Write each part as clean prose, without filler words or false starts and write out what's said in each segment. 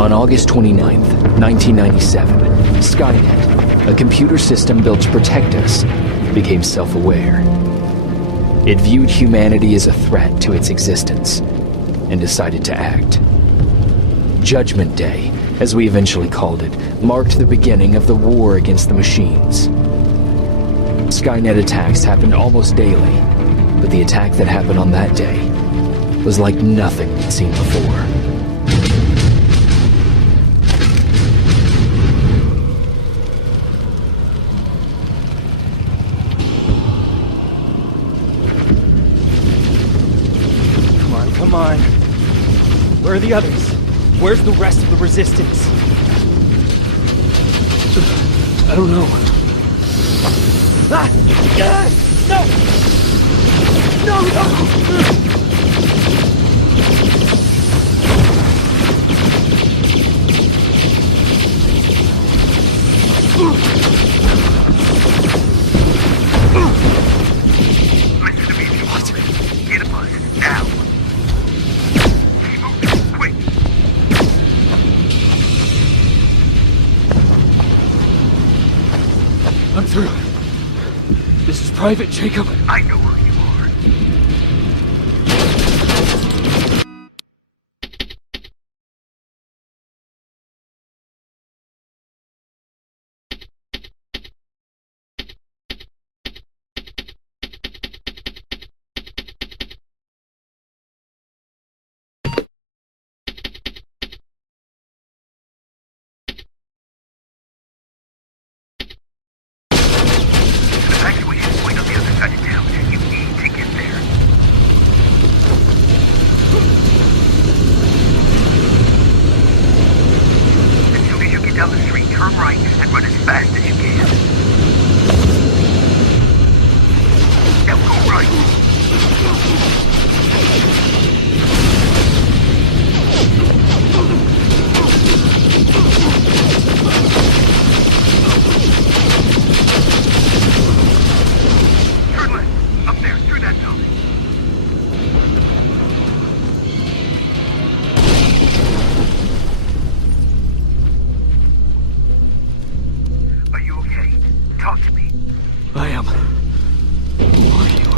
On August 29th, 1997, Skynet, a computer system built to protect us, became self-aware. It viewed humanity as a threat to its existence and decided to act. Judgment Day, as we eventually called it, marked the beginning of the war against the machines. Skynet attacks happened almost daily, but the attack that happened on that day was like nothing we'd seen before. Come on. Where are the others? Where's the rest of the resistance? I don't know. Ah! No! No! Listen to me if you want to. Get a bus, now. Keep moving, quick. I'm through. This is Private Jacob. I know who you are. Evacuation point on the other side of town. You need to get there. As soon as you get down the street, turn right and run as fast as you can. Now go right. Turn left. Up there, through that building. Are you okay? Talk to me. I am. Who are you?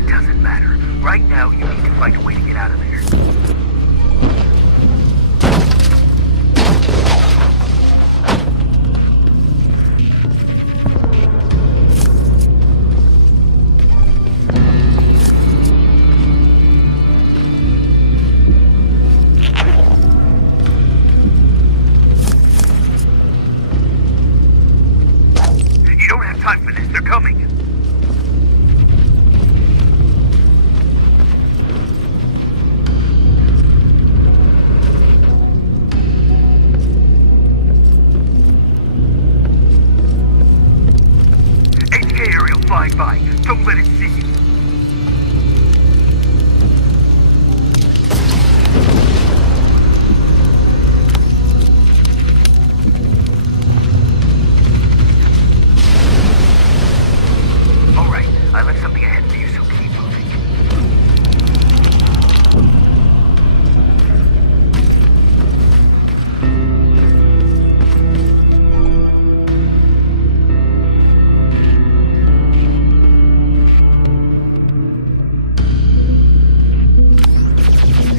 It doesn't matter. Right now, you need to find a way to get out of there. You don't have time for this. They're coming. HK aerial flying by. Don't let it see you. All right, I left something ahead for you, so keep moving.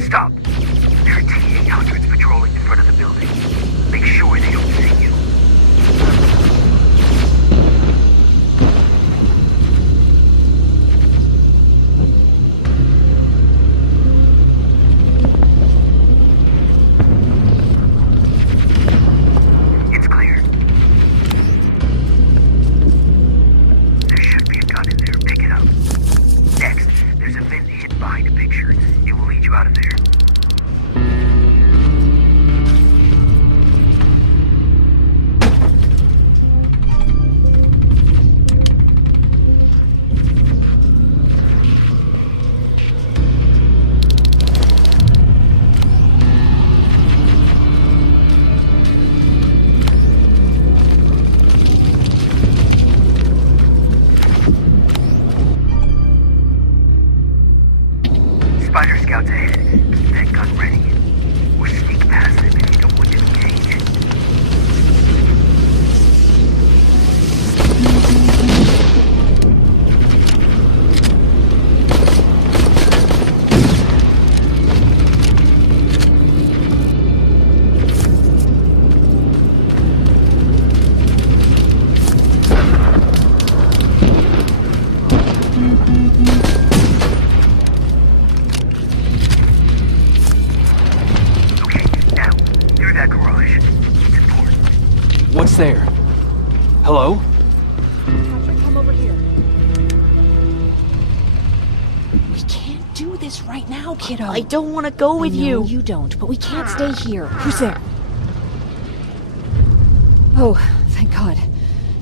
Stop. There are T-800s patrolling in front of the building. Make sure they don't see you. It's clear. There should be a gun in there. Pick it up. Next, there's a vent hidden behind a picture. It will lead you out of there. Spider scouts ahead. Keep that gun ready. Or sneak past. do this right now, kiddo. I don't want to go with you. You don't, but we can't stay here. Who's there? Oh, thank God.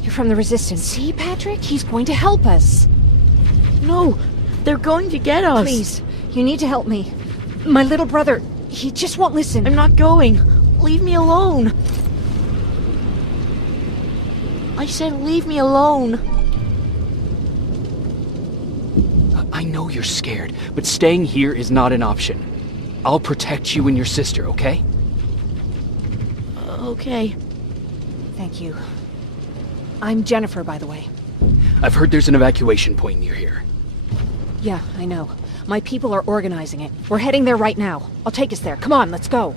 You're from the Resistance. See, Patrick? He's going to help us. No, they're going to get us. Please, you need to help me. My little brother, he just won't listen. I'm not going. Leave me alone. I said leave me alone. I know you're scared, but staying here is not an option. I'll protect you and your sister, okay? Okay. Thank you. I'm Jennifer, by the way. I've heard there's an evacuation point near here. Yeah, I know. My people are organizing it. We're heading there right now. I'll take us there. Come on, let's go.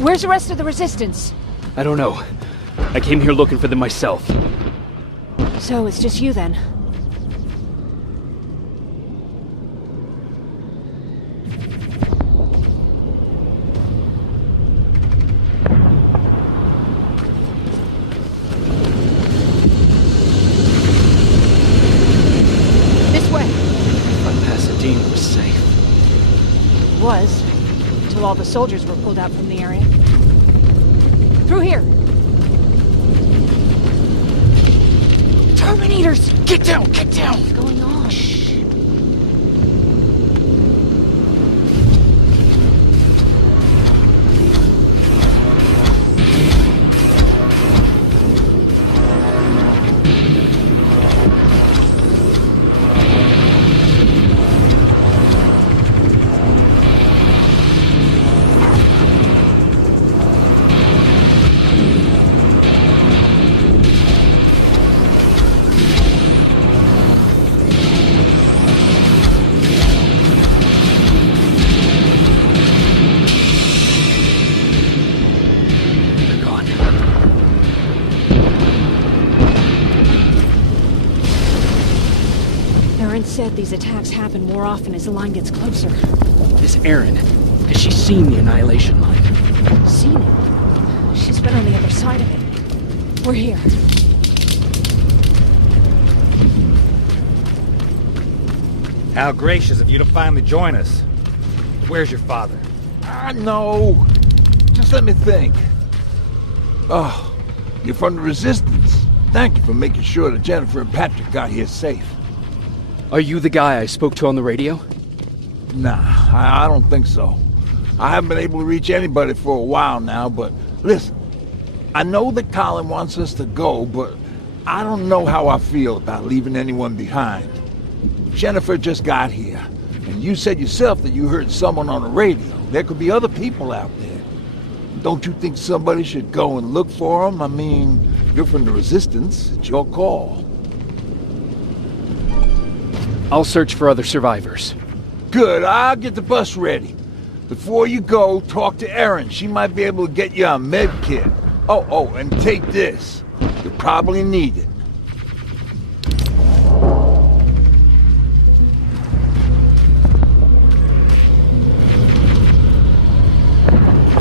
Where's the rest of the Resistance? I don't know. I came here looking for them myself. So it's just you then? Was, until all the soldiers were pulled out from the area. Through here! Terminators! Get down! Get down! What's going on? Shh. Said these attacks happen more often as the line gets closer. This Erin, has she seen the Annihilation Line? Seen it? She's been on the other side of it. We're here. How gracious of you to finally join us. Where's your father? No. Just let me think. Oh, you're from the Resistance. Thank you for making sure that Jennifer and Patrick got here safe. Are you the guy I spoke to on the radio? Nah, I don't think so. I haven't been able to reach anybody for a while now, but listen, I know that Colin wants us to go, but I don't know how I feel about leaving anyone behind. Jennifer just got here, and you said yourself that you heard someone on the radio. There could be other people out there. Don't you think somebody should go and look for them? I mean, you're from the Resistance. It's your call. I'll search for other survivors. Good, I'll get the bus ready. Before you go, talk to Erin. She might be able to get you a med kit. Oh, and take this. You'll probably need it.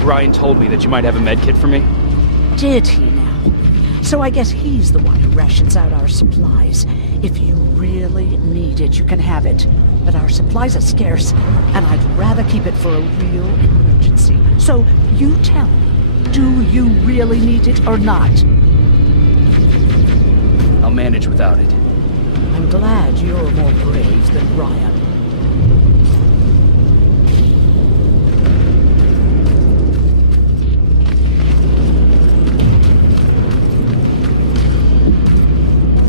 Ryan told me that you might have a med kit for me. Did he now? So I guess he's the one who rations out our supplies. If you really need it, you can have it. But our supplies are scarce, and I'd rather keep it for a real emergency. So you tell me, do you really need it or not? I'll manage without it. I'm glad you're more brave than Ryan.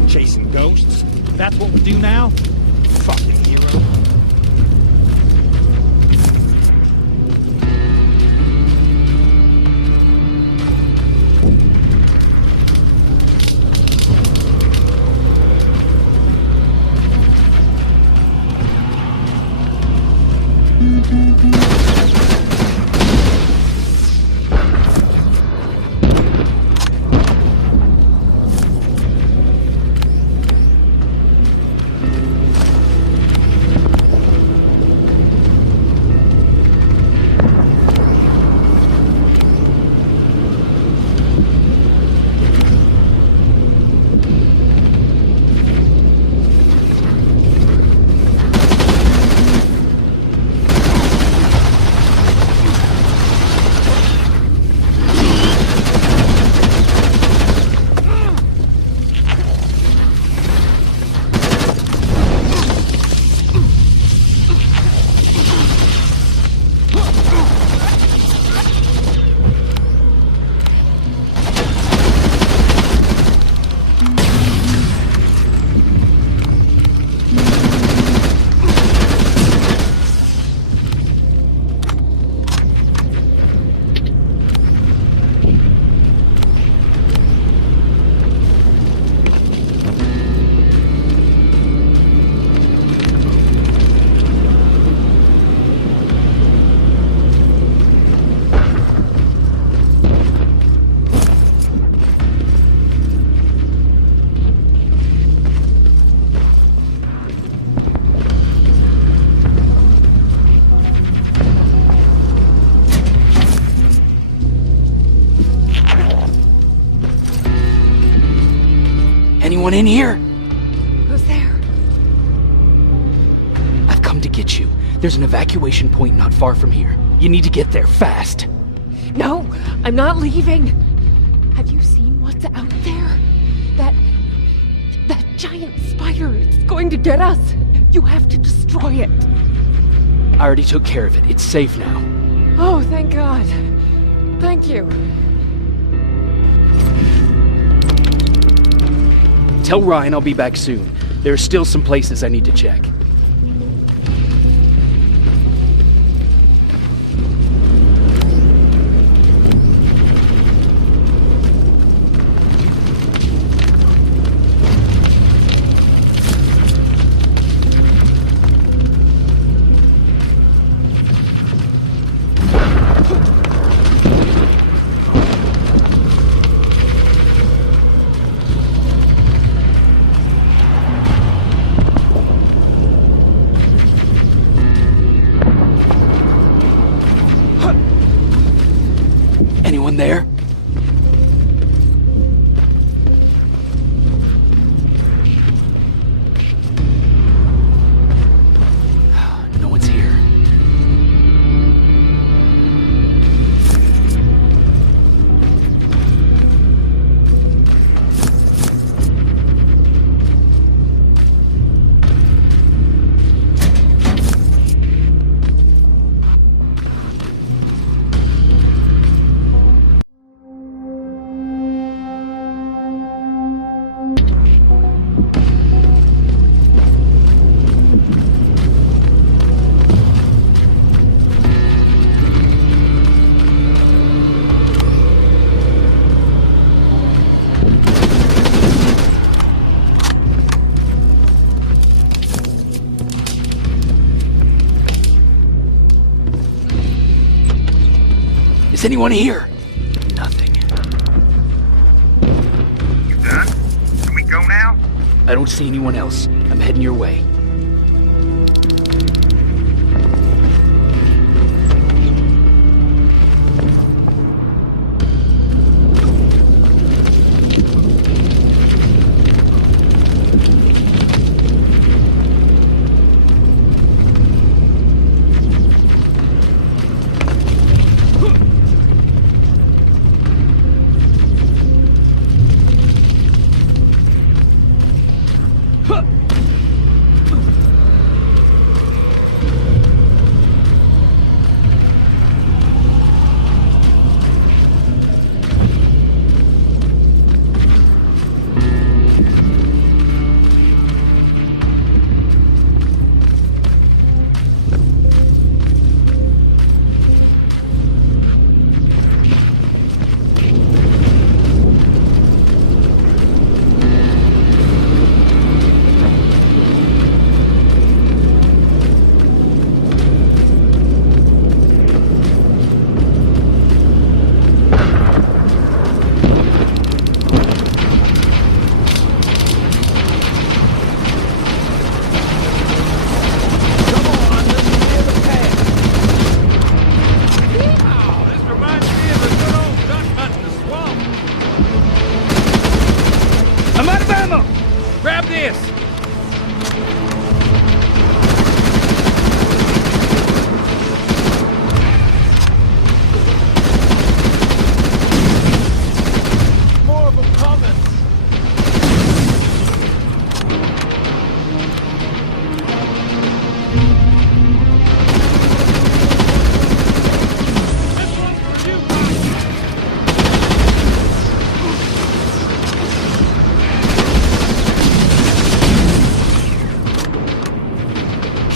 Chasing ghosts? That's what we do now? Fucking hero. anyone in here? Who's there? I've come to get you. There's an evacuation point not far from here. You need to get there fast. No, I'm not leaving. Have you seen what's out there? That giant spider. It's going to get us. You have to destroy it. I already took care of it. It's safe now. Oh, thank God. Thank you. Tell Ryan I'll be back soon. There are still some places I need to check. Anyone there? No one's here. Is anyone here? Nothing. You done? Can we go now? I don't see anyone else. I'm heading your way.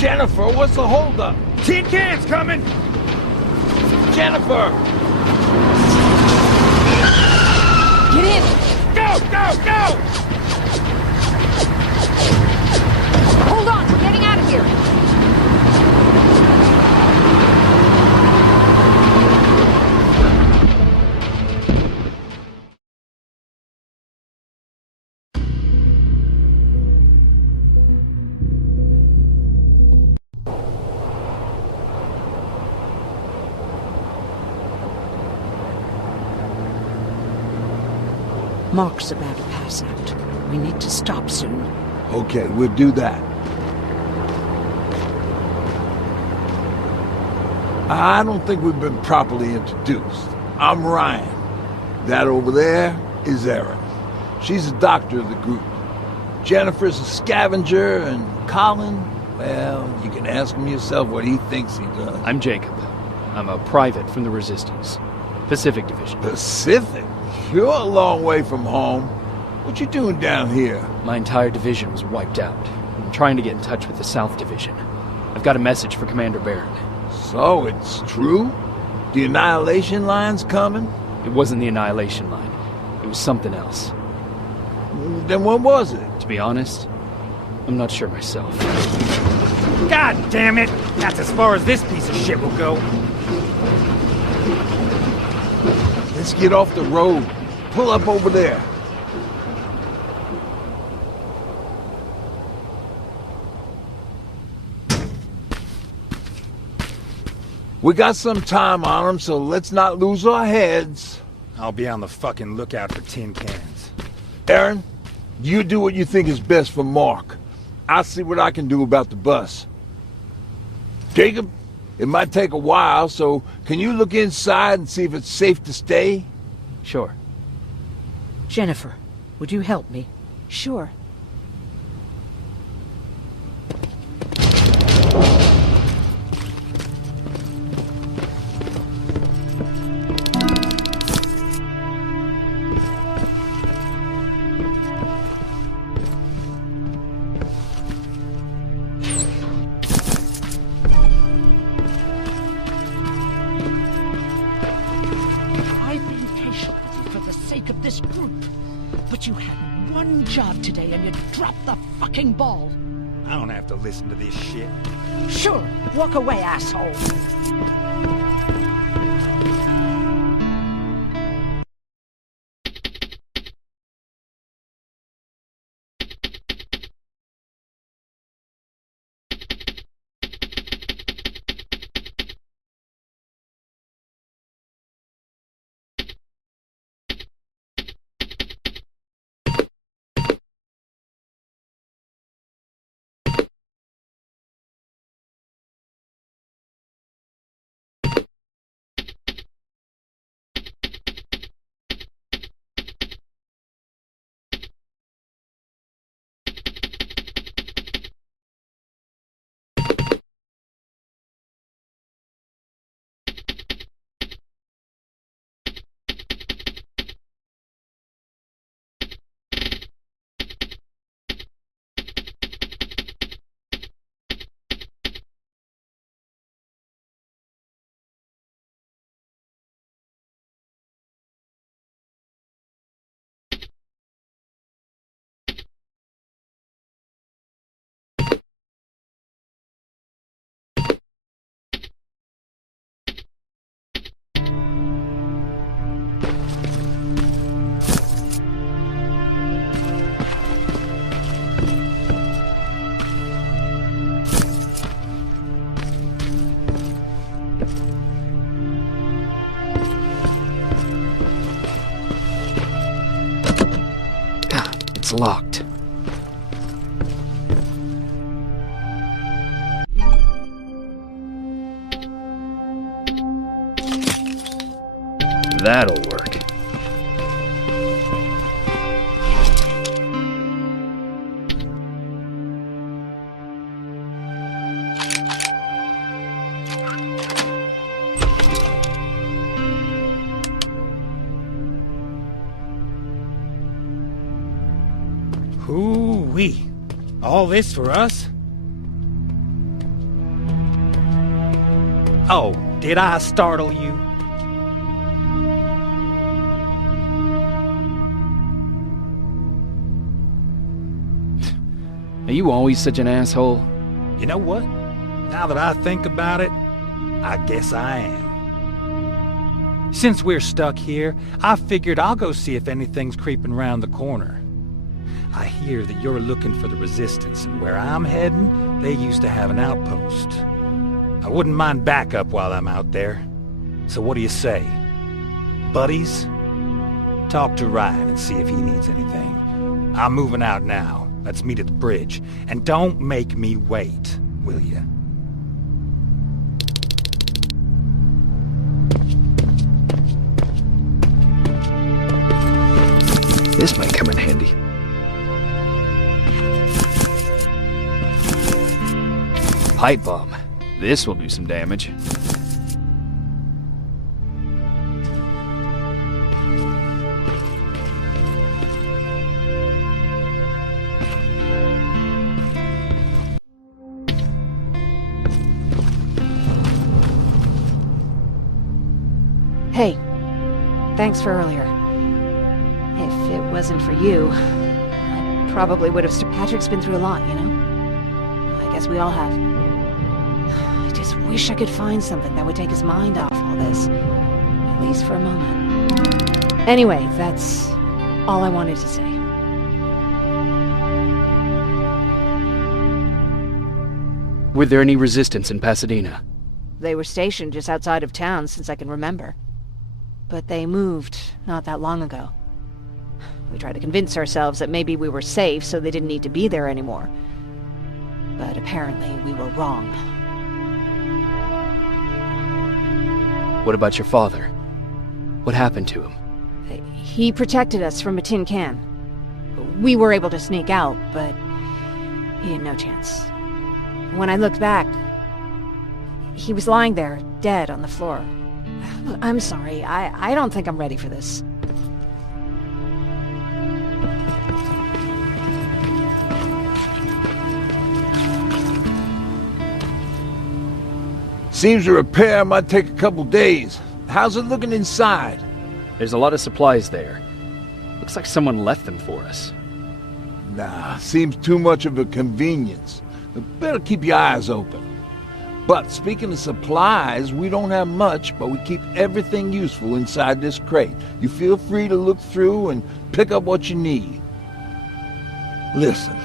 Jennifer, what's the holdup? Tin cans coming! Jennifer! Get in! Go, go, go! Hold on, we're getting out of here! Mark's about to pass out. We need to stop soon. Okay, we'll do that. I don't think we've been properly introduced. I'm Ryan. That over there is Erin. She's the doctor of the group. Jennifer's a scavenger, and Colin, well, you can ask him yourself what he thinks he does. I'm Jacob. I'm a private from the Resistance. Pacific Division. Pacific? You're a long way from home. What you doing down here? My entire division was wiped out. I'm trying to get in touch with the South Division. I've got a message for Commander Barron. So, it's true? The Annihilation Line's coming? It wasn't the Annihilation Line. It was something else. Then what was it? To be honest, I'm not sure myself. God damn it! That's as far as this piece of shit will go. Let's get off the road. Pull up over there. We got some time on them, so let's not lose our heads. I'll be on the fucking lookout for tin cans. Erin, you do what you think is best for Mark. I'll see what I can do about the bus. Jacob, it might take a while, so can you look inside and see if it's safe to stay? Sure. Jennifer, would you help me? Sure. Of this group, but you had one job today and you dropped the fucking ball. I don't have to listen to this shit. Sure, walk away, asshole. It's locked. That'll work. Hoo-wee. All this for us? Oh, did I startle you? Are you always such an asshole? You know what? Now that I think about it, I guess I am. Since we're stuck here, I figured I'll go see if anything's creeping around the corner. I hear that you're looking for the Resistance, and where I'm heading, they used to have an outpost. I wouldn't mind backup while I'm out there. So what do you say? Buddies? Talk to Ryan and see if he needs anything. I'm moving out now. Let's meet at the bridge. And don't make me wait, will you? This might come in handy. Pipe bomb. This will do some damage. Hey, thanks for earlier. If it wasn't for you, I probably would have... Patrick's been through a lot, you know? I guess we all have. I just wish I could find something that would take his mind off all this. At least for a moment. Anyway, that's all I wanted to say. Were there any resistance in Pasadena? They were stationed just outside of town since I can remember. But they moved not that long ago. We tried to convince ourselves that maybe we were safe so they didn't need to be there anymore. But apparently we were wrong. What about your father? What happened to him? He protected us from a tin can. We were able to sneak out, but he had no chance. When I looked back, he was lying there, dead on the floor. I'm sorry, I don't think I'm ready for this. Seems a repair might take a couple days. How's it looking inside? There's a lot of supplies there. Looks like someone left them for us. Nah, seems too much of a convenience. Better keep your eyes open. But speaking of supplies, we don't have much, but we keep everything useful inside this crate. You feel free to look through and pick up what you need. Listen,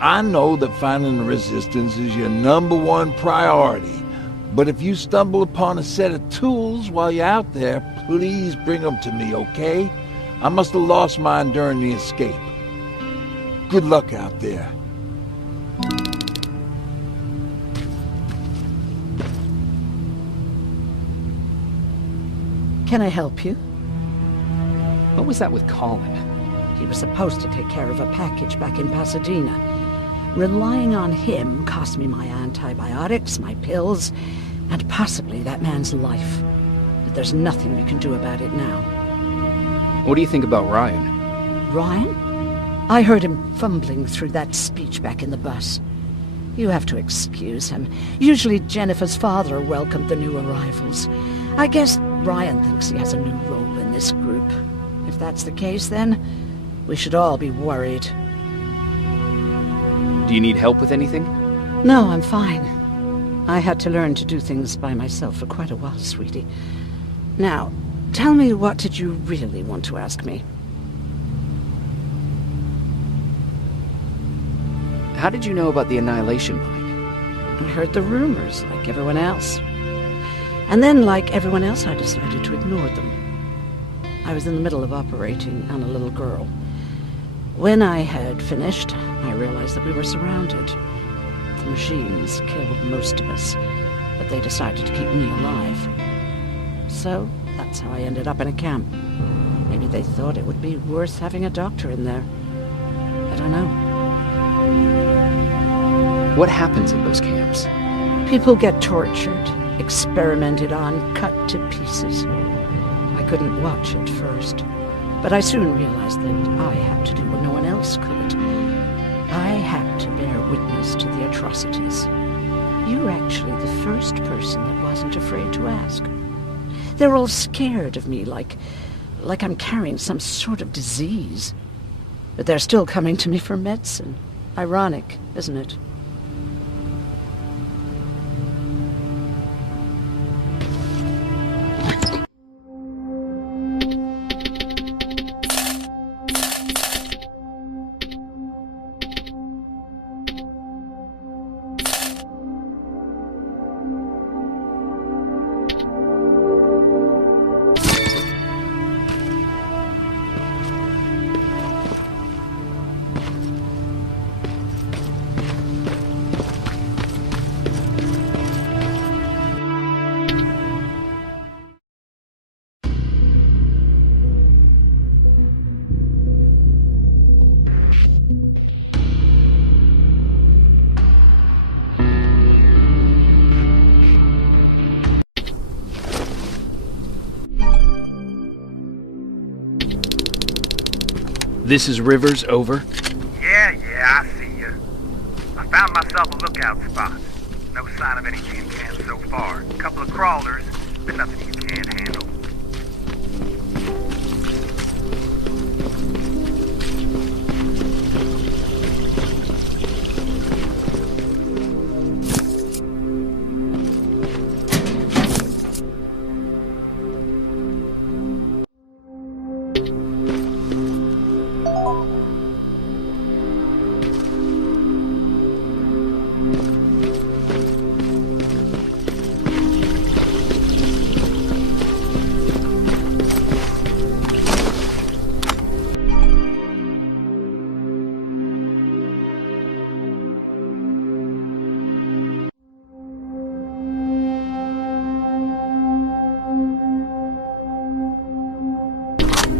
I know that finding the resistance is your #1 priority, but if you stumble upon a set of tools while you're out there, please bring them to me, okay? I must have lost mine during the escape. Good luck out there. Can I help you? What was that with Colin? He was supposed to take care of a package back in Pasadena. Relying on him cost me my antibiotics, my pills, and possibly that man's life. But there's nothing we can do about it now. What do you think about Ryan? Ryan? I heard him fumbling through that speech back in the bus. You have to excuse him. Usually Jennifer's father welcomed the new arrivals. I guess Ryan thinks he has a new role in this group. If that's the case, then we should all be worried. Do you need help with anything? No, I'm fine. I had to learn to do things by myself for quite a while, sweetie. Now, tell me, what did you really want to ask me? How did you know about the Annihilation Mine? I heard the rumors, like everyone else. And then, like everyone else, I decided to ignore them. I was in the middle of operating on a little girl. When I had finished, I realized that we were surrounded. The machines killed most of us, but they decided to keep me alive. So, that's how I ended up in a camp. Maybe they thought it would be worth having a doctor in there. I don't know. What happens in those camps? People get tortured, experimented on, cut to pieces. I couldn't watch at first, but I soon realized that I had to do what no one else could. I had to bear witness to the atrocities. You were actually the first person that wasn't afraid to ask. They're all scared of me, like I'm carrying some sort of disease. But they're still coming to me for medicine. Ironic, isn't it? This is Rivers, over. Yeah, I see you. I found myself a lookout spot. No sign of any tin cans so far. A couple of crawlers, but nothing you can't handle.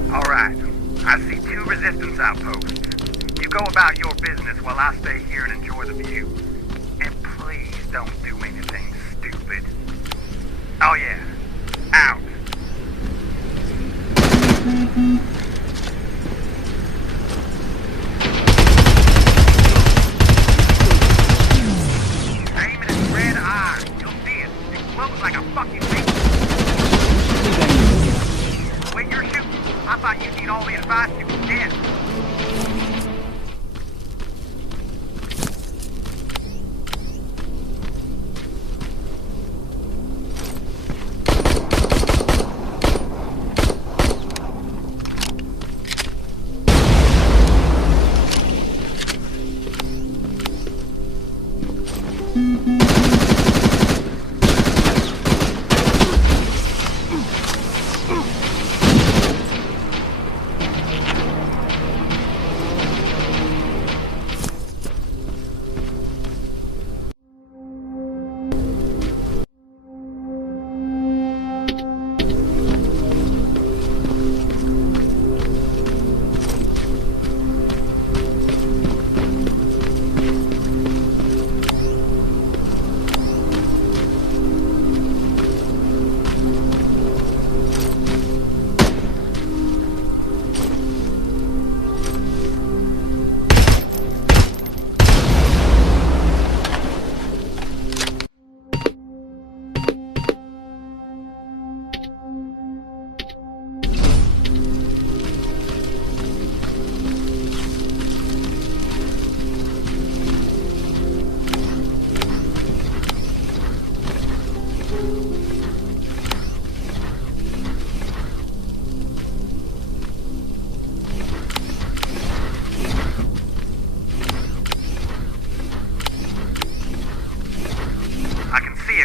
Alright, I see 2 resistance outposts. You go about your business while I stay here and enjoy the view. And please don't do anything stupid. Oh yeah, out. Aim at his red eye. You'll see it. It glows like a fucking thing. Wait, you're shooting. I thought you'd need all the advice you could get.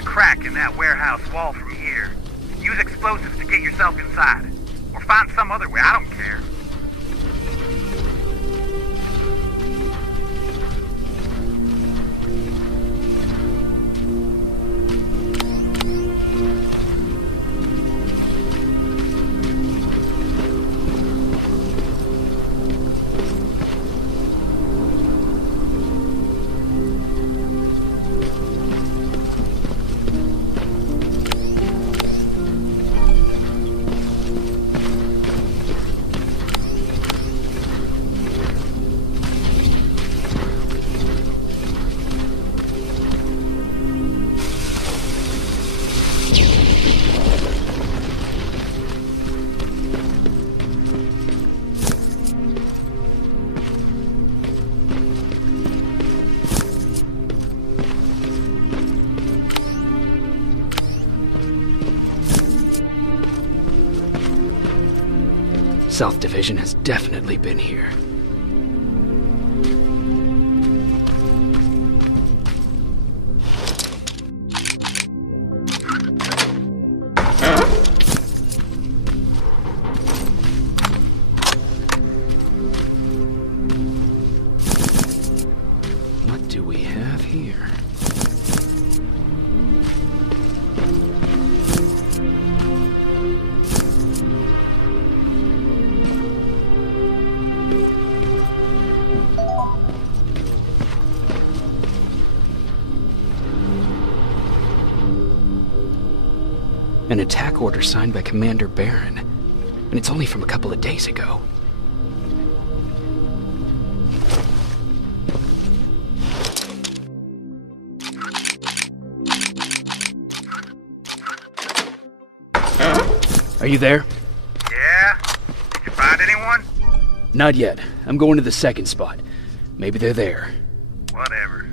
Crack in that warehouse wall from here. Use explosives to get yourself inside. Or find some other way, I don't care. South Division has definitely been here. What do we have here? An attack order signed by Commander Barron, and it's only from a couple of days ago. Are you there? Yeah? Did you find anyone? Not yet. I'm going to the second spot. Maybe they're there. Whatever.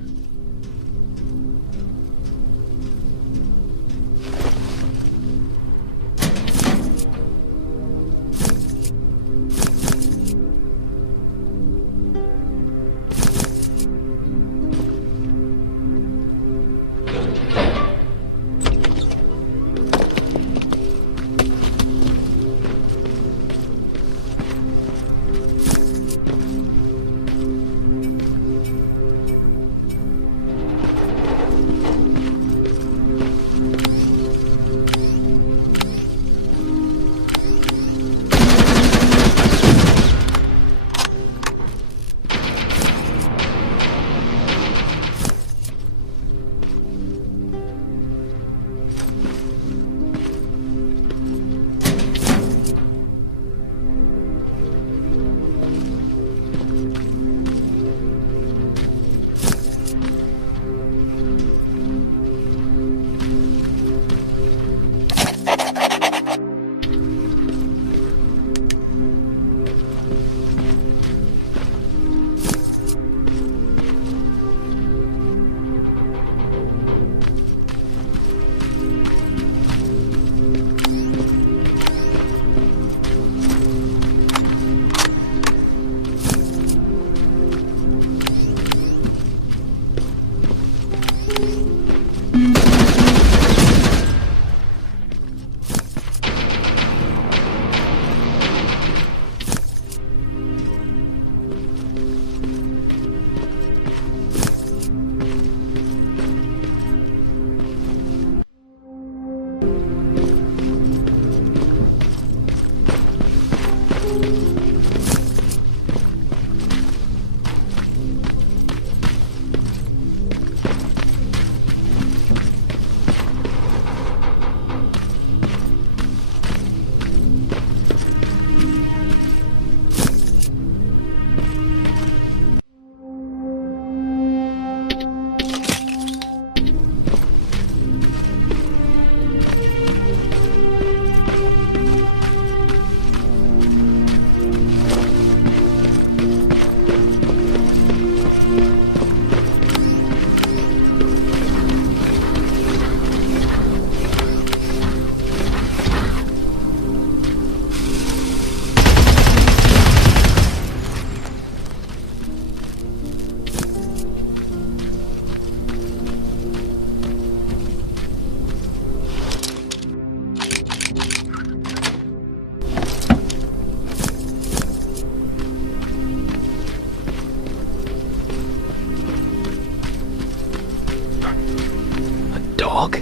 Dog?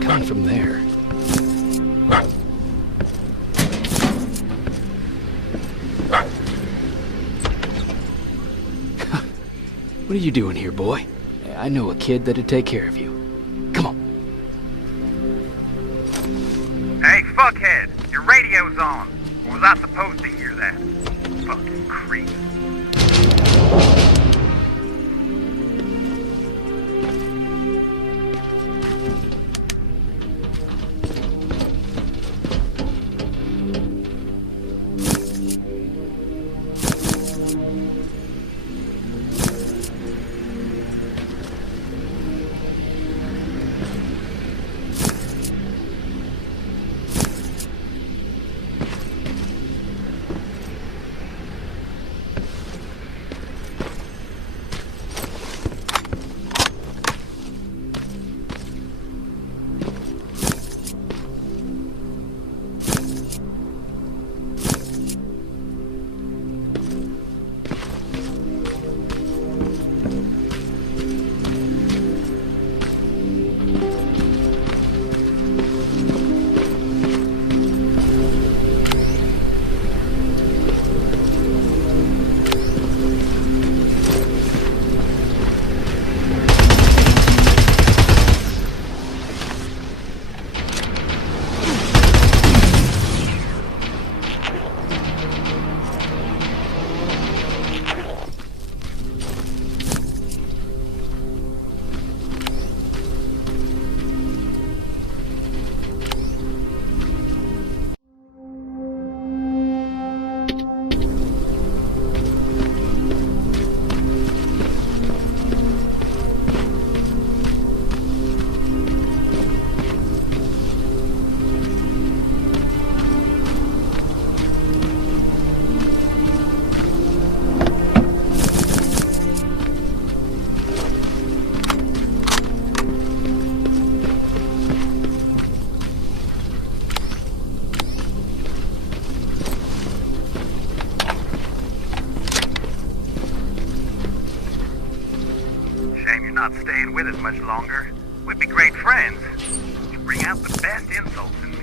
Coming from there. What are you doing here, boy? I know a kid that'd take care of you. Come on. fuckhead! Your radio's on! Or was I supposed to hear that? Fucking creep. Not staying with us much longer. We'd be great friends. You bring out the best insults in me.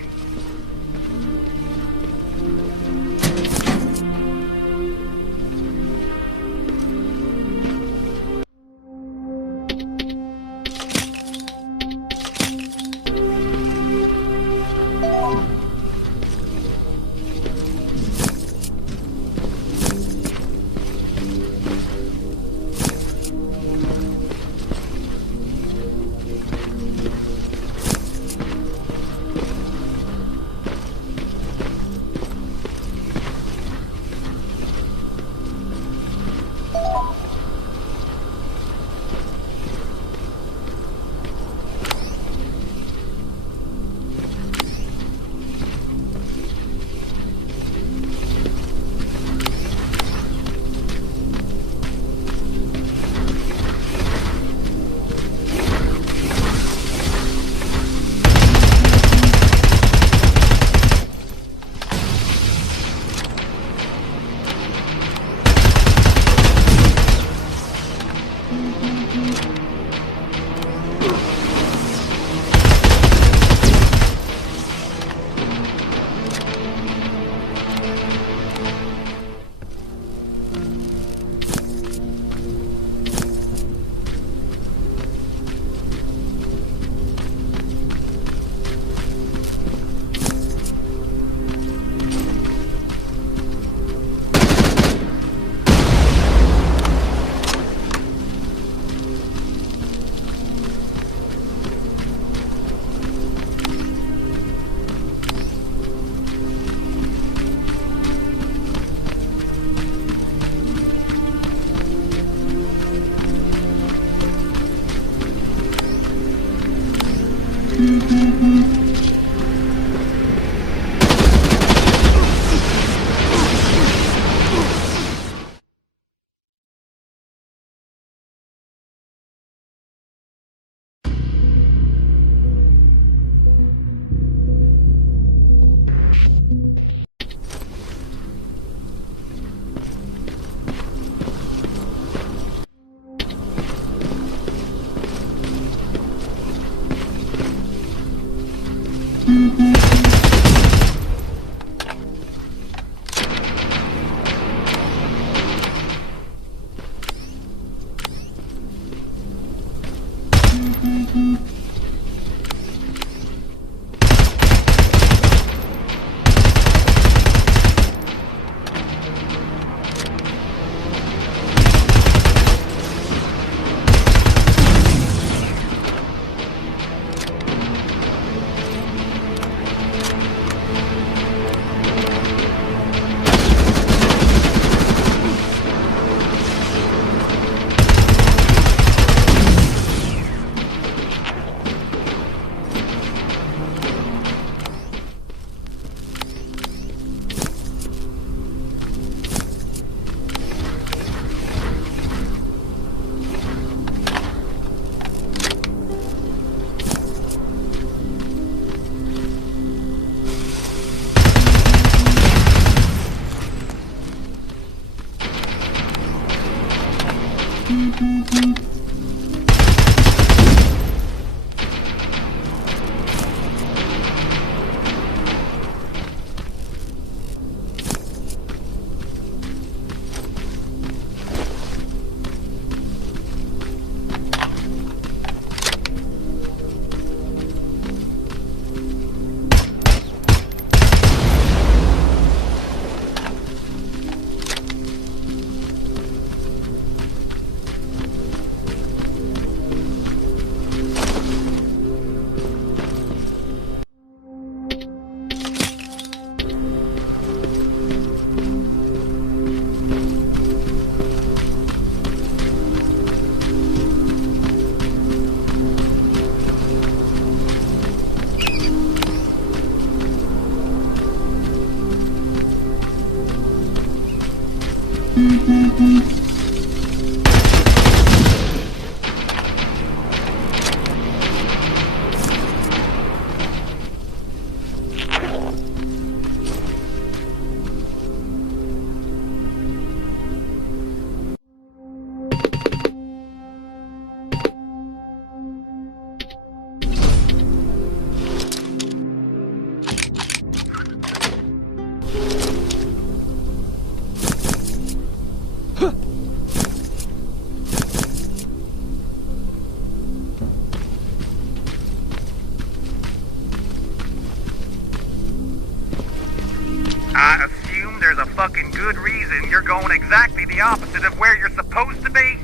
I assume there's a fucking good reason you're going exactly the opposite of where you're supposed to be?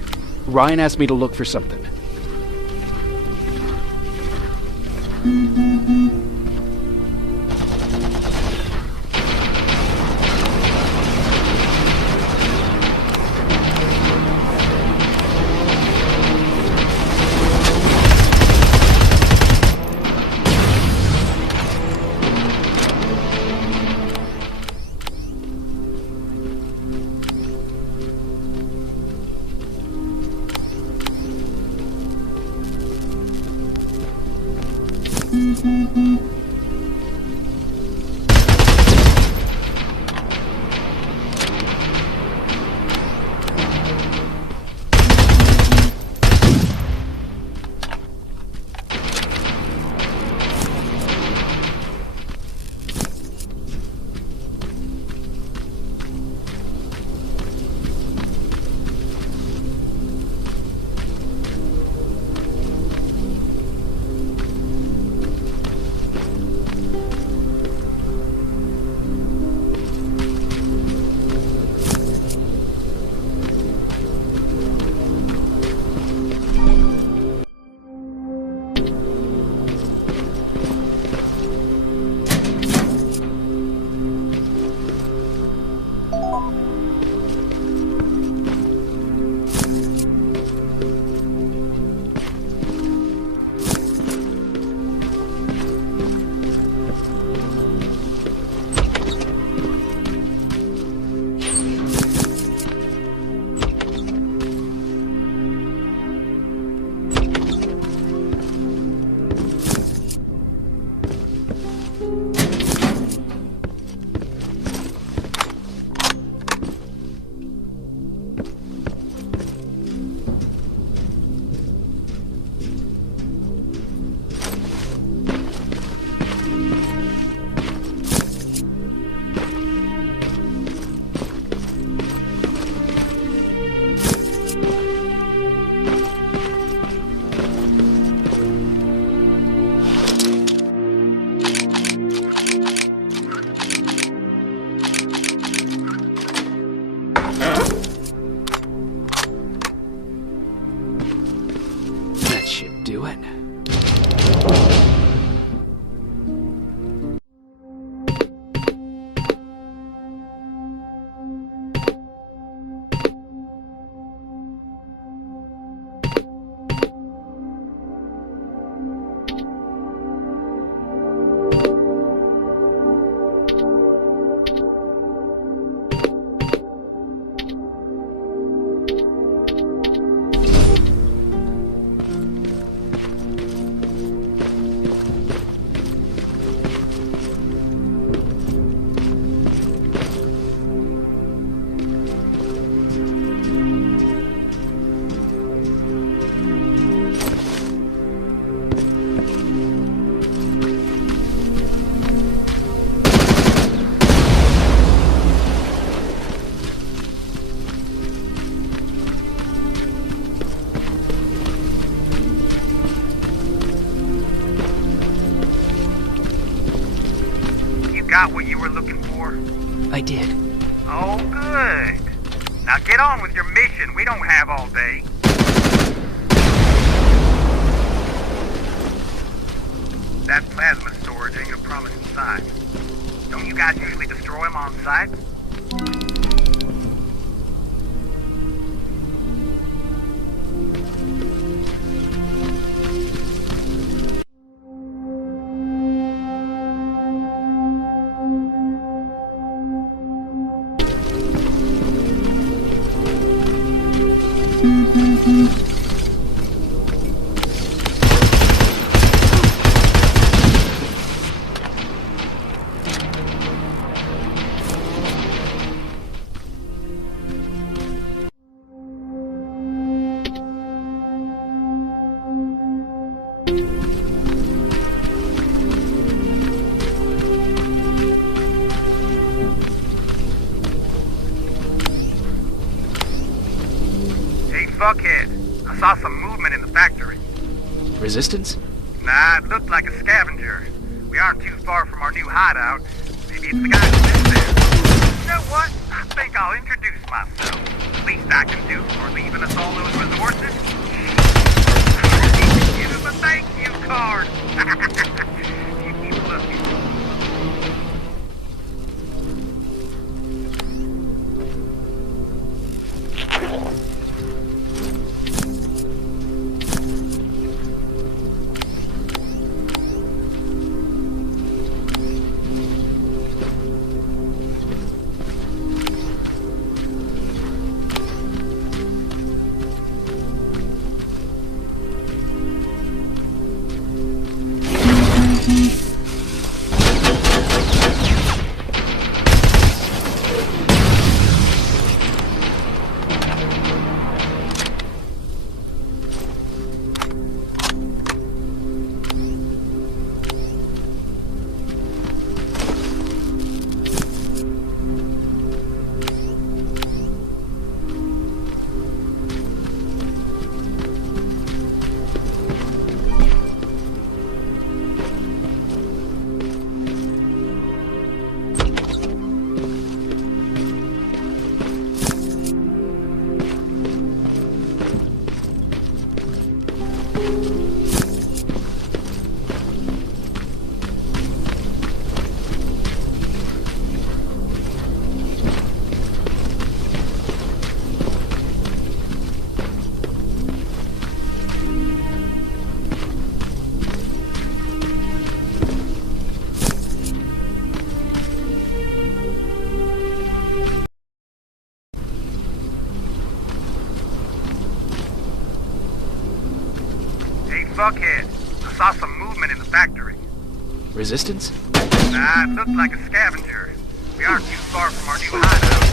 Ryan asked me to look for something. I did. Oh, good. Now get on with your mission. We don't have all day. That plasma storage ain't a promising sign. Don't you guys usually destroy them on sight? Fuckhead, I saw some movement in the factory. Resistance? Nah, it looked like a scavenger. We aren't too far from our new hideout. Maybe it's the guy who lives there. You know what? I think I'll introduce myself. Least I can do for leaving us all those resources. Give him a thank you card. You keep looking. Fuckhead, I saw some movement in the factory. Resistance? Nah, it looked like a scavenger. We aren't too far from our new hideout.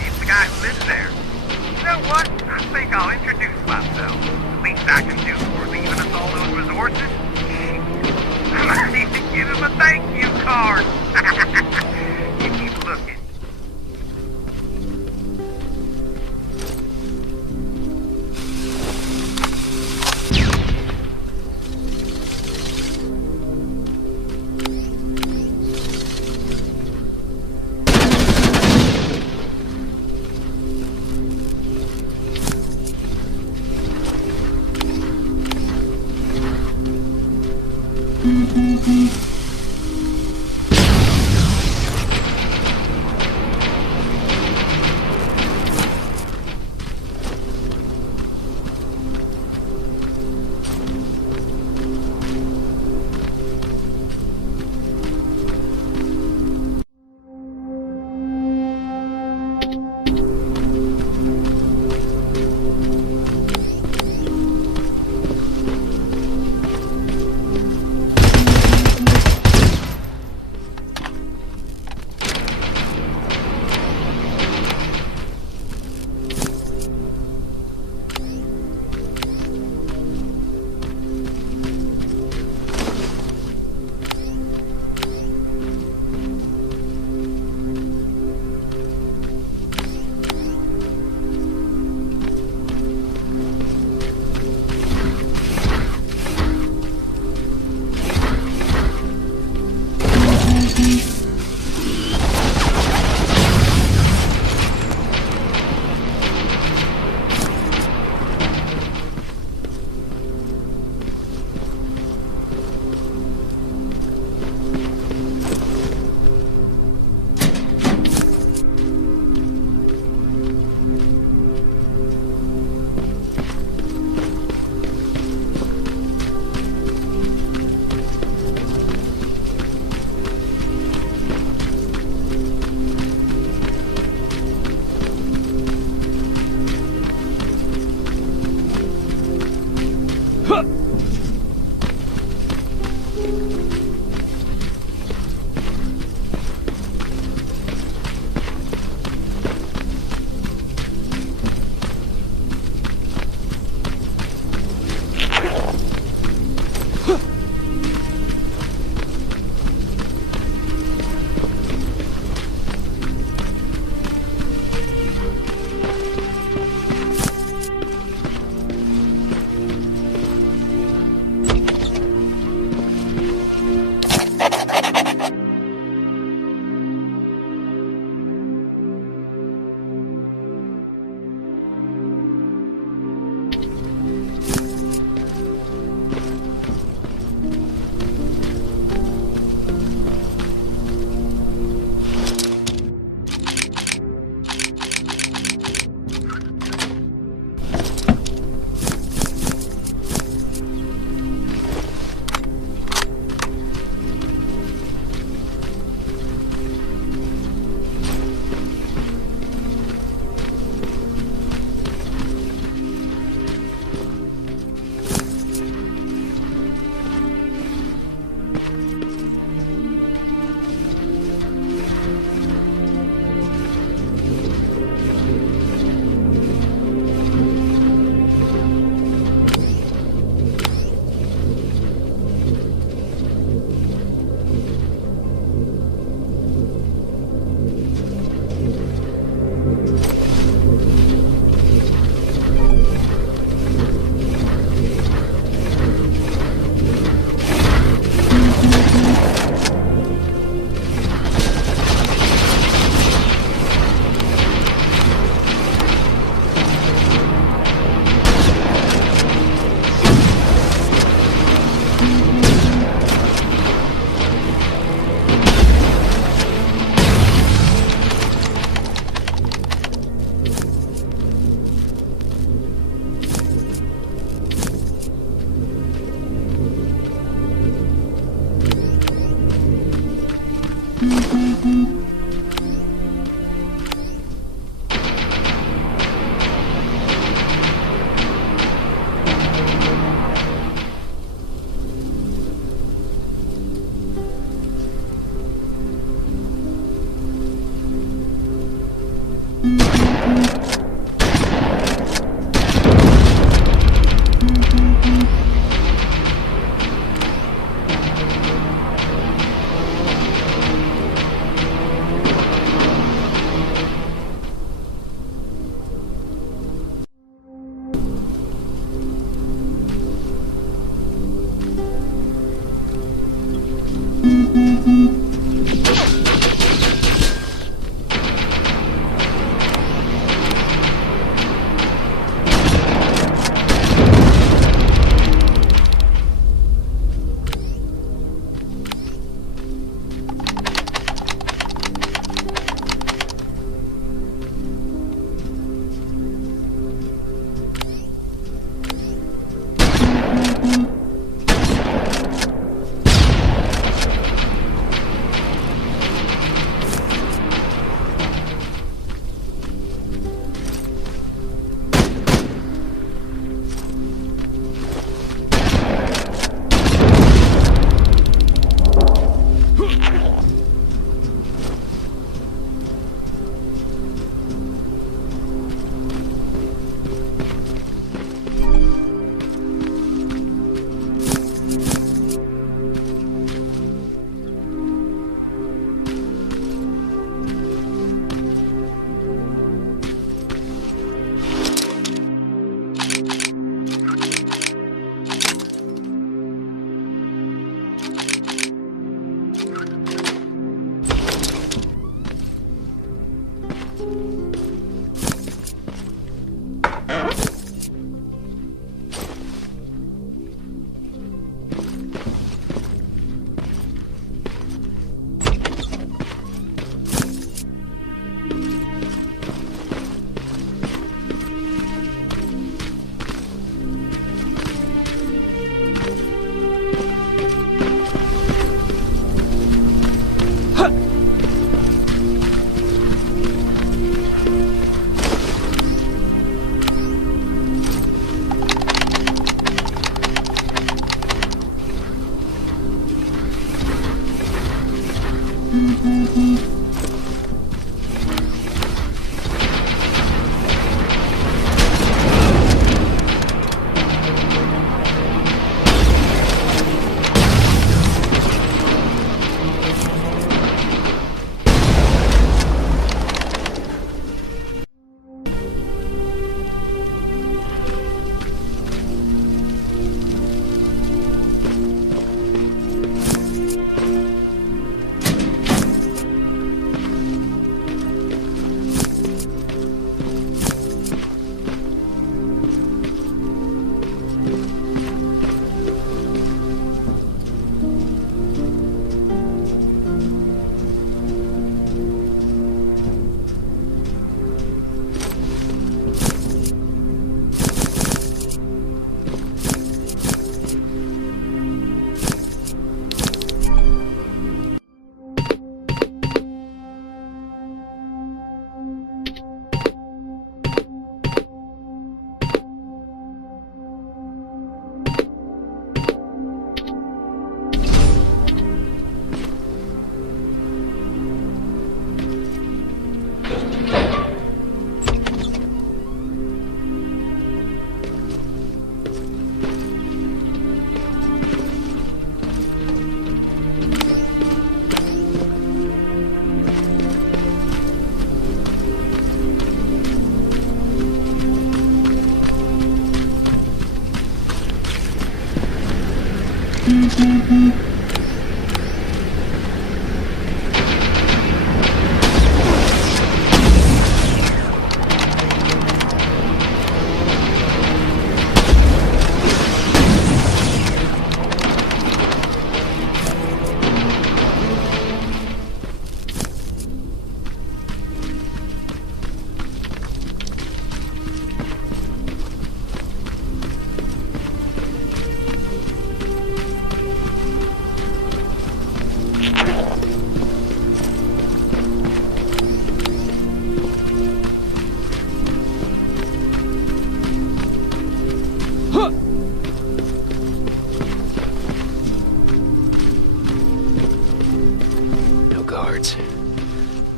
He's the guy who lives there. You know what? I think I'll introduce myself. The least I can do for leaving us all those resources. I need to give him a thank you card. You keep looking.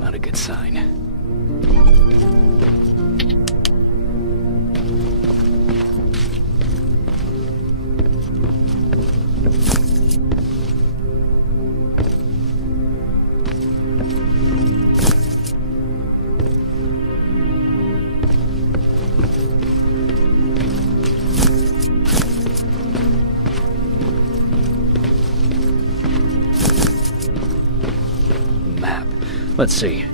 Not a good sign. Let's see.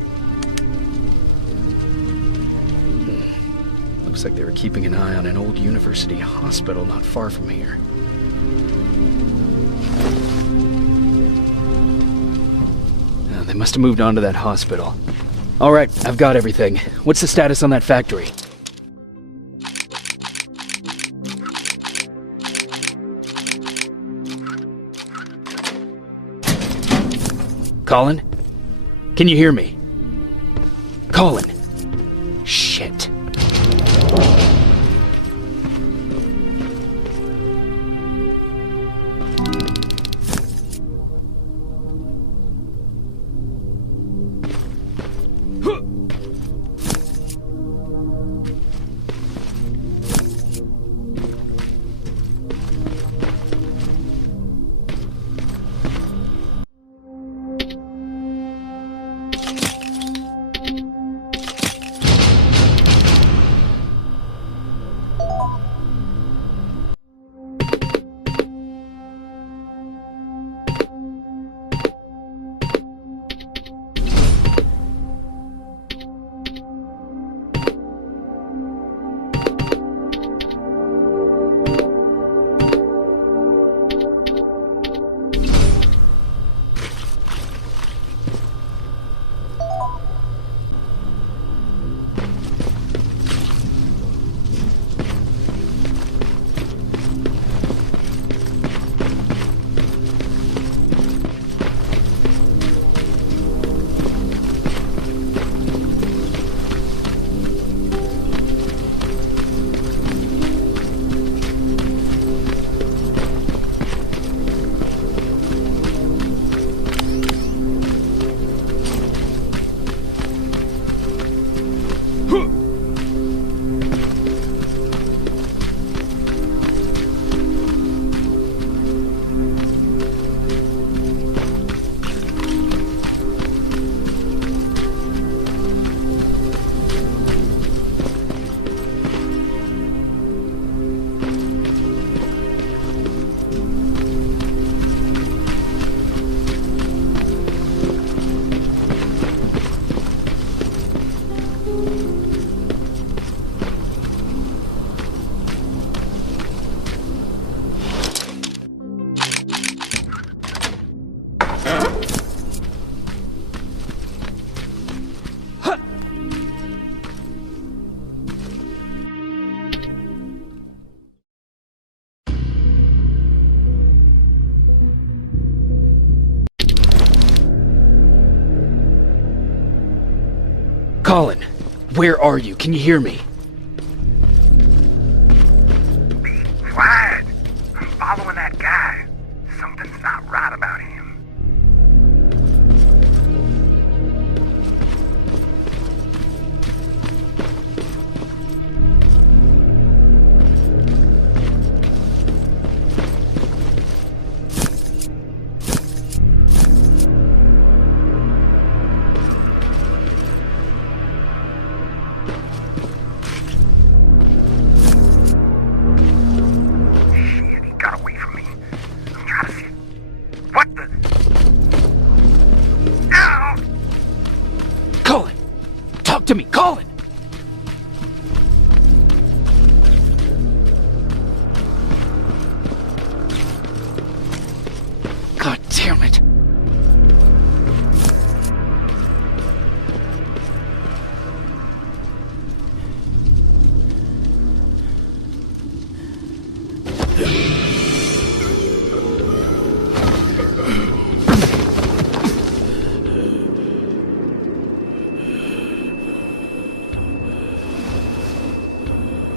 Looks like they were keeping an eye on an old university hospital not far from here. They must have moved on to that hospital. All right, I've got everything. What's the status on that factory? Colin? Can you hear me? Colin! Shit. Colin, where are you? Can you hear me? Be quiet. I'm following that guy. Something's not right about him. To me, Colin! God damn it.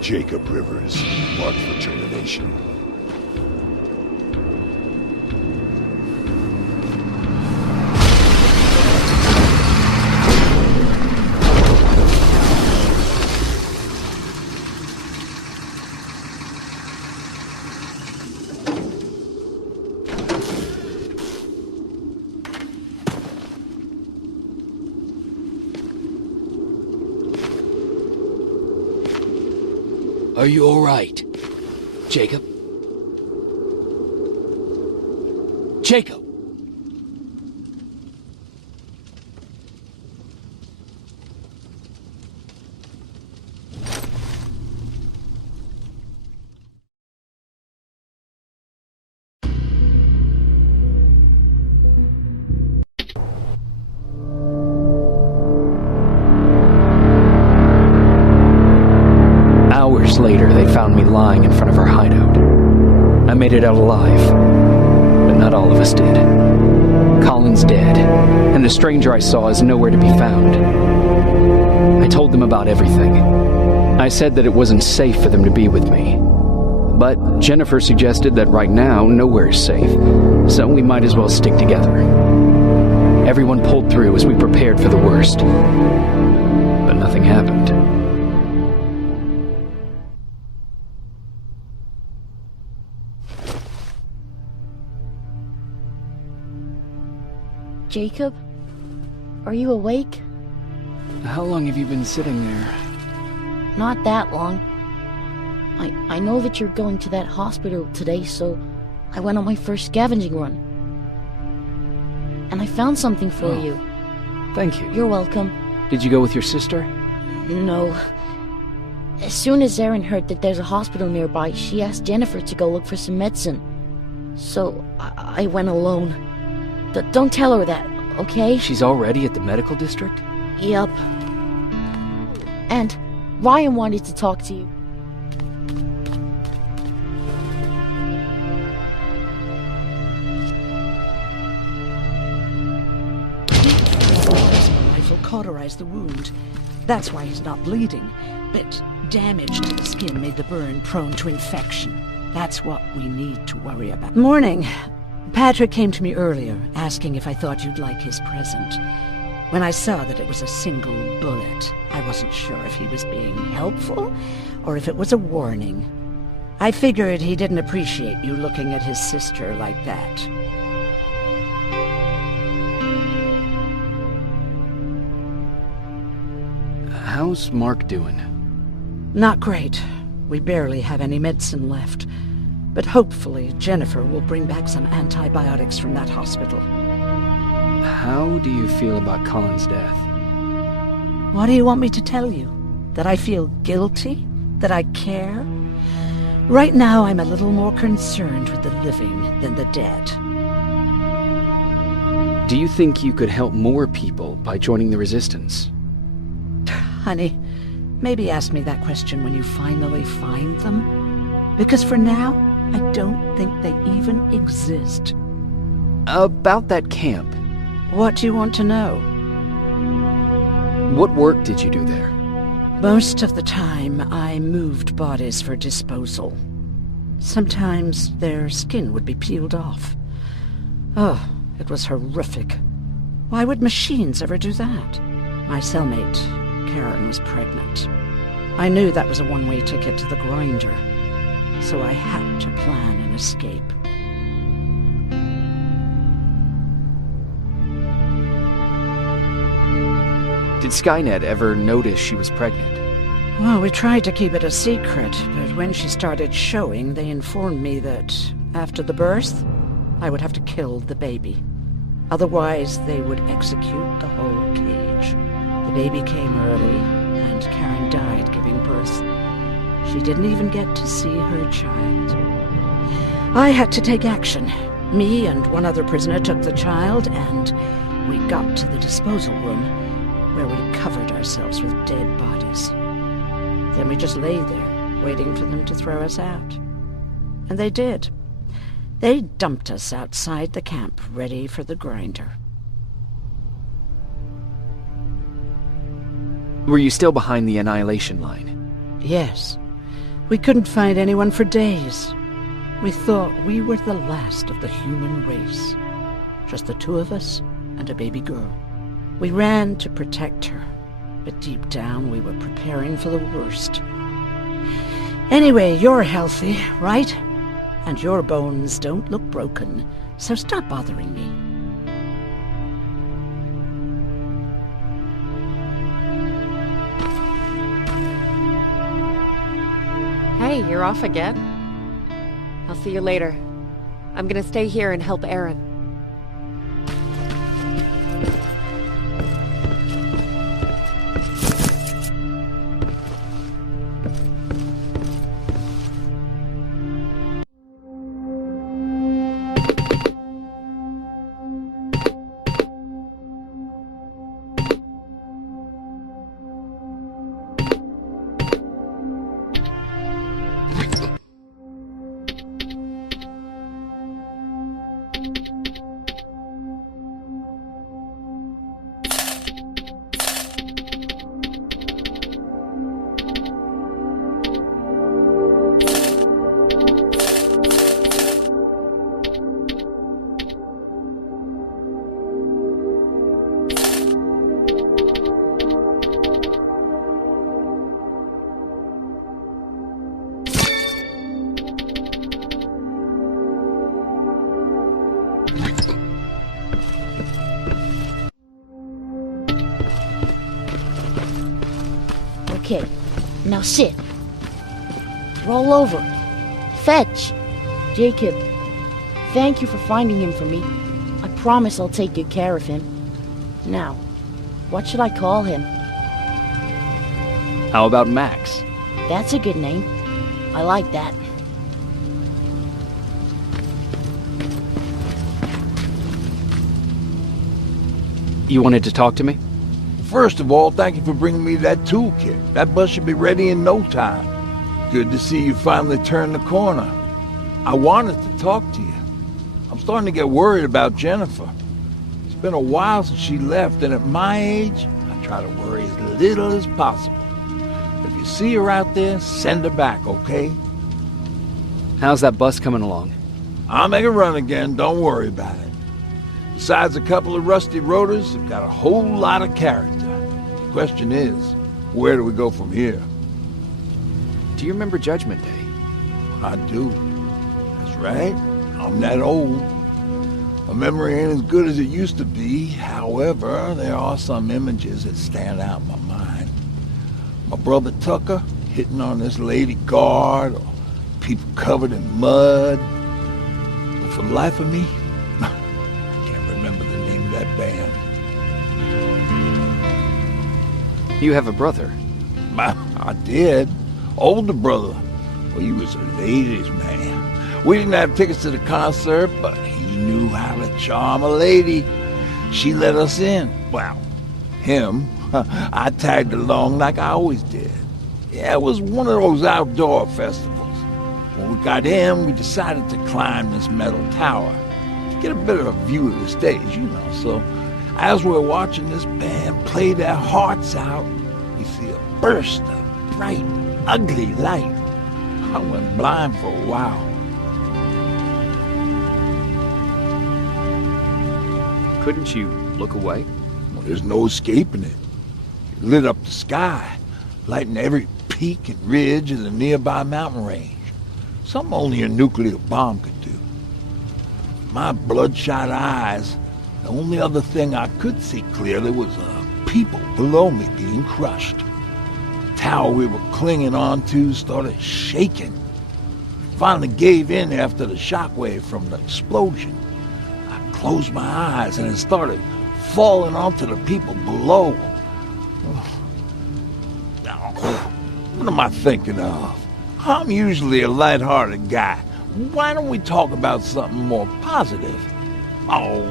Jacob Rivers, marked for termination. Are you all right, Jacob? Jacob! Hours later, they found me lying in front of our hideout. I made it out alive, but not all of us did. Colin's dead, and the stranger I saw is nowhere to be found. I told them about everything. I said that it wasn't safe for them to be with me. But Jennifer suggested that right now, nowhere is safe, so we might as well stick together. Everyone pulled through as we prepared for the worst. But nothing happened. Jacob? Are you awake? How long have you been sitting there? Not that long. I know that you're going to that hospital today, so I went on my first scavenging run. And I found something for you. Thank you. You're welcome. Did you go with your sister? No. As soon as Erin heard that there's a hospital nearby, she asked Jennifer to go look for some medicine. So I went alone. Don't tell her that, okay? She's already at the medical district? Yup. And Ryan wanted to talk to you. The rifle cauterized the wound. That's why he's not bleeding. But damage to the skin made the burn prone to infection. That's what we need to worry about. Morning. Patrick came to me earlier, asking if I thought you'd like his present. When I saw that it was a single bullet, I wasn't sure if he was being helpful or if it was a warning. I figured he didn't appreciate you looking at his sister like that. How's Mark doing? Not great. We barely have any medicine left. But hopefully Jennifer will bring back some antibiotics from that hospital. How do you feel about Colin's death? What do you want me to tell you? That I feel guilty? That I care? Right now I'm a little more concerned with the living than the dead. Do you think you could help more people by joining the Resistance? Honey, maybe ask me that question when you finally find them. Because for now, I don't think they even exist. About that camp. What do you want to know? What work did you do there? Most of the time, I moved bodies for disposal. Sometimes their skin would be peeled off. Oh, it was horrific. Why would machines ever do that? My cellmate, Karen, was pregnant. I knew that was a one-way ticket to the grinder, so I had to plan an escape. Did Skynet ever notice she was pregnant? Well, we tried to keep it a secret, but when she started showing, they informed me that after the birth, I would have to kill the baby. Otherwise, they would execute the whole cage. The baby came early, and Karen died giving birth. She didn't even get to see her child. I had to take action. Me and one other prisoner took the child, and we got to the disposal room, where we covered ourselves with dead bodies. Then we just lay there, waiting for them to throw us out. And they did. They dumped us outside the camp, ready for the grinder. Were you still behind the annihilation line? Yes. We couldn't find anyone for days. We thought we were the last of the human race. Just the two of us and a baby girl. We ran to protect her, but deep down we were preparing for the worst. Anyway, you're healthy, right? And your bones don't look broken, so stop bothering me. Hey, you're off again? I'll see you later. I'm gonna stay here and help Aaron. Okay, now sit. Roll over. Fetch. Jacob, thank you for finding him for me. I promise I'll take good care of him. Now, what should I call him? How about Max? That's a good name. I like that. You wanted to talk to me? First of all, thank you for bringing me that toolkit. That bus should be ready in no time. Good to see you finally turned the corner. I wanted to talk to you. I'm starting to get worried about Jennifer. It's been a while since she left, and at my age, I try to worry as little as possible. If you see her out there, send her back, okay? How's that bus coming along? I'll make a run again, don't worry about it. Besides a couple of rusty rotors, they've got a whole lot of character. The question is, where do we go from here? Do you remember Judgment Day? I do. That's right. I'm that old. My memory ain't as good as it used to be. However, there are some images that stand out in my mind. My brother Tucker hitting on this lady guard, or people covered in mud. But for the life of me, I can't remember the name of that band. You have a brother? I did. Older brother. Well, he was a ladies' man. We didn't have tickets to the concert, but he knew how to charm a lady. She let us in. Well, him. I tagged along like I always did. Yeah, it was one of those outdoor festivals. When we got in, we decided to climb this metal tower to get a bit of a view of the stage, you know. So As we're watching this band play their hearts out, we see a burst of bright, ugly light. I went blind for a while. Couldn't you look away? Well, there's no escaping it. It lit up the sky, lighting every peak and ridge of the nearby mountain range. Something only a nuclear bomb could do. My bloodshot eyes, the only other thing I could see clearly was people below me being crushed. The tower we were clinging onto started shaking. It finally gave in after the shockwave from the explosion. I closed my eyes and it started falling onto the people below. Now, what am I thinking of? I'm usually a lighthearted guy. Why don't we talk about something more positive? Oh,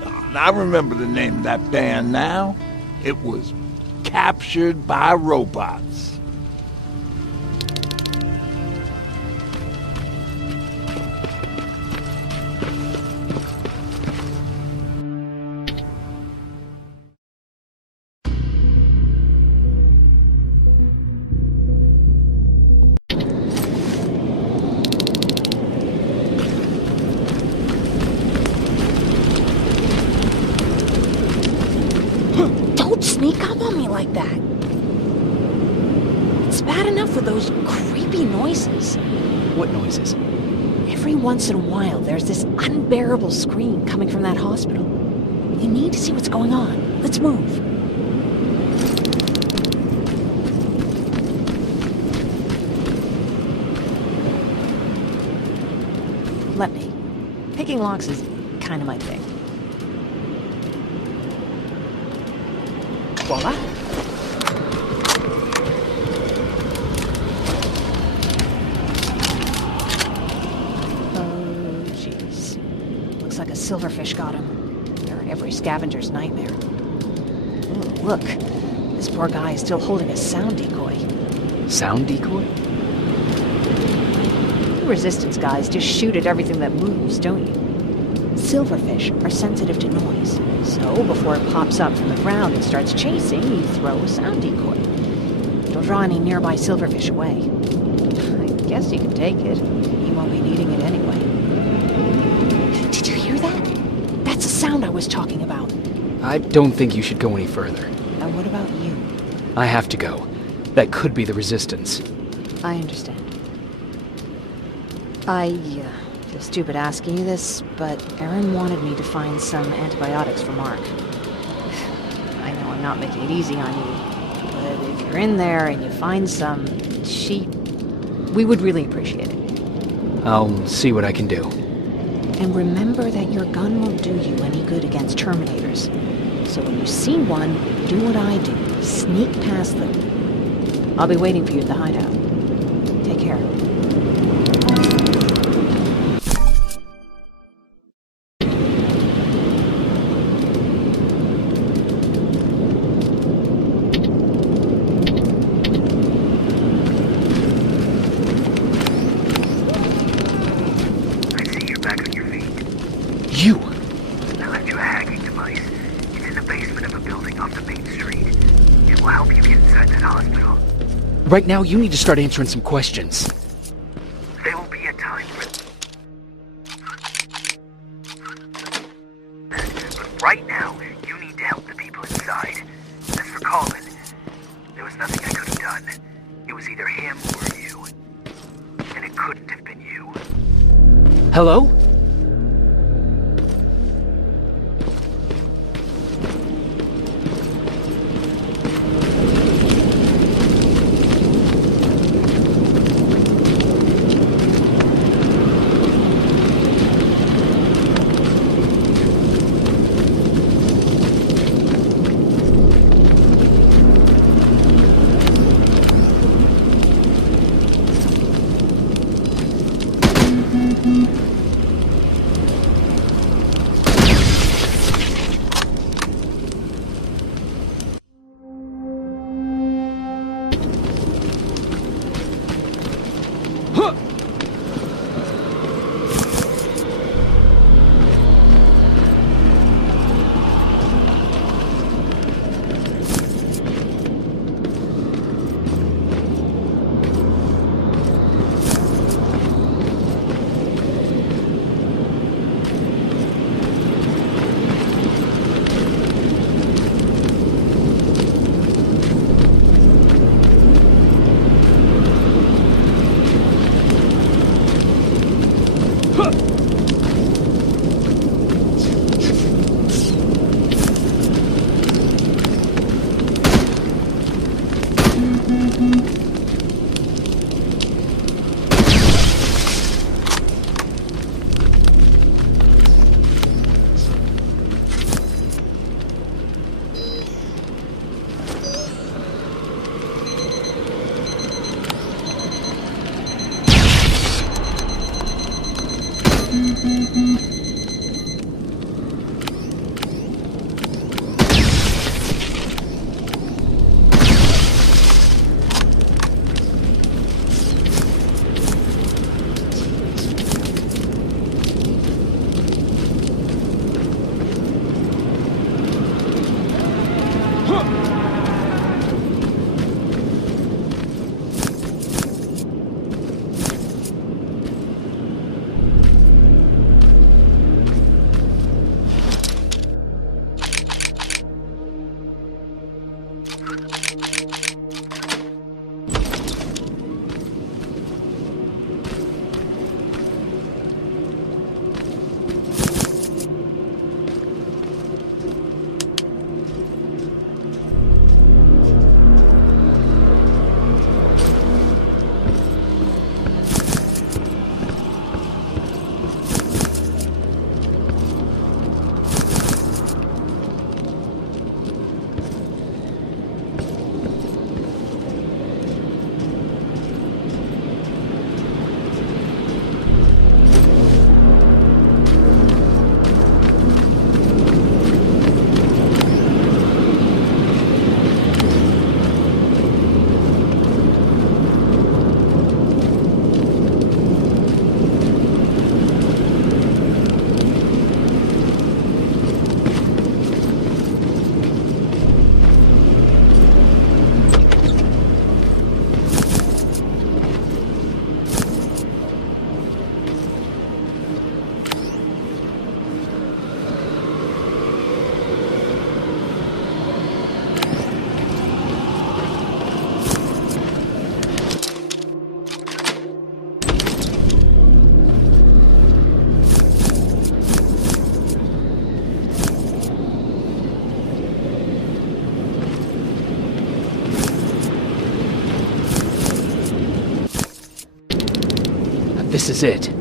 God, I remember the name of that band now. It was Captured by Robots. Sneak up on me like that. It's bad enough with those creepy noises. What noises? Every once in a while, there's this unbearable scream coming from that hospital. You need to see what's going on. Let's move. Let me. Picking locks is kind of my thing. Voila. Oh, jeez. Looks like a silverfish got him. They're every scavenger's nightmare. Ooh, look. This poor guy is still holding a sound decoy. Sound decoy? You Resistance guys just shoot at everything that moves, don't you? Silverfish are sensitive to noise. So, before it pops up from the ground and starts chasing, you throw a sound decoy. It'll draw any nearby silverfish away. I guess you can take it. You won't be needing it anyway. Did you hear that? That's the sound I was talking about. I don't think you should go any further. And what about you? I have to go. That could be the Resistance. I understand. I feel stupid asking you this, but Erin wanted me to find some antibiotics for Mark. I know I'm not making it easy on you, but if you're in there and you find some, we would really appreciate it. I'll see what I can do. And remember that your gun won't do you any good against Terminators. So when you see one, do what I do. Sneak past them. I'll be waiting for you at the hideout. Take care. Right now, you need to start answering some questions. There will be a time for... But right now, you need to help the people inside. As for Colin, there was nothing I could have done. It was either him or you. And it couldn't have been you. Hello? This is it.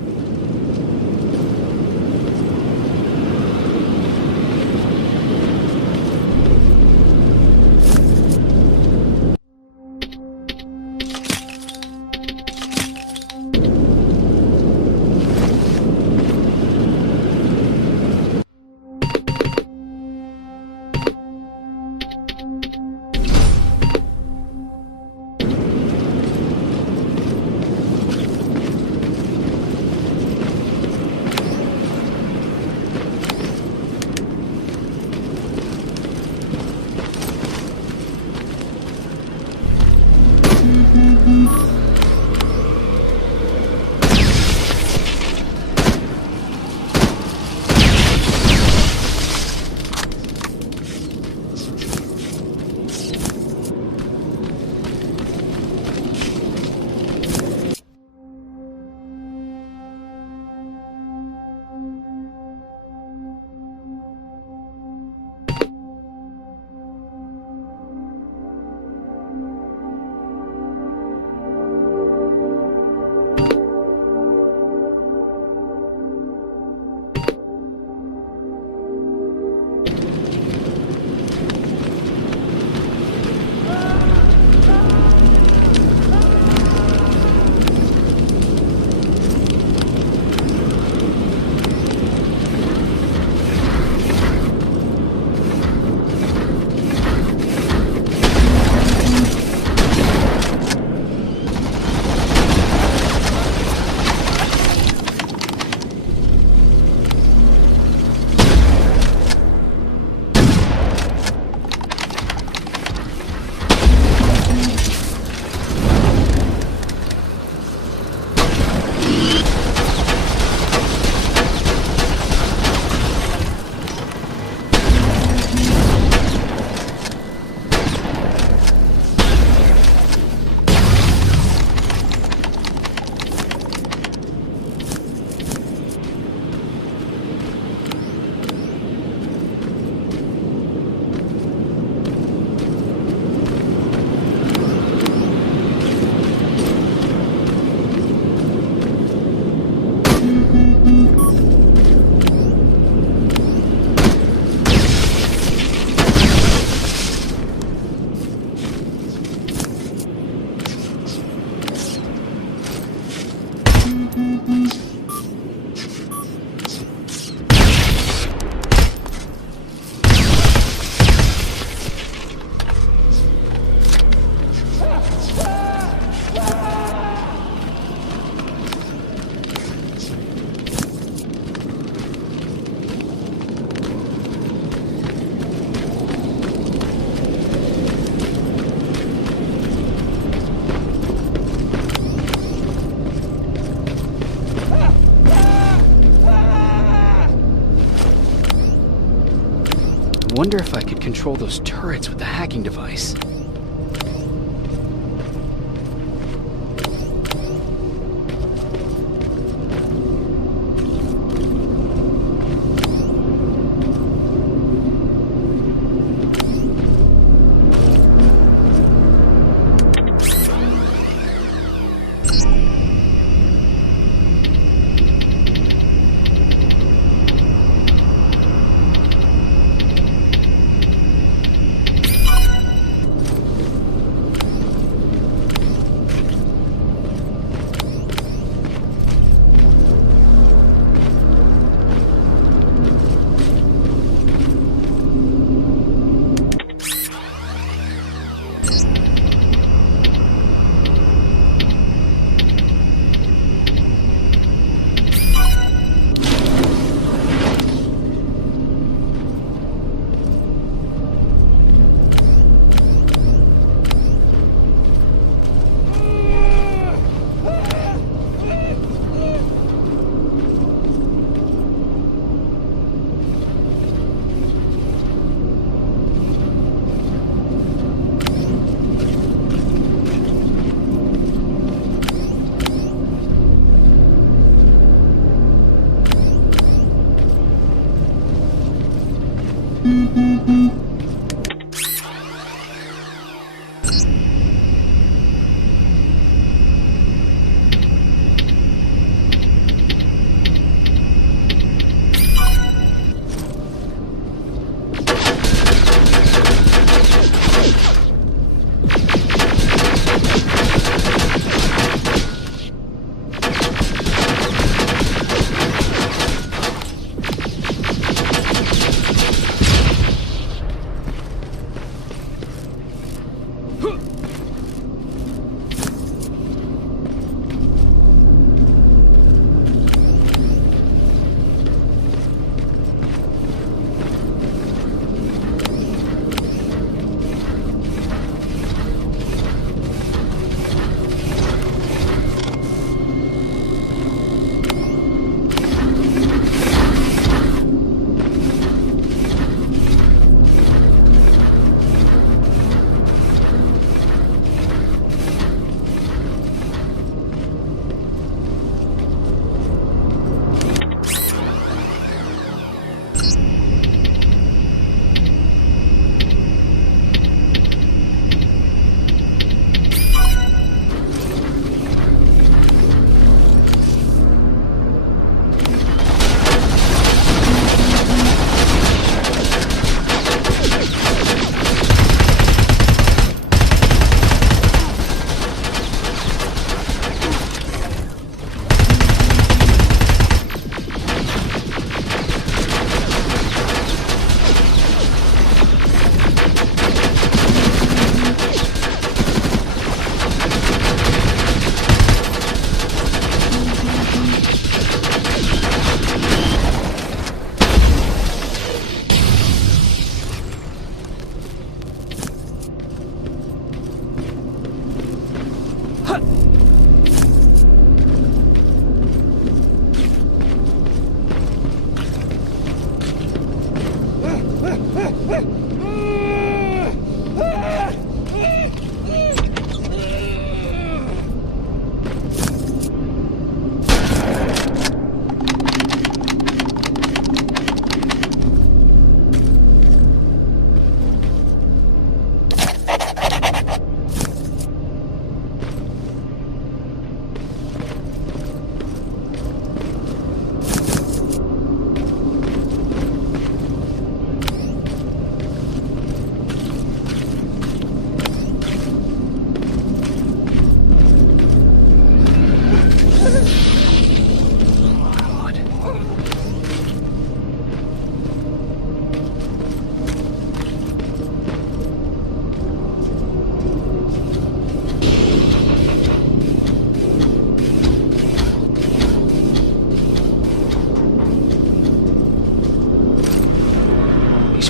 wonder if I could control those turrets with the hacking device.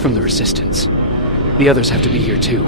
From the Resistance. The others have to be here too.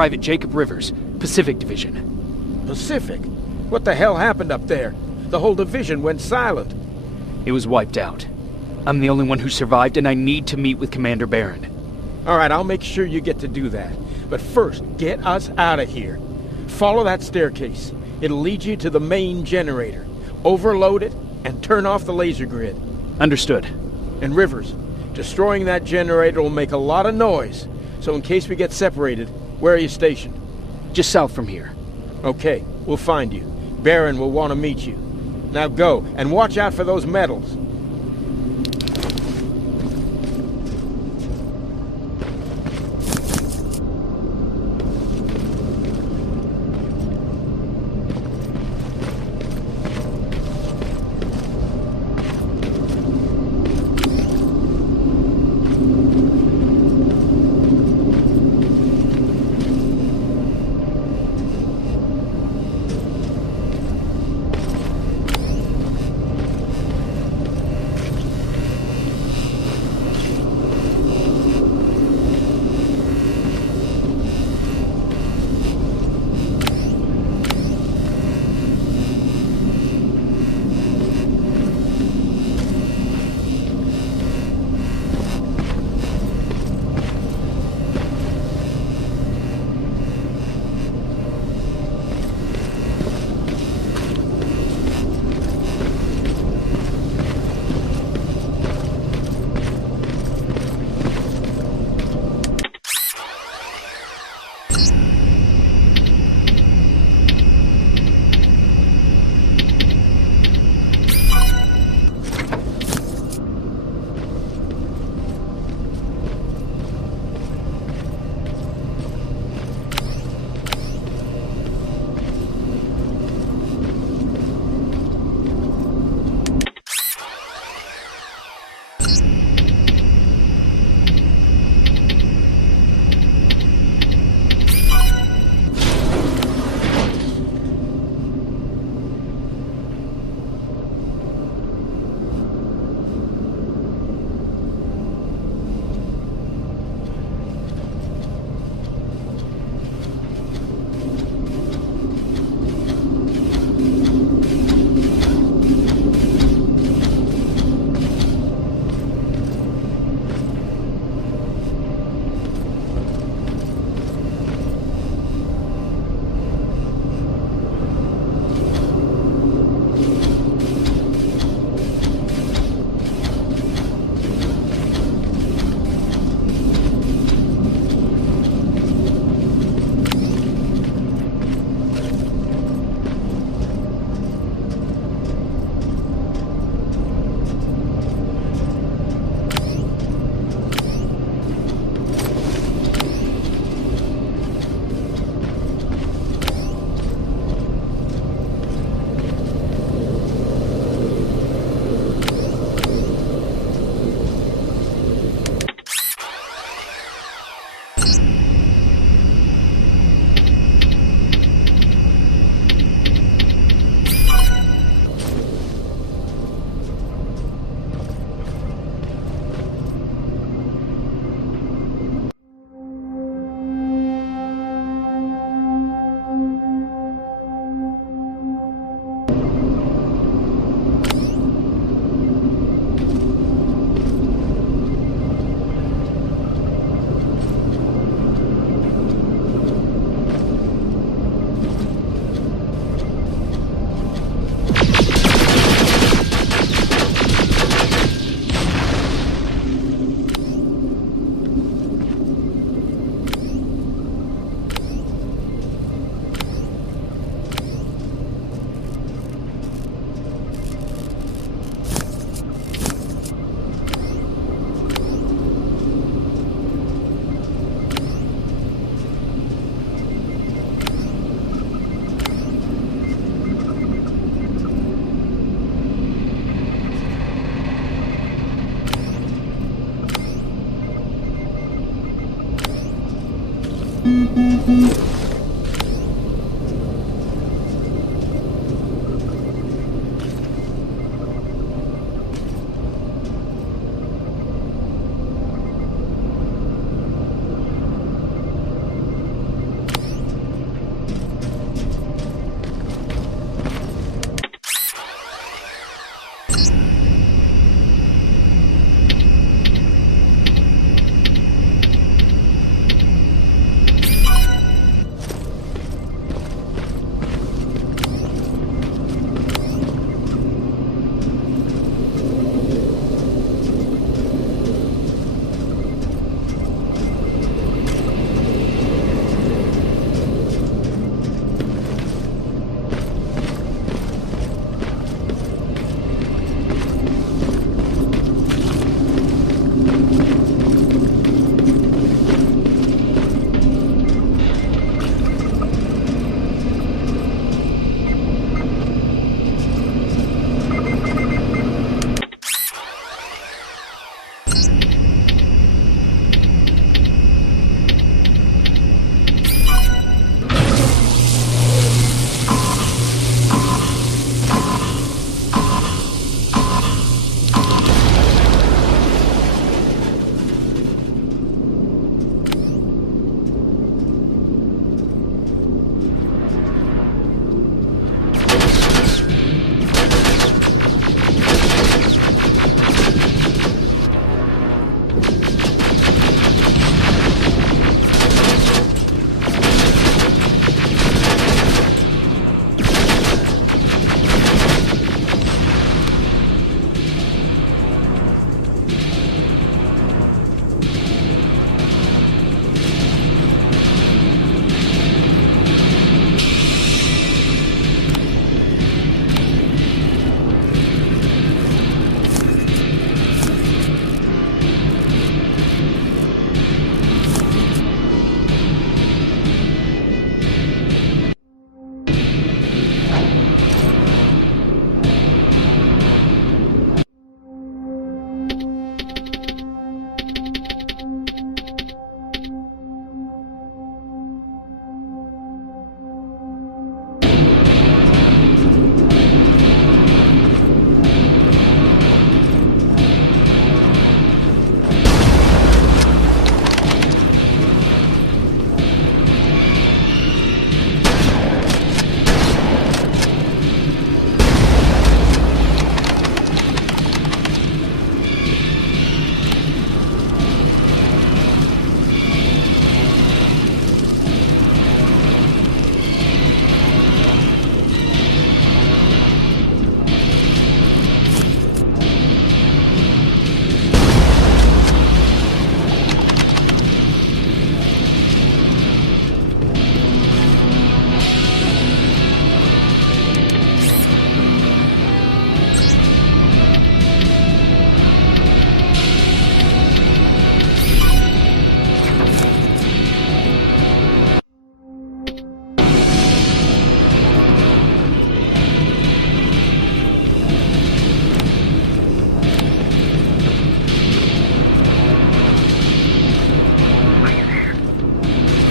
Private Jacob Rivers, Pacific Division. Pacific? What the hell happened up there? The whole division went silent. It was wiped out. I'm the only one who survived, and I need to meet with Commander Barron. All right, I'll make sure you get to do that. But first, get us out of here. Follow that staircase. It'll lead you to the main generator. Overload it and turn off the laser grid. Understood. And Rivers, destroying that generator will make a lot of noise. So in case we get separated, where are you stationed? Just south from here. Okay, we'll find you. Barron will want to meet you. Now go, and watch out for those medals.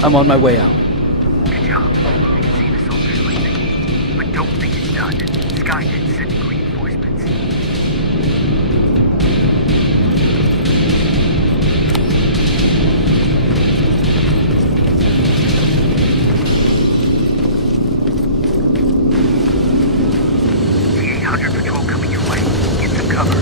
I'm on my way out. Good job. I can see the soldiers leaving. But don't think it's done. Skynet's sending reinforcements. The 800 patrol coming your way. Get some cover.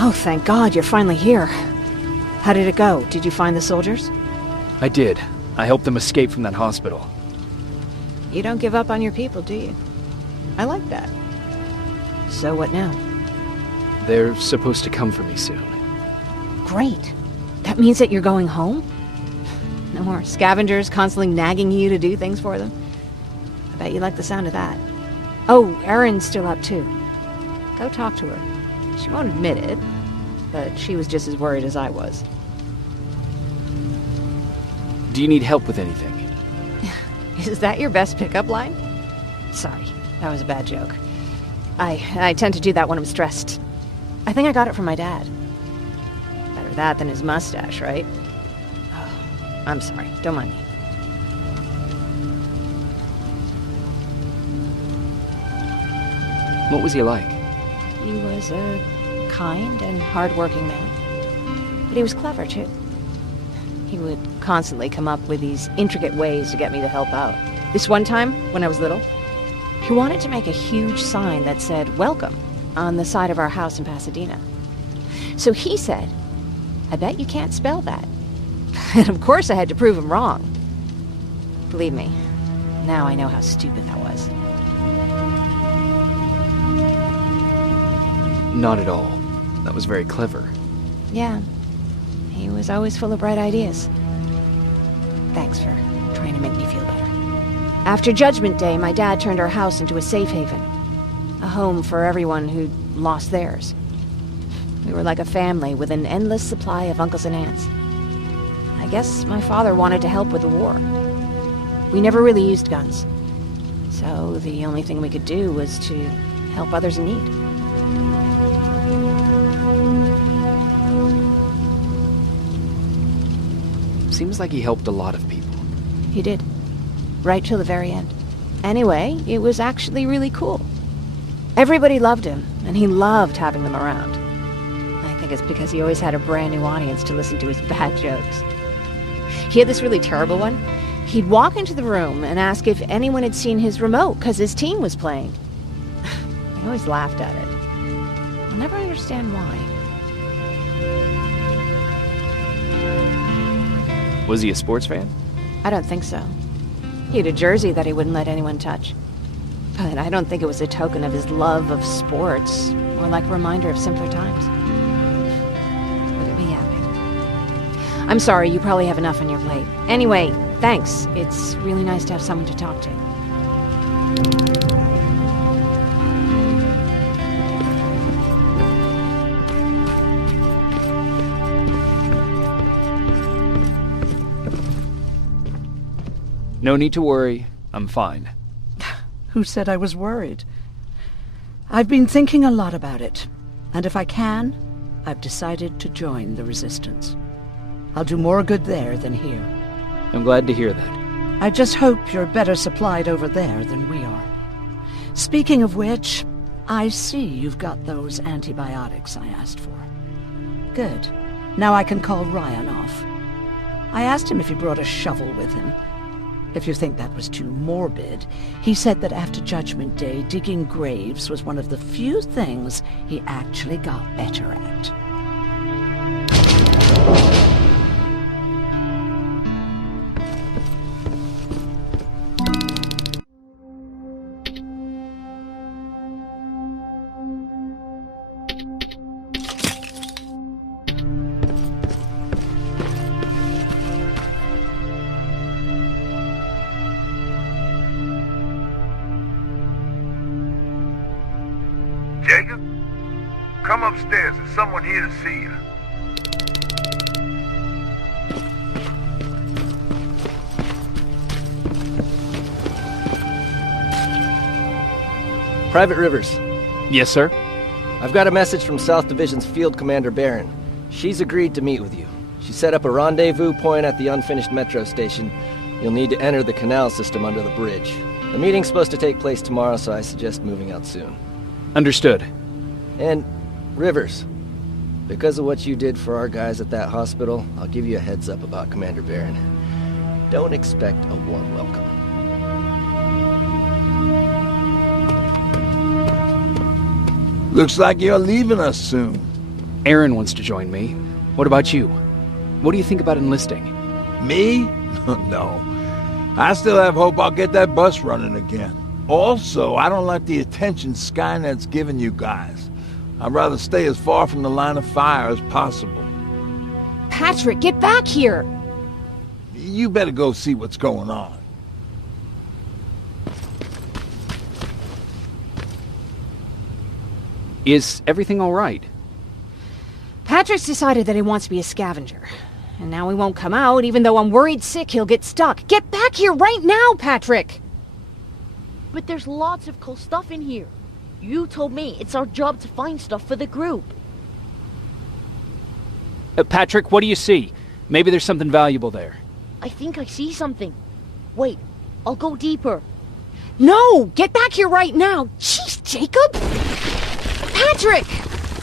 Oh, thank God, you're finally here. How did it go? Did you find the soldiers? I did. I helped them escape from that hospital. You don't give up on your people, do you? I like that. So what now? They're supposed to come for me soon. Great. That means that you're going home? No more scavengers constantly nagging you to do things for them? I bet you like the sound of that. Oh, Erin's still up too. Go talk to her. She won't admit it, but she was just as worried as I was. Do you need help with anything? Is that your best pickup line? Sorry, that was a bad joke. I tend to do that when I'm stressed. I think I got it from my dad. Better that than his mustache, right? Oh, I'm sorry, don't mind me. What was he like? He was a kind and hard-working man. But he was clever, too. He would constantly come up with these intricate ways to get me to help out. This one time, when I was little, he wanted to make a huge sign that said, "Welcome," on the side of our house in Pasadena. So he said, "I bet you can't spell that." And of course I had to prove him wrong. Believe me, now I know how stupid that was. Not at all. That was very clever. Yeah. He was always full of bright ideas. Thanks for trying to make me feel better. After Judgment Day, my dad turned our house into a safe haven. A home for everyone who'd lost theirs. We were like a family with an endless supply of uncles and aunts. I guess my father wanted to help with the war. We never really used guns. So the only thing we could do was to help others in need. Seems like he helped a lot of people. He did. Right till the very end. Anyway, it was actually really cool. Everybody loved him, and he loved having them around. I think it's because he always had a brand new audience to listen to his bad jokes. He had this really terrible one. He'd walk into the room and ask if anyone had seen his remote, because his team was playing. I always laughed at it. I'll never understand why. Was he a sports fan? I don't think so. He had a jersey that he wouldn't let anyone touch. But I don't think it was a token of his love of sports, more like a reminder of simpler times. Look at me yapping. I'm sorry, you probably have enough on your plate. Anyway, thanks. It's really nice to have someone to talk to. No need to worry. I'm fine. Who said I was worried? I've been thinking a lot about it, and if I can, I've decided to join the Resistance. I'll do more good there than here. I'm glad to hear that. I just hope you're better supplied over there than we are. Speaking of which, I see you've got those antibiotics I asked for. Good. Now I can call Ryan off. I asked him if he brought a shovel with him. If you think that was too morbid, he said that after Judgment Day, digging graves was one of the few things he actually got better at. Jacob? Come upstairs. There's someone here to see you. Private Rivers. Yes, sir? I've got a message from South Division's Field Commander Barron. She's agreed to meet with you. She set up a rendezvous point at the unfinished metro station. You'll need to enter the canal system under the bridge. The meeting's supposed to take place tomorrow, so I suggest moving out soon. Understood. And, Rivers, because of what you did for our guys at that hospital, I'll give you a heads up about Commander Barron. Don't expect a warm welcome. Looks like you're leaving us soon. Aaron wants to join me. What about you? What do you think about enlisting? Me? No. I still have hope I'll get that bus running again. Also, I don't like the attention Skynet's giving you guys. I'd rather stay as far from the line of fire as possible. Patrick, get back here! You better go see what's going on. Is everything all right? Patrick's decided that he wants to be a scavenger. And now he won't come out, even though I'm worried sick he'll get stuck. Get back here right now, Patrick! But there's lots of cool stuff in here. You told me it's our job to find stuff for the group. Patrick, what do you see? Maybe there's something valuable there. I think I see something. Wait, I'll go deeper. No! Get back here right now! Jeez, Jacob! Patrick!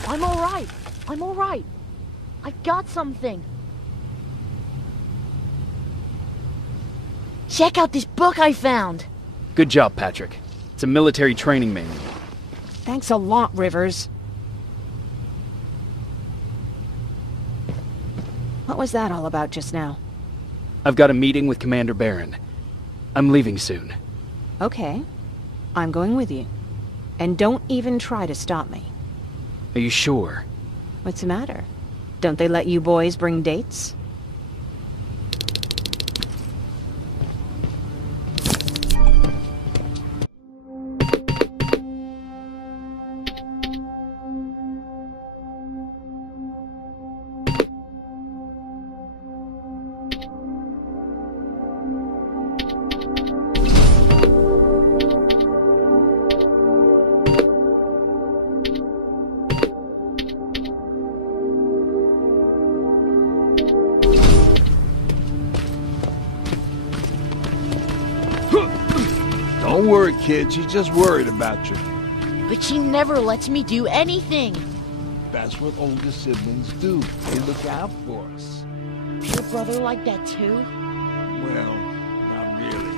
I'm alright. I'm alright. I've got something. Check out this book I found. Good job, Patrick. It's a military training manual. Thanks a lot, Rivers. What was that all about just now? I've got a meeting with Commander Barron. I'm leaving soon. Okay. I'm going with you. And don't even try to stop me. Are you sure? What's the matter? Don't they let you boys bring dates? Don't worry, kid. She's just worried about you. But she never lets me do anything. That's what older siblings do. They look out for us. Your brother like that too? Well, not really.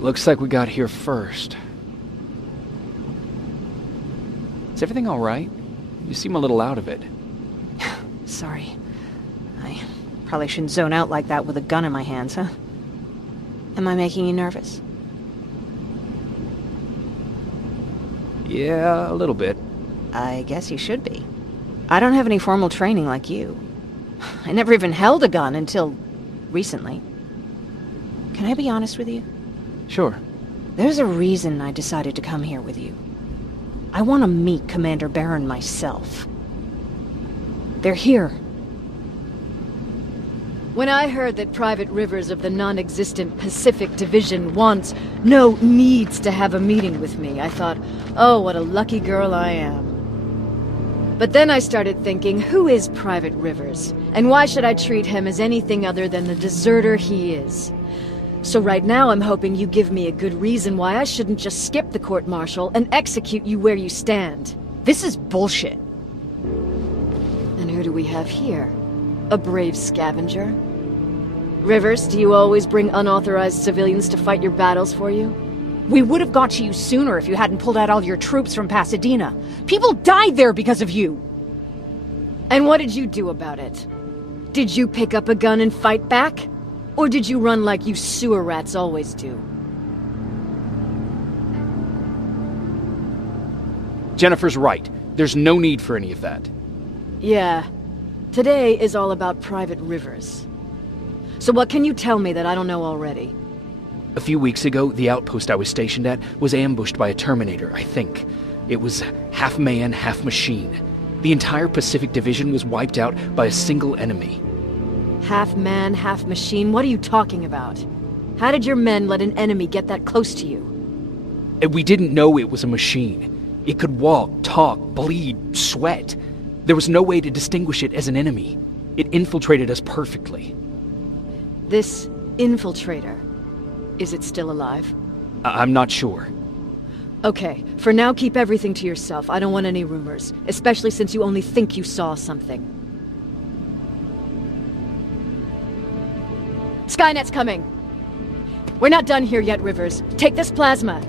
Looks like we got here first. Is everything all right? You seem a little out of it. Sorry. I probably shouldn't zone out like that with a gun in my hands, huh? Am I making you nervous? Yeah, a little bit. I guess you should be. I don't have any formal training like you. I never even held a gun until recently. Can I be honest with you? Sure. There's a reason I decided to come here with you. I want to meet Commander Barron myself. They're here. When I heard that Private Rivers of the non-existent Pacific Division needs to have a meeting with me, I thought, oh, what a lucky girl I am. But then I started thinking, who is Private Rivers? And why should I treat him as anything other than the deserter he is? So right now I'm hoping you give me a good reason why I shouldn't just skip the court-martial and execute you where you stand. This is bullshit. And who do we have here? A brave scavenger? Rivers, do you always bring unauthorized civilians to fight your battles for you? We would have got to you sooner if you hadn't pulled out all your troops from Pasadena. People died there because of you! And what did you do about it? Did you pick up a gun and fight back? Or did you run like you sewer rats always do? Jennifer's right. There's no need for any of that. Yeah. Today is all about Private Rivers. So what can you tell me that I don't know already? A few weeks ago, the outpost I was stationed at was ambushed by a Terminator, I think. It was half man, half machine. The entire Pacific Division was wiped out by a single enemy. Half man, half machine? What are you talking about? How did your men let an enemy get that close to you? And we didn't know it was a machine. It could walk, talk, bleed, sweat. There was no way to distinguish it as an enemy. It infiltrated us perfectly. This infiltrator, is it still alive? I'm not sure. Okay, for now keep everything to yourself. I don't want any rumors, especially since you only think you saw something. Skynet's coming! We're not done here yet, Rivers. Take this plasma.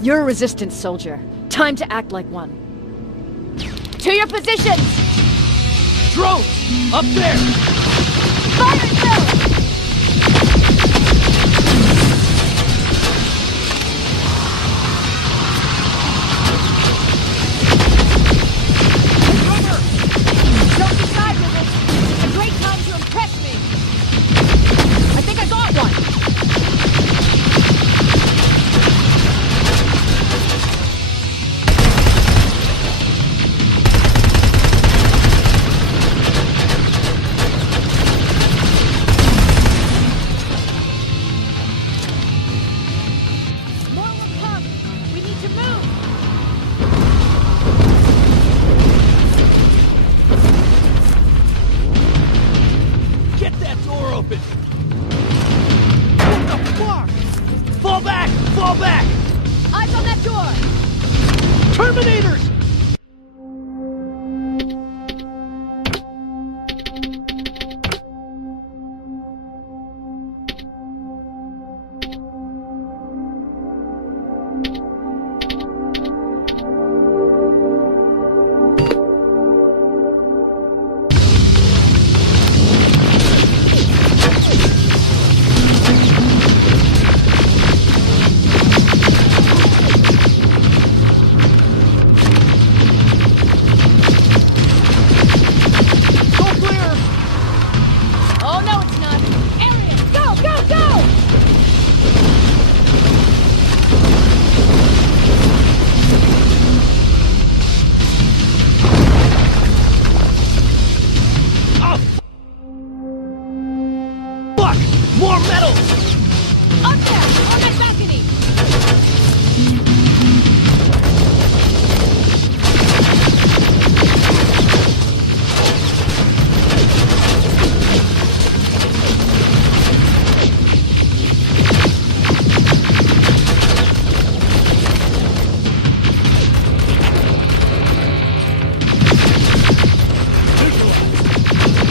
You're a resistance soldier. Time to act like one. To your positions! Drones! Up there! Fire at will! Don't decide, Rivers! A great time to impress me! I think I got one! Terminators! More metal! Up there! On that balcony!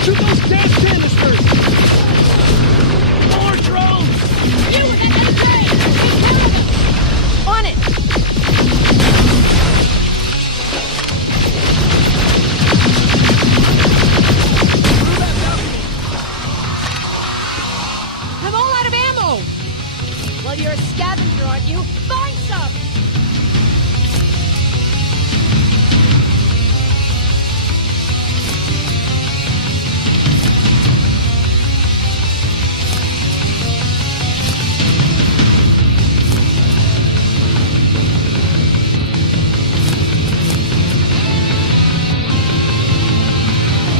Shoot those gas canisters! More drones! You and that other train! Take care of them! On it! I'm all out of ammo! Well, you're a scavenger, aren't you? Find some!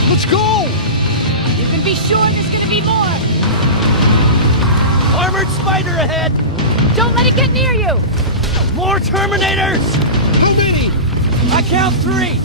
Let's go! You can be sure there's gonna be more! Armored spider ahead! Don't let it get near you! More Terminators! How many? I count 3!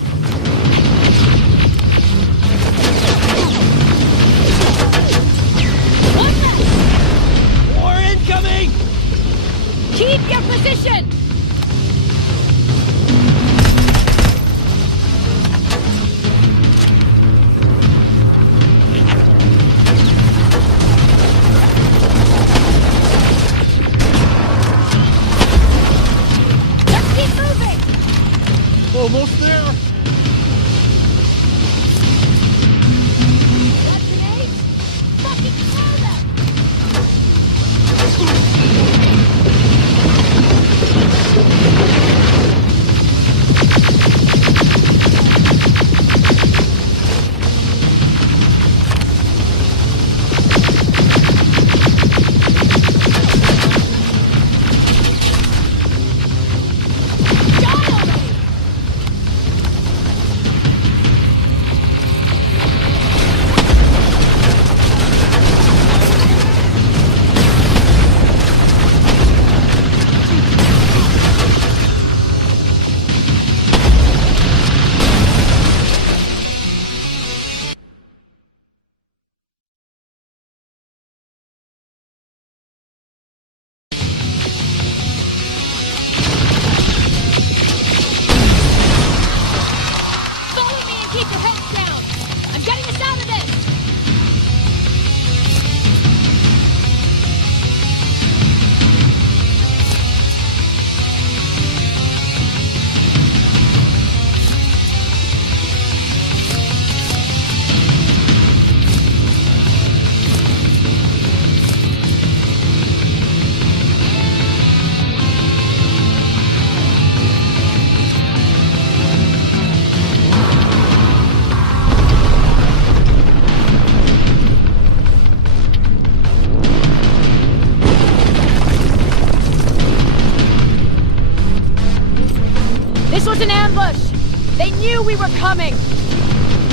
knew we were coming!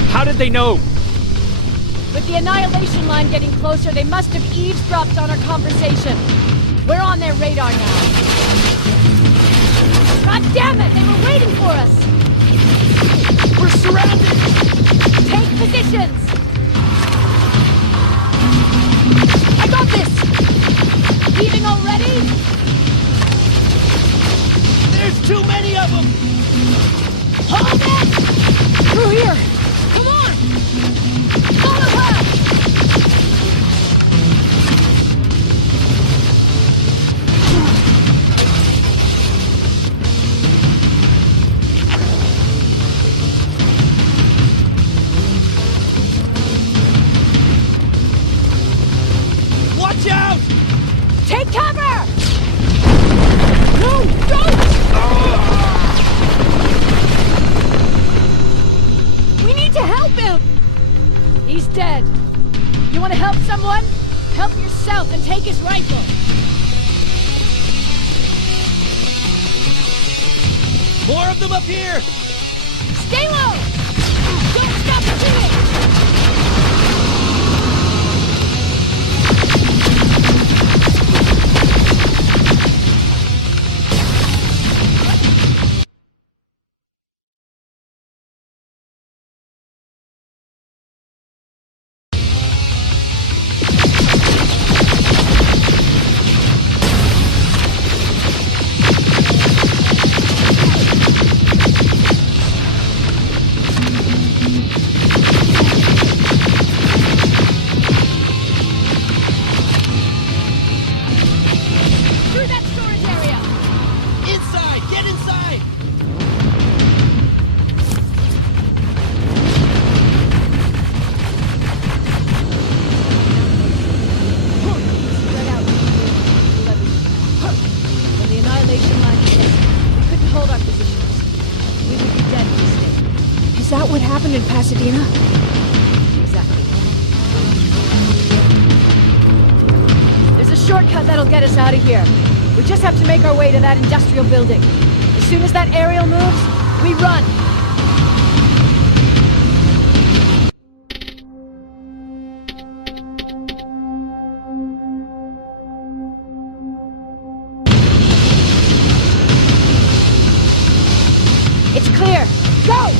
How did they know? With the annihilation line getting closer, they must have eavesdropped on our conversation. We're on their radar now. God damn it! They were waiting for us! We're surrounded! Take positions! I got this! Leaving already? There's too many of them! Hold it! Through here! Come on! Follow her! Watch out! Take cover! No! Don't! We need to help him! He's dead. You want to help someone? Help yourself and take his rifle. More of them up here! Stay low! Don't stop shooting! Is that what happened in Pasadena? Exactly. There's a shortcut that'll get us out of here. We just have to make our way to that industrial building. As soon as that aerial moves, we run. It's clear. Go!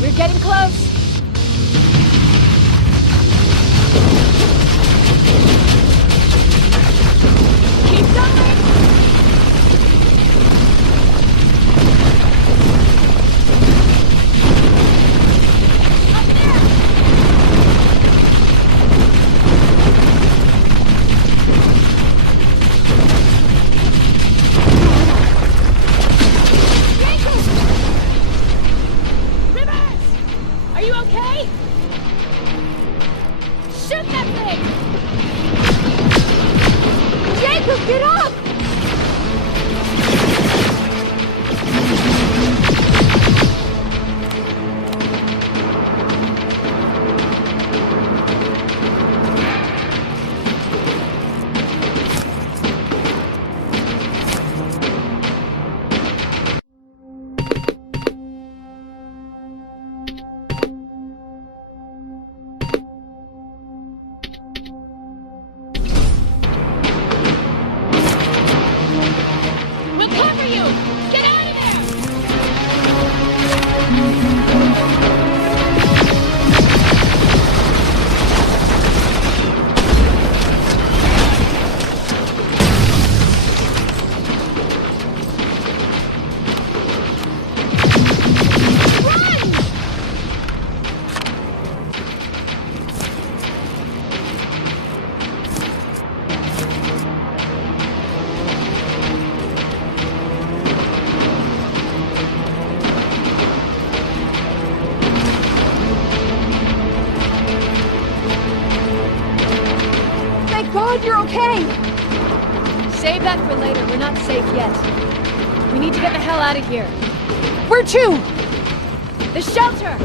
We're getting close. Keep going! Are you okay? Shoot that thing! Jacob, get up! We'll cover you! Get out of there! Run! Thank God you're okay! Save that for later. We're not safe yet. We need to get the hell out of here. Where to? The shelter!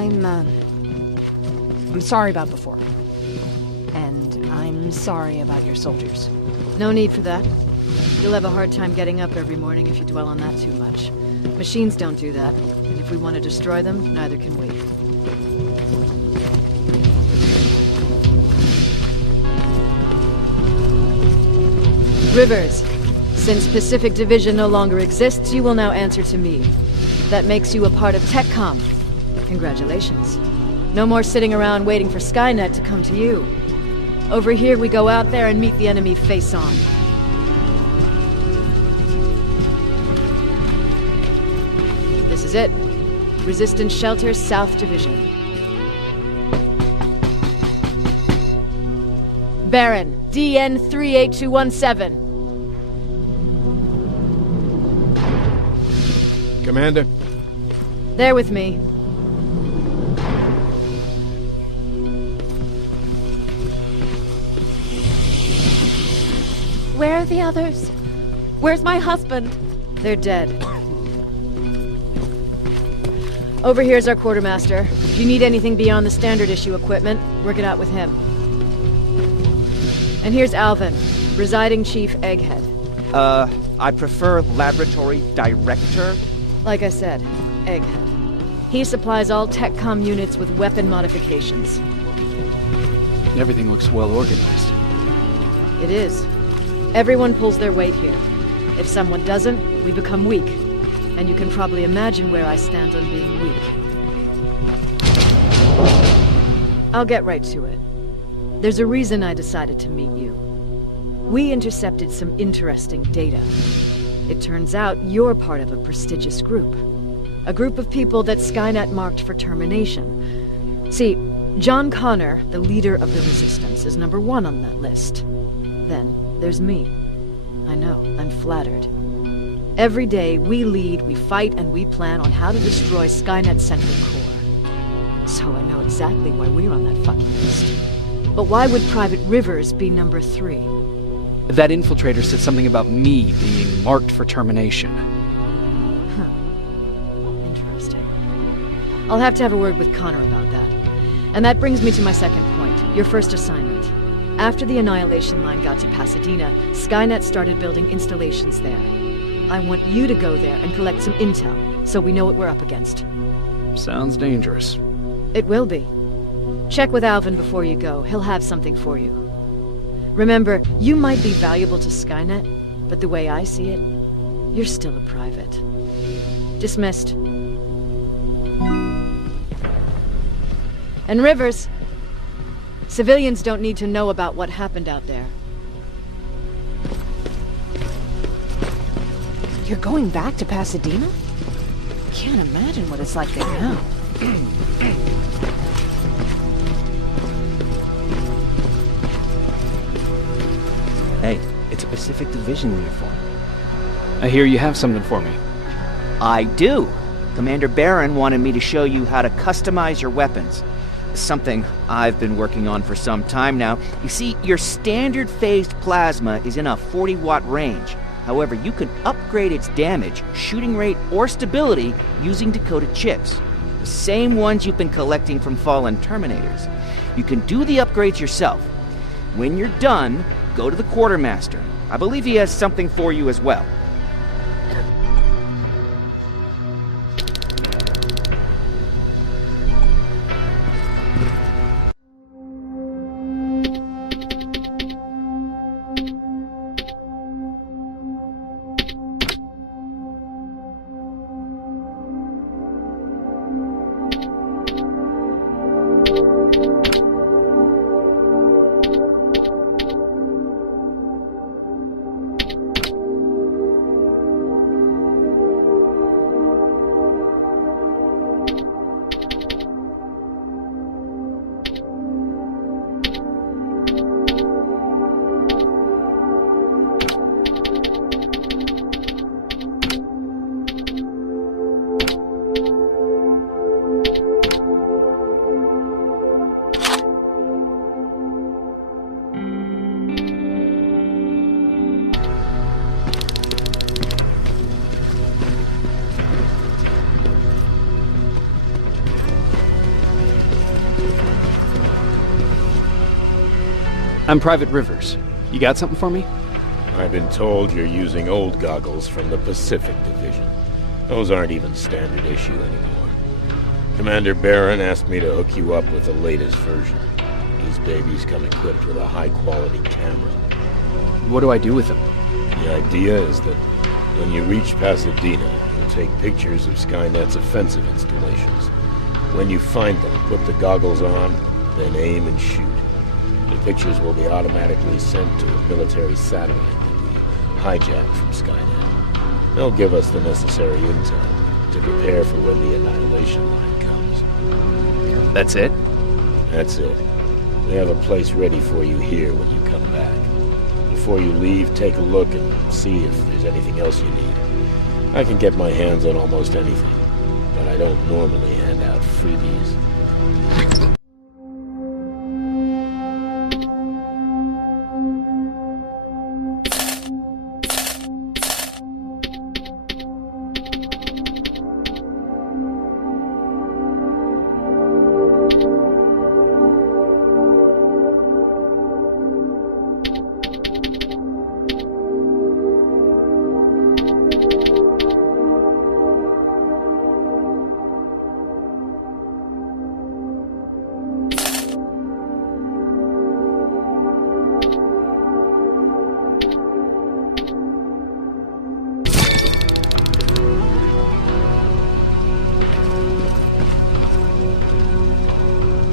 I'm sorry about before. And I'm sorry about your soldiers. No need for that. You'll have a hard time getting up every morning if you dwell on that too much. Machines don't do that, and if we want to destroy them, neither can we. Rivers, since Pacific Division no longer exists, you will now answer to me. That makes you a part of TechCom. Congratulations. No more sitting around waiting for Skynet to come to you. Over here, we go out there and meet the enemy face on. This is it. Resistance Shelter, South Division. Baron, DN 38217. Commander? There with me. Where are the others? Where's my husband? They're dead. Over here's our quartermaster. If you need anything beyond the standard issue equipment, work it out with him. And here's Alvin, Presiding Chief Egghead. I prefer Laboratory Director. Like I said, Egghead. He supplies all TechCom units with weapon modifications. Everything looks well organized. It is. Everyone pulls their weight here. If someone doesn't, we become weak. And you can probably imagine where I stand on being weak. I'll get right to it. There's a reason I decided to meet you. We intercepted some interesting data. It turns out you're part of a prestigious group. A group of people that Skynet marked for termination. See, John Connor, the leader of the Resistance, is number 1 on that list. Then there's me. I know, I'm flattered. Every day, we lead, we fight, and we plan on how to destroy Skynet's central core. So I know exactly why we're on that fucking list. But why would Private Rivers be number 3? That infiltrator said something about me being marked for termination. Huh. Interesting. I'll have to have a word with Connor about that. And that brings me to my second point, your first assignment. After the Annihilation Line got to Pasadena, Skynet started building installations there. I want you to go there and collect some intel, so we know what we're up against. Sounds dangerous. It will be. Check with Alvin before you go. He'll have something for you. Remember, you might be valuable to Skynet, but the way I see it, you're still a private. Dismissed. And Rivers, civilians don't need to know about what happened out there. You're going back to Pasadena? Can't imagine what it's like there now. Hey, it's a Pacific Division uniform. I hear you have something for me. I do. Commander Barron wanted me to show you how to customize your weapons. Something I've been working on for some time now. You see, your standard phased plasma is in a 40-watt range. However, you can upgrade its damage, shooting rate, or stability using decoded chips. The same ones you've been collecting from fallen Terminators. You can do the upgrades yourself. When you're done, go to the quartermaster. I believe he has something for you as well. I'm Private Rivers. You got something for me? I've been told you're using old goggles from the Pacific Division. Those aren't even standard issue anymore. Commander Barron asked me to hook you up with the latest version. These babies come equipped with a high-quality camera. What do I do with them? The idea is that when you reach Pasadena, you'll take pictures of Skynet's offensive installations. When you find them, put the goggles on, then aim and shoot. The pictures will be automatically sent to a military satellite that we hijack from Skynet. They'll give us the necessary intel to prepare for when the annihilation line comes. That's it? That's it. They have a place ready for you here when you come back. Before you leave, take a look and see if there's anything else you need. I can get my hands on almost anything, but I don't normally hand out freebies.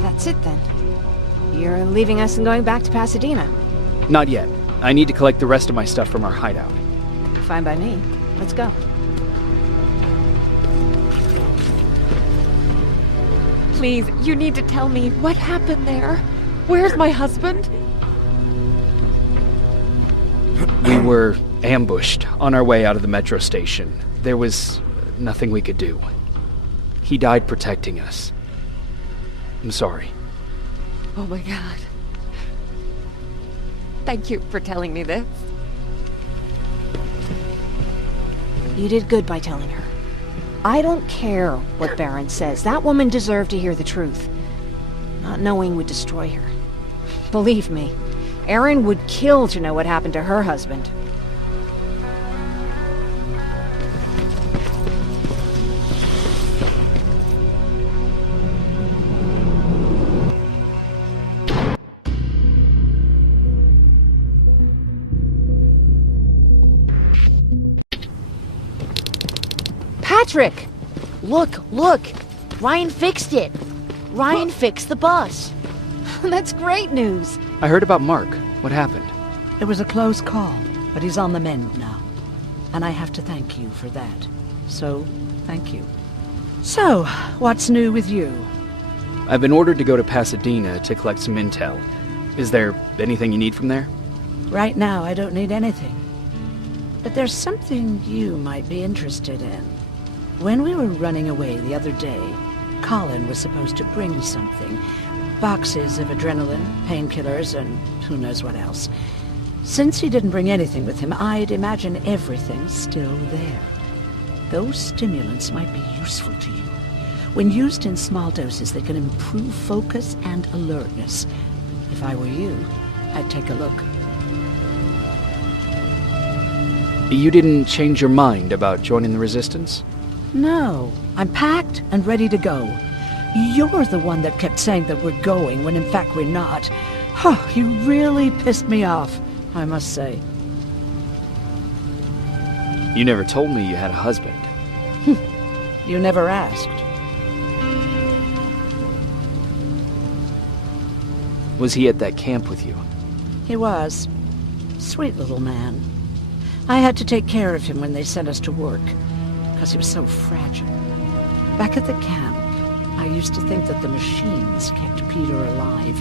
That's it then. You're leaving us and going back to Pasadena. Not yet. I need to collect the rest of my stuff from our hideout. Fine by me. Let's go. Please, you need to tell me what happened there. Where's my husband? We were ambushed on our way out of the metro station. There was nothing we could do. He died protecting us. I'm sorry. Oh my God. Thank you for telling me this. You did good by telling her. I don't care what Barron says. That woman deserved to hear the truth. Not knowing would destroy her. Believe me, Erin would kill to know what happened to her husband. Patrick! Look! Ryan fixed it! Ryan fixed the bus! That's great news! I heard about Mark. What happened? It was a close call, but he's on the mend now. And I have to thank you for that. So, thank you. So, what's new with you? I've been ordered to go to Pasadena to collect some intel. Is there anything you need from there? Right now, I don't need anything. But there's something you might be interested in. When we were running away the other day, Colin was supposed to bring something. Boxes of adrenaline, painkillers, and who knows what else. Since he didn't bring anything with him, I'd imagine everything's still there. Those stimulants might be useful to you. When used in small doses, they can improve focus and alertness. If I were you, I'd take a look. You didn't change your mind about joining the Resistance? No, I'm packed and ready to go. You're the one that kept saying that we're going when in fact we're not. Oh, you really pissed me off, I must say. You never told me you had a husband. You never asked. Was he at that camp with you? He was. Sweet little man. I had to take care of him when they sent us to work, because he was so fragile. Back at the camp, I used to think that the machines kept Peter alive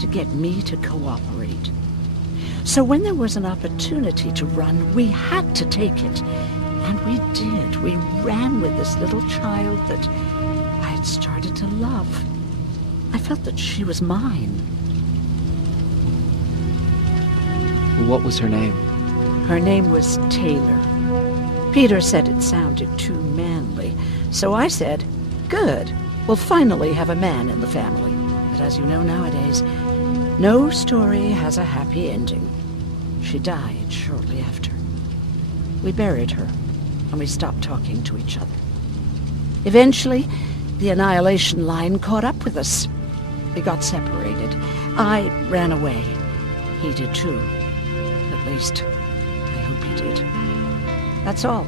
to get me to cooperate. So when there was an opportunity to run, we had to take it. And we did. We ran with this little child that I had started to love. I felt that she was mine. What was her name? Her name was Taylor. Peter said it sounded too manly, so I said, good, we'll finally have a man in the family. But as you know nowadays, No story has a happy ending. She died shortly after. We buried her, and we stopped talking to each other. Eventually, the Annihilation Line caught up with us. We got separated. I ran away. He did too. At least, I hope he did. That's all.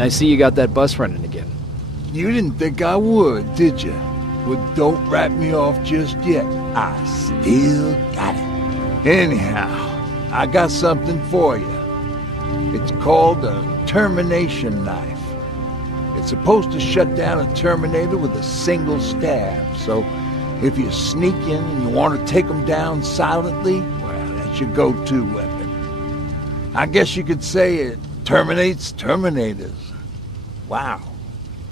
I see you got that bus running again. You didn't think I would, did you? Well, don't write me off just yet. I still got it. Anyhow, I got something for you. It's called a termination knife. It's supposed to shut down a Terminator with a single stab, so if you sneak in and you want to take them down silently, well, that's your go-to weapon. I guess you could say it terminates Terminators. Wow,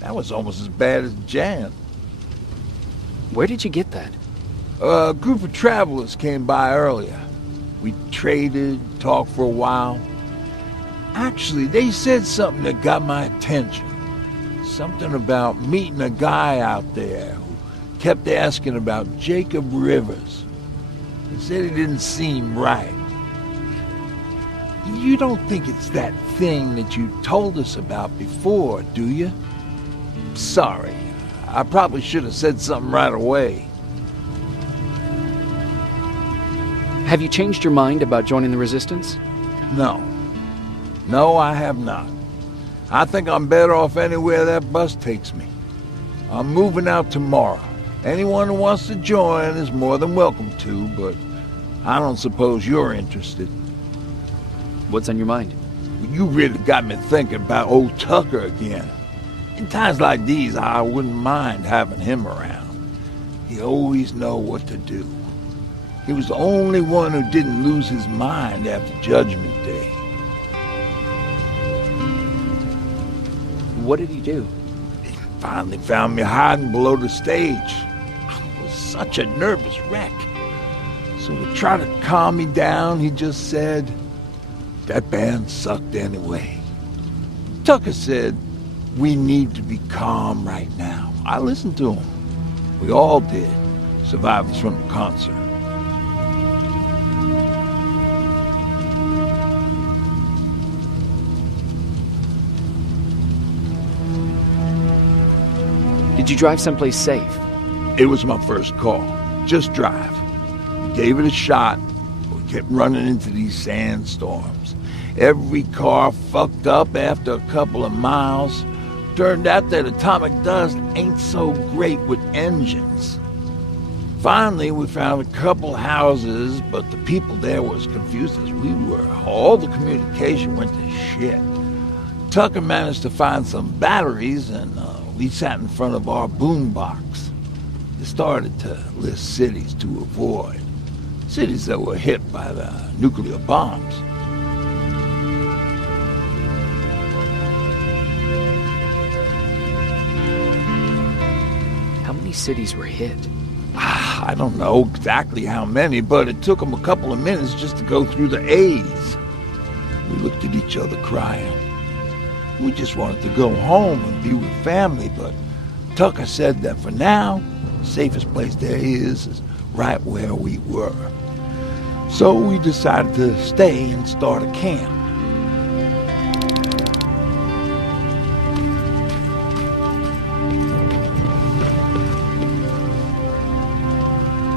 that was almost as bad as Jan. Where did you get that? A group of travelers came by earlier. We traded, talked for a while. Actually, they said something that got my attention. Something about meeting a guy out there who kept asking about Jacob Rivers. They said he didn't seem right. You don't think it's that thing that you told us about before, do you? Sorry. I probably should have said something right away. Have you changed your mind about joining the Resistance? No. No, I have not. I think I'm better off anywhere that bus takes me. I'm moving out tomorrow. Anyone who wants to join is more than welcome to, but I don't suppose you're interested. What's on your mind? You really got me thinking about old Tucker again. In times like these, I wouldn't mind having him around. He always know what to do. He was the only one who didn't lose his mind after Judgment Day. What did he do? He finally found me hiding below the stage. I was such a nervous wreck. So to try to calm me down, he just said, "That band sucked anyway." Tucker said, "We need to be calm right now." I listened to him. We all did, survivors from the concert. Did you drive someplace safe? It was my first call. Just drive. Gave it a shot. We kept running into these sandstorms. Every car fucked up after a couple of miles. Turned out that atomic dust ain't so great with engines. Finally, we found a couple houses, but the people there were as confused as we were. All the communication went to shit. Tucker managed to find some batteries, and we sat in front of our boombox. It started to list cities to avoid. Cities that were hit by the nuclear bombs. How many cities were hit? I don't know exactly how many, but it took them a couple of minutes just to go through the A's. We looked at each other crying. We just wanted to go home and be with family, but Tucker said that for now, the safest place there is right where we were. So we decided to stay and start a camp.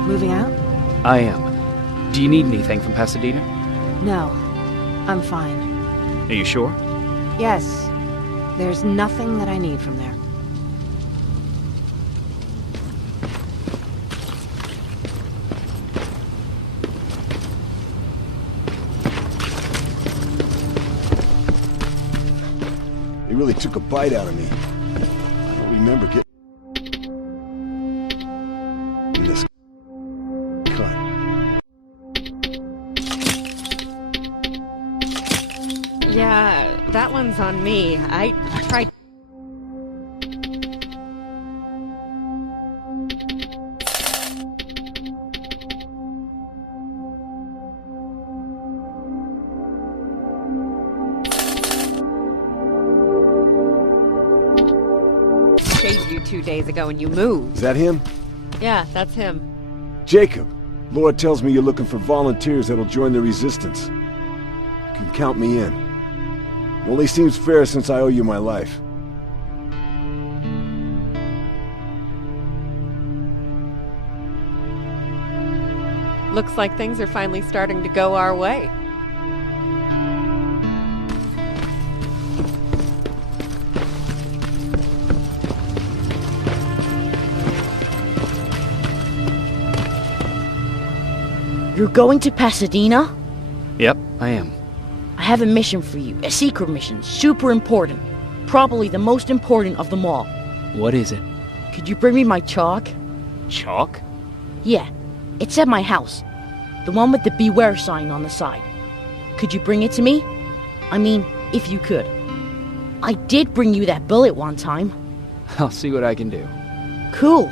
Moving out? I am. Do you need anything from Pasadena? No. I'm fine. Are you sure? Yes. There's nothing that I need from there. They really took a bite out of me. I don't remember getting this cut. Yeah, that one's on me. I tried. 2 days ago and you moved. Is that him? Yeah, that's him. Jacob, Laura tells me you're looking for volunteers that'll join the resistance. You can count me in. Only seems fair since I owe you my life. Looks like things are finally starting to go our way. You're going to Pasadena? Yep, I am. I have a mission for you. A secret mission. Super important. Probably the most important of them all. What is it? Could you bring me my chalk? Chalk? Yeah. It's at my house. The one with the beware sign on the side. Could you bring it to me? I mean, if you could. I did bring you that bullet one time. I'll see what I can do. Cool.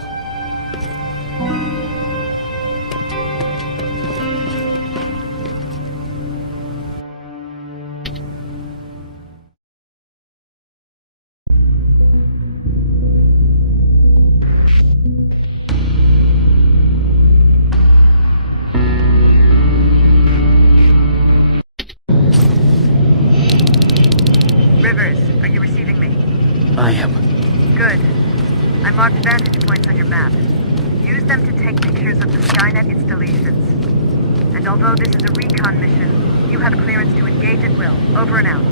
Rivers, are you receiving me? I am. Good. I marked vantage points on your map. Use them to take pictures of the Skynet installations. And although this is a recon mission, you have clearance to engage at will. Over and out.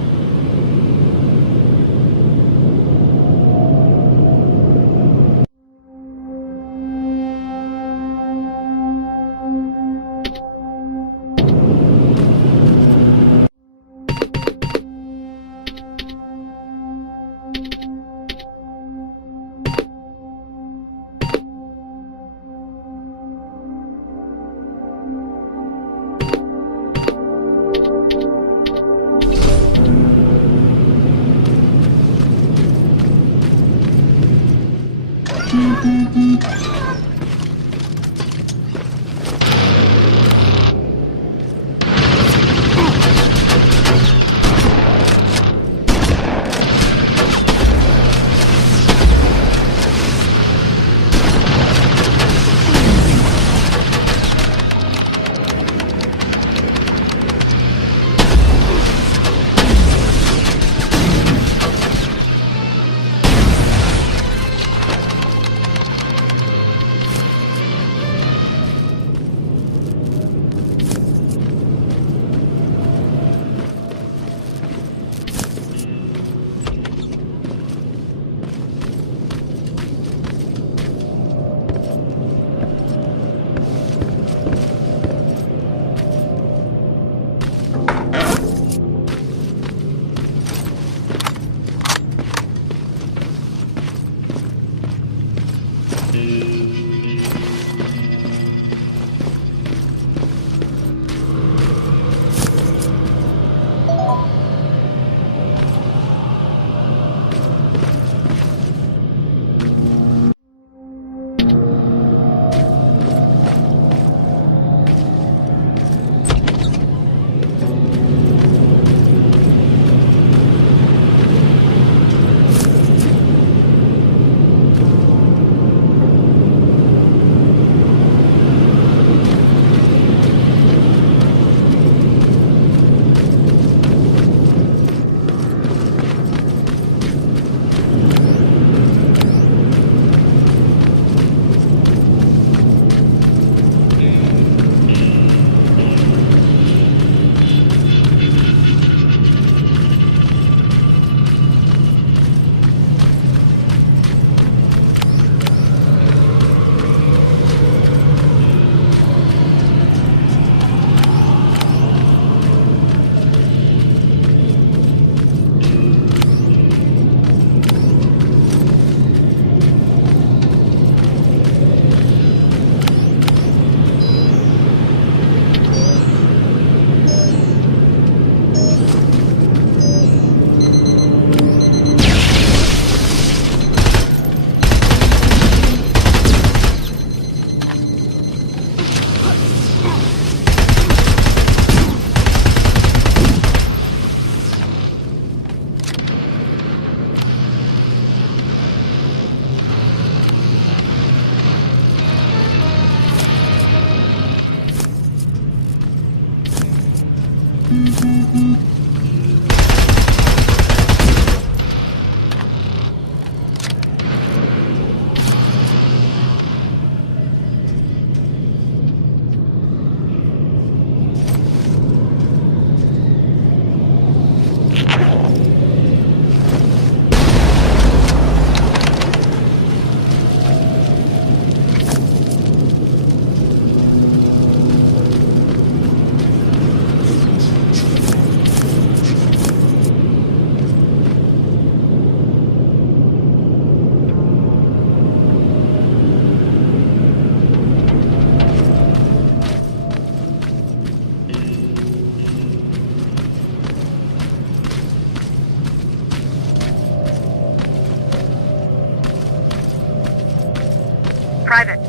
Private,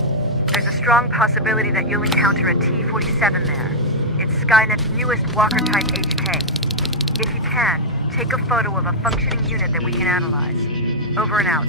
there's a strong possibility that you'll encounter a T-47 there. It's Skynet's newest Walker-type HK. If you can, take a photo of a functioning unit that we can analyze. Over and out.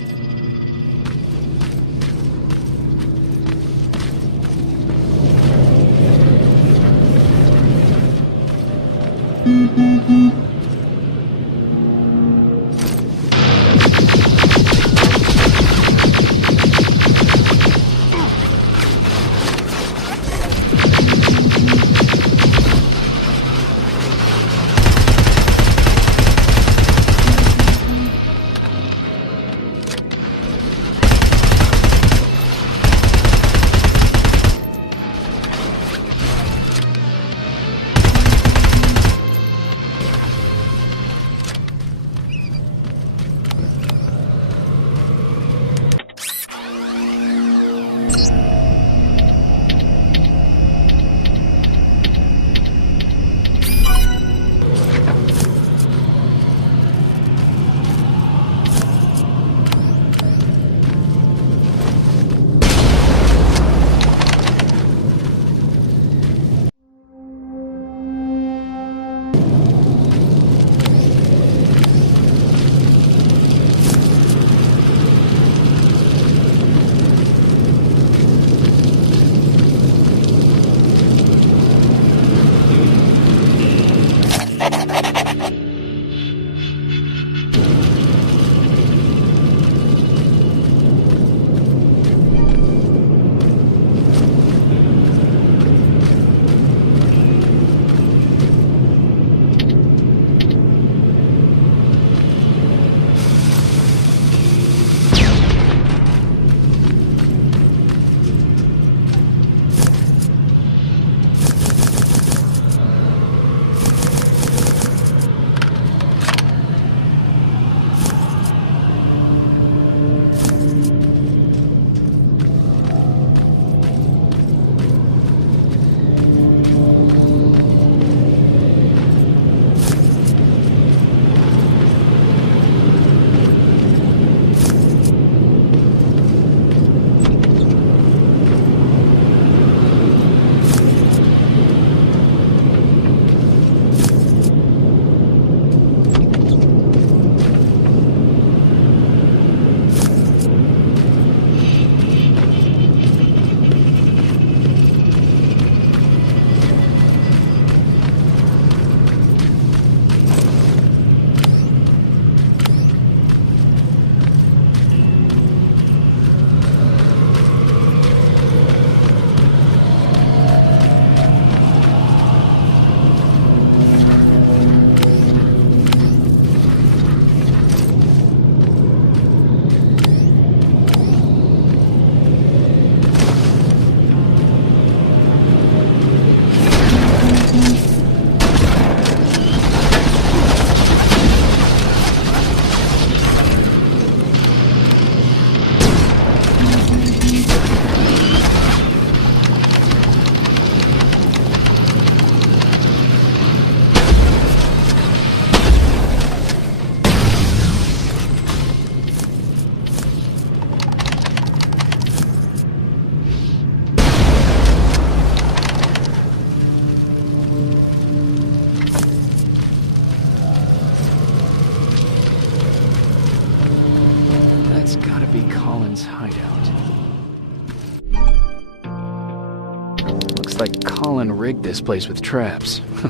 Like Colin rigged this place with traps. I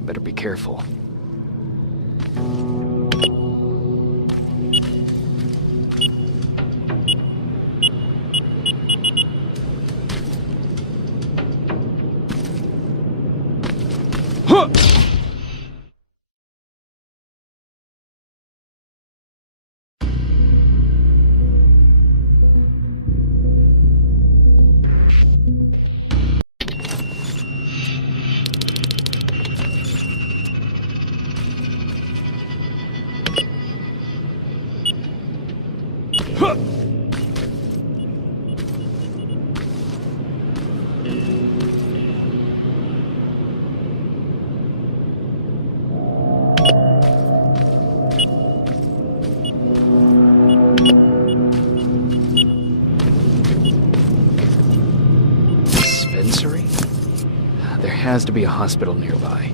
better be careful. has to be a hospital nearby.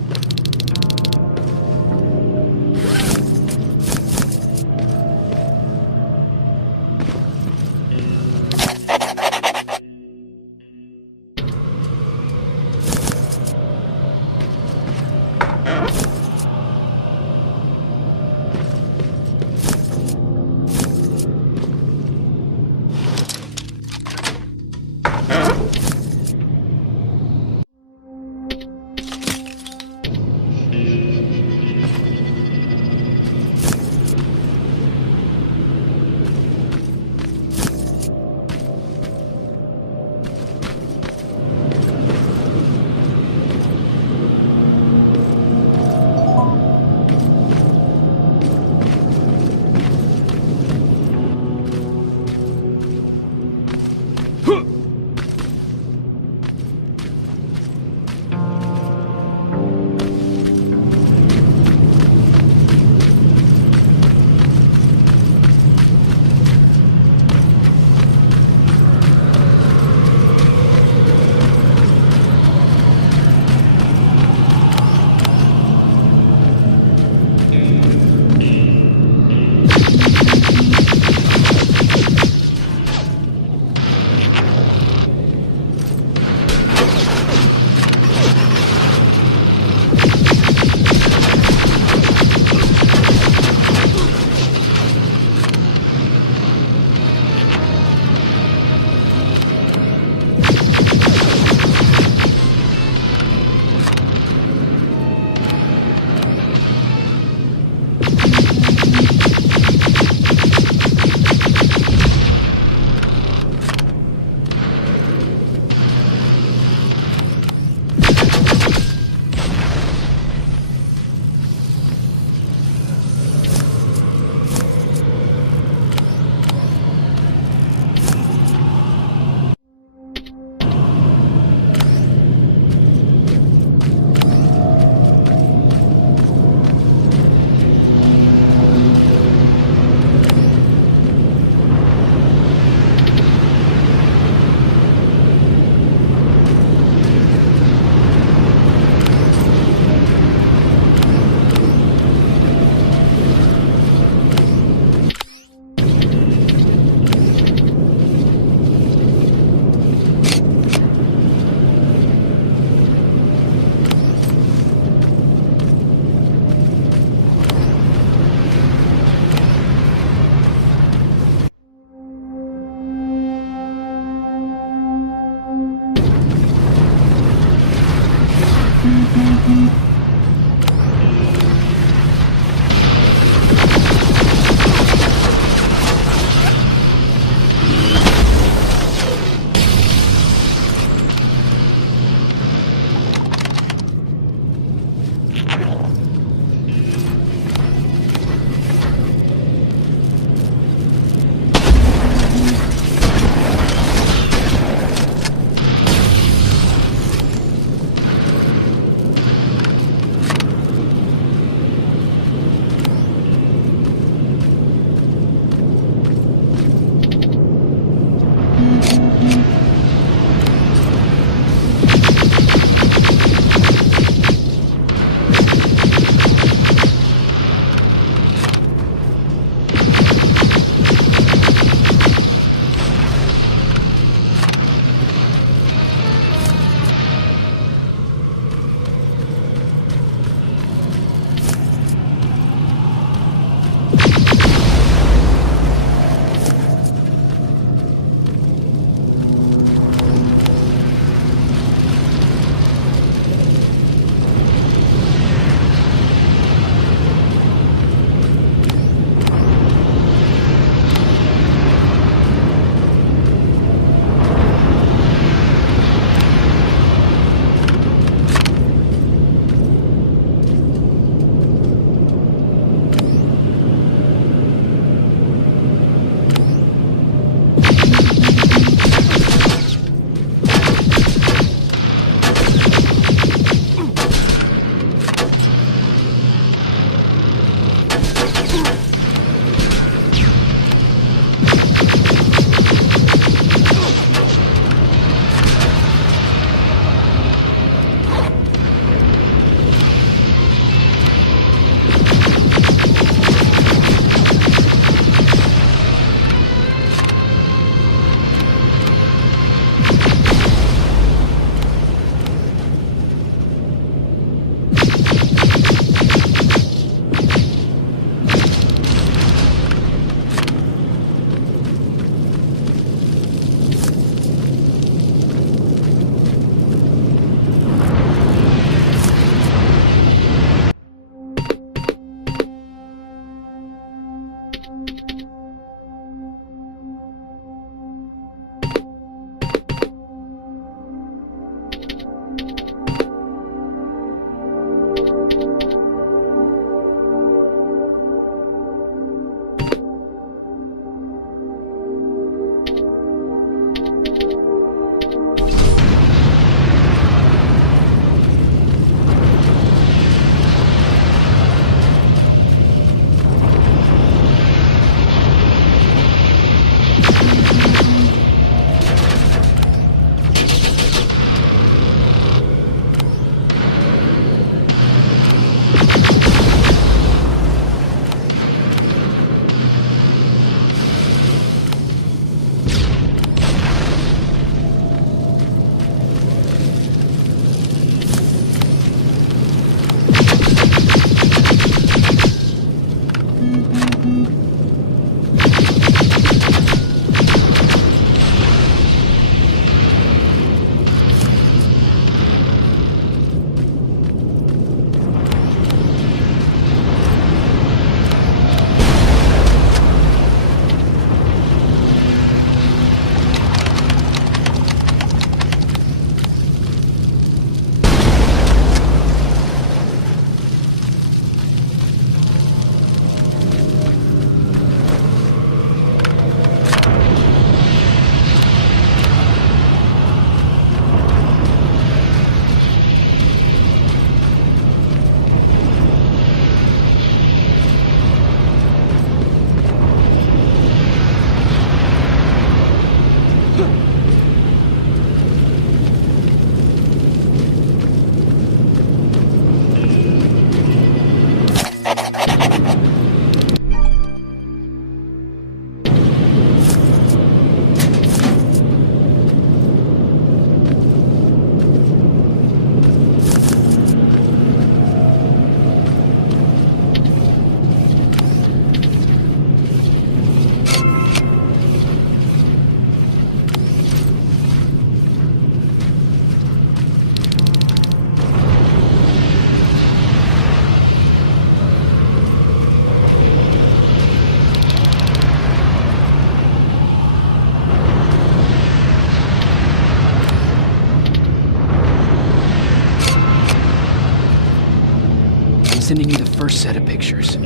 Sending you the first set of pictures.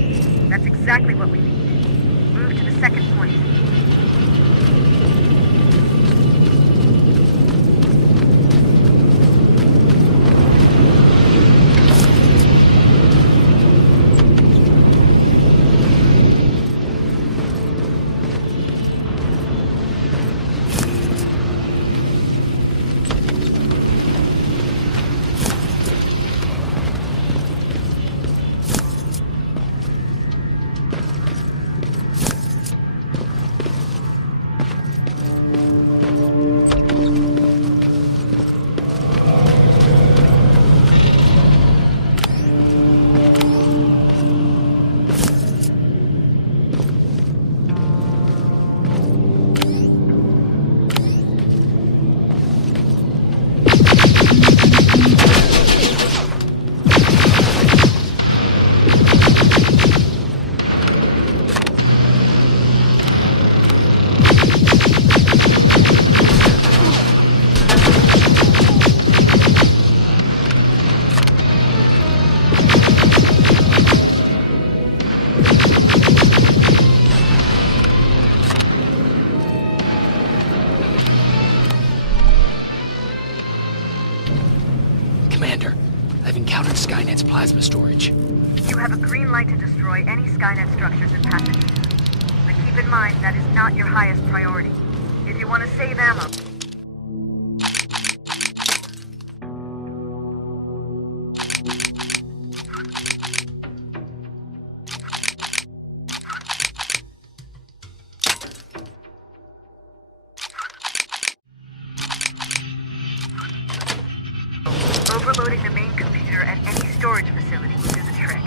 That's exactly what we need. Move to the second point. Commander, I've encountered Skynet's plasma storage. You have a green light to destroy any Skynet structures in Pasadena. But keep in mind that is not your highest priority. If you want to save ammo... Overloading the main computer at any storage facility will do the trick.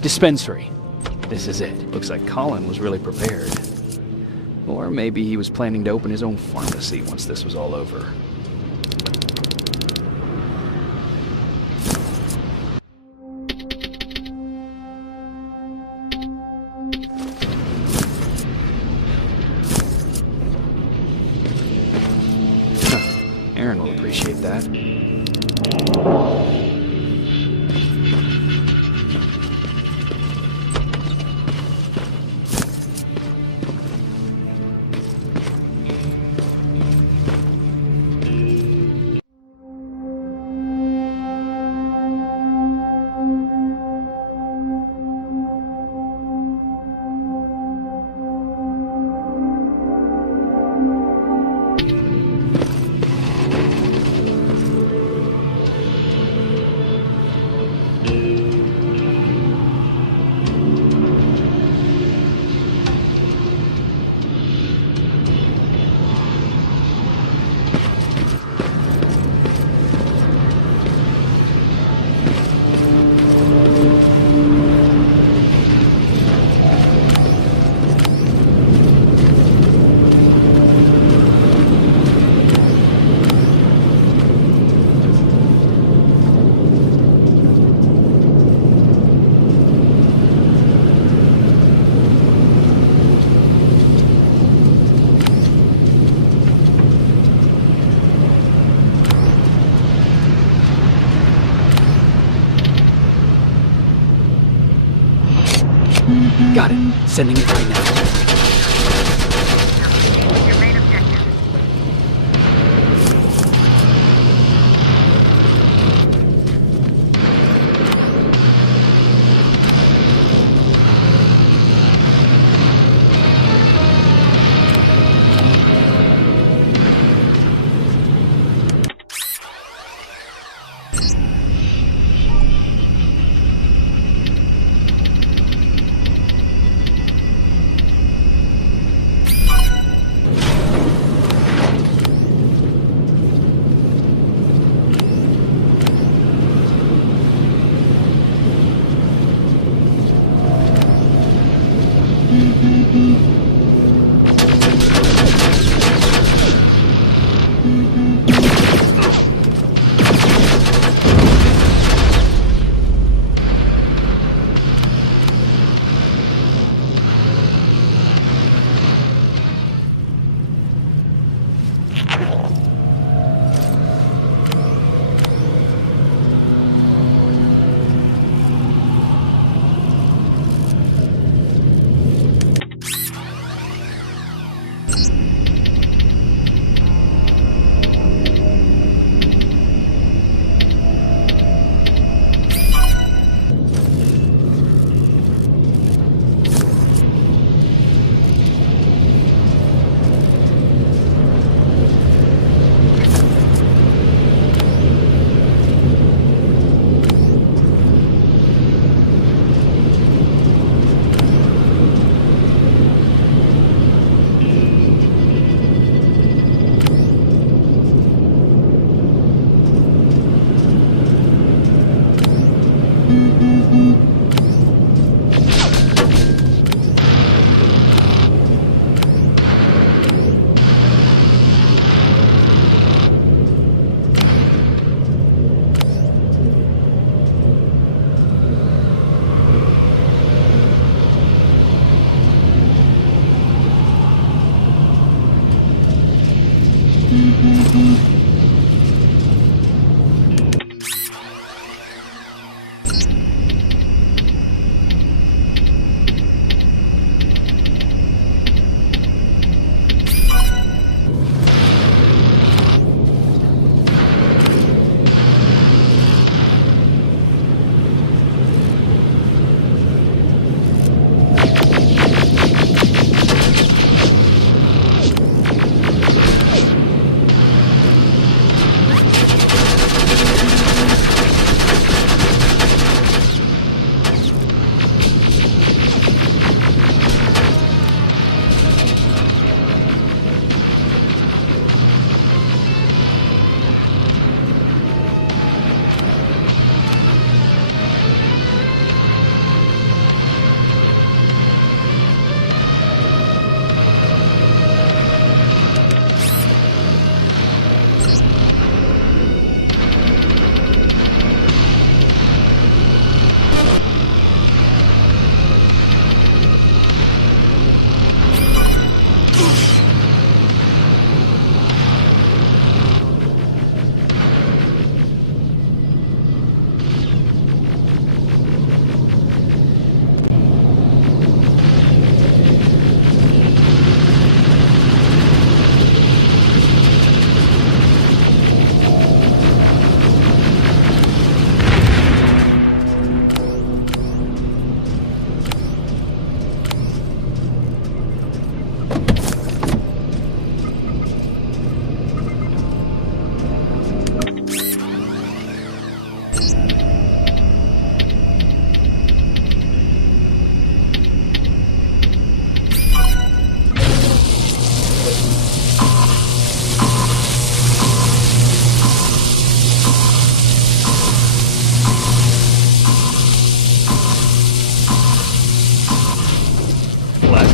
Dispensary. This is it. Looks like Colin was really prepared. Or maybe he was planning to open his own pharmacy once this was all over. Aaron will appreciate that. Got it. Sending it right now. Your main objective.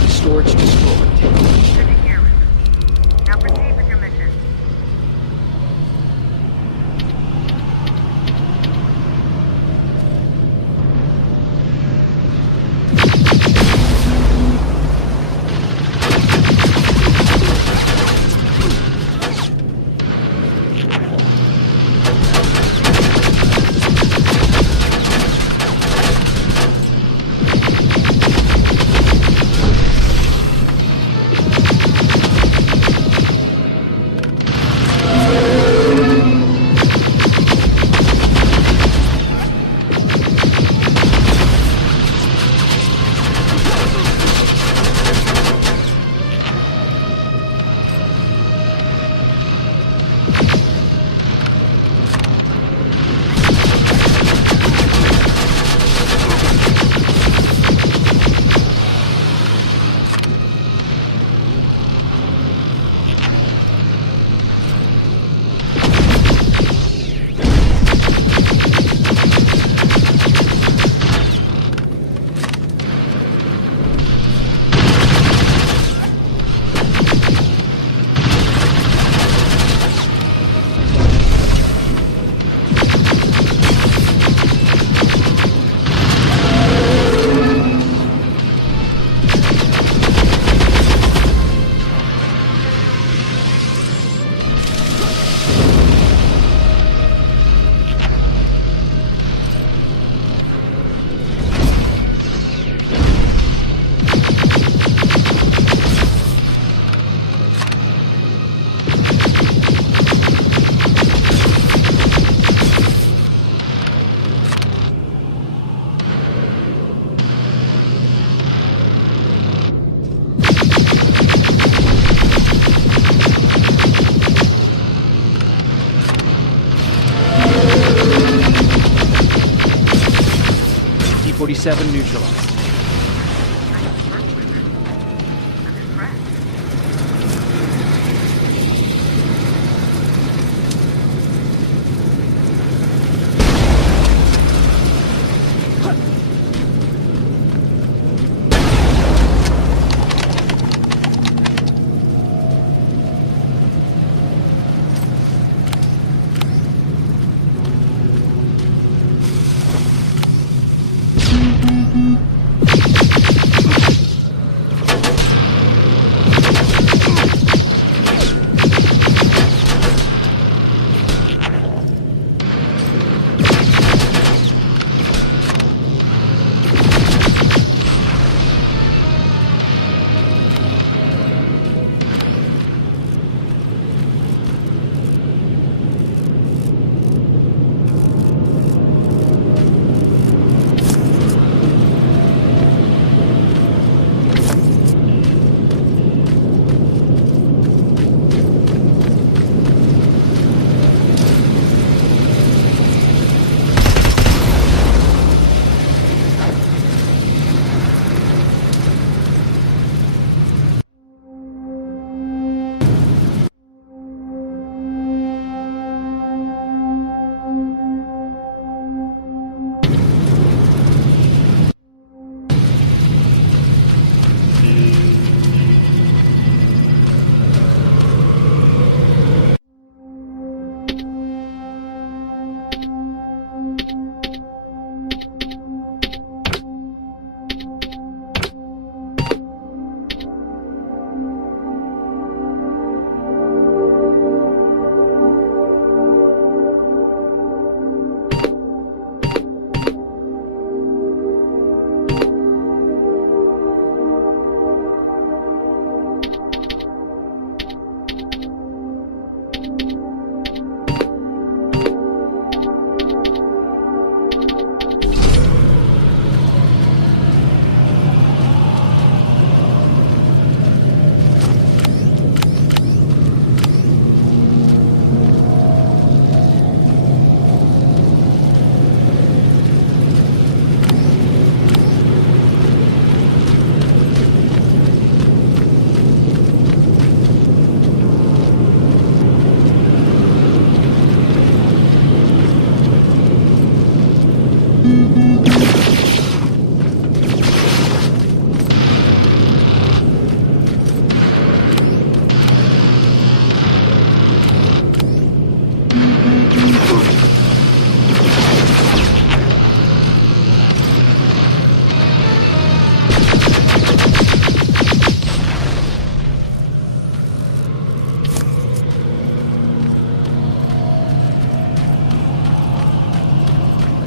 Storage destroyed. Good to hear, Rufus. Now proceed with your mission. T-47 neutralized.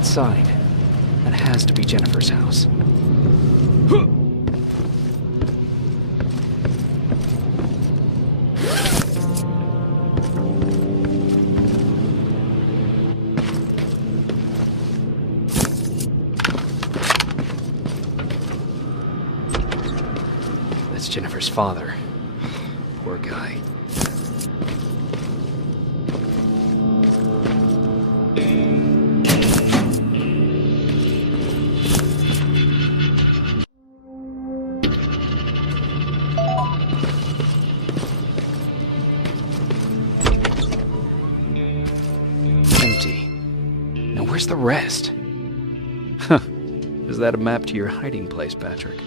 Sign. That has to be Jennifer's house. That's Jennifer's father. Poor guy. Where's the rest? Huh. Is that a map to your hiding place, Patrick?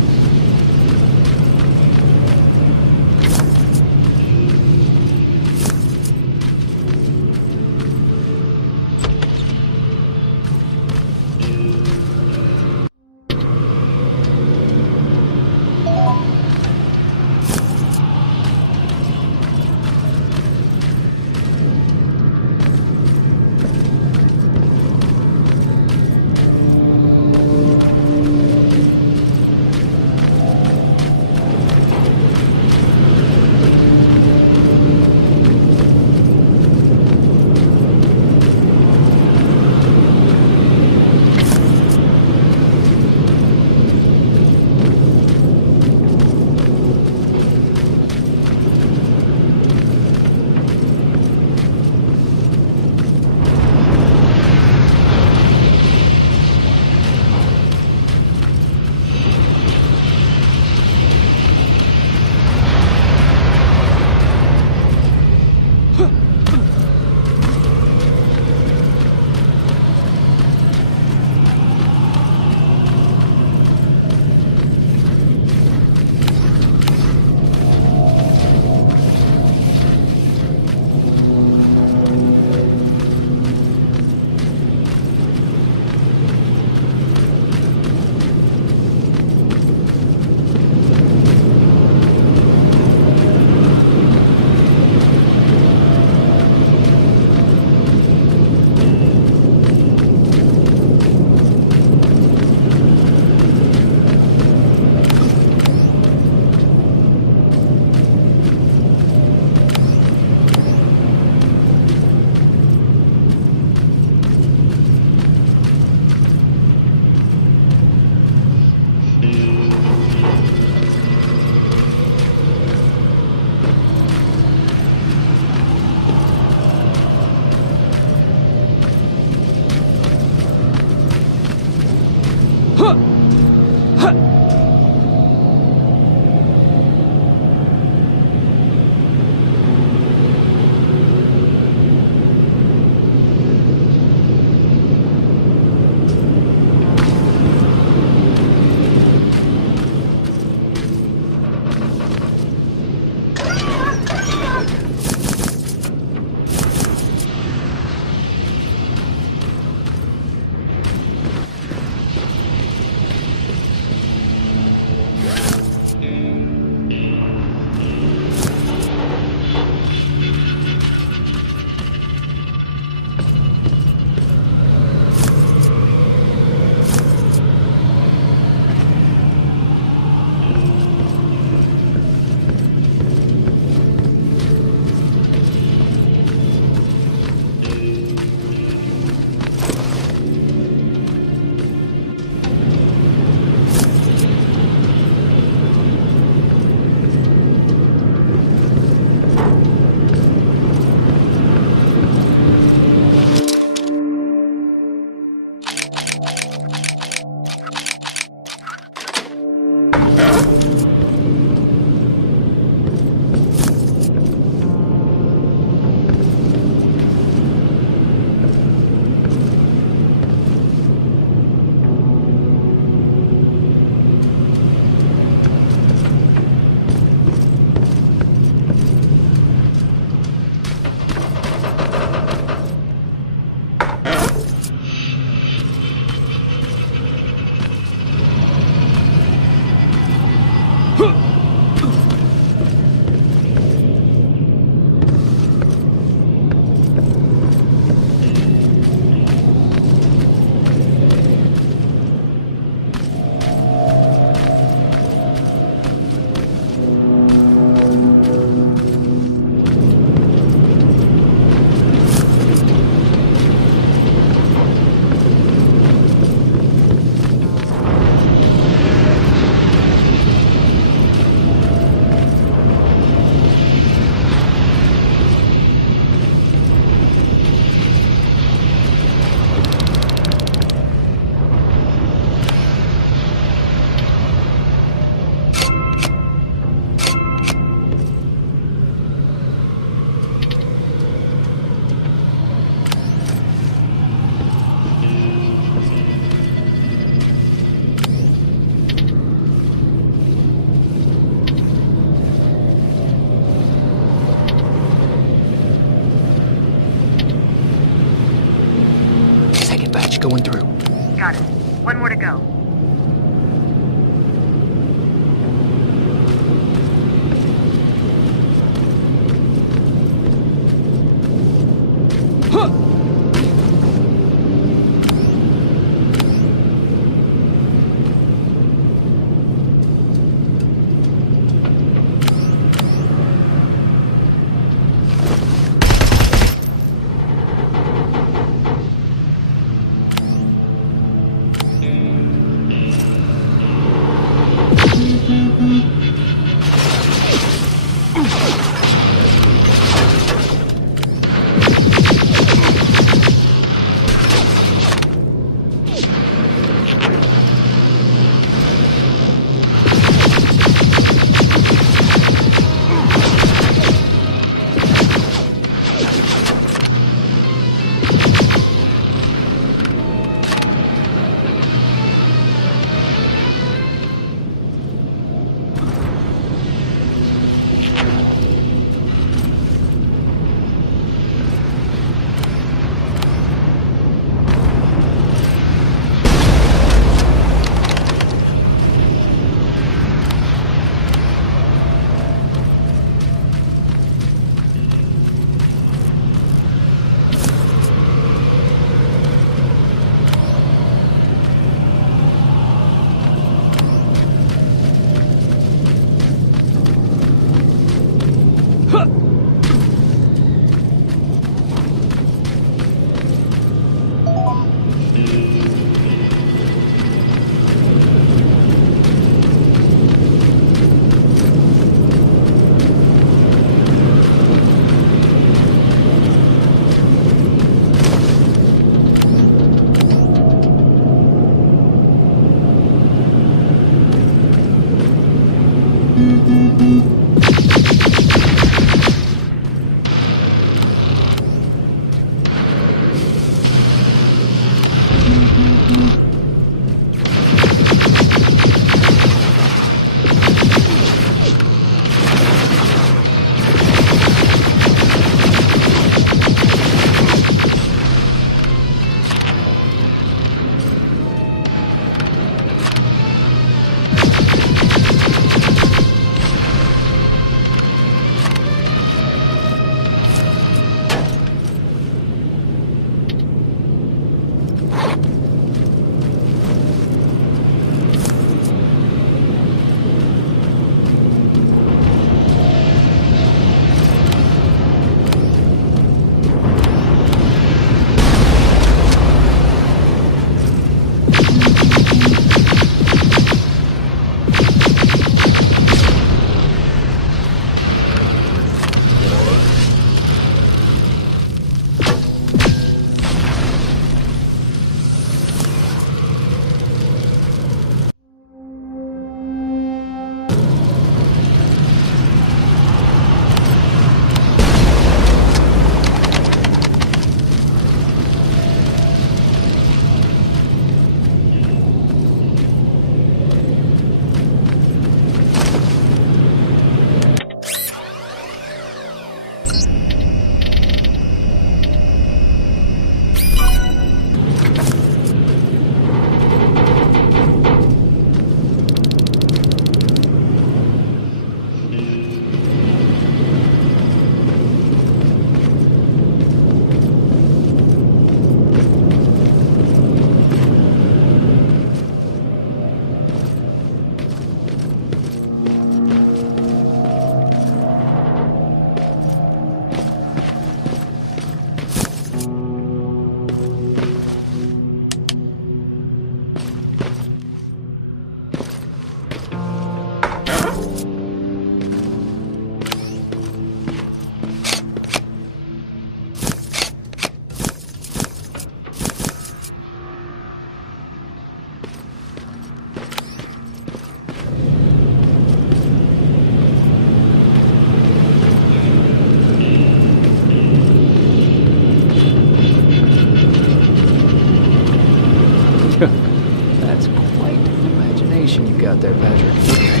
That's quite an imagination you've got there, Patrick. Okay,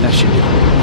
that should do it.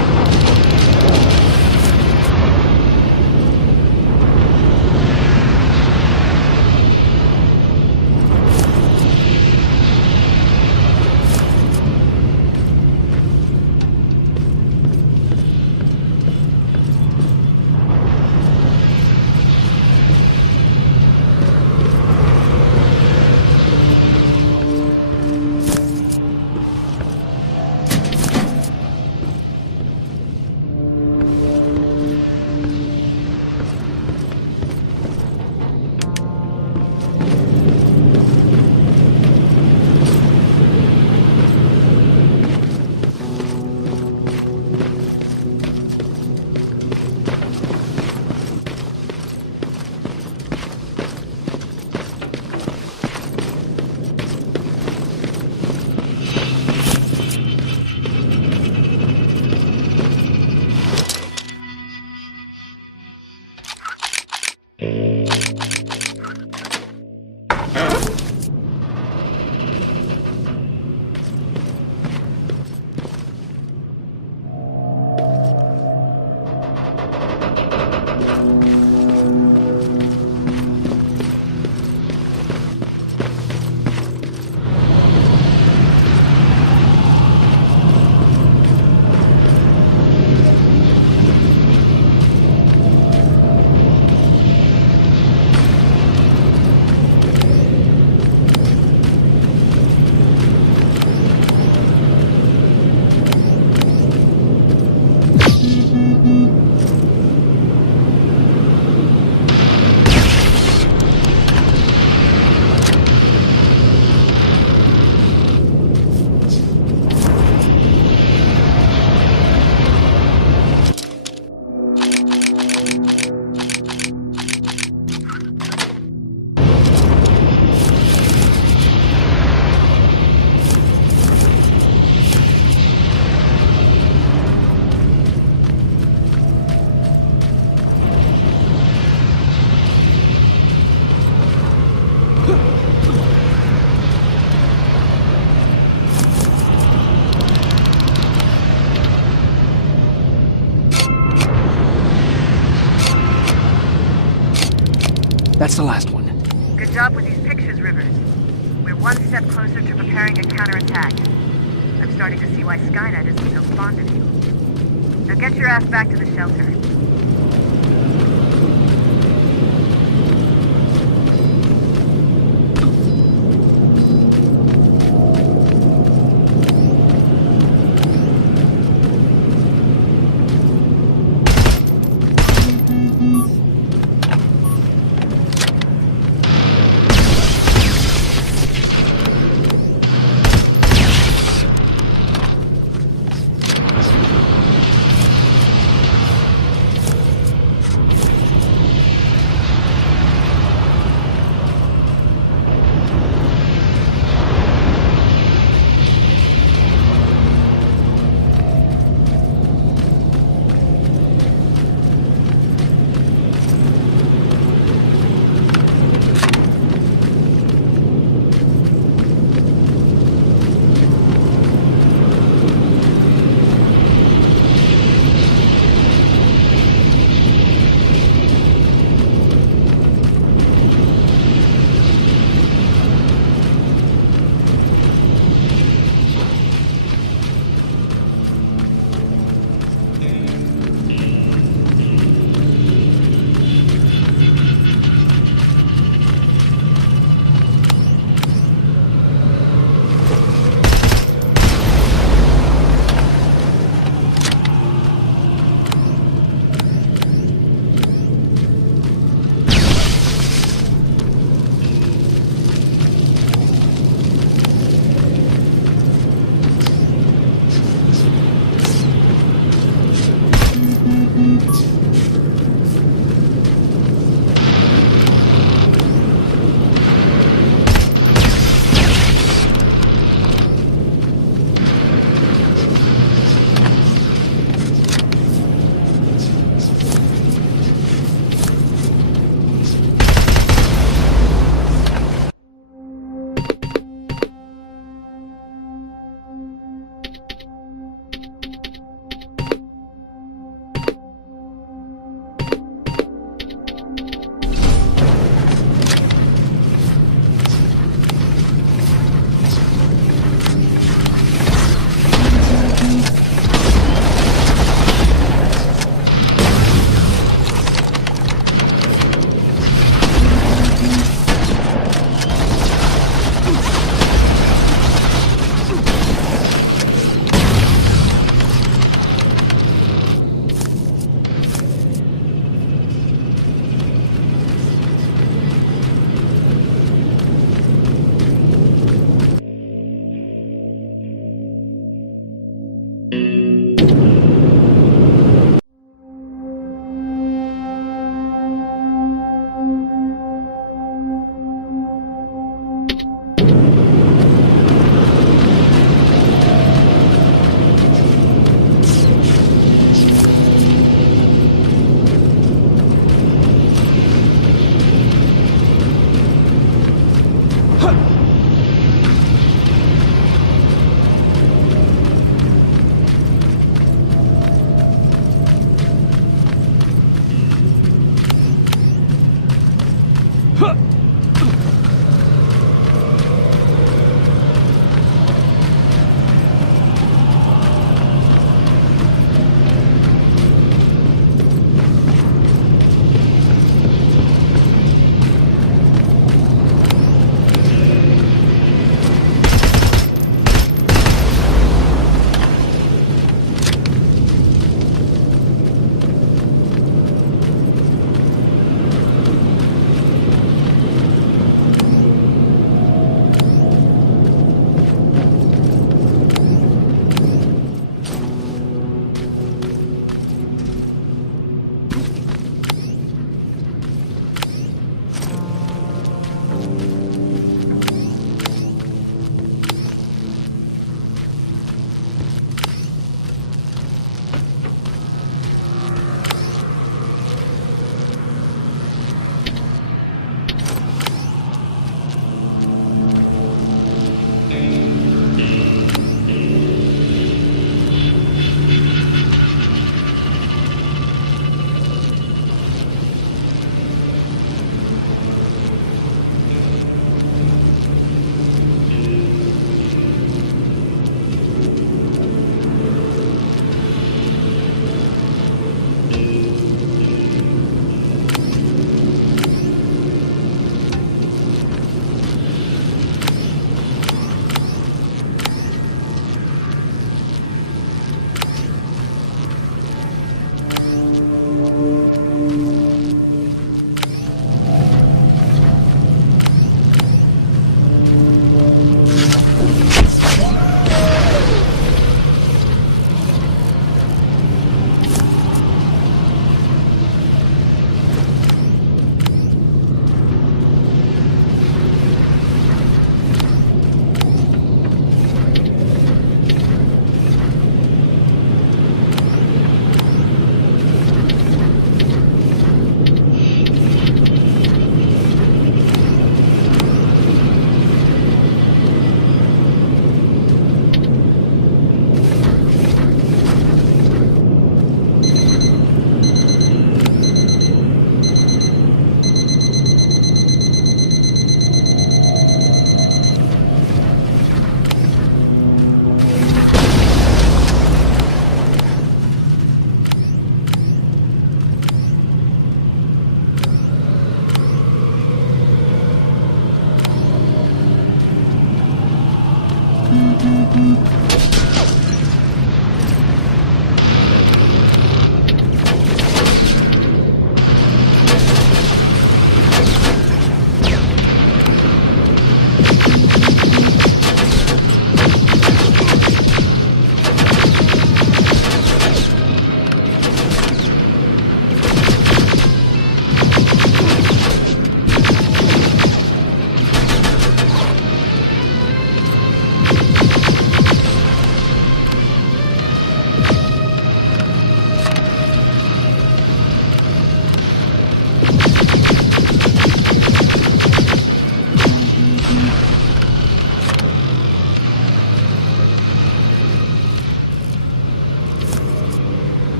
That's the last one. Good job with these pictures, Rivers. We're one step closer to preparing a counterattack. I'm starting to see why Skynet isn't so fond of you. Now get your ass back to the shelter.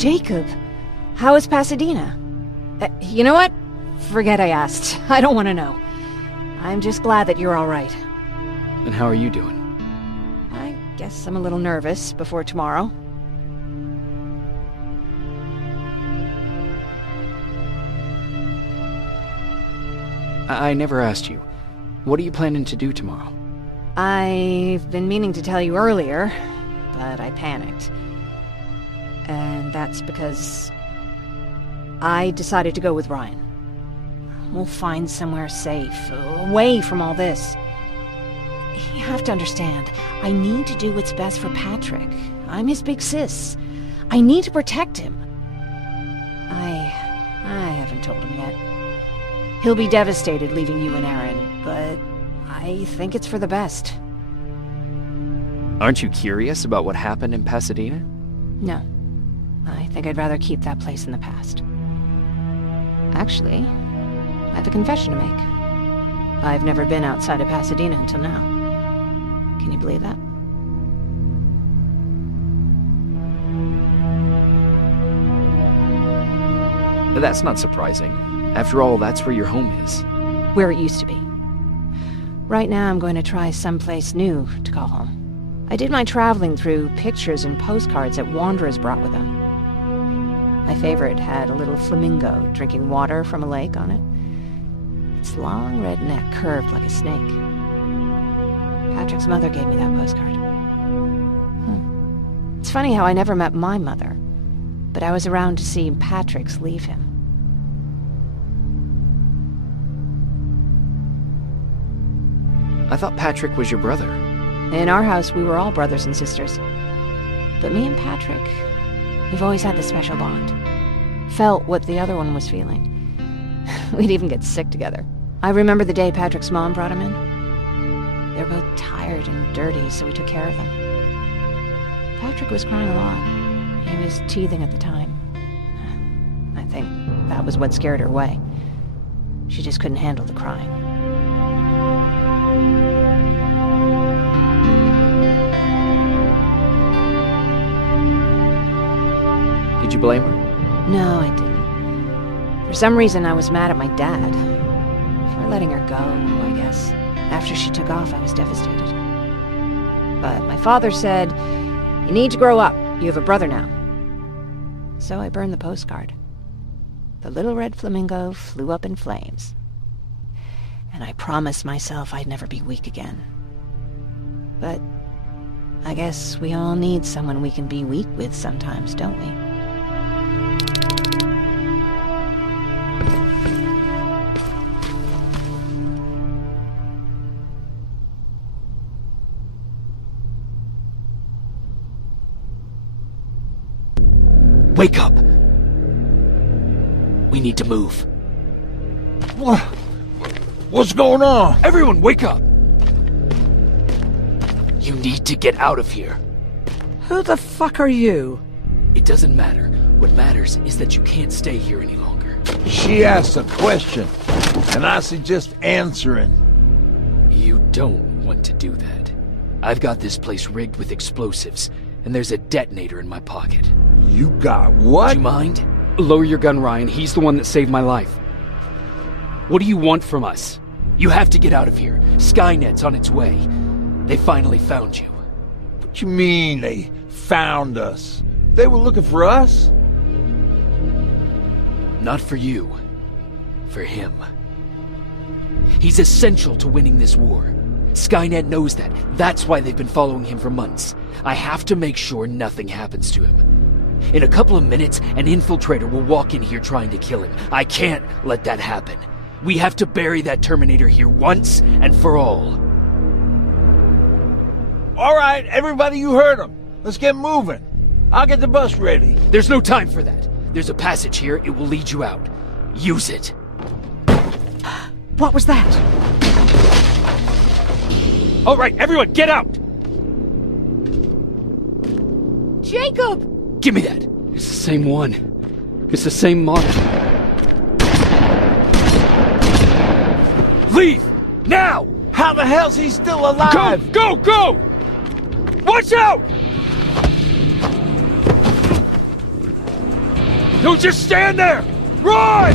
Jacob, how is Pasadena? You know what? Forget I asked. I don't want to know. I'm just glad that you're all right. And how are you doing? I guess I'm a little nervous before tomorrow. I never asked you. What are you planning to do tomorrow? I've been meaning to tell you earlier, but I panicked. And that's because I decided to go with Ryan. We'll find somewhere safe, away from all this. You have to understand, I need to do what's best for Patrick. I'm his big sis. I need to protect him. I haven't told him yet. He'll be devastated leaving you and Aaron, but I think it's for the best. Aren't you curious about what happened in Pasadena? No. I think I'd rather keep that place in the past. Actually, I have a confession to make. I've never been outside of Pasadena until now. Can you believe that? That's not surprising. After all, that's where your home is. Where it used to be. Right now I'm going to try someplace new to call home. I did my traveling through pictures and postcards that wanderers brought with them. My favorite had a little flamingo drinking water from a lake on it. Its long red neck curved like a snake. Patrick's mother gave me that postcard. It's funny how I never met my mother, but I was around to see Patrick's leave him. I thought Patrick was your brother. In our house, we were all brothers and sisters. But me and Patrick, we've always had this special bond. Felt what the other one was feeling. We'd even get sick together. I remember the day Patrick's mom brought him in. They were both tired and dirty, so we took care of them. Patrick was crying a lot. He was teething at the time. I think that was what scared her away. She just couldn't handle the crying. Did you blame her? No, I didn't. For some reason, I was mad at my dad. For letting her go, I guess. After she took off, I was devastated. But my father said, "You need to grow up. You have a brother now." So I burned the postcard. The little red flamingo flew up in flames. And I promised myself I'd never be weak again. But I guess we all need someone we can be weak with sometimes, don't we? Wake up! We need to move. What's going on? Everyone, wake up! You need to get out of here. Who the fuck are you? It doesn't matter. What matters is that you can't stay here any longer. She asked a question, and I suggest answering. You don't want to do that. I've got this place rigged with explosives, and there's a detonator in my pocket. You got what? Do you mind? Lower your gun, Ryan. He's the one that saved my life. What do you want from us? You have to get out of here. Skynet's on its way. They finally found you. What you mean they found us? They were looking for us? Not for you. For him. He's essential to winning this war. Skynet knows that. That's why they've been following him for months. I have to make sure nothing happens to him. In a couple of minutes, an infiltrator will walk in here trying to kill him. I can't let that happen. We have to bury that Terminator here once and for all. All right, everybody, you heard him. Let's get moving. I'll get the bus ready. There's no time for that. There's a passage here. It will lead you out. Use it. What was that? All right, everyone, get out! Jacob! Give me that. It's the same one. It's the same model. Leave! Now! How the hell's he still alive? Go! Go! Watch out! Don't just stand there! Run!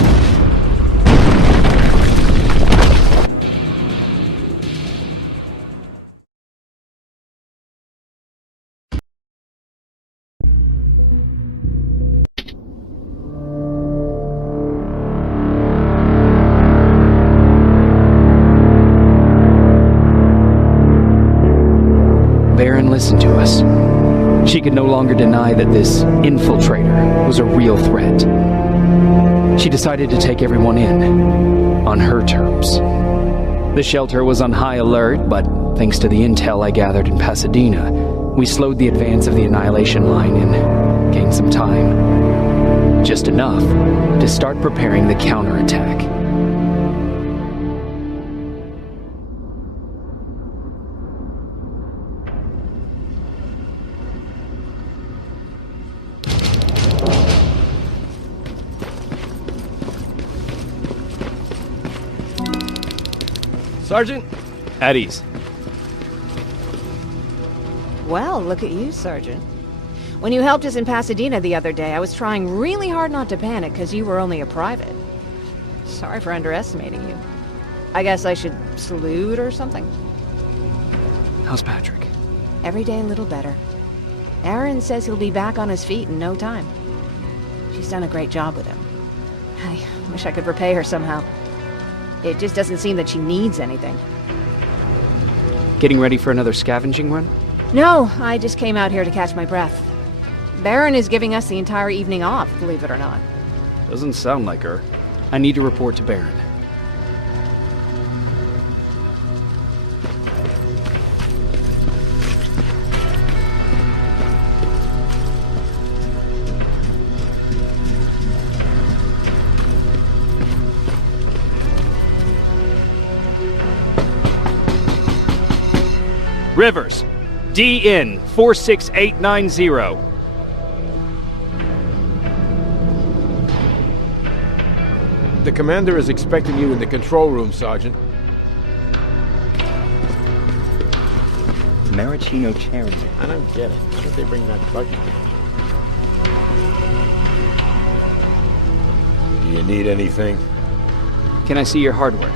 Baron listened to us. She could no longer deny that this infiltrator was a real threat. She decided to take everyone in, on her terms. The shelter was on high alert, but thanks to the intel I gathered in Pasadena, we slowed the advance of the Annihilation Line and gained some time. Just enough to start preparing the counterattack. Sergeant? At ease. Well, look at you, Sergeant. When you helped us in Pasadena the other day, I was trying really hard not to panic because you were only a private. Sorry for underestimating you. I guess I should salute or something? How's Patrick? Every day a little better. Aaron says he'll be back on his feet in no time. She's done a great job with him. I wish I could repay her somehow. It just doesn't seem that she needs anything. Getting ready for another scavenging run? No, I just came out here to catch my breath. Baron is giving us the entire evening off, believe it or not. Doesn't sound like her. I need to report to Baron. Rivers, DN 46890. The commander is expecting you in the control room, Sergeant. Maraschino cherry. I don't get it. Why did they bring that buggy? Do you need anything? Can I see your hardware?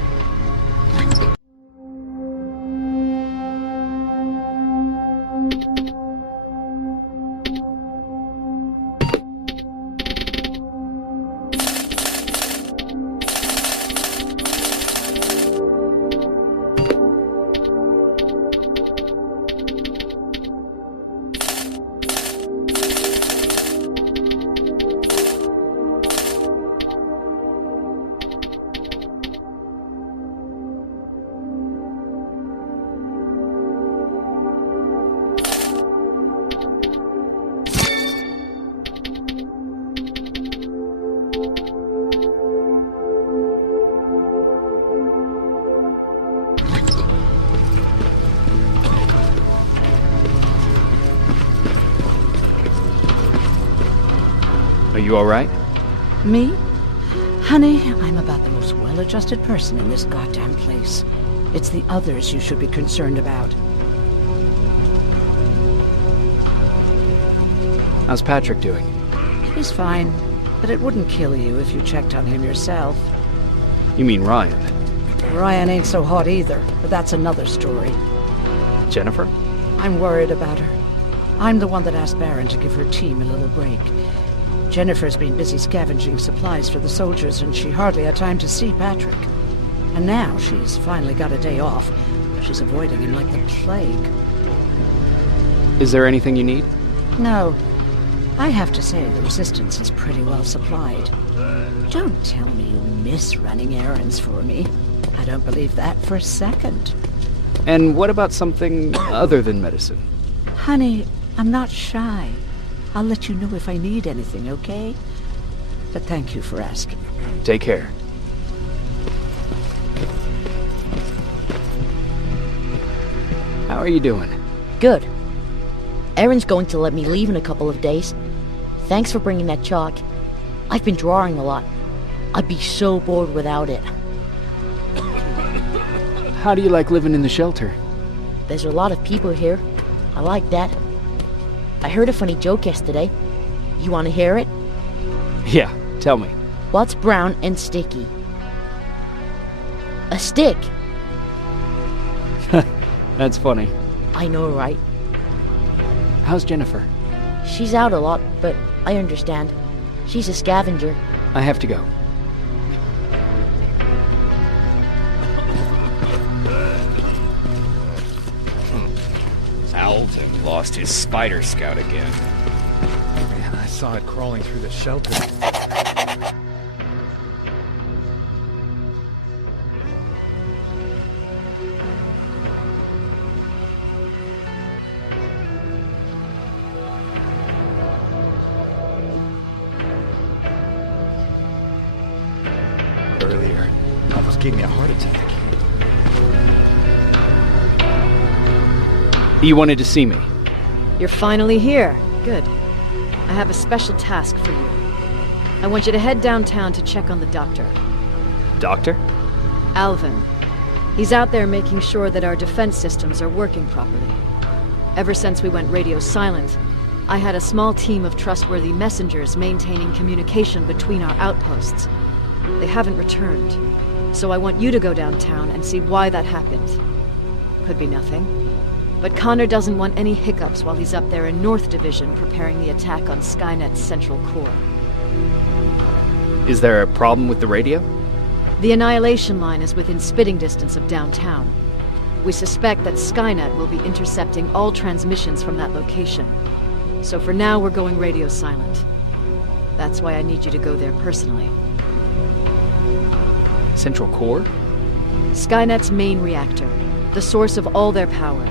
Are you all right? Me? Honey, I'm about the most well-adjusted person in this goddamn place. It's the others you should be concerned about. How's Patrick doing? He's fine, but it wouldn't kill you if you checked on him yourself. You mean Ryan? Ryan ain't so hot either, but that's another story. Jennifer? I'm worried about her. I'm the one that asked Baron to give her team a little break. Jennifer's been busy scavenging supplies for the soldiers, and she hardly had time to see Patrick. And now she's finally got a day off. She's avoiding him like the plague. Is there anything you need? No. I have to say the Resistance is pretty well supplied. Don't tell me you miss running errands for me. I don't believe that for a second. And what about something other than medicine? Honey, I'm not shy. I'll let you know if I need anything, okay? But thank you for asking. Take care. How are you doing? Good. Aaron's going to let me leave in a couple of days. Thanks for bringing that chalk. I've been drawing a lot. I'd be so bored without it. How do you like living in the shelter? There's a lot of people here. I like that. I heard a funny joke yesterday. You want to hear it? Yeah, tell me. What's brown and sticky? A stick. That's funny. I know, right? How's Jennifer? She's out a lot, but I understand. She's a scavenger. I have to go. Alvin lost his spider scout again. Man, I saw it crawling through the shelter. Earlier, almost gave me a heart attack. You wanted to see me? You're finally here. Good. I have a special task for you. I want you to head downtown to check on the doctor. Doctor? Alvin. He's out there making sure that our defense systems are working properly. Ever since we went radio silent, I had a small team of trustworthy messengers maintaining communication between our outposts. They haven't returned, so I want you to go downtown and see why that happened. Could be nothing. But Connor doesn't want any hiccups while he's up there in North Division preparing the attack on Skynet's central core. Is there a problem with the radio? The Annihilation Line is within spitting distance of downtown. We suspect that Skynet will be intercepting all transmissions from that location. So for now, we're going radio silent. That's why I need you to go there personally. Central core? Skynet's main reactor, the source of all their power.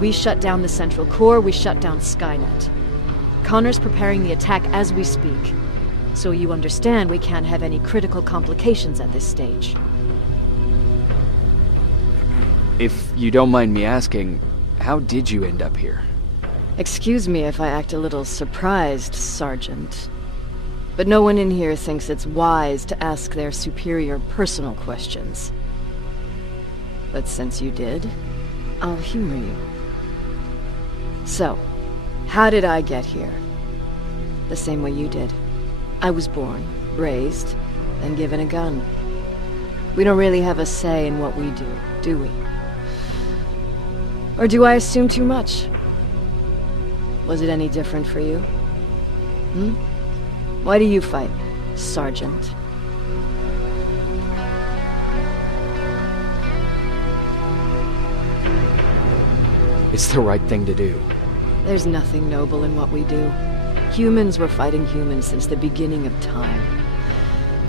We shut down the central core, we shut down Skynet. Connor's preparing the attack as we speak. So you understand we can't have any critical complications at this stage. If you don't mind me asking, how did you end up here? Excuse me if I act a little surprised, Sergeant. But no one in here thinks it's wise to ask their superior personal questions. But since you did, I'll humor you. So, how did I get here? The same way you did. I was born, raised, and given a gun. We don't really have a say in what we do we? Or do I assume too much? Was it any different for you? Why do you fight, Sergeant? It's the right thing to do. There's nothing noble in what we do. Humans were fighting humans since the beginning of time.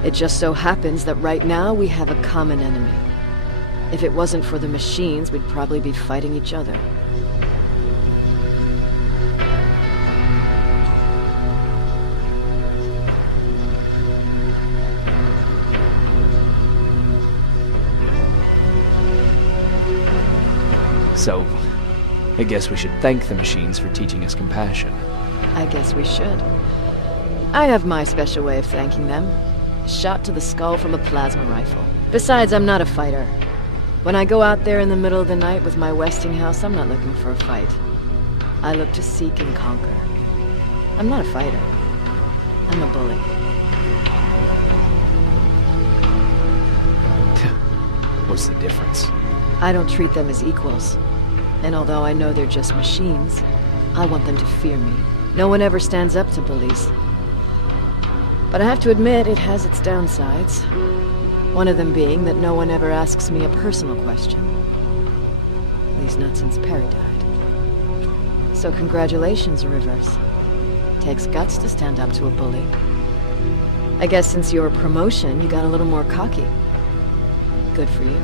It just so happens that right now we have a common enemy. If it wasn't for the machines, we'd probably be fighting each other. So, I guess we should thank the machines for teaching us compassion. I guess we should. I have my special way of thanking them. A shot to the skull from a plasma rifle. Besides, I'm not a fighter. When I go out there in the middle of the night with my Westinghouse, I'm not looking for a fight. I look to seek and conquer. I'm not a fighter. I'm a bully. What's the difference? I don't treat them as equals. And although I know they're just machines, I want them to fear me. No one ever stands up to bullies. But I have to admit, it has its downsides. One of them being that no one ever asks me a personal question. At least not since Perry died. So congratulations, Rivers. Takes guts to stand up to a bully. I guess since your promotion, you got a little more cocky. Good for you.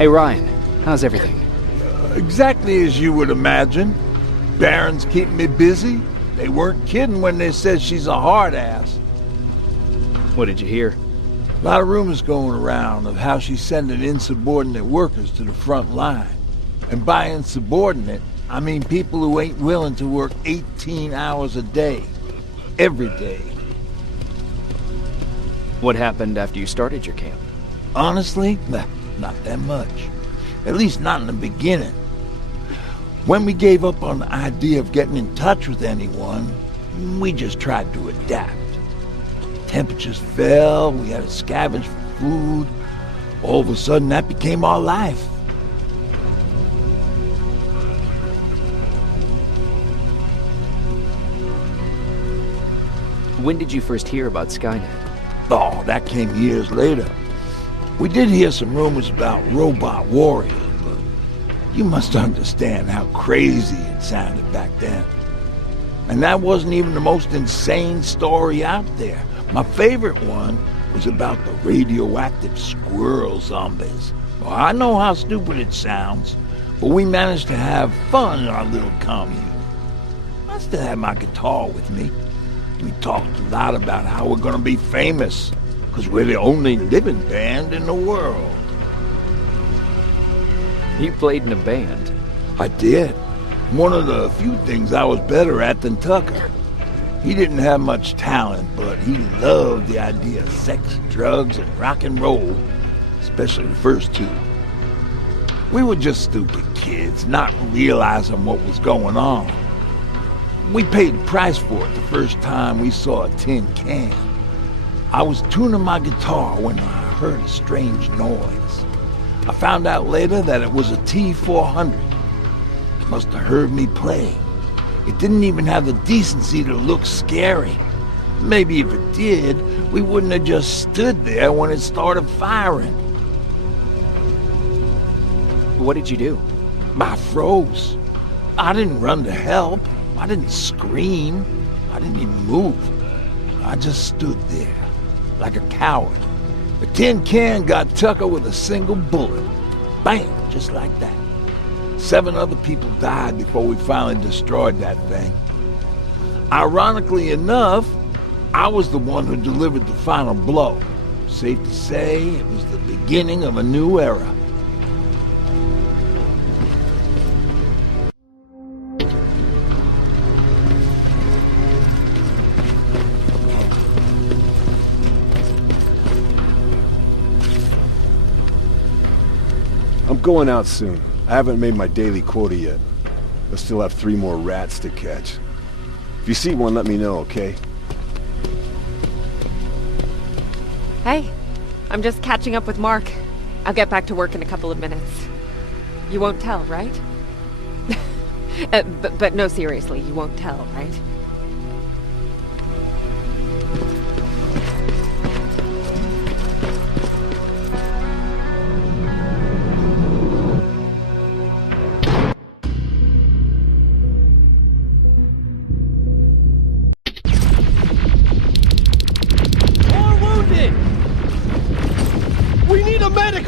Hey Ryan, how's everything? Exactly as you would imagine. Baron's keeping me busy. They weren't kidding when they said she's a hard ass. What did you hear? A lot of rumors going around of how she's sending insubordinate workers to the front line. And by insubordinate, I mean people who ain't willing to work 18 hours a day. Every day. What happened after you started your camp? Honestly, not that much. At least not in the beginning. When we gave up on the idea of getting in touch with anyone, we just tried to adapt. Temperatures fell, we had to scavenge for food. All of a sudden, that became our life. When did you first hear about Skynet? Oh, that came years later. We did hear some rumors about robot warriors, but you must understand how crazy it sounded back then. And that wasn't even the most insane story out there. My favorite one was about the radioactive squirrel zombies. Well, I know how stupid it sounds, but we managed to have fun in our little commune. I still had my guitar with me. We talked a lot about how we're gonna be famous, because we're the only living band in the world. You played in a band? I did. One of the few things I was better at than Tucker. He didn't have much talent, but he loved the idea of sex, drugs, and rock and roll, especially the first two. We were just stupid kids, not realizing what was going on. We paid the price for it the first time we saw a tin can. I was tuning my guitar when I heard a strange noise. I found out later that it was a T-400. It must have heard me play. It didn't even have the decency to look scary. Maybe if it did, we wouldn't have just stood there when it started firing. What did you do? I froze. I didn't run to help. I didn't scream. I didn't even move. I just stood there, like a coward. The tin can got Tucker with a single bullet. Bam! Just like that. 7 other people died before we finally destroyed that thing. Ironically enough, I was the one who delivered the final blow. Safe to say, it was the beginning of a new era. I'm going out soon. I haven't made my daily quota yet. I still have 3 more rats to catch. If you see one, let me know, okay? Hey, I'm just catching up with Mark. I'll get back to work in a couple of minutes. You won't tell, right? But no, seriously, you won't tell, right?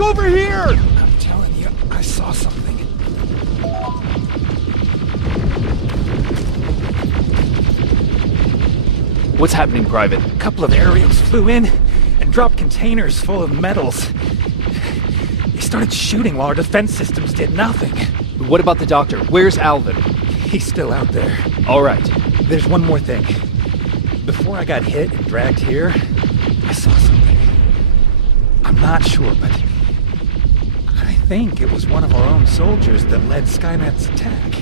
Over here! I'm telling you, I saw something. What's happening, Private? A couple of aerials flew in and dropped containers full of metals. They started shooting while our defense systems did nothing. What about the doctor? Where's Alvin? He's still out there. All right. There's one more thing. Before I got hit and dragged here, I saw something. I'm not sure, but I think it was one of our own soldiers that led Skynet's attack.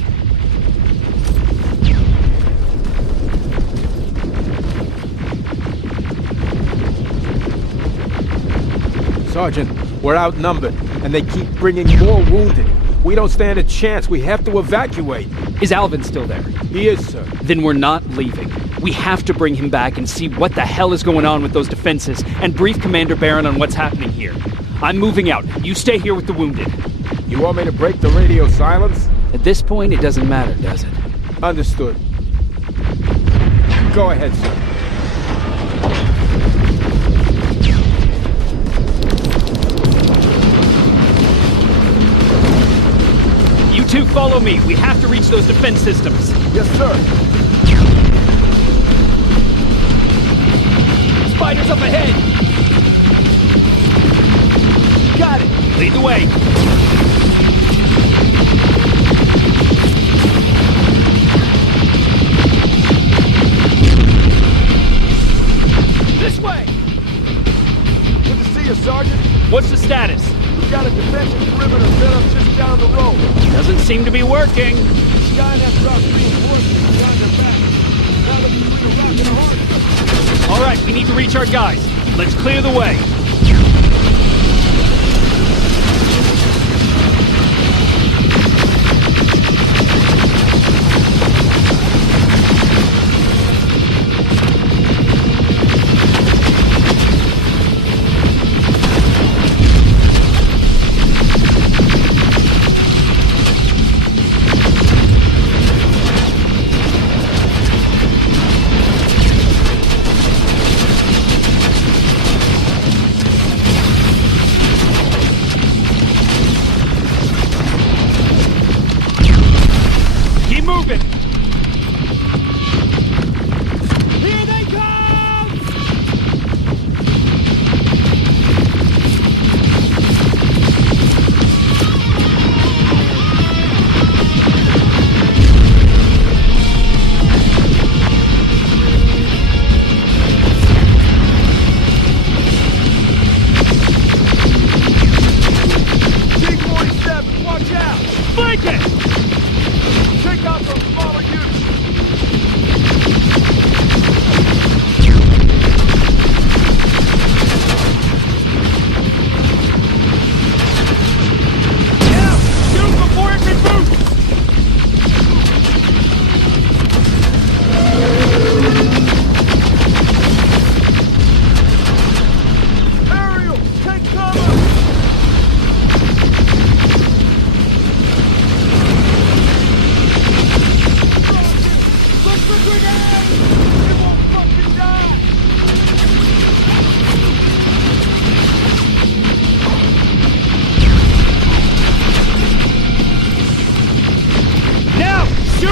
Sergeant, we're outnumbered, and they keep bringing more wounded. We don't stand a chance. We have to evacuate. Is Alvin still there? He is, sir. Then we're not leaving. We have to bring him back and see what the hell is going on with those defenses, and brief Commander Barron on what's happening here. I'm moving out. You stay here with the wounded. You want me to break the radio silence? At this point, it doesn't matter, does it? Understood. Go ahead, sir. follow me. We have to reach those defense systems. Yes, sir. Spiders up ahead! Got it! Lead the way! This way! Good to see you, Sergeant. What's the status? We've got a defensive perimeter set up just down the road. Doesn't seem to be working. Skynet's dropped reinforcements behind their back. Now they're between a rock and a hard. All right, we need to reach our guys. Let's clear the way.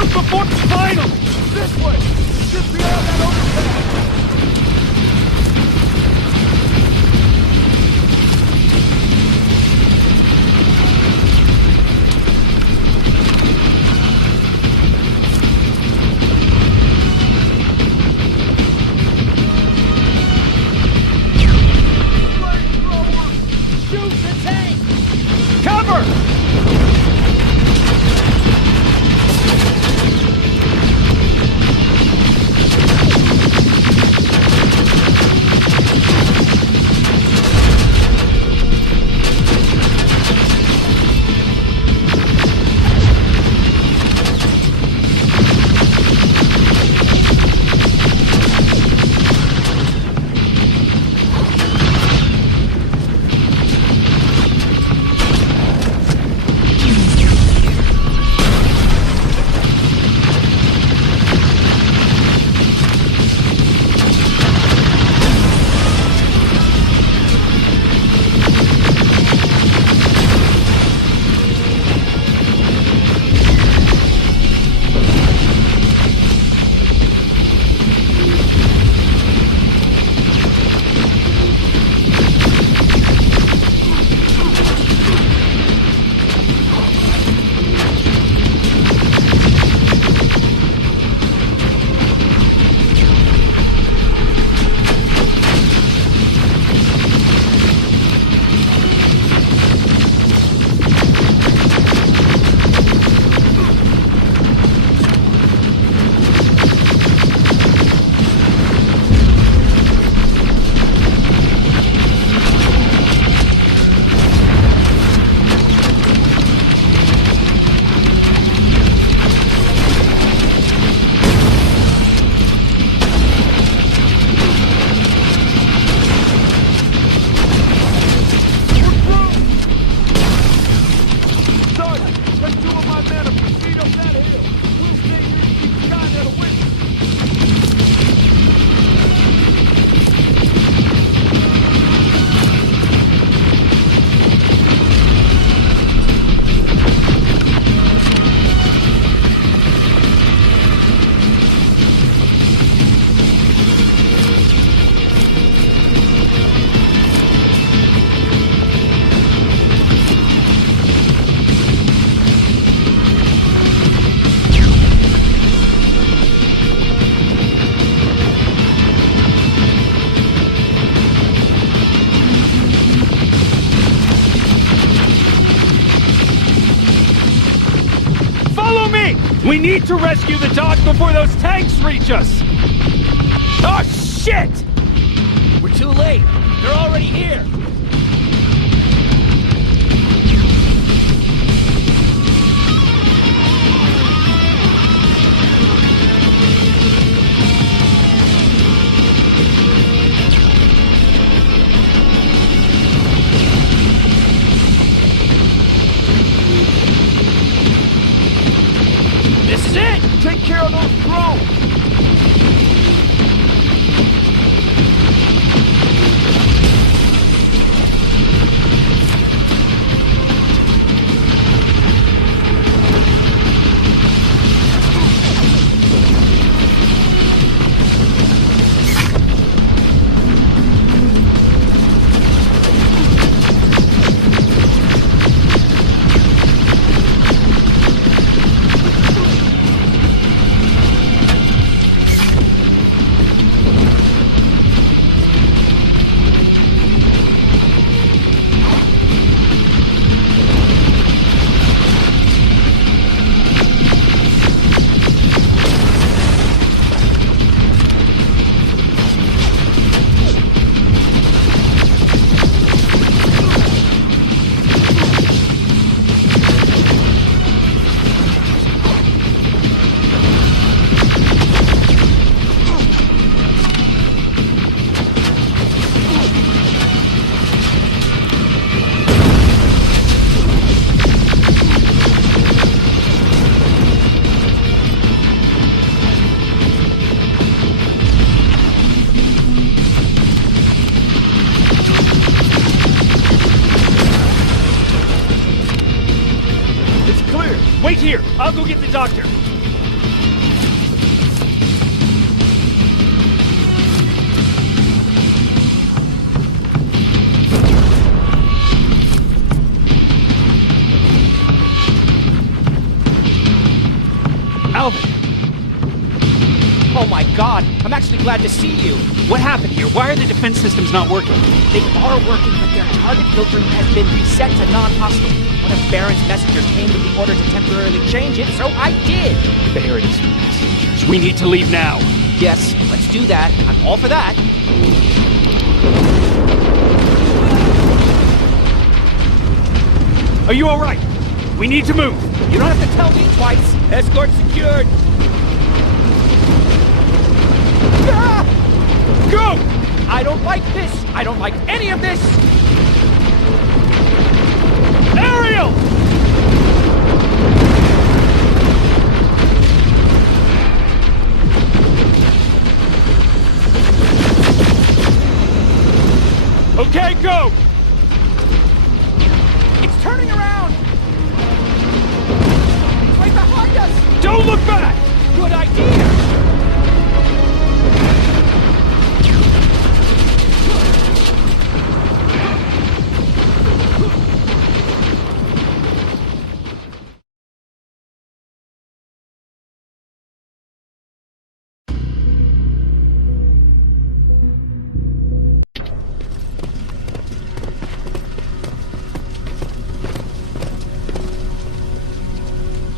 Before it's final! This way! Just beyond that overpass! Shoot the tank! Cover! We need to rescue the dock before those tanks reach us! Oh, shit! We're too late. They're already here. This is it! Take care of those drones! Wait here! I'll go get the doctor! Alvin! Oh my god, I'm actually glad to see you. What happened here? Why are the defense systems not working? They are working, but their target filtering has been reset to non-hostile. One of Baron's messengers came with the order to temporarily change it, so I did. Baron's messengers. We need to leave now. Yes, let's do that. I'm all for that. Are you all right? We need to move. You don't have to tell me twice. Escort secured. Ah! Go! I don't like this. I don't like any of this. Ariel! Okay, go! It's turning around! It's right behind us! Don't look back! Good idea!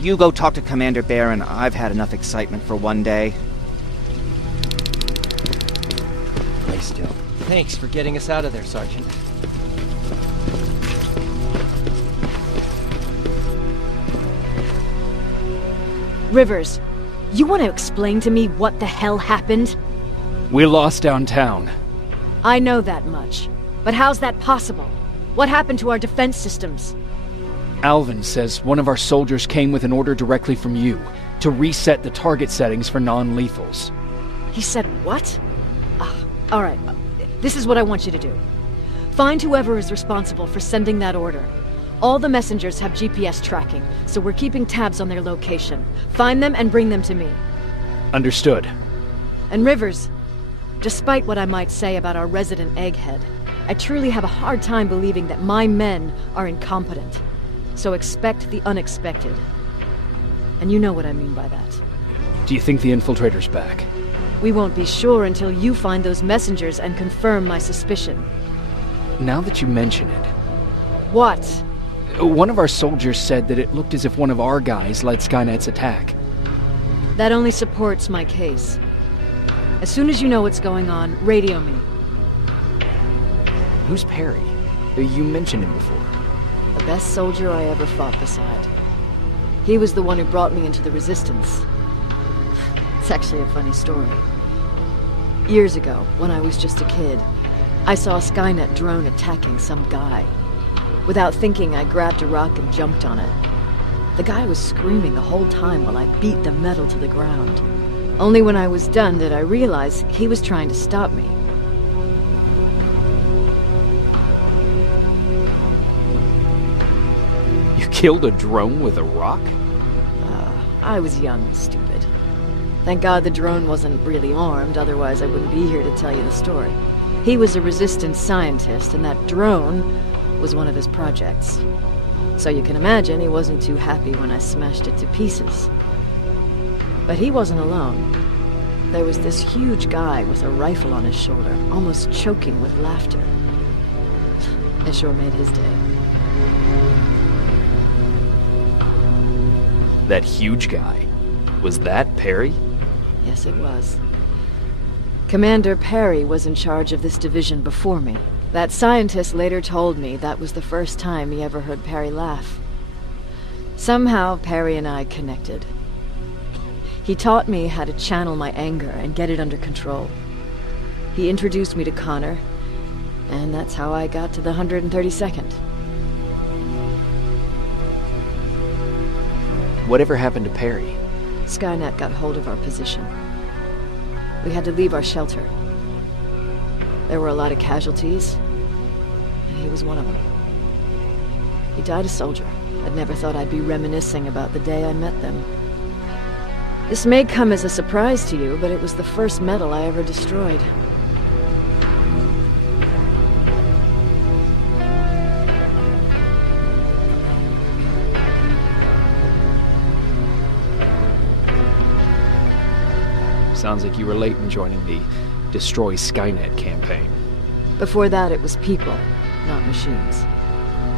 You go talk to Commander Baron. I've had enough excitement for one day. Lay still. Thanks for getting us out of there, Sergeant. Rivers, you want to explain to me what the hell happened? We lost downtown. I know that much. But how's that possible? What happened to our defense systems? Alvin says one of our soldiers came with an order directly from you to reset the target settings for non-lethals. He said what? All right, this is what I want you to do. Find whoever is responsible for sending that order. All the messengers have GPS tracking, so we're keeping tabs on their location. Find them and bring them to me. Understood. And Rivers, despite what I might say about our resident egghead, I truly have a hard time believing that my men are incompetent. So expect the unexpected. And you know what I mean by that. Do you think the infiltrator's back? We won't be sure until you find those messengers and confirm my suspicion. Now that you mention it... What? One of our soldiers said that it looked as if one of our guys led Skynet's attack. That only supports my case. As soon as you know what's going on, radio me. Who's Perry? You mentioned him before. The best soldier I ever fought beside. He was the one who brought me into the Resistance. It's actually a funny story. Years ago, when I was just a kid, I saw a Skynet drone attacking some guy. Without thinking, I grabbed a rock and jumped on it. The guy was screaming the whole time while I beat the metal to the ground. Only when I was done did I realize he was trying to stop me. You killed a drone with a rock? I was young and stupid. Thank God the drone wasn't really armed, otherwise I wouldn't be here to tell you the story. He was a Resistance scientist, and that drone was one of his projects. So you can imagine he wasn't too happy when I smashed it to pieces. But he wasn't alone. There was this huge guy with a rifle on his shoulder, almost choking with laughter. It sure made his day. That huge guy. Was that Perry? Yes, it was. Commander Perry was in charge of this division before me. That scientist later told me that was the first time he ever heard Perry laugh. Somehow, Perry and I connected. He taught me how to channel my anger and get it under control. He introduced me to Connor, and that's how I got to the 132nd. Whatever happened to Perry? Skynet got hold of our position. We had to leave our shelter. There were a lot of casualties, and he was one of them. He died a soldier. I'd never thought I'd be reminiscing about the day I met them. This may come as a surprise to you, but it was the first metal I ever destroyed. Sounds like you were late in joining the Destroy Skynet campaign. Before that, it was people, not machines.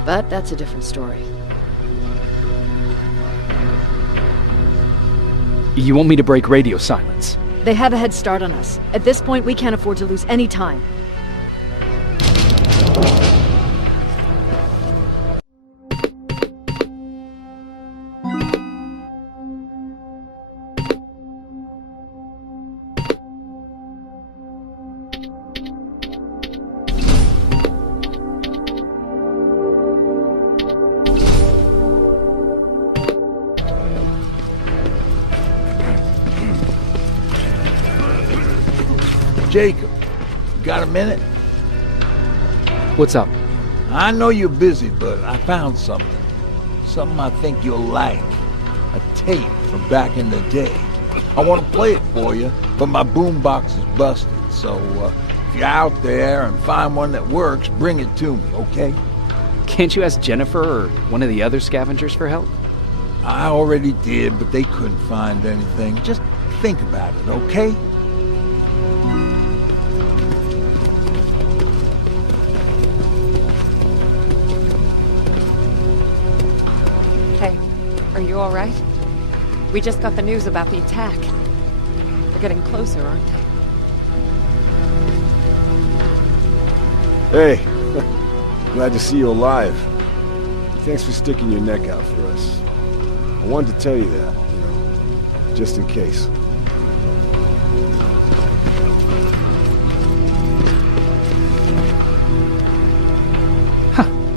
But that's a different story. You want me to break radio silence? They have a head start on us. At this point, we can't afford to lose any time. Jacob, you got a minute? What's up? I know you're busy, but I found something. Something I think you'll like. A tape from back in the day. I want to play it for you, but my boombox is busted. So, if you're out there and find one that works, bring it to me, okay? Can't you ask Jennifer or one of the other scavengers for help? I already did, but they couldn't find anything. Just think about it, okay? Hey, are you all right? We just got the news about the attack. They're getting closer, aren't Hey, they? glad to see you alive. Thanks for sticking your neck out for us. I wanted to tell you that, just in case.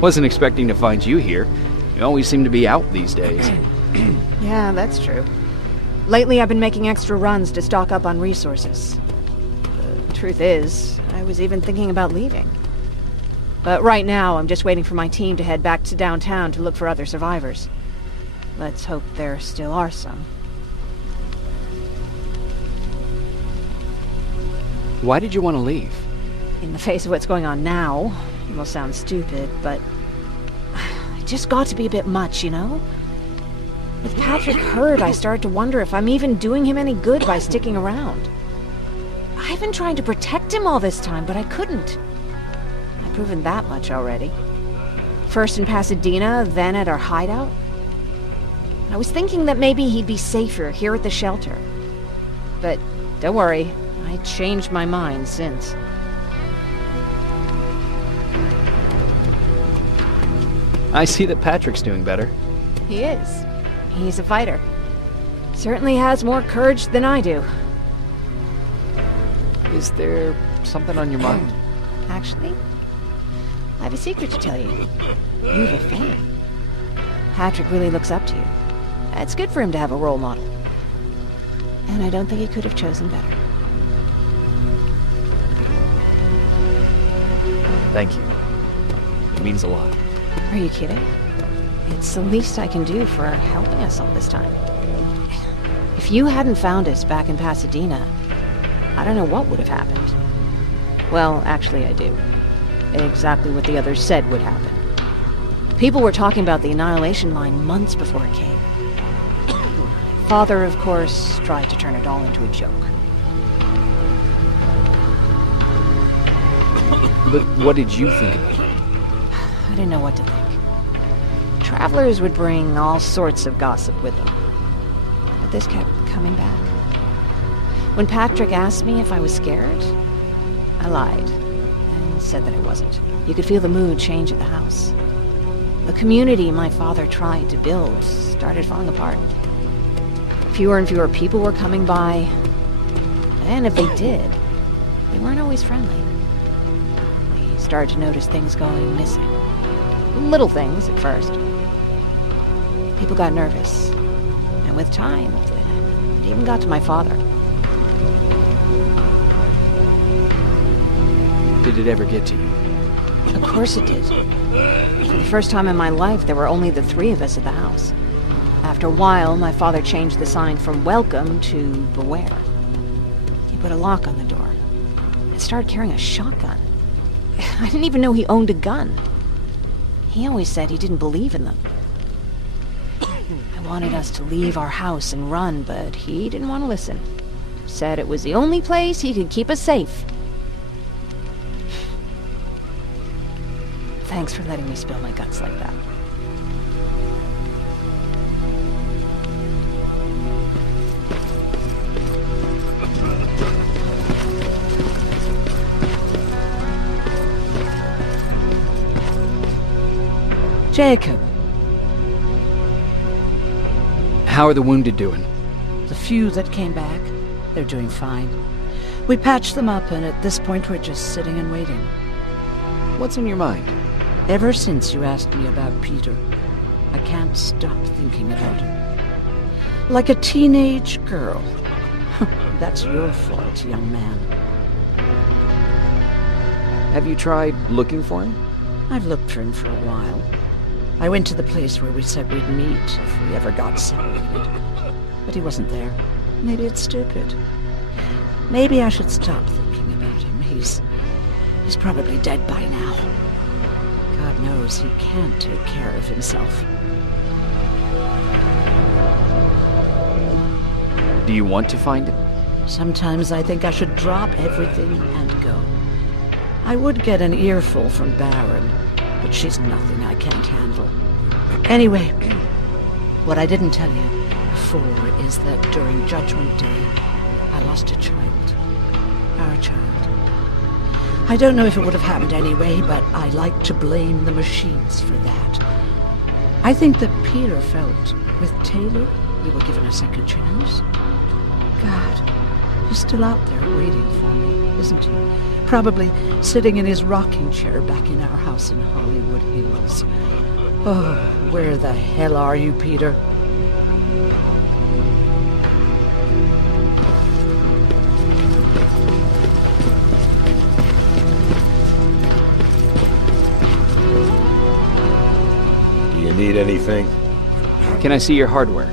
Wasn't expecting to find you here. You always seem to be out these days. Yeah, that's true. Lately I've been making extra runs to stock up on resources. The truth is, I was even thinking about leaving. But right now I'm just waiting for my team to head back to downtown to look for other survivors. Let's hope there still are some. Why did you want to leave? In the face of what's going on now, it will sound stupid, but it just got to be a bit much, you know? With Patrick hurt, I started to wonder if I'm even doing him any good by sticking around. I've been trying to protect him all this time, but I couldn't. I've proven that much already. First in Pasadena, then at our hideout. I was thinking that maybe he'd be safer here at the shelter. But don't worry, I changed my mind since. I see that Patrick's doing better. He is. He's a fighter. Certainly has more courage than I do. Is there something on your mind? Actually, I have a secret to tell you. You have a fan. Patrick really looks up to you. It's good for him to have a role model. And I don't think he could have chosen better. Thank you. It means a lot. Are you kidding? It's the least I can do for helping us all this time. If you hadn't found us back in Pasadena, I don't know what would have happened. Well, actually I do. Exactly what the others said would happen. People were talking about the Annihilation Line months before it came. Father, of course, tried to turn it all into a joke. But what did you think about it? I didn't know what to think. Travelers would bring all sorts of gossip with them. But this kept coming back. When Patrick asked me if I was scared, I lied and said that I wasn't. You could feel the mood change at the house. The community my father tried to build started falling apart. Fewer and fewer people were coming by, and if they did, they weren't always friendly. We started to notice things going missing. Little things at first. People got nervous, and with time, it even got to my father. Did it ever get to you? Of course it did. For the first time in my life, there were only the three of us at the house. After a while, my father changed the sign from welcome to beware. He put a lock on the door and started carrying a shotgun. I didn't even know he owned a gun. He always said he didn't believe in them. I wanted us to leave our house and run, but he didn't want to listen. Said it was the only place he could keep us safe. Thanks for letting me spill my guts like that. Jacob. How are the wounded doing? The few that came back, they're doing fine. We patched them up, and at this point we're just sitting and waiting. What's on your mind? Ever since you asked me about Peter, I can't stop thinking about him. Like a teenage girl. That's your fault, young man. Have you tried looking for him? I've looked for him for a while. I went to the place where we said we'd meet if we ever got separated. But he wasn't there. Maybe it's stupid. Maybe I should stop thinking about him. He's probably dead by now. God knows he can't take care of himself. Do you want to find him? Sometimes I think I should drop everything and go. I would get an earful from Baron, but she's nothing I can't handle. Anyway, what I didn't tell you before is that during Judgment Day, I lost a child. Our child. I don't know if it would have happened anyway, but I like to blame the machines for that. I think that Peter felt with Taylor we were given a second chance. God, he's still out there waiting for me, isn't he? Probably sitting in his rocking chair back in our house in Hollywood Hills. Oh, where the hell are you, Peter? Do you need anything? Can I see your hardware?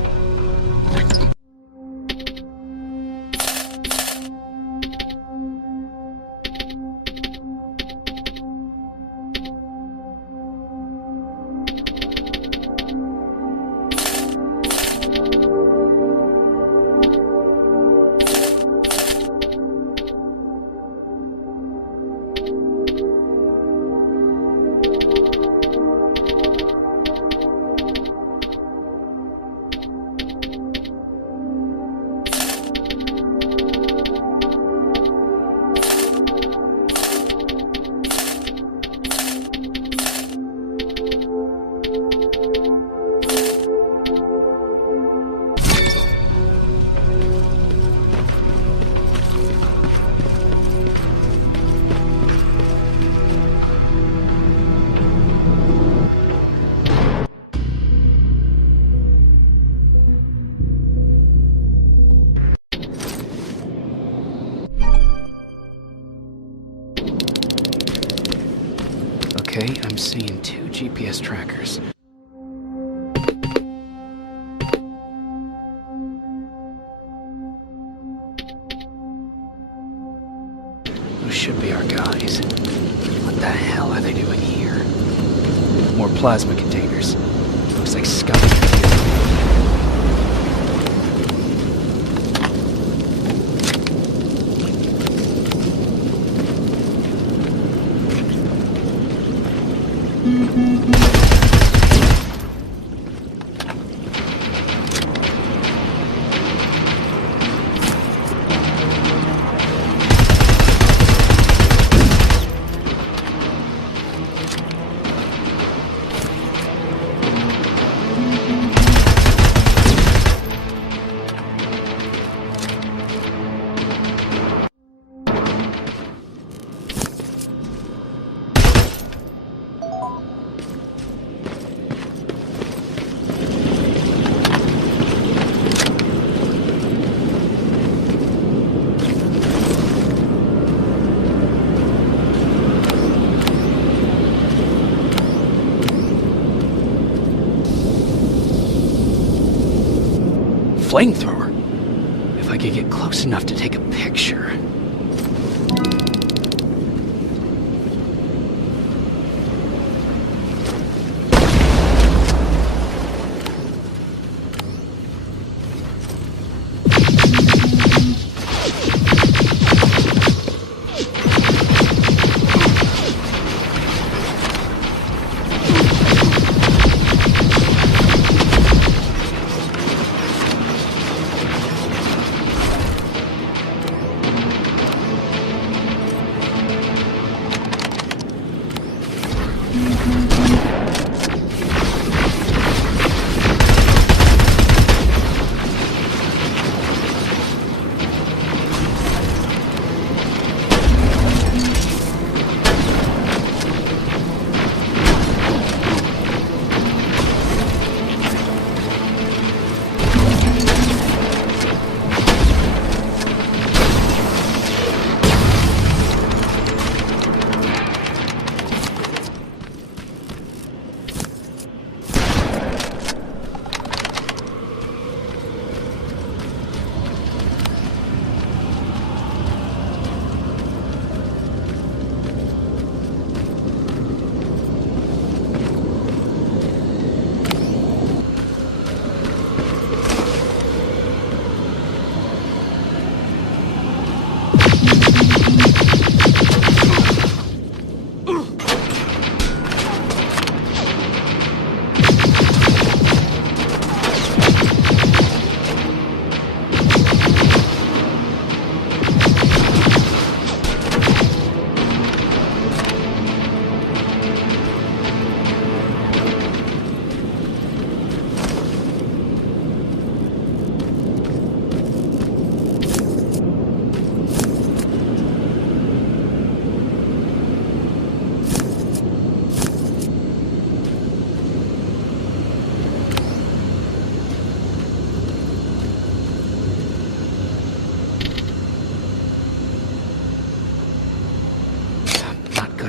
I'm seeing 2 GPS trackers. Those should be our guys. What the hell are they doing here? More plasma containers. Looks like Skynet. Flamethrower? If I could get close enough to take a picture.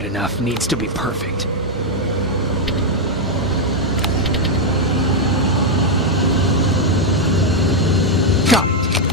Enough needs to be perfect. Got it.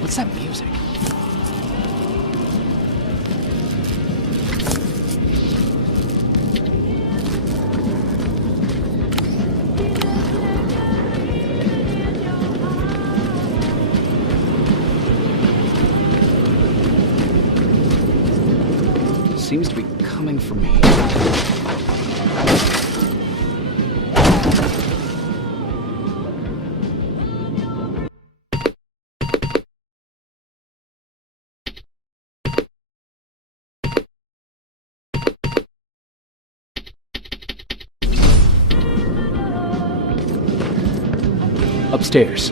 What's that music? Seems to be coming from me. Upstairs.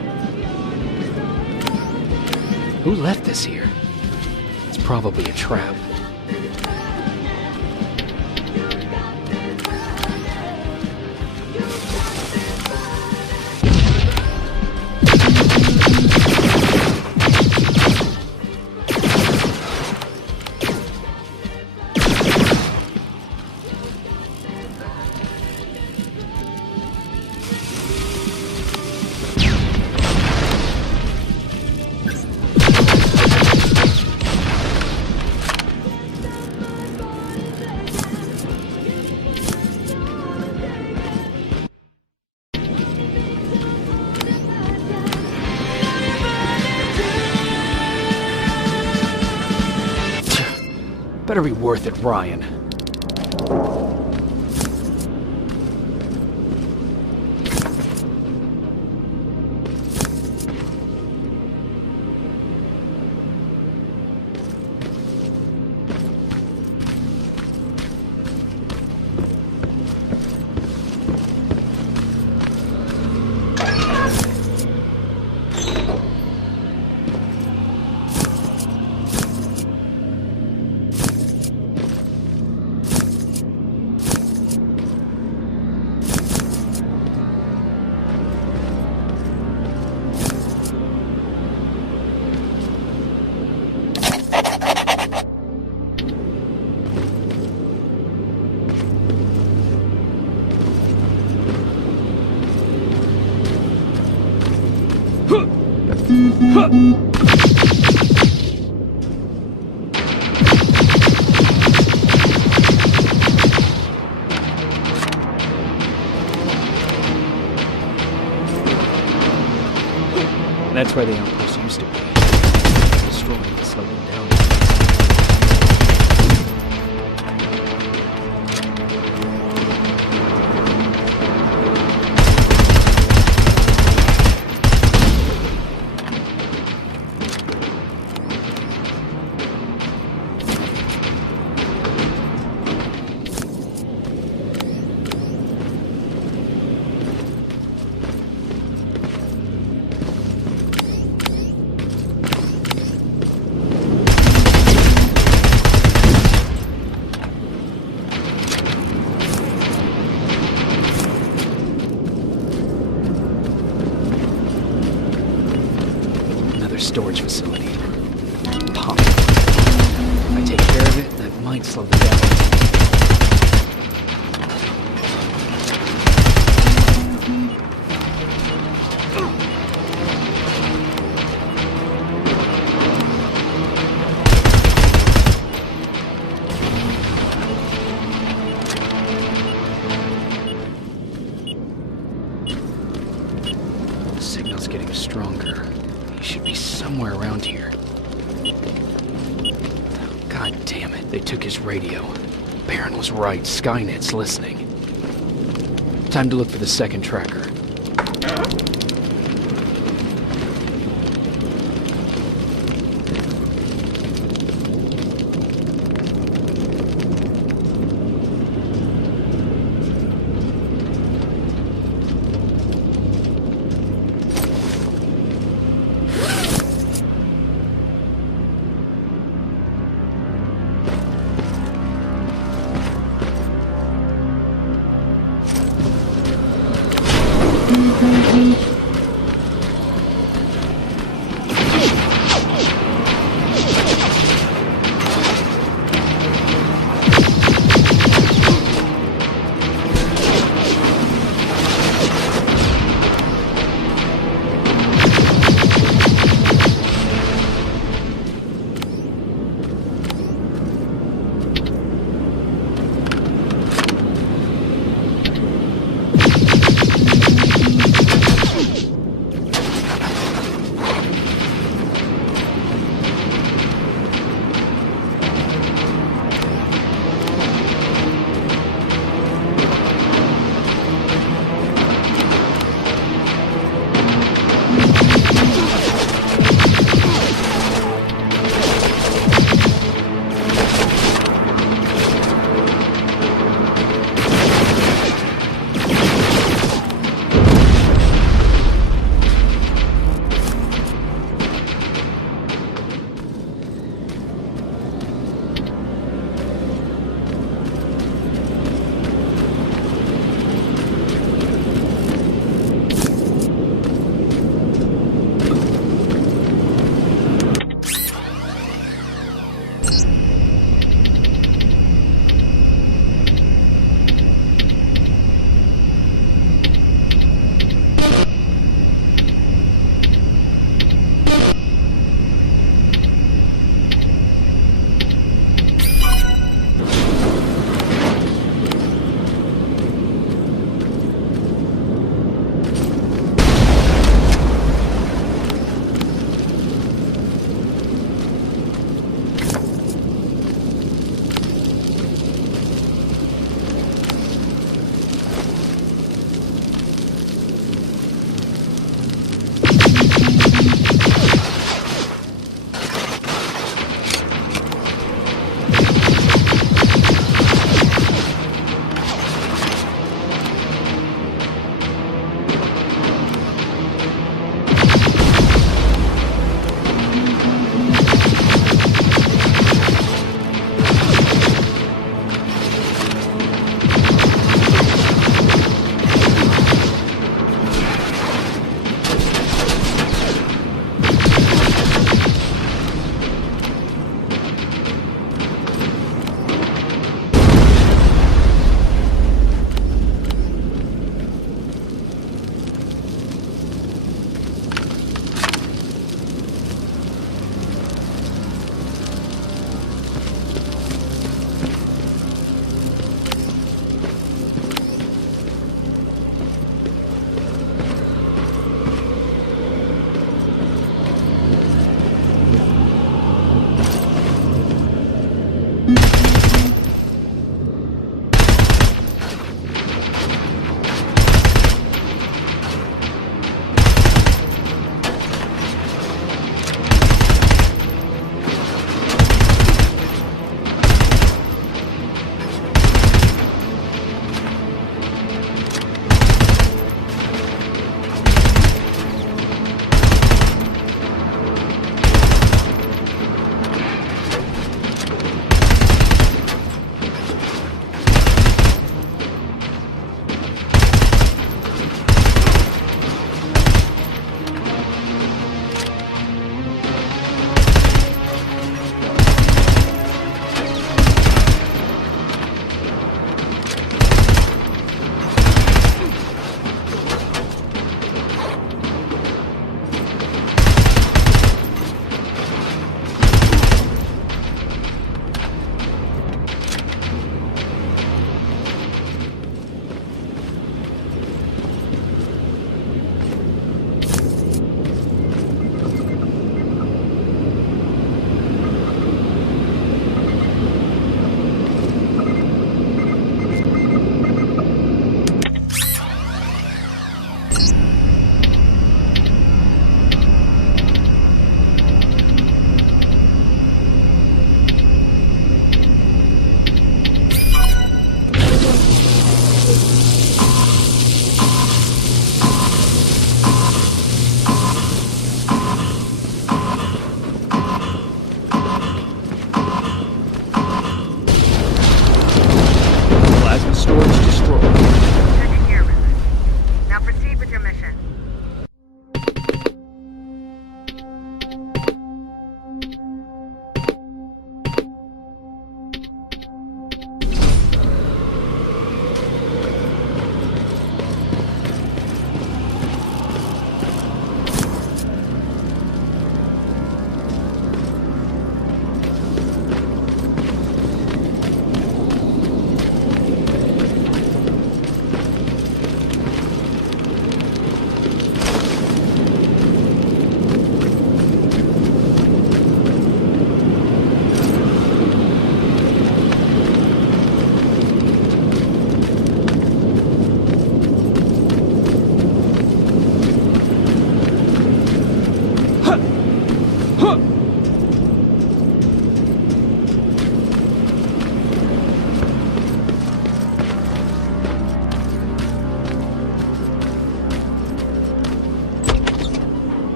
Who left this here? It's probably a trap. Better be worth it, Ryan. That's where the outpost used to be. Destroying it slowed them down. Storage facility. Pump. If I take care of it, that might slow them down. The signal's getting stronger. Should be somewhere around here. What the God damn it, they took his radio. Baron was right, Skynet's listening. Time to look for the second tracker.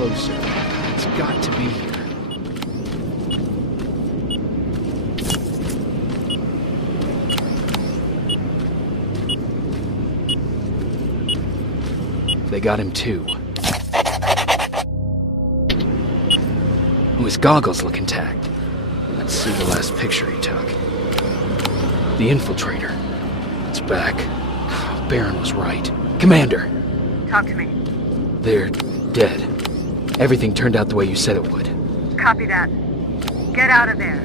Closer. It's got to be here. They got him too. Oh, his goggles look intact. Let's see the last picture he took. The infiltrator. It's back. Baron was right. Commander! Talk to me. They're dead. Everything turned out the way you said it would. Copy that. Get out of there.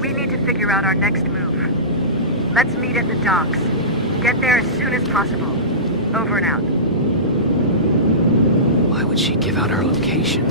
We need to figure out our next move. Let's meet at the docks. Get there as soon as possible. Over and out. Why would she give out our location?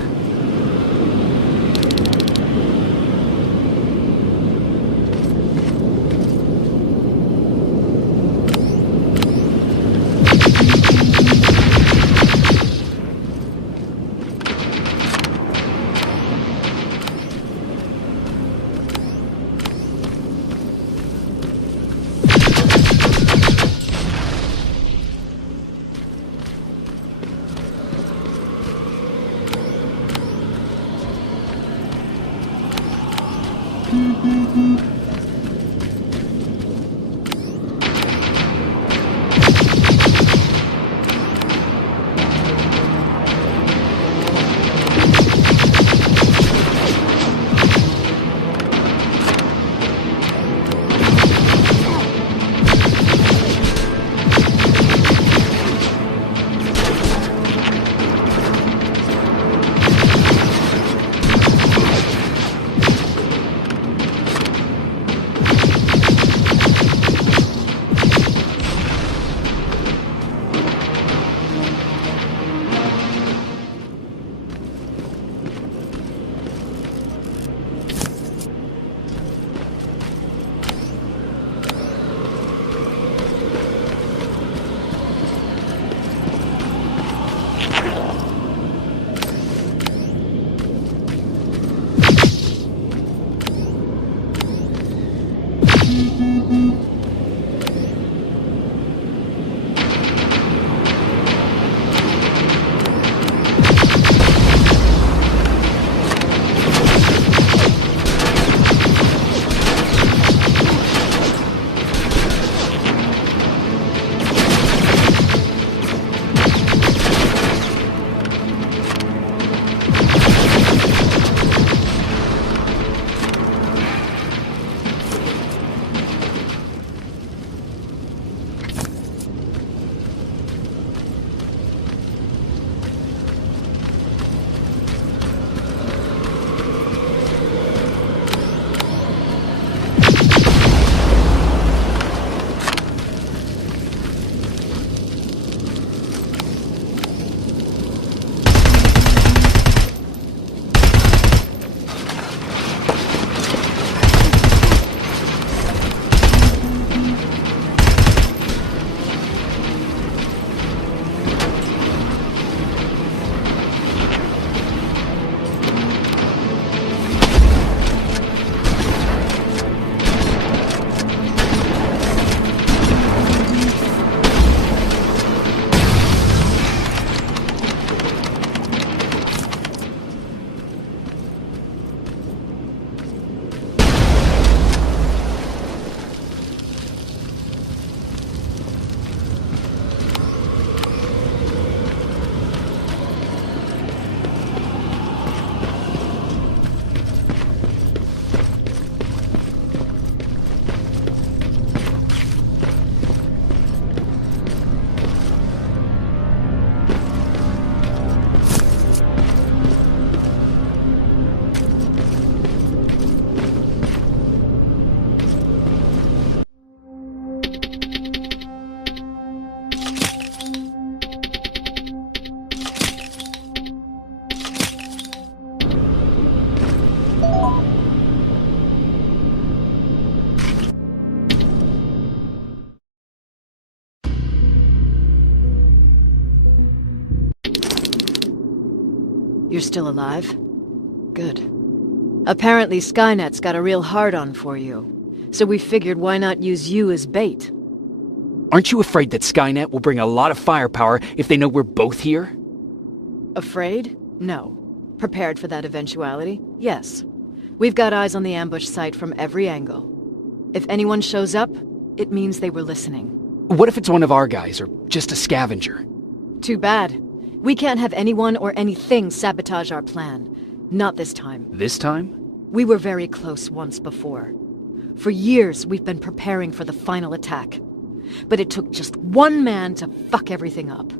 You're still alive? Good. Apparently Skynet's got a real hard-on for you, so we figured why not use you as bait. Aren't you afraid that Skynet will bring a lot of firepower if they know we're both here? Afraid? No. Prepared for that eventuality? Yes. We've got eyes on the ambush site from every angle. If anyone shows up, it means they were listening. What if it's one of our guys, or just a scavenger? Too bad. We can't have anyone or anything sabotage our plan. Not this time. This time? We were very close once before. For years, we've been preparing for the final attack. But it took just one man to fuck everything up.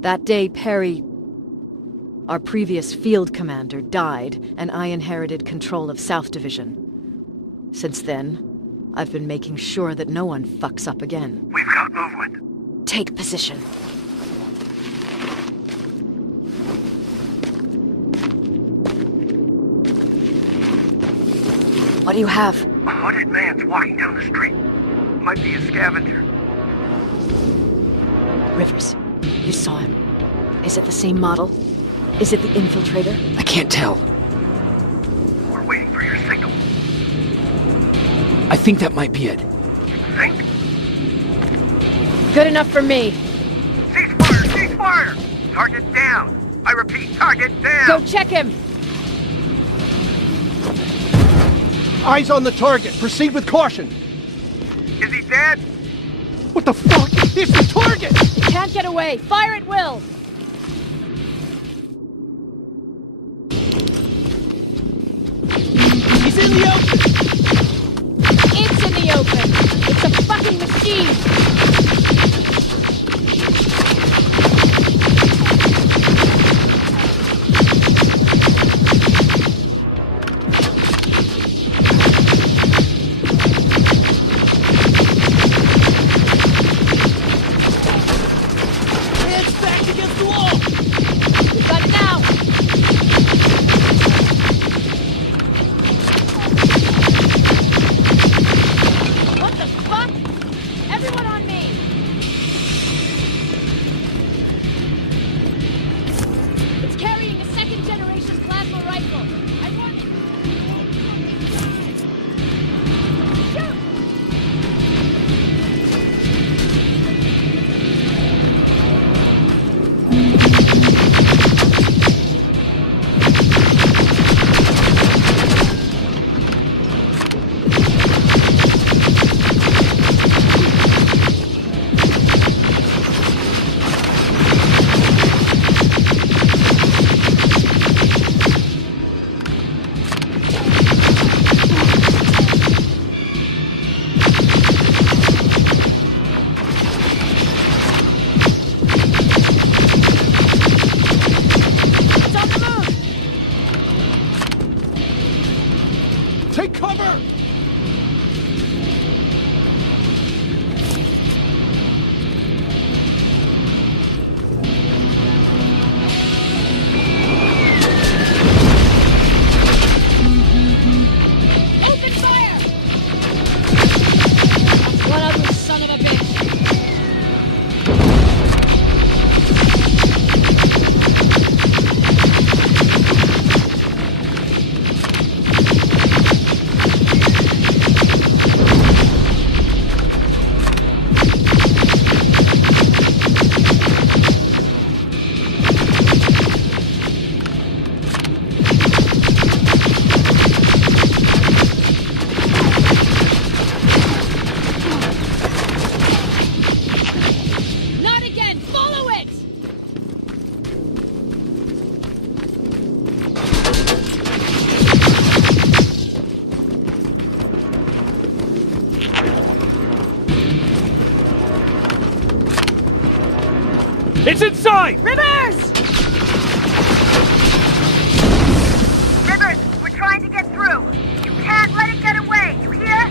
That day, Perry, our previous field commander, died, and I inherited control of South Division. Since then, I've been making sure that no one fucks up again. We've got movement. Take position. What do you have? A hooded man's walking down the street. Might be a scavenger. Rivers, you saw him. Is it the same model? Is it the infiltrator? I can't tell. We're waiting for your signal. I think that might be it. Think? Good enough for me. Cease fire! Cease fire! Target down! I repeat, target down! Go check him! Eyes on the target. Proceed with caution. Is he dead? What the fuck? It's the target! He can't get away. Fire at will! He's in the open! It's in the open! It's a fucking machine! Take cover! Open fire! One ugly son of a bitch! It's inside! Rivers! Rivers, we're trying to get through. You can't let it get away, you hear?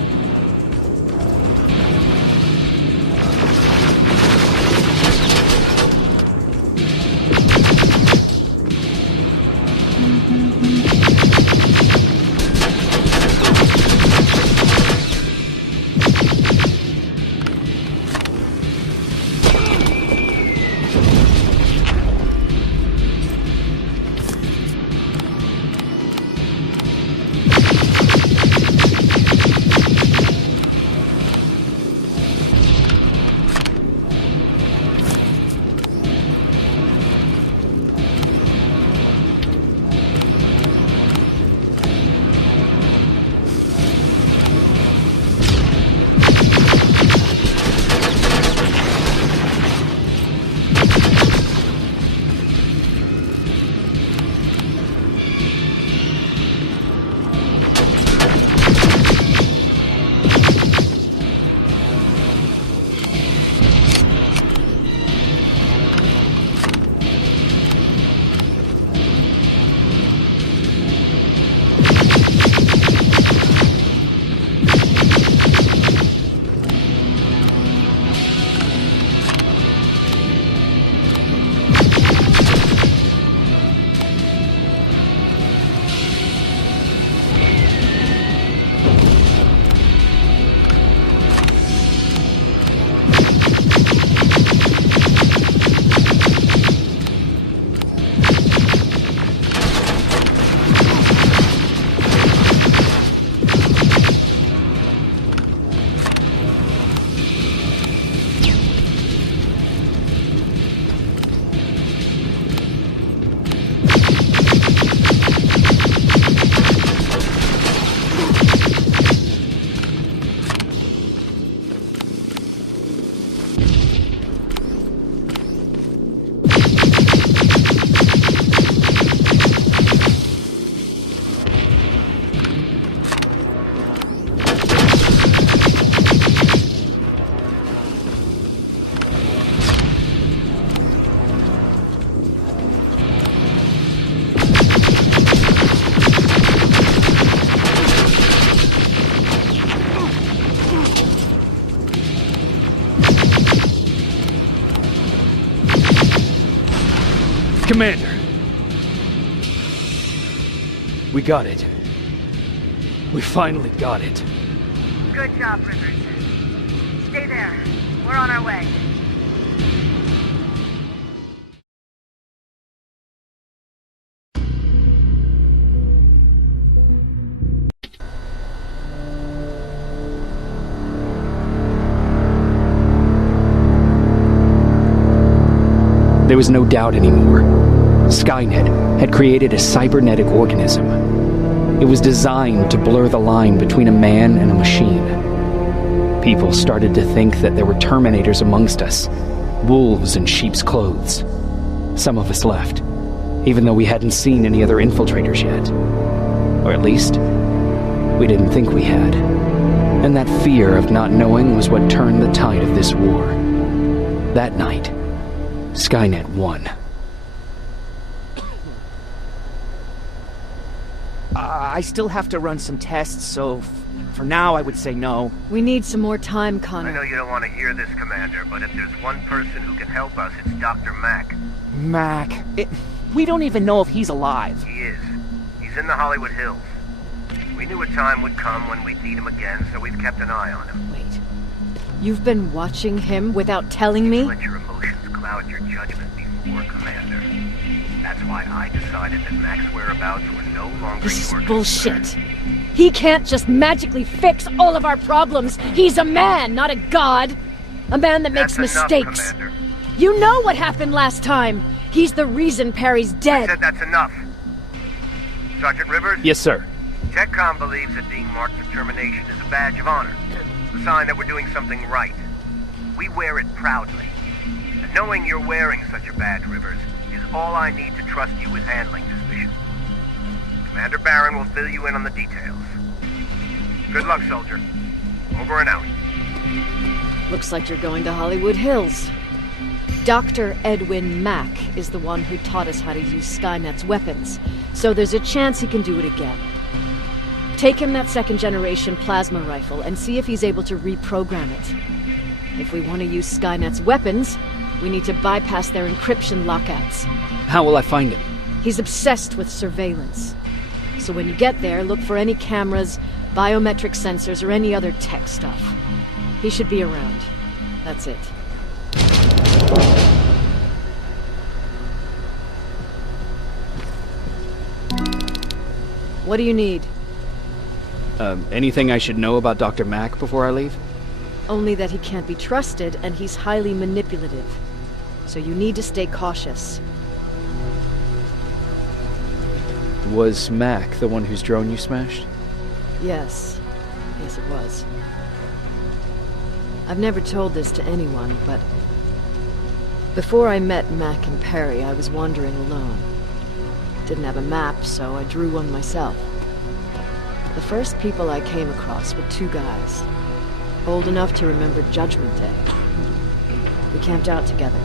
Commander. We got it. We finally got it. Good job, Rivers. Stay there. We're on our way. There was no doubt anymore. Skynet had created a cybernetic organism. It was designed to blur the line between a man and a machine. People started to think that there were Terminators amongst us, wolves in sheep's clothes. Some of us left, even though we hadn't seen any other infiltrators yet. Or at least, we didn't think we had. And that fear of not knowing was what turned the tide of this war. That night, Skynet won. I still have to run some tests, so for now I would say no. We need some more time, Connor. I know you don't want to hear this, Commander, but if there's one person who can help us, it's Dr. Mack. Mac. We don't even know if he's alive. He is. He's in the Hollywood Hills. We knew a time would come when we'd need him again, so we've kept an eye on him. Wait. You've been watching him without telling me? Let your emotions cloud your judgment before, Commander. That's why I decided that Mac's whereabouts were no longer This your is bullshit. concern. He can't just magically fix all of our problems. He's a man, not a god. A man that makes That's enough, mistakes. Commander. You know what happened last time. He's the reason Perry's I dead. said that's enough. Sergeant Rivers? Yes, sir. TechCom believes that being marked with termination is a badge of honor. A sign that we're doing something right. We wear it proudly. And knowing you're wearing such a badge, Rivers, is all I need to trust you with handling this mission. Commander Barron will fill you in on the details. Good luck, soldier. Over and out. Looks like you're going to Hollywood Hills. Dr. Edwin Mack is the one who taught us how to use Skynet's weapons, so there's a chance he can do it again. Take him that second-generation plasma rifle and see if he's able to reprogram it. If we want to use Skynet's weapons, we need to bypass their encryption lockouts. How will I find him? He's obsessed with surveillance. So when you get there, look for any cameras, biometric sensors, or any other tech stuff. He should be around. That's it. What do you need? Anything I should know about Dr. Mack before I leave? Only that he can't be trusted and he's highly manipulative. So you need to stay cautious. Was Mac the one whose drone you smashed? Yes. Yes, it was. I've never told this to anyone, but before I met Mac and Perry, I was wandering alone. Didn't have a map, so I drew one myself. The first people I came across were two guys, old enough to remember Judgment Day. We camped out together.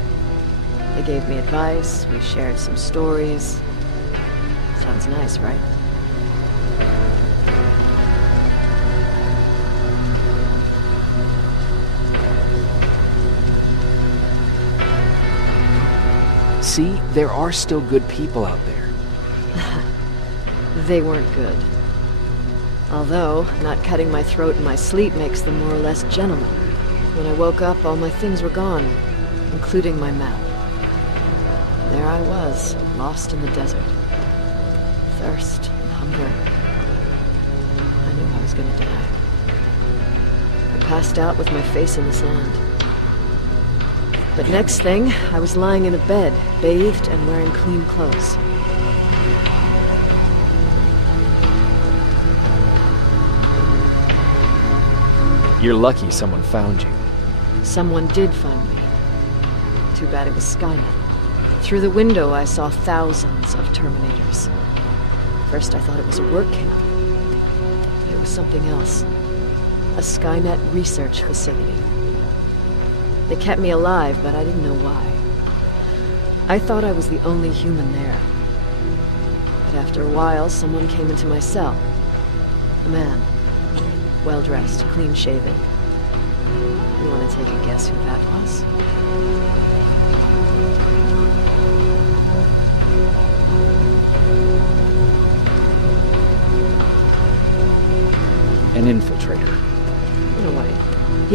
They gave me advice, we shared some stories. Sounds nice, right? See, there are still good people out there. They weren't good. Although, not cutting my throat in my sleep makes them more or less gentlemen. When I woke up, all my things were gone, including my map. There I was, lost in the desert. Thirst and hunger. I knew I was gonna die. I passed out with my face in the sand. But next thing, I was lying in a bed, bathed and wearing clean clothes. You're lucky someone found you. Someone did find me. Too bad it was Skynet. Through the window, I saw thousands of Terminators. First, I thought it was a work camp. It was something else. A Skynet research facility. They kept me alive, but I didn't know why. I thought I was the only human there. But after a while, someone came into my cell. A man. Well-dressed, clean-shaven. You want to take a guess who that was?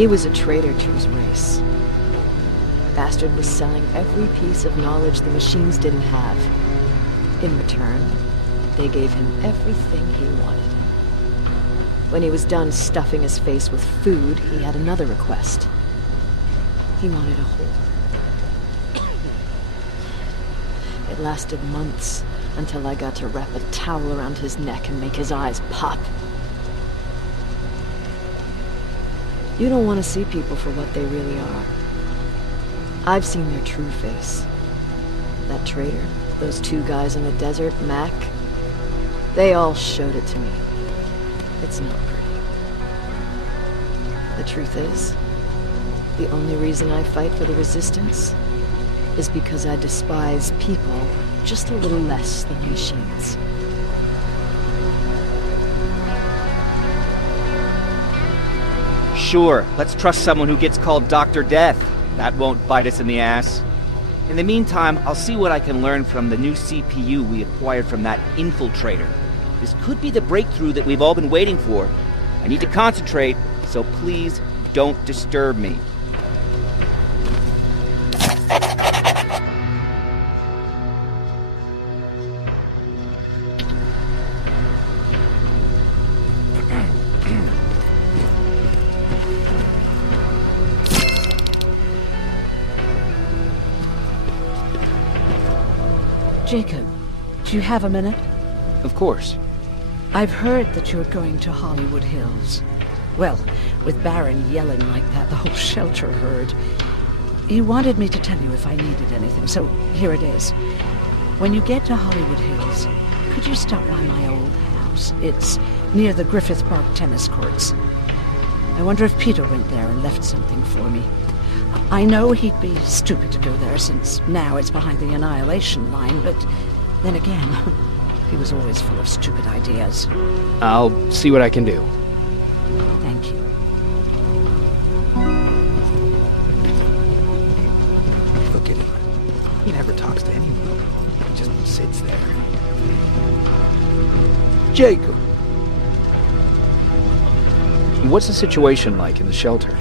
He was a traitor to his race. Bastard was selling every piece of knowledge the machines didn't have. In return, they gave him everything he wanted. When he was done stuffing his face with food, he had another request. He wanted a whore. It lasted months, until I got to wrap a towel around his neck and make his eyes pop. You don't want to see people for what they really are. I've seen their true face. That traitor, those two guys in the desert, Mac, they all showed it to me. It's not pretty. The truth is, the only reason I fight for the Resistance is because I despise people just a little less than machines. Sure, let's trust someone who gets called Dr. Death. That won't bite us in the ass. In the meantime, I'll see what I can learn from the new CPU we acquired from that infiltrator. This could be the breakthrough that we've all been waiting for. I need to concentrate, so please don't disturb me. Jacob, do you have a minute? Of course. I've heard that you're going to Hollywood Hills. Well, with Baron yelling like that, the whole shelter heard. He wanted me to tell you if I needed anything, so here it is. When you get to Hollywood Hills, could you stop by my old house? It's near the Griffith Park tennis courts. I wonder if Peter went there and left something for me. I know he'd be stupid to go there, since now it's behind the Annihilation line, but then again, he was always full of stupid ideas. I'll see what I can do. Thank you. Look at him. He never talks to anyone. He just sits there. Jacob! What's the situation like in the shelter?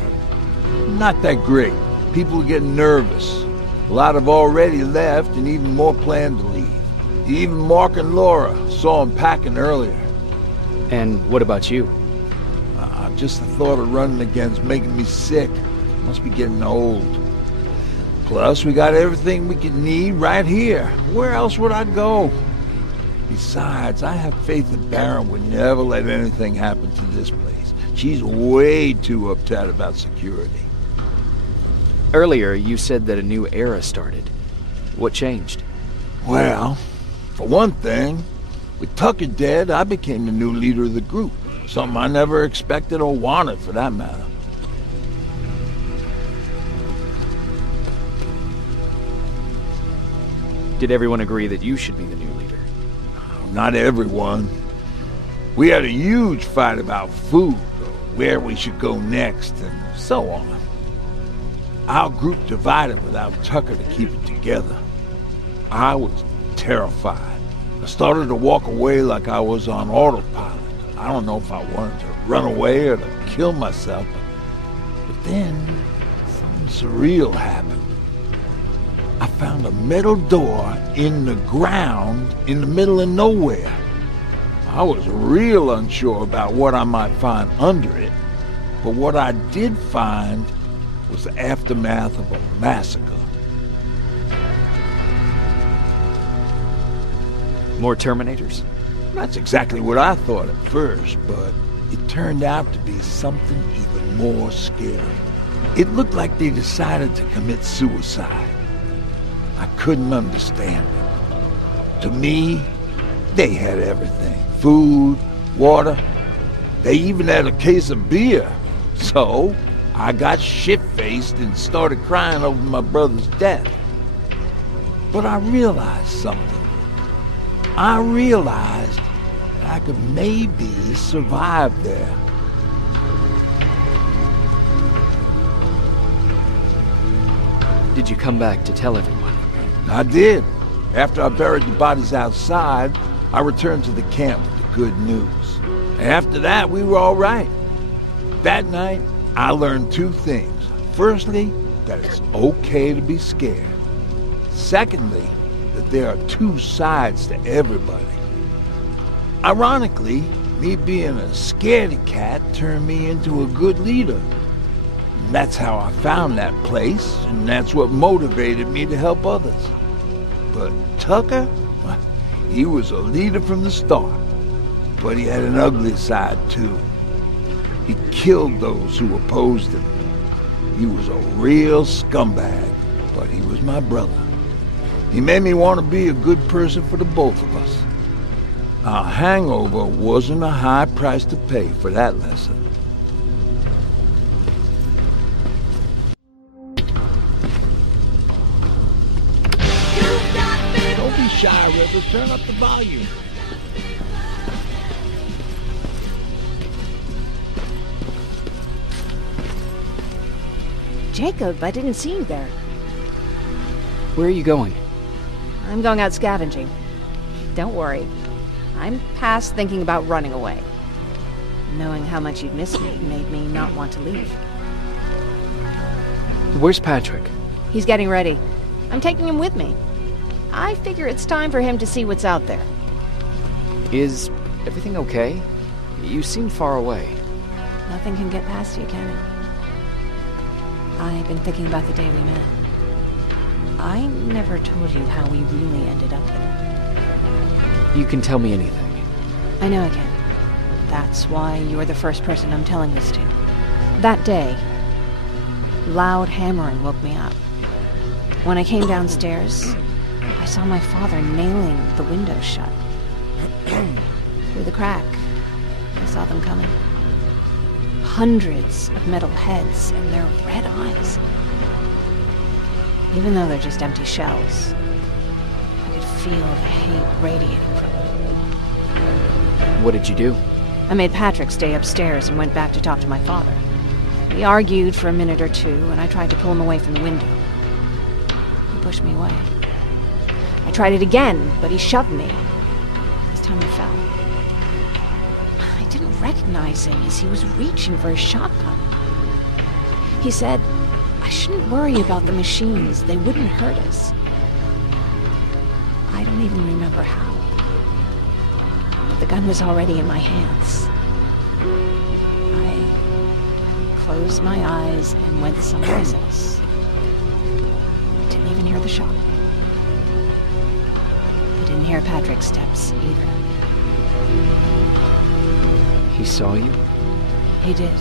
Not that great. People are getting nervous. A lot have already left, and even more plan to leave. Even Mark and Laura saw him packing earlier. And what about you? Just the thought of running again's making me sick. Must be getting old. Plus, we got everything we could need right here. Where else would I go? Besides, I have faith that Baron would never let anything happen to this place. She's way too uptight about security. Earlier, you said that a new era started. What changed? Well, for one thing, with Tucker dead, I became the new leader of the group. Something I never expected or wanted, for that matter. Did everyone agree that you should be the new leader? Not everyone. We had a huge fight about food, or where we should go next, and so on. Our group divided without Tucker to keep it together. I was terrified. I started to walk away like I was on autopilot. I don't know if I wanted to run away or to kill myself, but then something surreal happened. I found a metal door in the ground in the middle of nowhere. I was real unsure about what I might find under it, but what I did find was the aftermath of a massacre. More Terminators? That's exactly what I thought at first, but it turned out to be something even more scary. It looked like they decided to commit suicide. I couldn't understand it. To me, they had everything. Food, water. They even had a case of beer. So, I got shit-faced and started crying over my brother's death. But I realized something. I realized I could maybe survive there. Did you come back to tell everyone? I did. After I buried the bodies outside, I returned to the camp with the good news. After that, we were all right. That night, I learned two things. Firstly, that it's okay to be scared. Secondly, that there are two sides to everybody. Ironically, me being a scaredy cat turned me into a good leader. And that's how I found that place, and that's what motivated me to help others. But Tucker, well, he was a leader from the start. But he had an ugly side, too. He killed those who opposed him. He was a real scumbag, but he was my brother. He made me want to be a good person for the both of us. Our hangover wasn't a high price to pay for that lesson. Don't be shy, Rivers. Turn up the volume. Jacob, I didn't see you there. Where are you going? I'm going out scavenging. Don't worry. I'm past thinking about running away. Knowing how much you'd miss me made me not want to leave. Where's Patrick? He's getting ready. I'm taking him with me. I figure it's time for him to see what's out there. Is everything okay? You seem far away. Nothing can get past you, can it? I've been thinking about the day we met. I never told you how we really ended up there. You can tell me anything. I know I can. That's why you're the first person I'm telling this to. That day, loud hammering woke me up. When I came downstairs, I saw my father nailing the window shut. Through the crack, I saw them coming. Hundreds of metal heads and their red eyes. Even though they're just empty shells, I could feel the hate radiating from them. What did you do? I made Patrick stay upstairs and went back to talk to my father. We argued for a minute or two, and I tried to pull him away from the window. He pushed me away. I tried it again, but he shoved me. This time I fell. I didn't recognize him as he was reaching for his shotgun. He said, I shouldn't worry about the machines. They wouldn't hurt us. I don't even remember how. But the gun was already in my hands. I closed my eyes and went someplace else. Didn't even hear the shot. I didn't hear Patrick's steps either. He saw you? He did.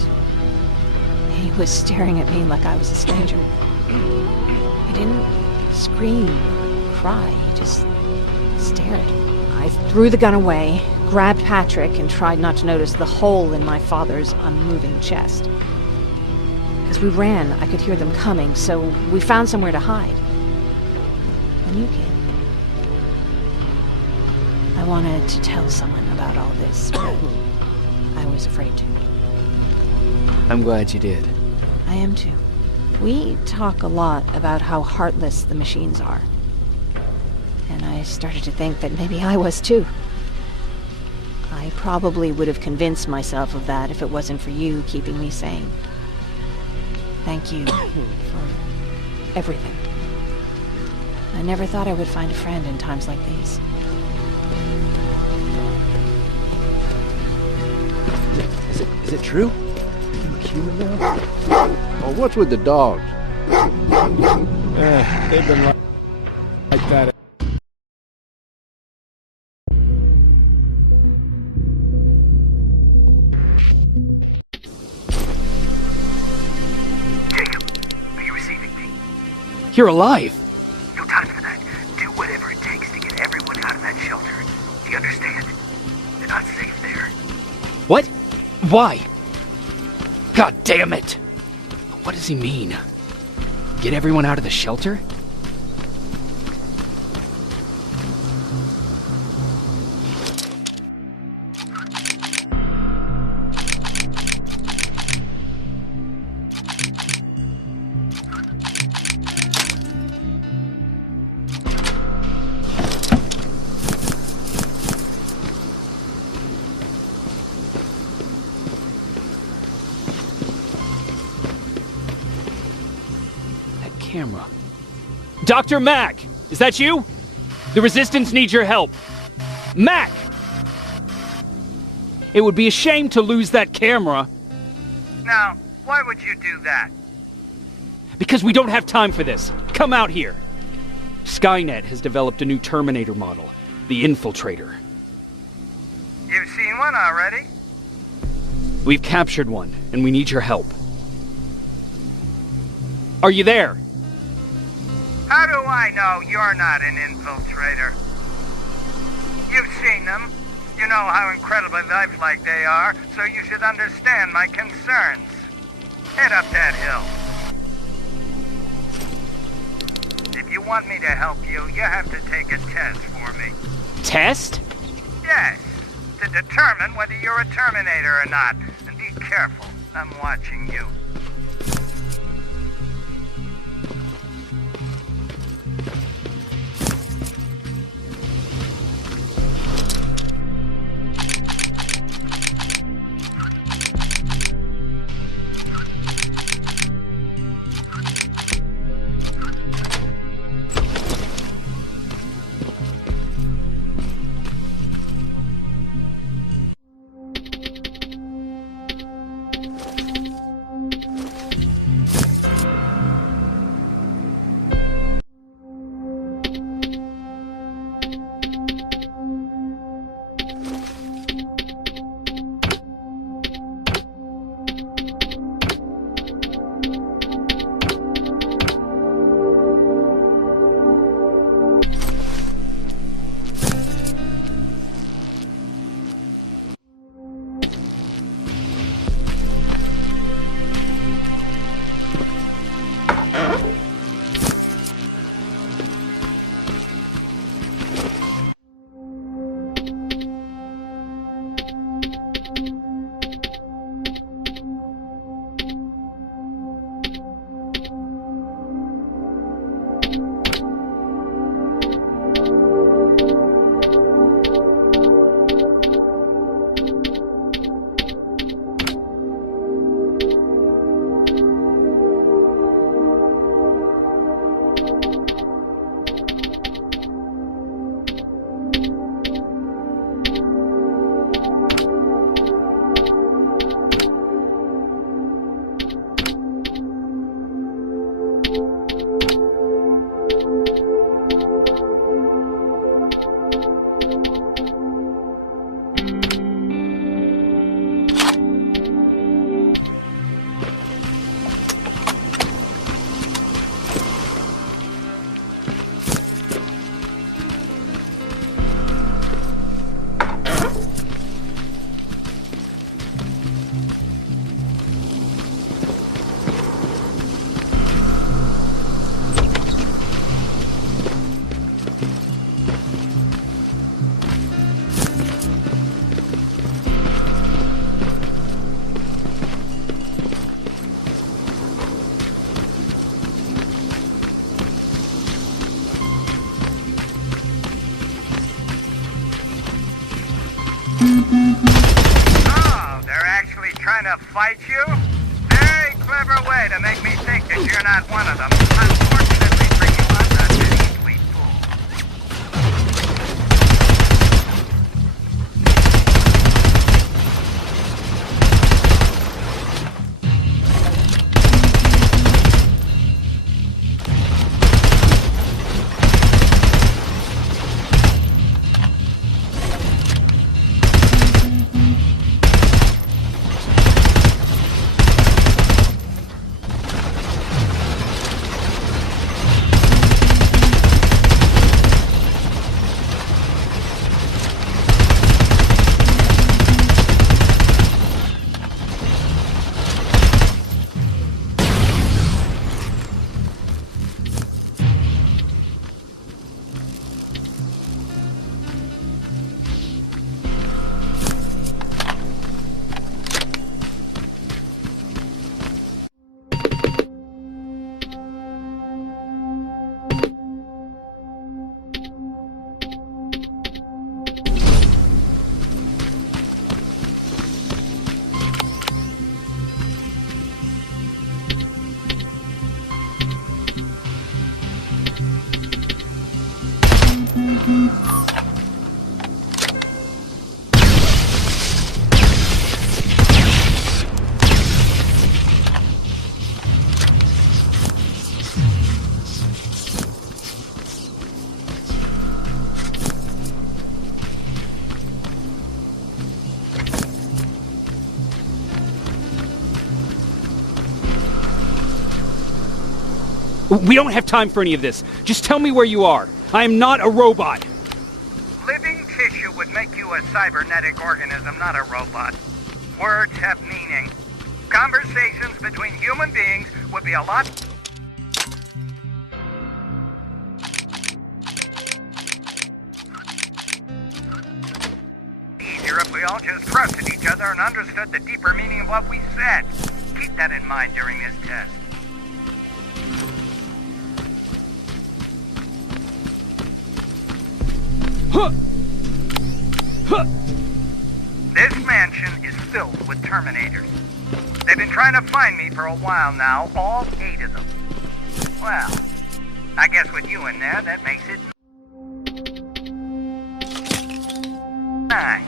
He was staring at me like I was a stranger. He didn't scream or cry. He just stared. I threw the gun away, grabbed Patrick, and tried not to notice the hole in my father's unmoving chest. As we ran, I could hear them coming, so we found somewhere to hide. Then you came. I wanted to tell someone about all this, but I was afraid to. I'm glad you did. I am too. We talk a lot about how heartless the machines are. And I started to think that maybe I was too. I probably would have convinced myself of that if it wasn't for you keeping me sane. Thank you for everything. I never thought I would find a friend in times like these. Is it true? Human now? Oh, what's with the dogs? They've been like that. Jacob, are you receiving me? You're alive! No time for that. Do whatever it takes to get everyone out of that shelter. Do you understand? They're not safe there. What? Why? God damn it! What does he mean? Get everyone out of the shelter? camera. Dr. Mack! Is that you? The Resistance needs your help. Mack! It would be a shame to lose that camera. Now, why would you do that? Because we don't have time for this. Come out here. Skynet has developed a new Terminator model, the Infiltrator. You've seen one already? We've captured one, and we need your help. Are you there? How do I know you're not an infiltrator? You've seen them. You know how incredibly lifelike they are, so you should understand my concerns. Head up that hill. If you want me to help you, you have to take a test for me. Test? Yes, to determine whether you're a Terminator or not. And be careful, I'm watching you. Oh, they're actually trying to fight you? Very clever way to make me think that you're not one of them. Unfortunately for you, I'm not an easily fooled. We don't have time for any of this. Just tell me where you are. I am not a robot. Living tissue would make you a cybernetic organism, not a robot. Words have meaning. Conversations between human beings would be a lot easier if we all just trusted each other and understood the deeper meaning of what we said. Keep that in mind during this test. This mansion is filled with Terminators. They've been trying to find me for a while now, all 8 of them. Well, I guess with you in there, that makes it 9.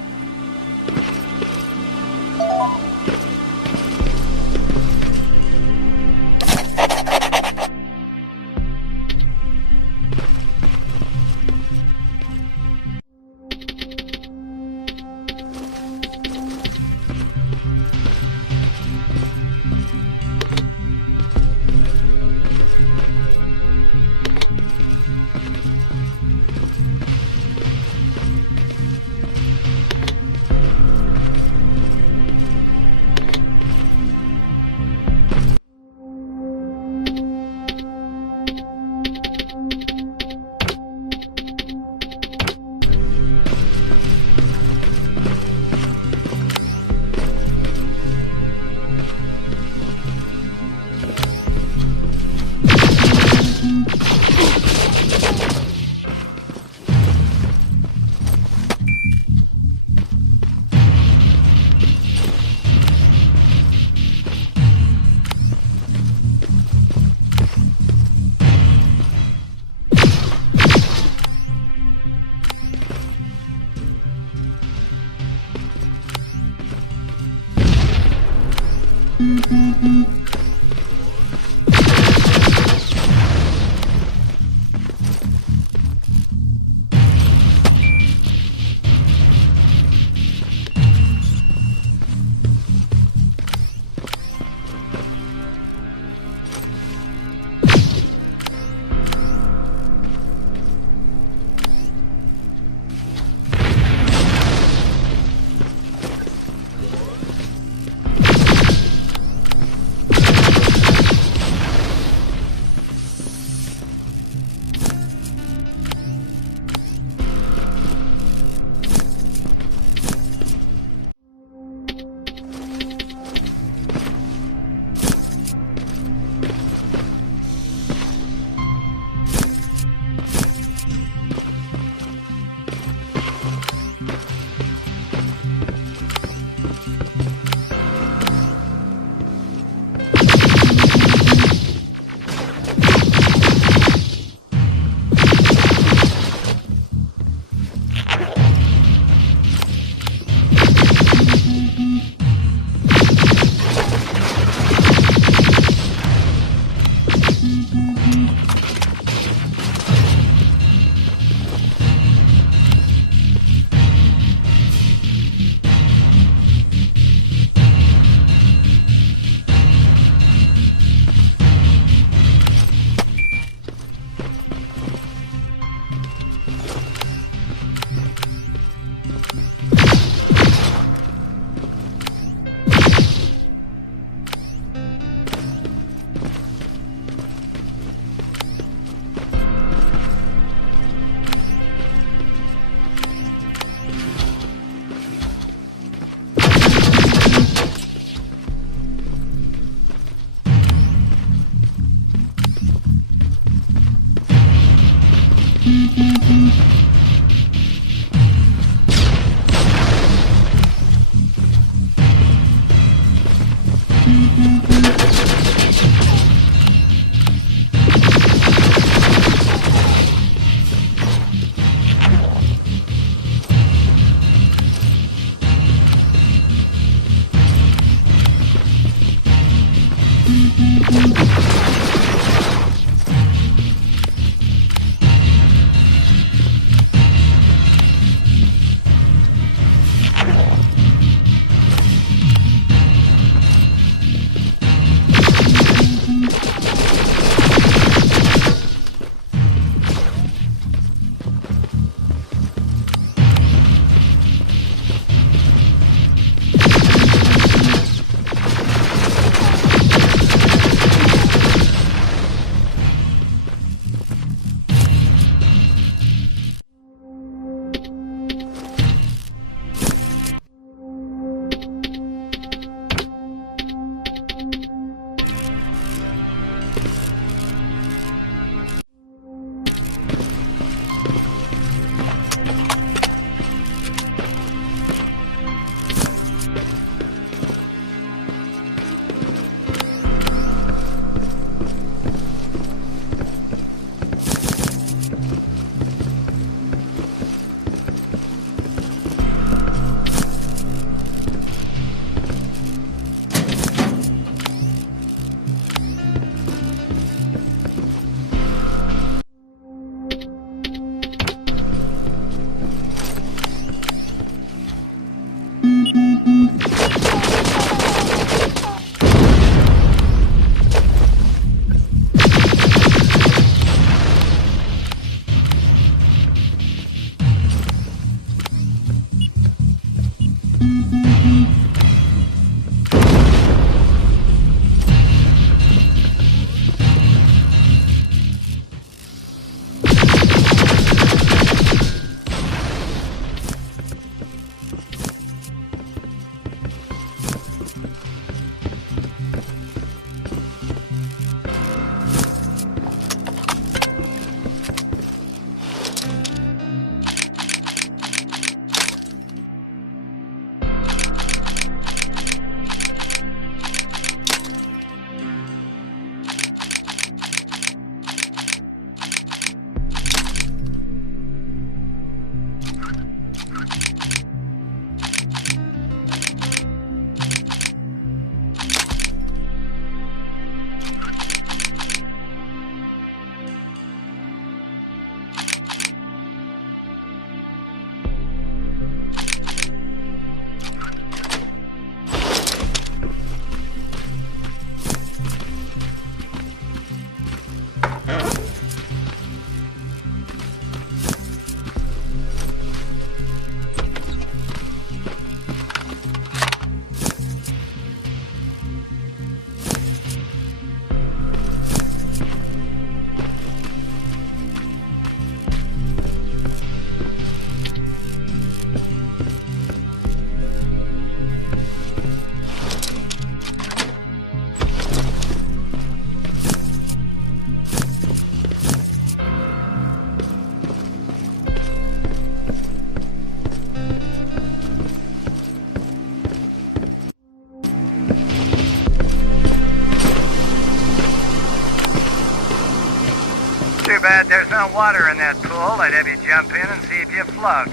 Too bad there's no water in that pool. I'd have you jump in and see if you float.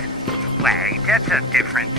Wait, that's a different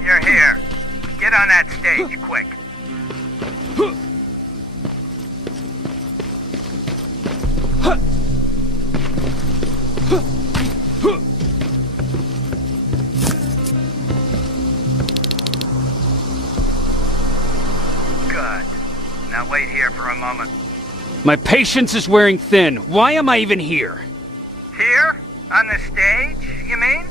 You're here. Get on that stage, quick. Good. Now wait here for a moment. My patience is wearing thin. Why am I even here? Here? On the stage, you mean?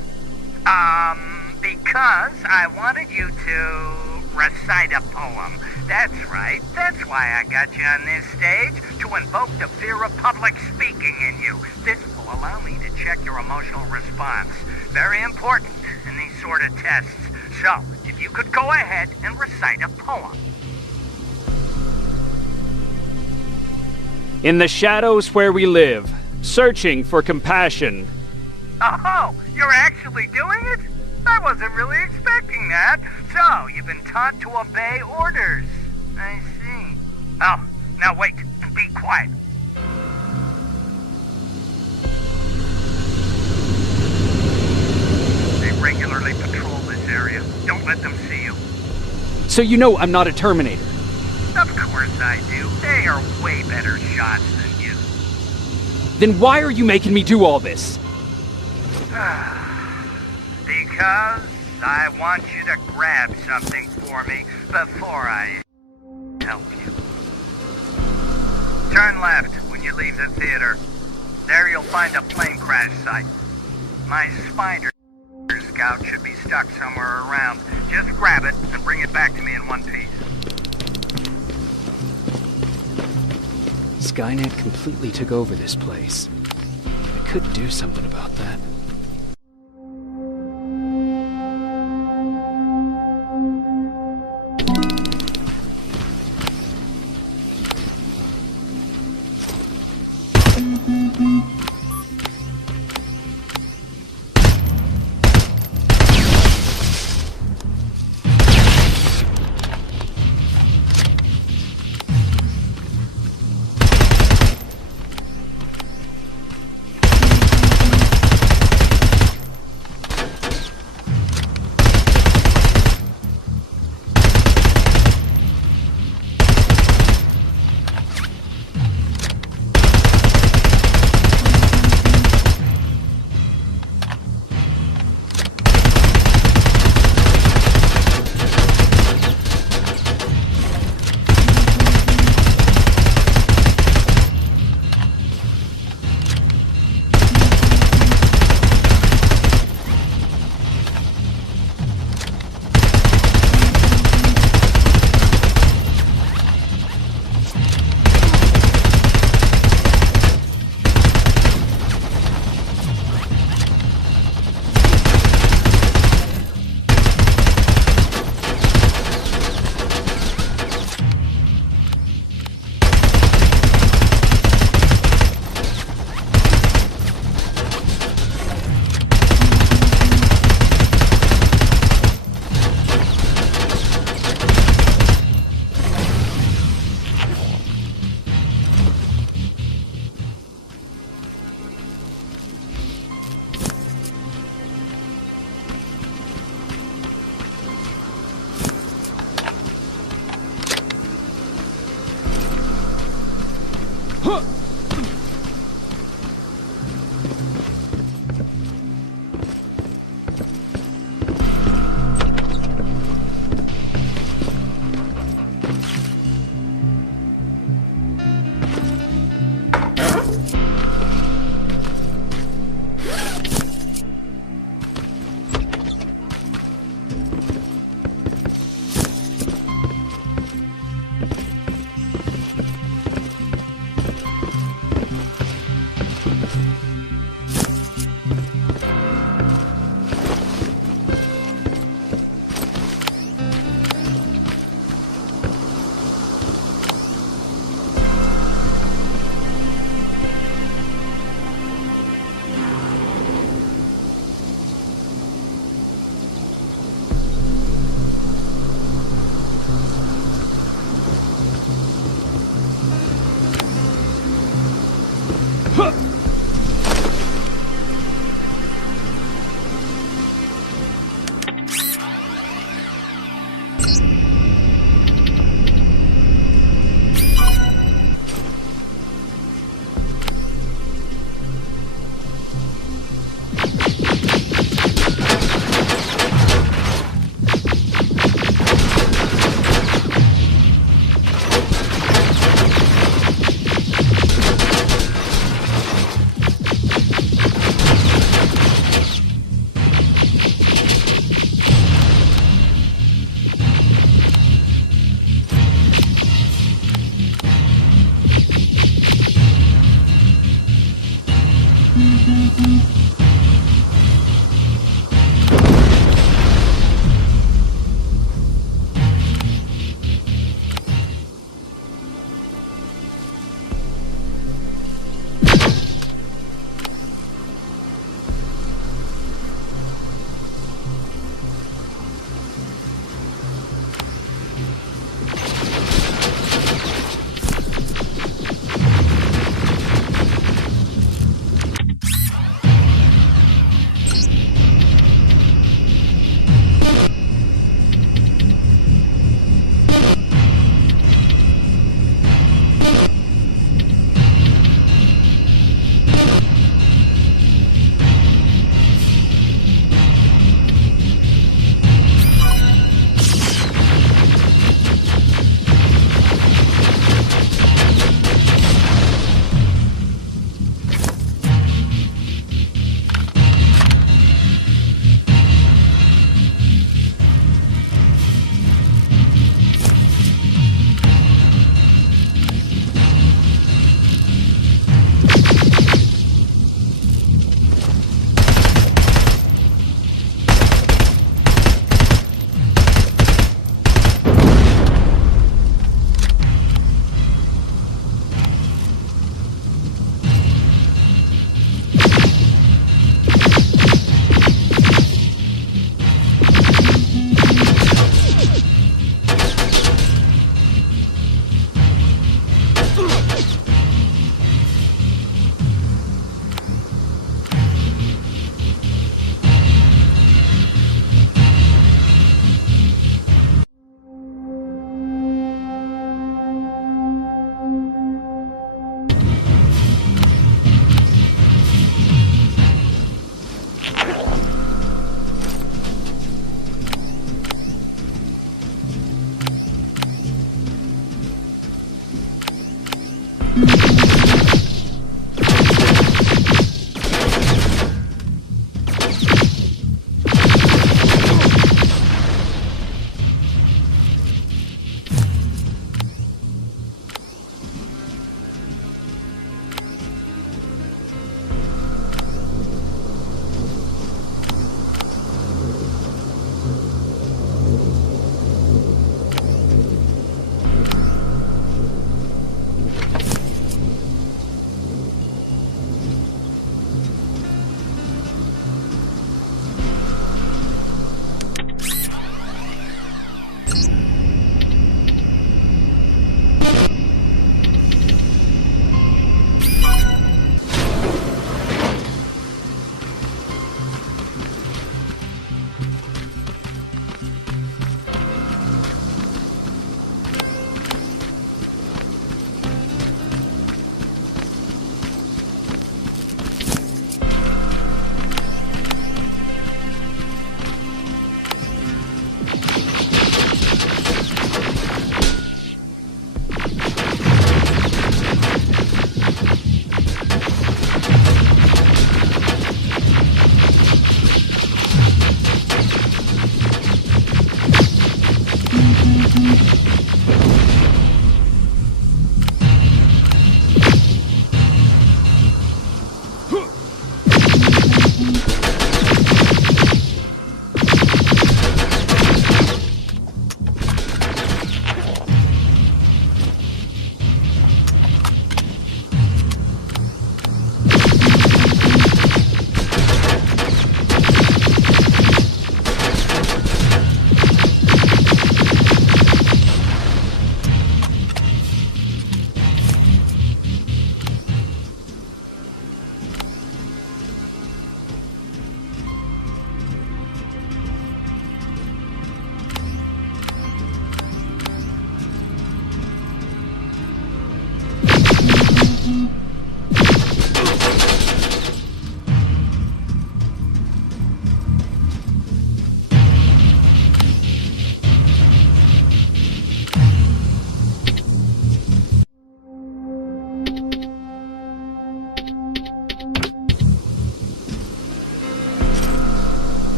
Because I wanted you to recite a poem. That's right. That's why I got you on this stage, to invoke the fear of public speaking in you. This will allow me to check your emotional response. Very important in these sort of tests. So, if you could go ahead and recite a poem. In the shadows where we live, searching for compassion. Oh, you're actually doing it? I wasn't really expecting that. So, you've been taught to obey orders. I see. Oh, now wait. Be quiet. They regularly patrol this area. Don't let them see you. So you know I'm not a Terminator. Of course I do. They are way better shots than you. Then why are you making me do all this? Because I want you to grab something for me before I help you. Turn left when you leave the theater. There you'll find a plane crash site. My spider scout should be stuck somewhere around. Just grab it and bring it back to me in one piece. Skynet completely took over this place. I could do something about that.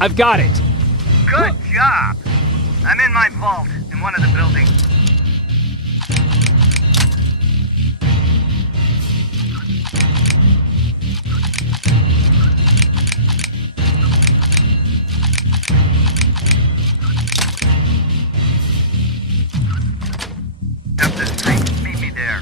I've got it! Good job! I'm in my vault in one of the buildings. Up the street, meet me there.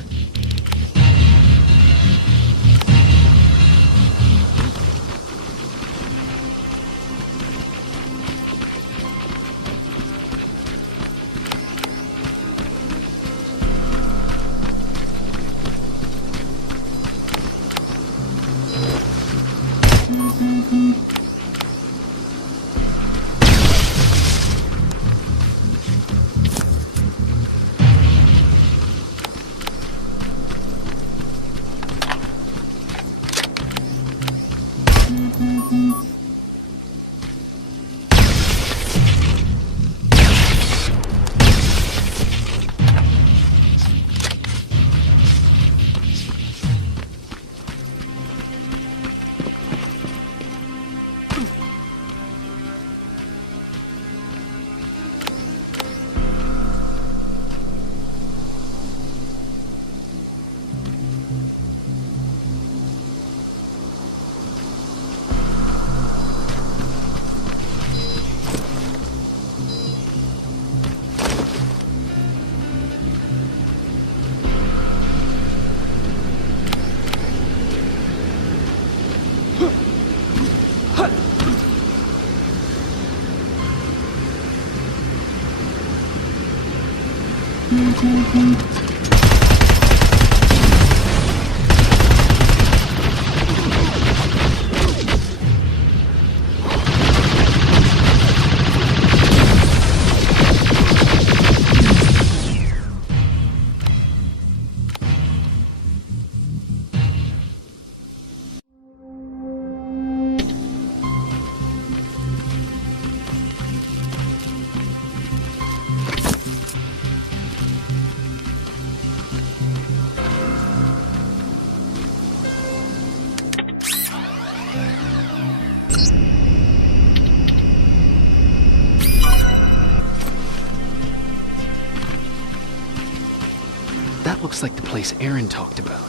That looks like the place Aaron talked about.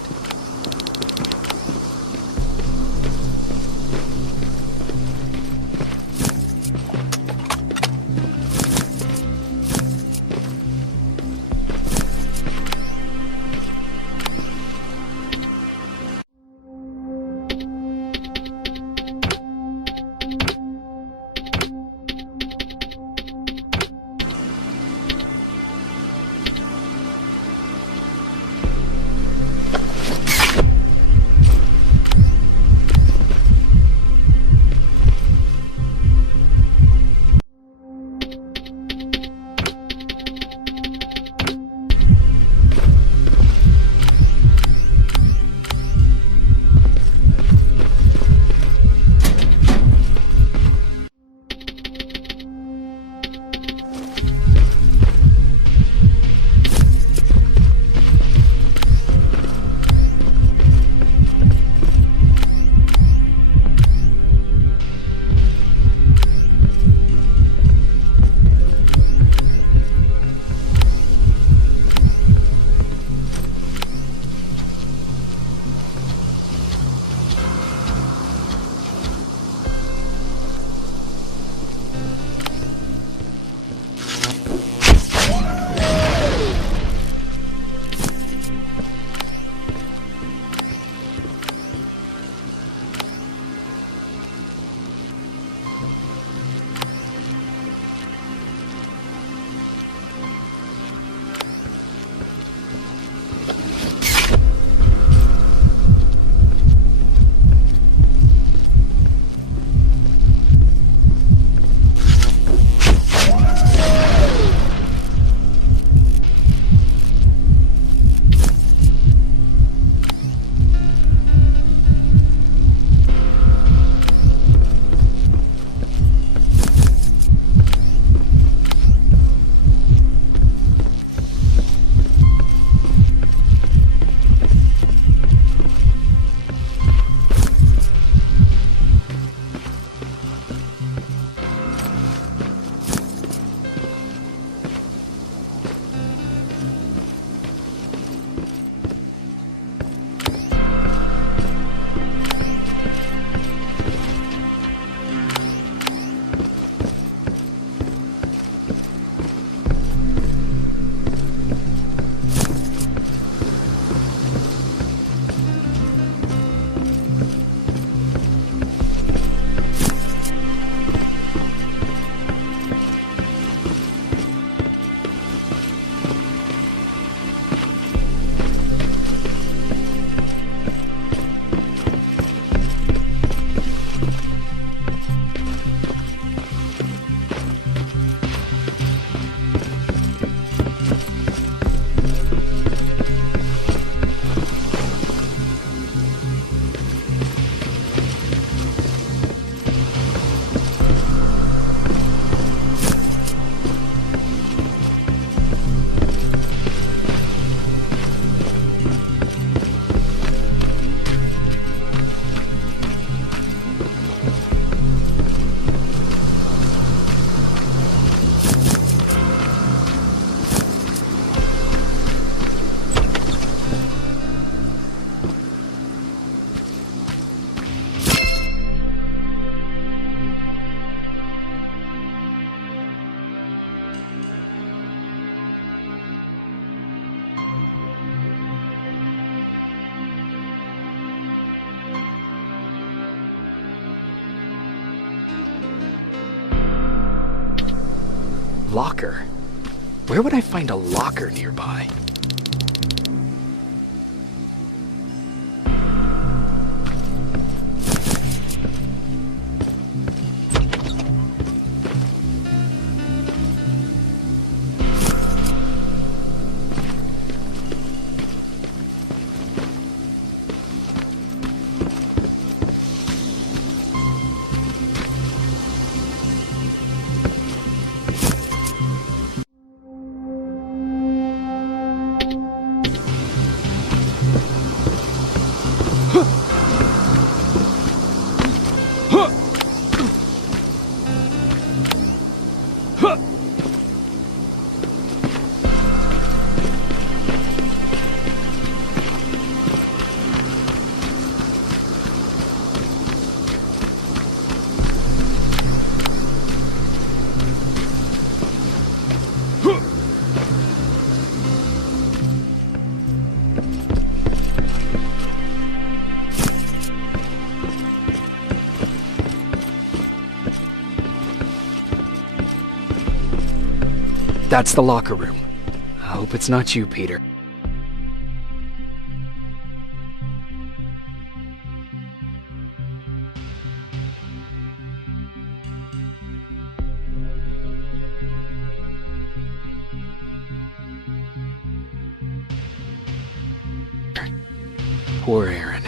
Locker? Where would I find a locker nearby? That's the locker room. I hope it's not you, Peter. Poor Aaron.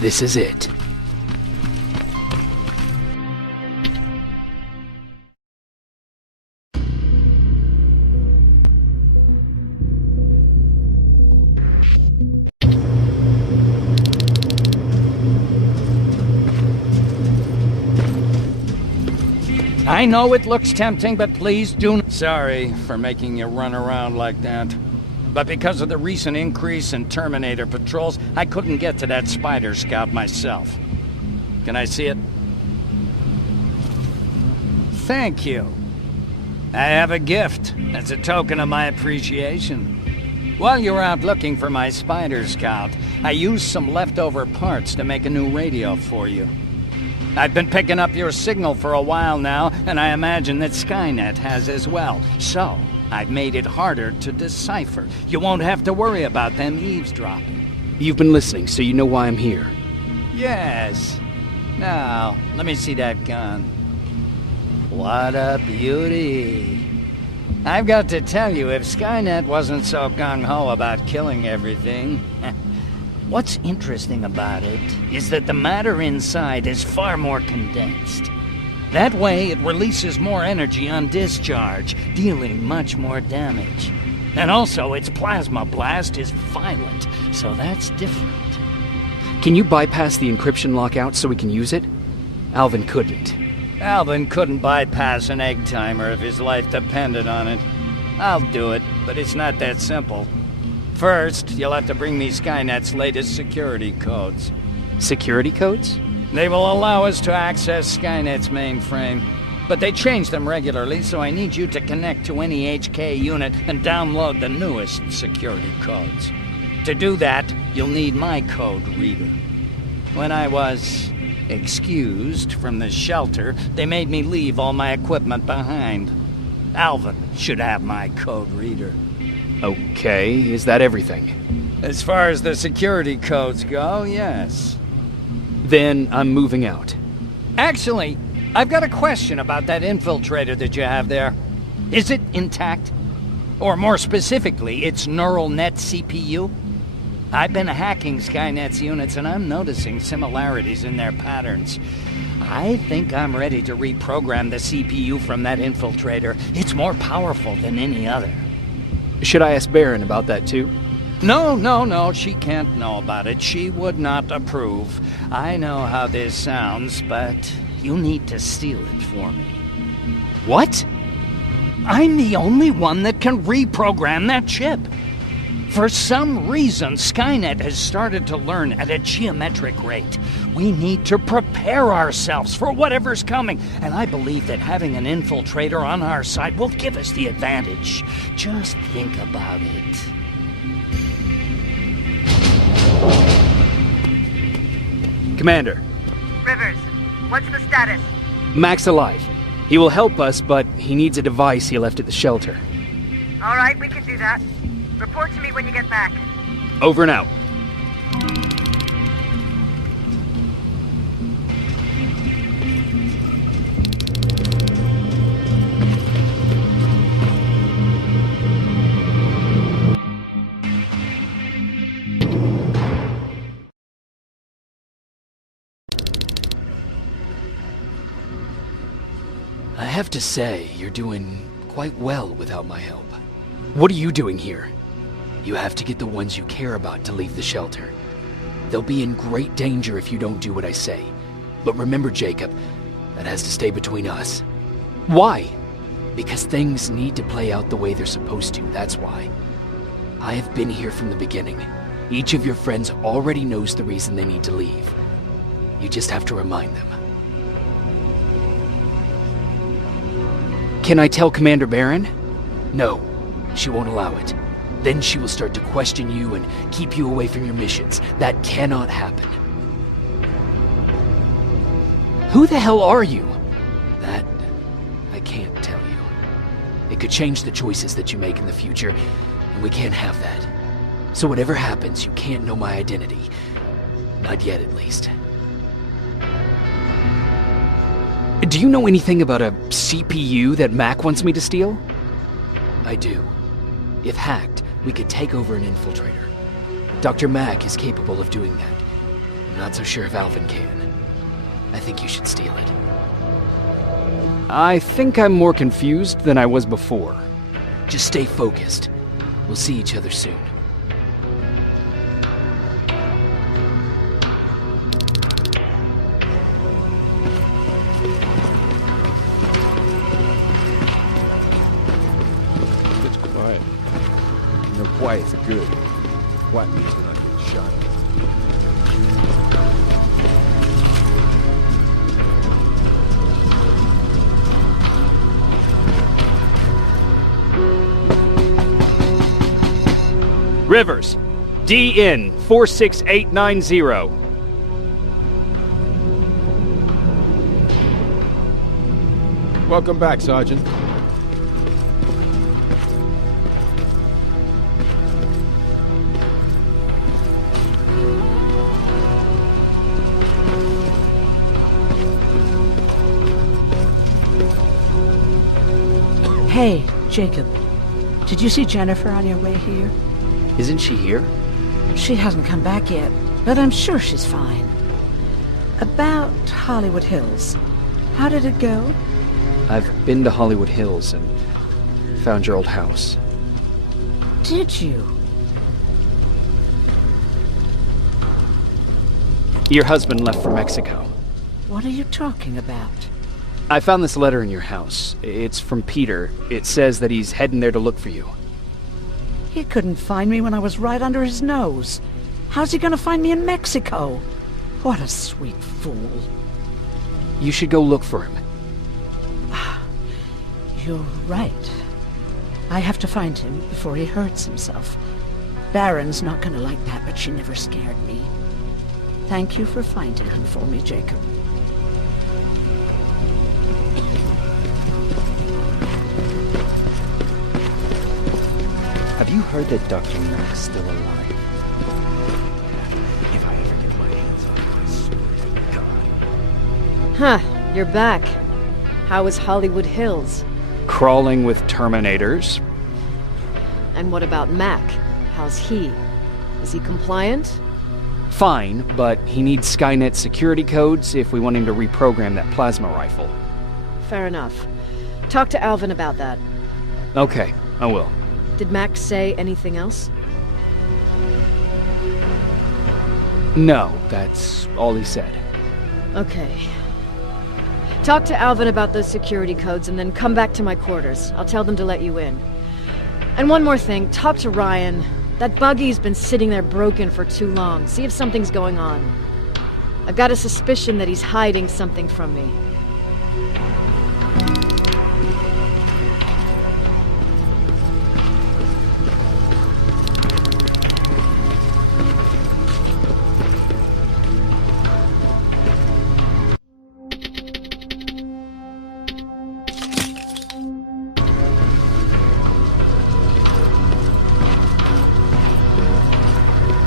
This is it. I know it looks tempting, but please do not. Sorry for making you run around like that. But because of the recent increase in Terminator patrols, I couldn't get to that Spider Scout myself. Can I see it? Thank you. I have a gift as a token of my appreciation. While you were out looking for my Spider Scout, I used some leftover parts to make a new radio for you. I've been picking up your signal for a while now, and I imagine that Skynet has as well. So, I've made it harder to decipher. You won't have to worry about them eavesdropping. You've been listening, so you know why I'm here. Yes. Now, let me see that gun. What a beauty. I've got to tell you, if Skynet wasn't so gung-ho about killing everything... What's interesting about it is that the matter inside is far more condensed. That way, it releases more energy on discharge, dealing much more damage. And also, its plasma blast is violent, so that's different. Can you bypass the encryption lockout so we can use it? Alvin couldn't. Alvin couldn't bypass an egg timer if his life depended on it. I'll do it, but it's not that simple. First, you'll have to bring me Skynet's latest security codes. Security codes? They will allow us to access Skynet's mainframe, but they change them regularly, so I need you to connect to any HK unit and download the newest security codes. To do that, you'll need my code reader. When I was excused from the shelter, they made me leave all my equipment behind. Alvin should have my code reader. Okay, is that everything? As far as the security codes go, yes. Then I'm moving out. Actually, I've got a question about that infiltrator that you have there. Is it intact? Or more specifically, its neural net CPU? I've been hacking Skynet's units and I'm noticing similarities in their patterns. I think I'm ready to reprogram the CPU from that infiltrator. It's more powerful than any other. Should I ask Baron about that too? No, she can't know about it. She would not approve. I know how this sounds, but you need to steal it for me. What? I'm the only one that can reprogram that chip. For some reason, Skynet has started to learn at a geometric rate. We need to prepare ourselves for whatever's coming, and I believe that having an infiltrator on our side will give us the advantage. Just think about it. Commander. Rivers, what's the status? Mac's alive. He will help us, but he needs a device he left at the shelter. All right, we can do that. Report to me when you get back. Over and out. I have to say, you're doing quite well without my help. What are you doing here? You have to get the ones you care about to leave the shelter. They'll be in great danger if you don't do what I say. But remember, Jacob, that has to stay between us. Why? Because things need to play out the way they're supposed to, that's why. I have been here from the beginning. Each of your friends already knows the reason they need to leave. You just have to remind them. Can I tell Commander Baron? No, she won't allow it. Then she will start to question you and keep you away from your missions. That cannot happen. Who the hell are you? That I can't tell you. It could change the choices that you make in the future, and we can't have that. So whatever happens, you can't know my identity. Not yet, at least. Do you know anything about a CPU that Mac wants me to steal? I do. If hacked, we could take over an infiltrator. Dr. Mac is capable of doing that. I'm not so sure if Alvin can. I think you should steal it. I think I'm more confused than I was before. Just stay focused. We'll see each other soon. It's quiet. No quiet's good. Quiet means we're not getting shot. Rivers, DN 46890. Welcome back, Sergeant. Hey, Jacob. Did you see Jennifer on your way here? Isn't she here? She hasn't come back yet, but I'm sure she's fine. About Hollywood Hills. How did it go? I've been to Hollywood Hills and found your old house. Did you? Your husband left for Mexico. What are you talking about? I found this letter in your house. It's from Peter. It says that he's heading there to look for you. He couldn't find me when I was right under his nose. How's he gonna find me in Mexico? What a sweet fool. You should go look for him. You're right. I have to find him before he hurts himself. Baron's not gonna like that, but she never scared me. Thank you for finding him for me, Jacob. Have you heard that Dr. Mack's still alive? If I ever get my hands on him, I swear to God. Huh, you're back. How is Hollywood Hills? Crawling with Terminators. And what about Mac? How's he? Is he compliant? Fine, but he needs Skynet security codes if we want him to reprogram that plasma rifle. Fair enough. Talk to Alvin about that. Okay, I will. Did Mac say anything else? No, that's all he said. Okay. Talk to Alvin about those security codes and then come back to my quarters. I'll tell them to let you in. And one more thing, talk to Ryan. That buggy's been sitting there broken for too long. See if something's going on. I've got a suspicion that he's hiding something from me.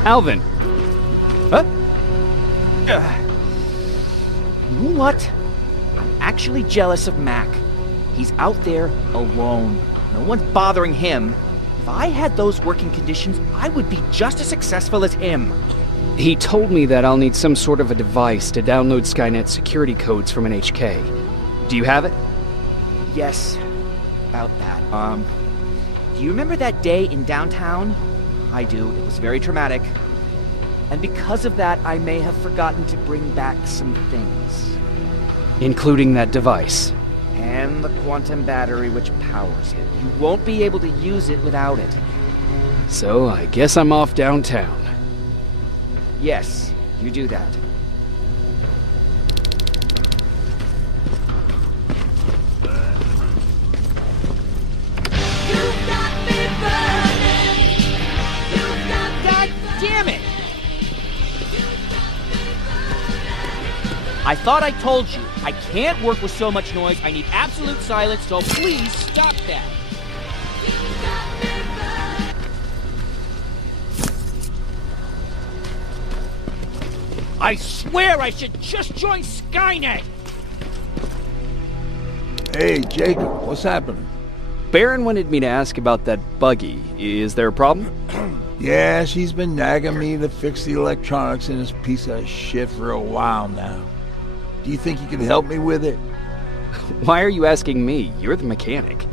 Alvin! Huh? You know what? I'm actually jealous of Mac. He's out there alone. No one's bothering him. If I had those working conditions, I would be just as successful as him. He told me that I'll need some sort of a device to download Skynet security codes from an HK. Do you have it? Yes, about that. Do you remember that day in downtown? I do. It was very traumatic. And because of that, I may have forgotten to bring back some things. Including that device. And the quantum battery which powers it. You won't be able to use it without it. So I guess I'm off downtown. Yes, you do that. Damn it! I thought I told you, I can't work with so much noise. I need absolute silence, so please stop that. I swear I should just join Skynet! Hey, Jacob, what's happening? Baron wanted me to ask about that buggy. Is there a problem? Yeah, she's been nagging me to fix the electronics in this piece of shit for a while now. Do you think you can help me with it? Why are you asking me? You're the mechanic.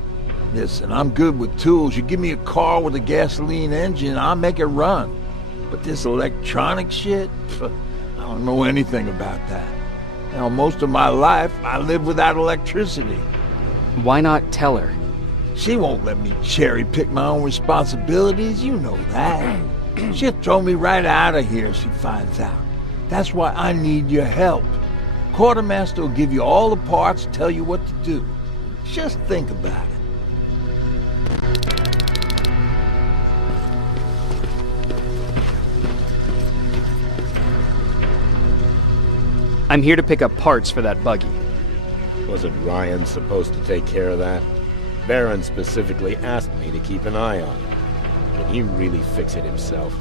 Listen, I'm good with tools. You give me a car with a gasoline engine, I'll make it run. But this electronic shit? I don't know anything about that. Now, most of my life, I lived without electricity. Why not tell her? She won't let me cherry-pick my own responsibilities, you know that. She'll throw me right out of here if she finds out. That's why I need your help. Quartermaster will give you all the parts, tell you what to do. Just think about it. I'm here to pick up parts for that buggy. Wasn't Ryan supposed to take care of that? Baron specifically asked me to keep an eye on it. Can he really fix it himself?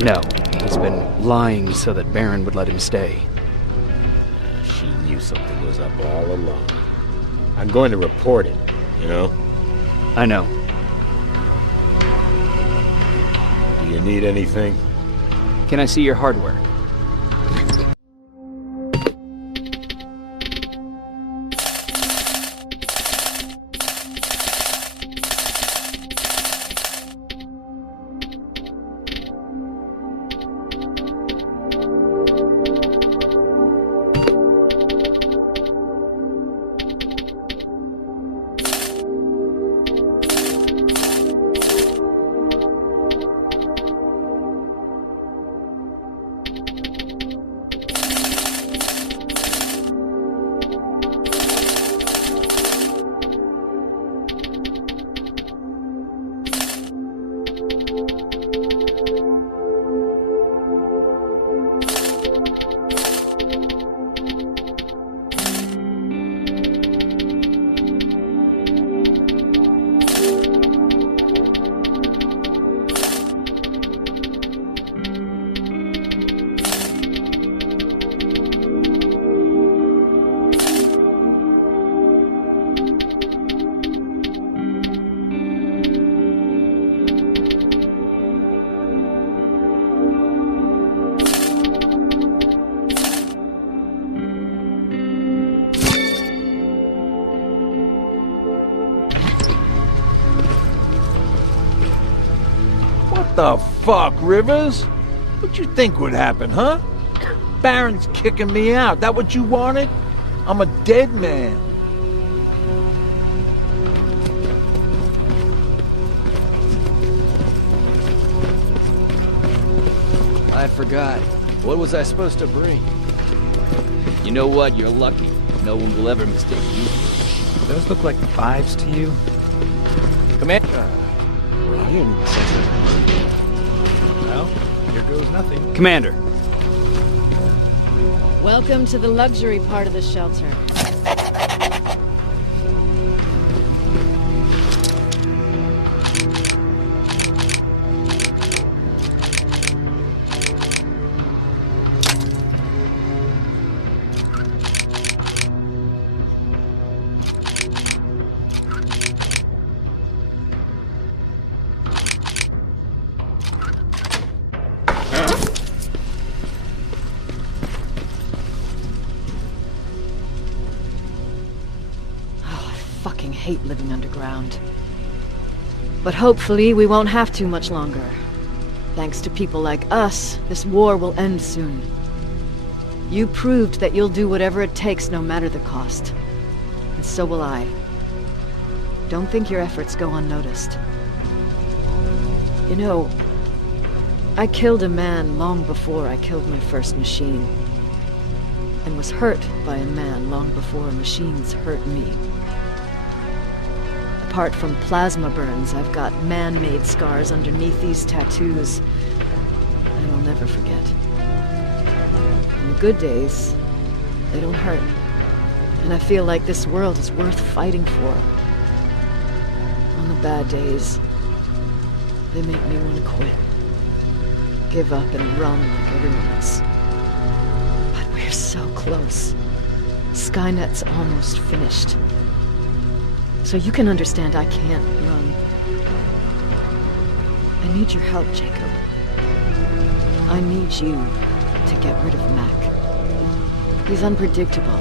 No, he's been lying so that Baron would let him stay. She knew something was up all along. I'm going to report it, you know? I know. Do you need anything? Can I see your hardware? What the fuck, Rivers? What you think would happen, huh? Baron's kicking me out. That what you wanted? I'm a dead man. I forgot. What was I supposed to bring? You know what? You're lucky. No one will ever mistake you. Those look like fives to you? Commander. Ryan. Well, here goes nothing. Commander. Welcome to the luxury part of the shelter. Fucking hate living underground. But hopefully we won't have to much longer. Thanks to people like us, this war will end soon. You proved that you'll do whatever it takes no matter the cost. And so will I. Don't think your efforts go unnoticed. You know, I killed a man long before I killed my first machine. And was hurt by a man long before machines hurt me. Apart from plasma burns, I've got man-made scars underneath these tattoos. And I'll never forget. On the good days, they don't hurt. And I feel like this world is worth fighting for. On the bad days, they make me want to quit. Give up and run like everyone else. But we're so close. Skynet's almost finished. So you can understand I can't run. I need your help, Jacob. I need you to get rid of Mac. He's unpredictable.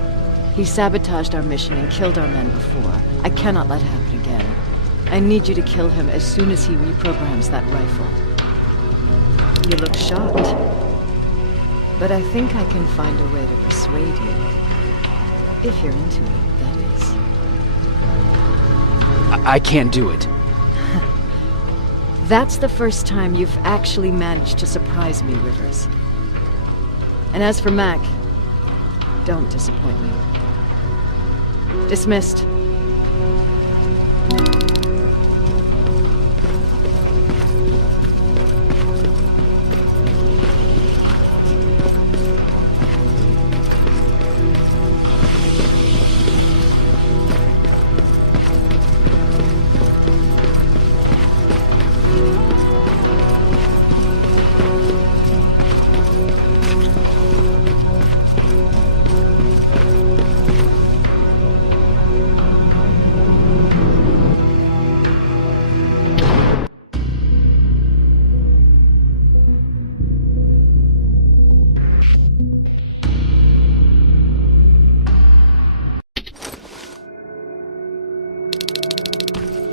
He sabotaged our mission and killed our men before. I cannot let it happen again. I need you to kill him as soon as he reprograms that rifle. You look shocked. But I think I can find a way to persuade you. If you're into it, that is. I can't do it. That's the first time you've actually managed to surprise me, Rivers. And as for Mac, don't disappoint me. Dismissed.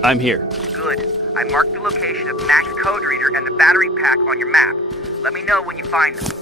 I'm here. Good. I marked the location of Mac's code reader and the battery pack on your map. Let me know when you find them.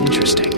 Interesting.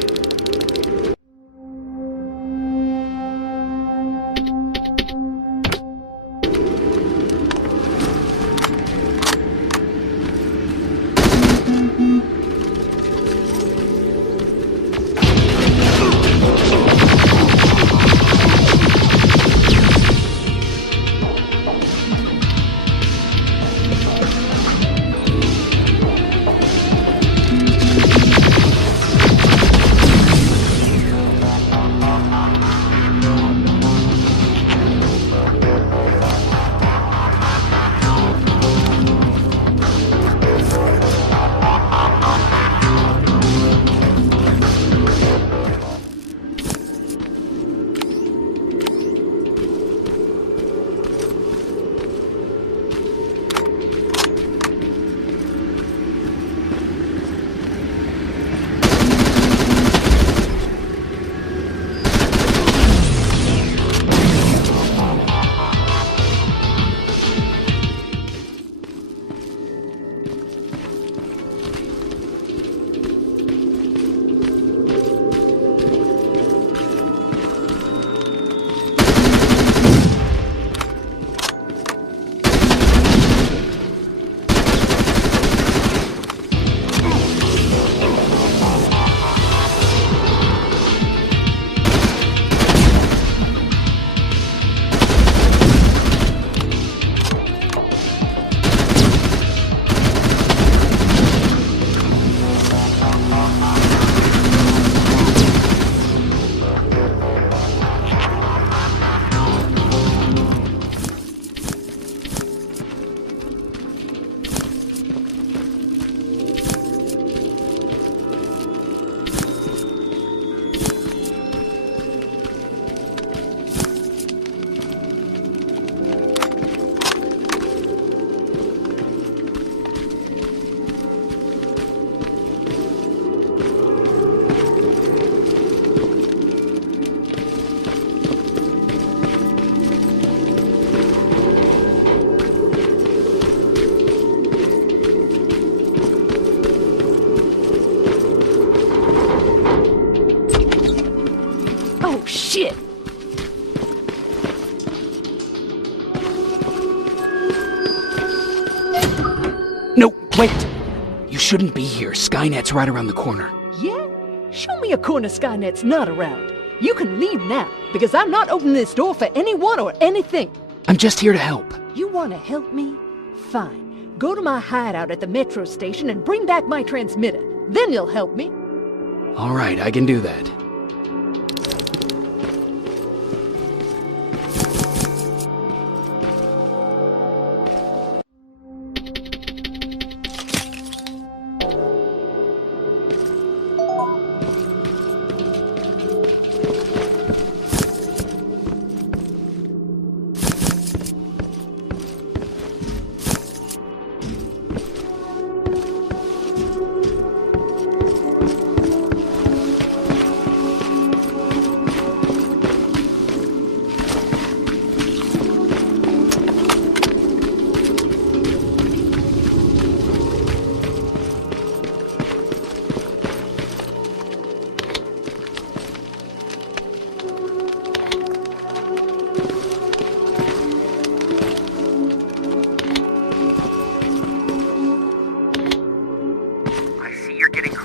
Shit! No, wait! You shouldn't be here. Skynet's right around the corner. Yeah? Show me a corner Skynet's not around. You can leave now, because I'm not opening this door for anyone or anything. I'm just here to help. You want to help me? Fine. Go to my hideout at the metro station and bring back my transmitter. Then you'll help me. All right, I can do that.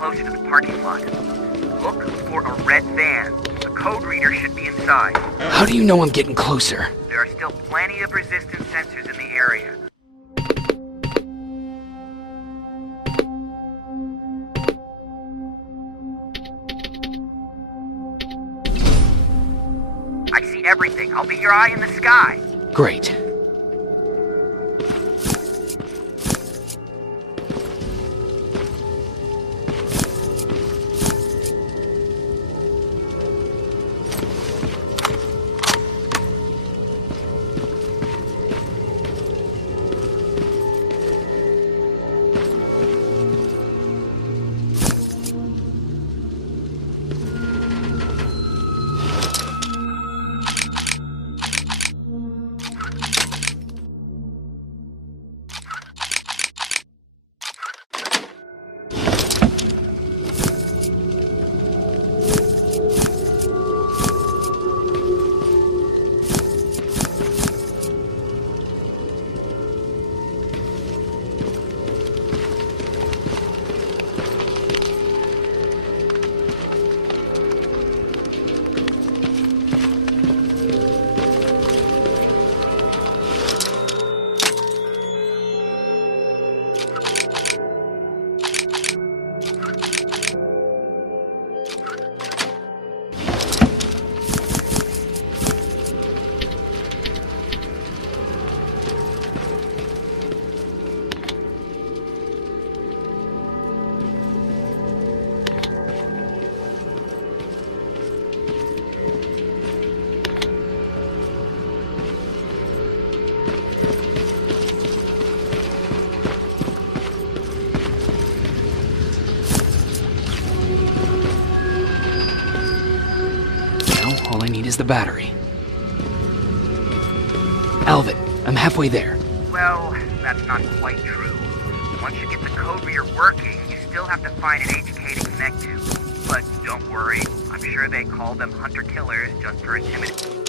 closer to the parking lot. Look for a red van. The code reader should be inside. How do you know I'm getting closer? There are still plenty of resistance sensors in the area. I see everything. I'll be your eye in the sky. Great. All I need is the battery. Alvin, I'm halfway there. Well, that's not quite true. Once you get the code reader working, you still have to find an HK to connect to. But don't worry, I'm sure they call them hunter-killers just for intimidation.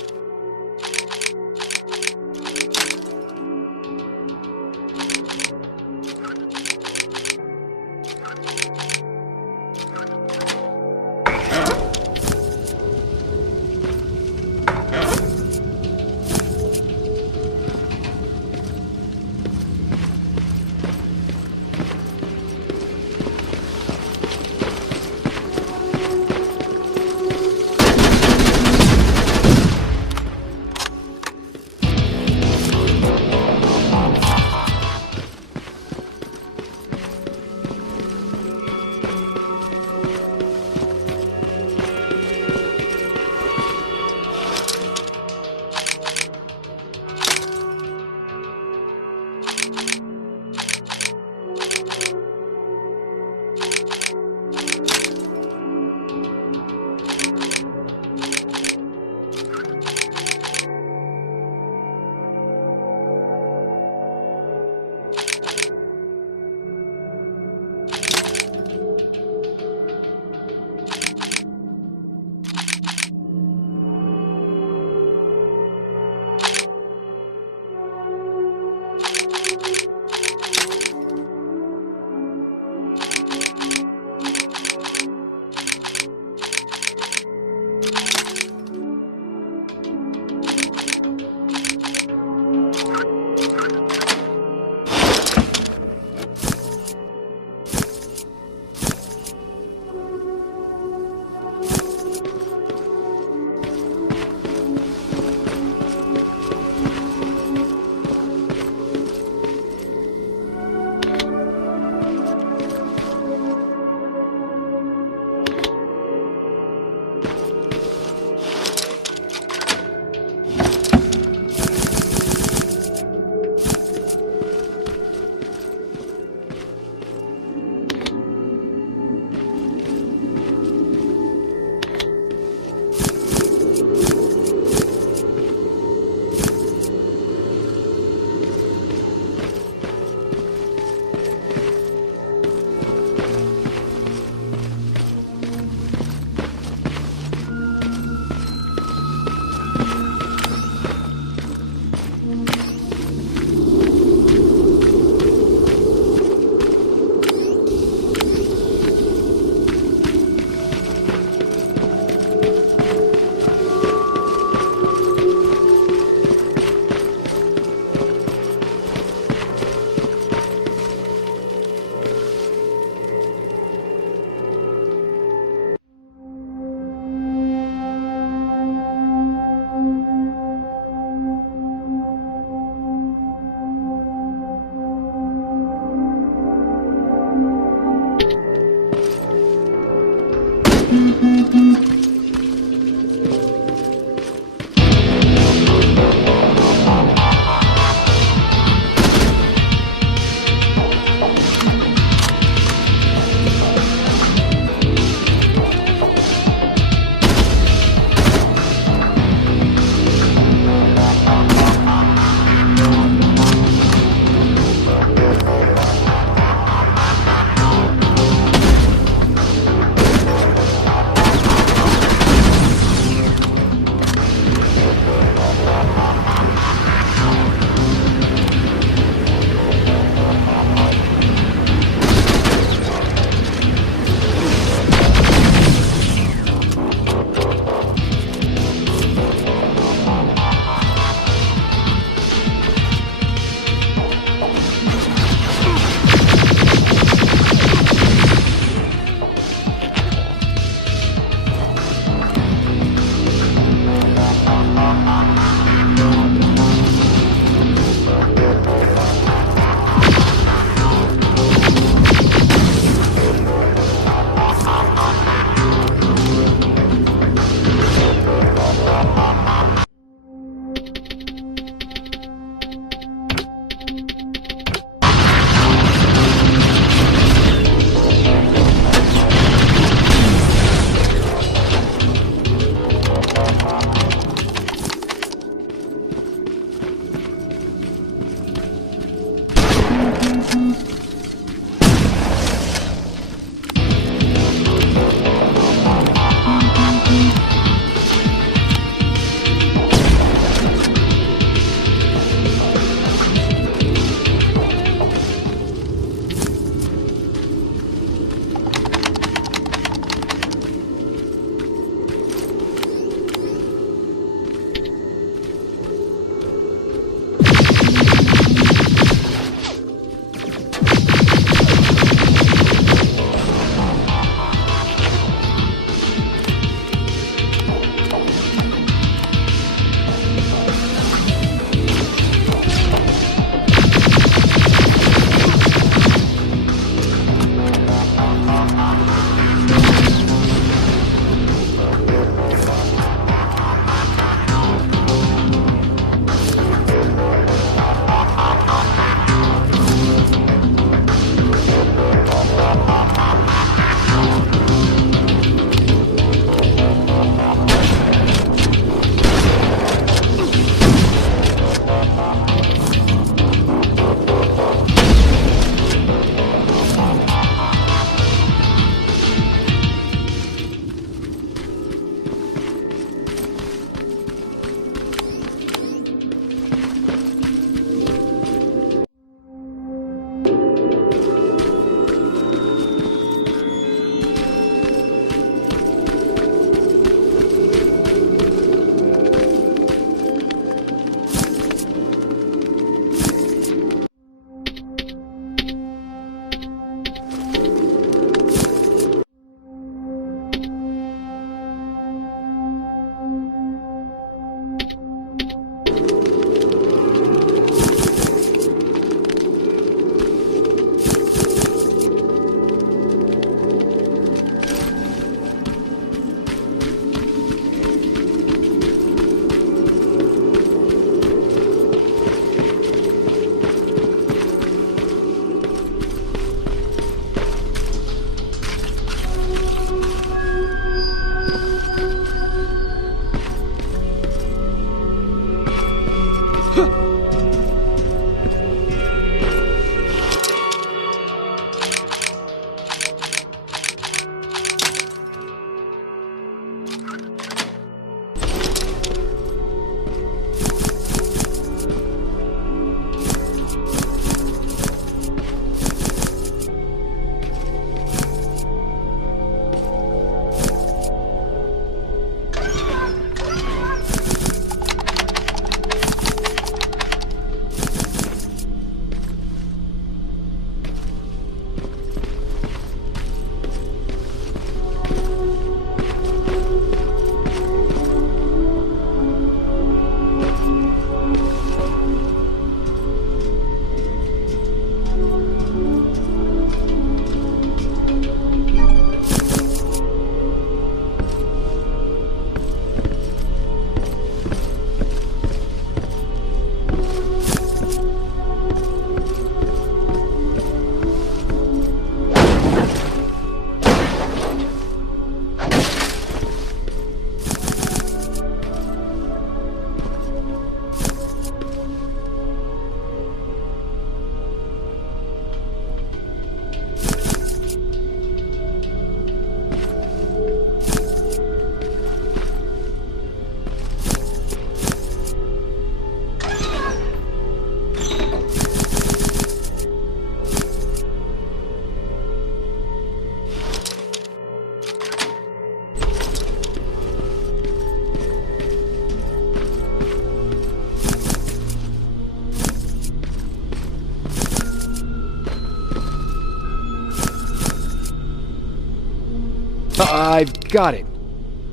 I've got it.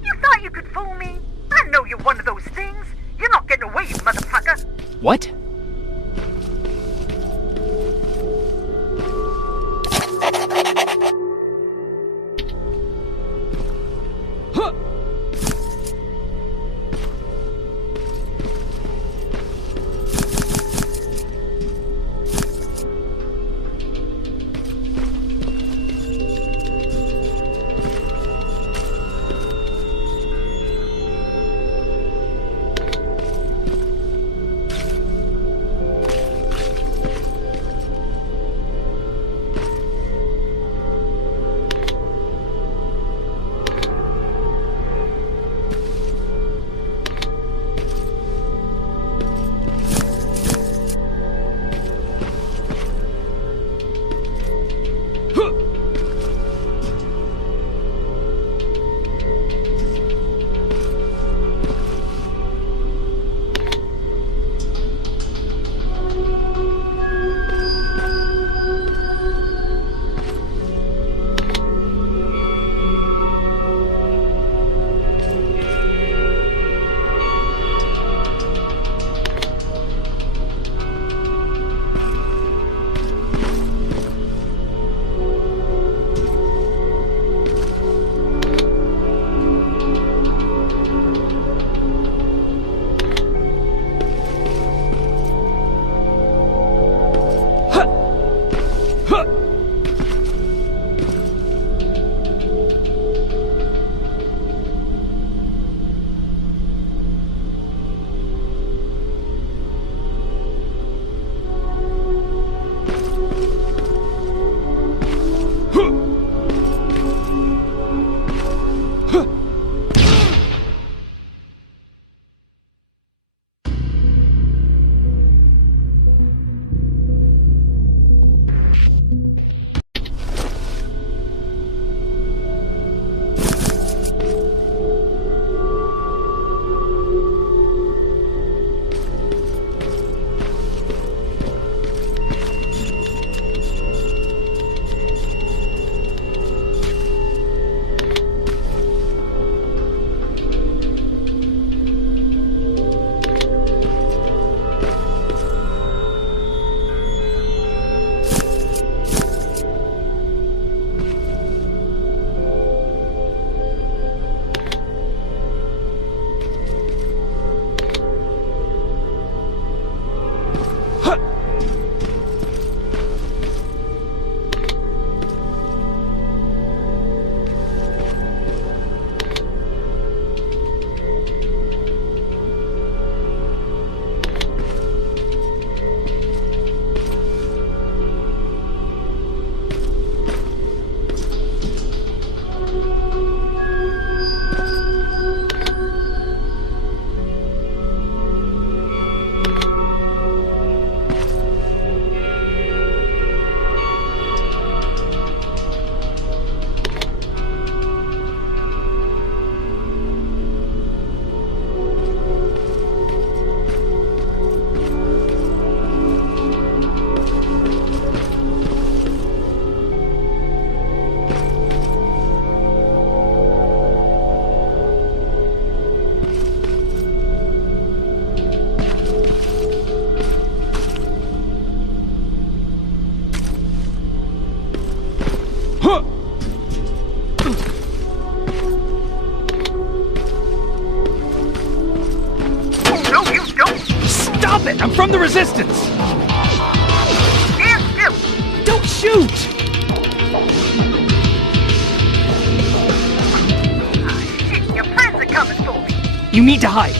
You thought you could fool me? I know you're one of those things. You're not getting away, you motherfucker. What? Stop it! I'm from the Resistance! Stand still! Don't shoot! Shit, your friends are coming for me! You need to hide!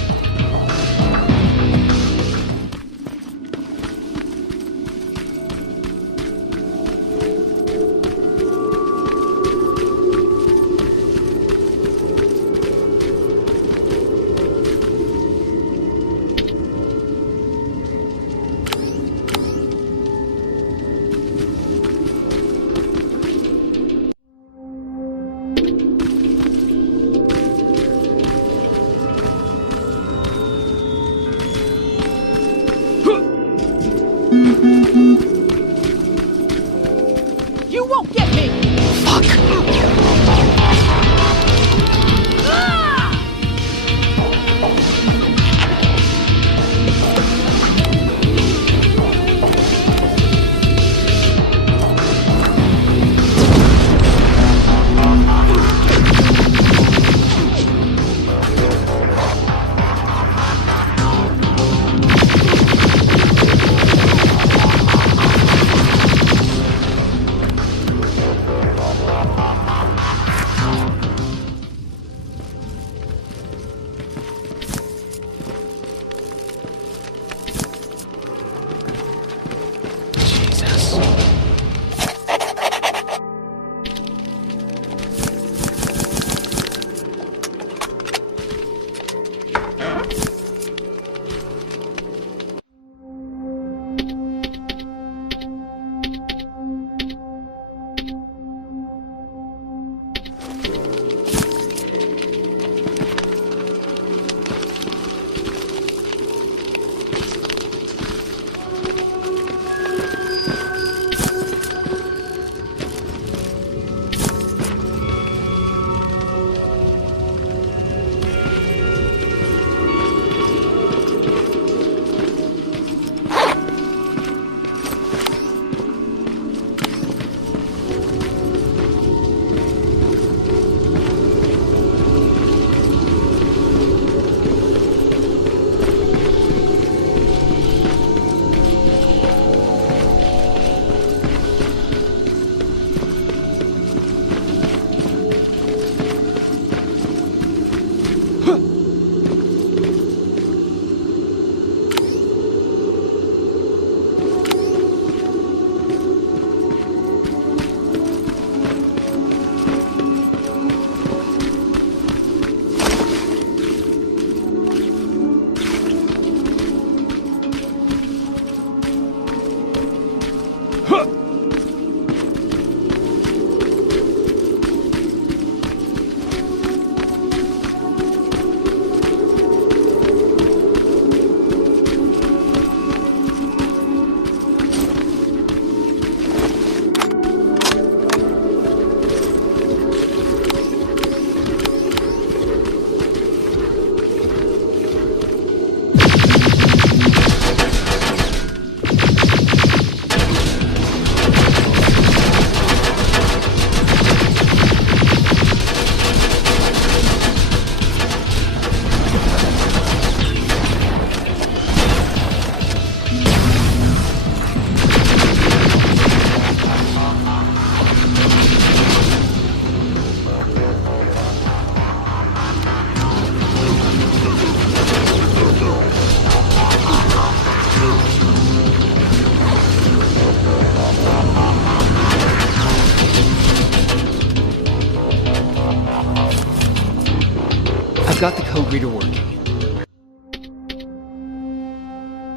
I've got the code reader working.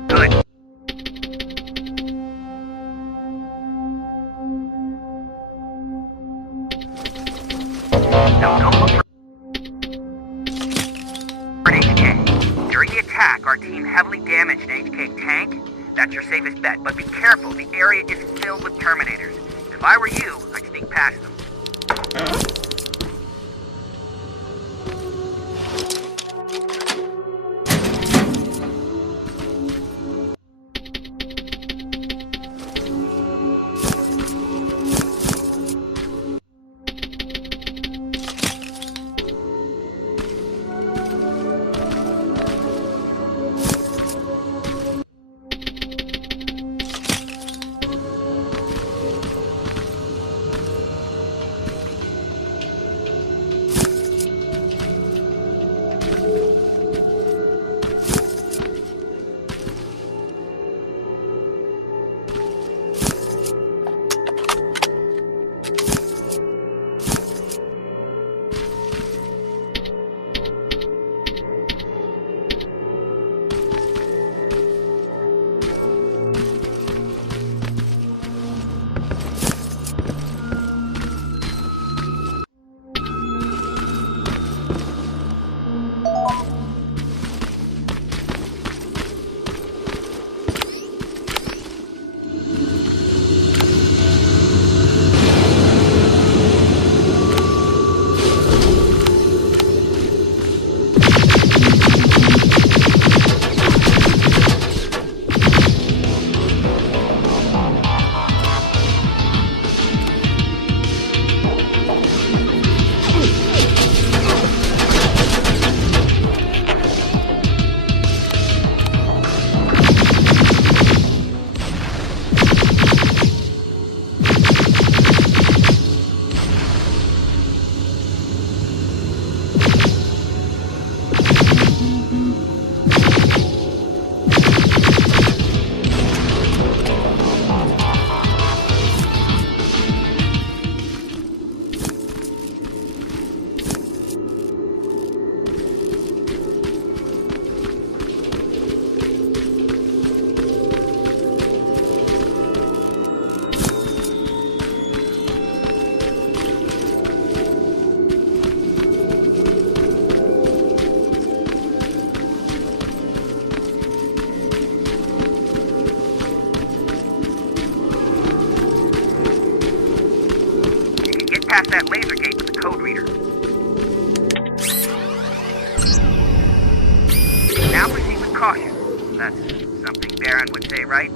Good. Now don't look for an HK. During the attack, our team heavily damaged an HK tank. That's your safest bet, but be careful. The area is filled with Terminators. If I were you, I'd sneak past them. Past that laser gate with the code reader. Now proceed with caution. That's something Baron would say, right?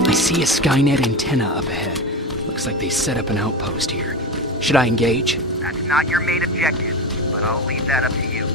I see a Skynet antenna up ahead. Looks like they set up an outpost here. Should I engage? That's not your main objective, but I'll leave that up to you.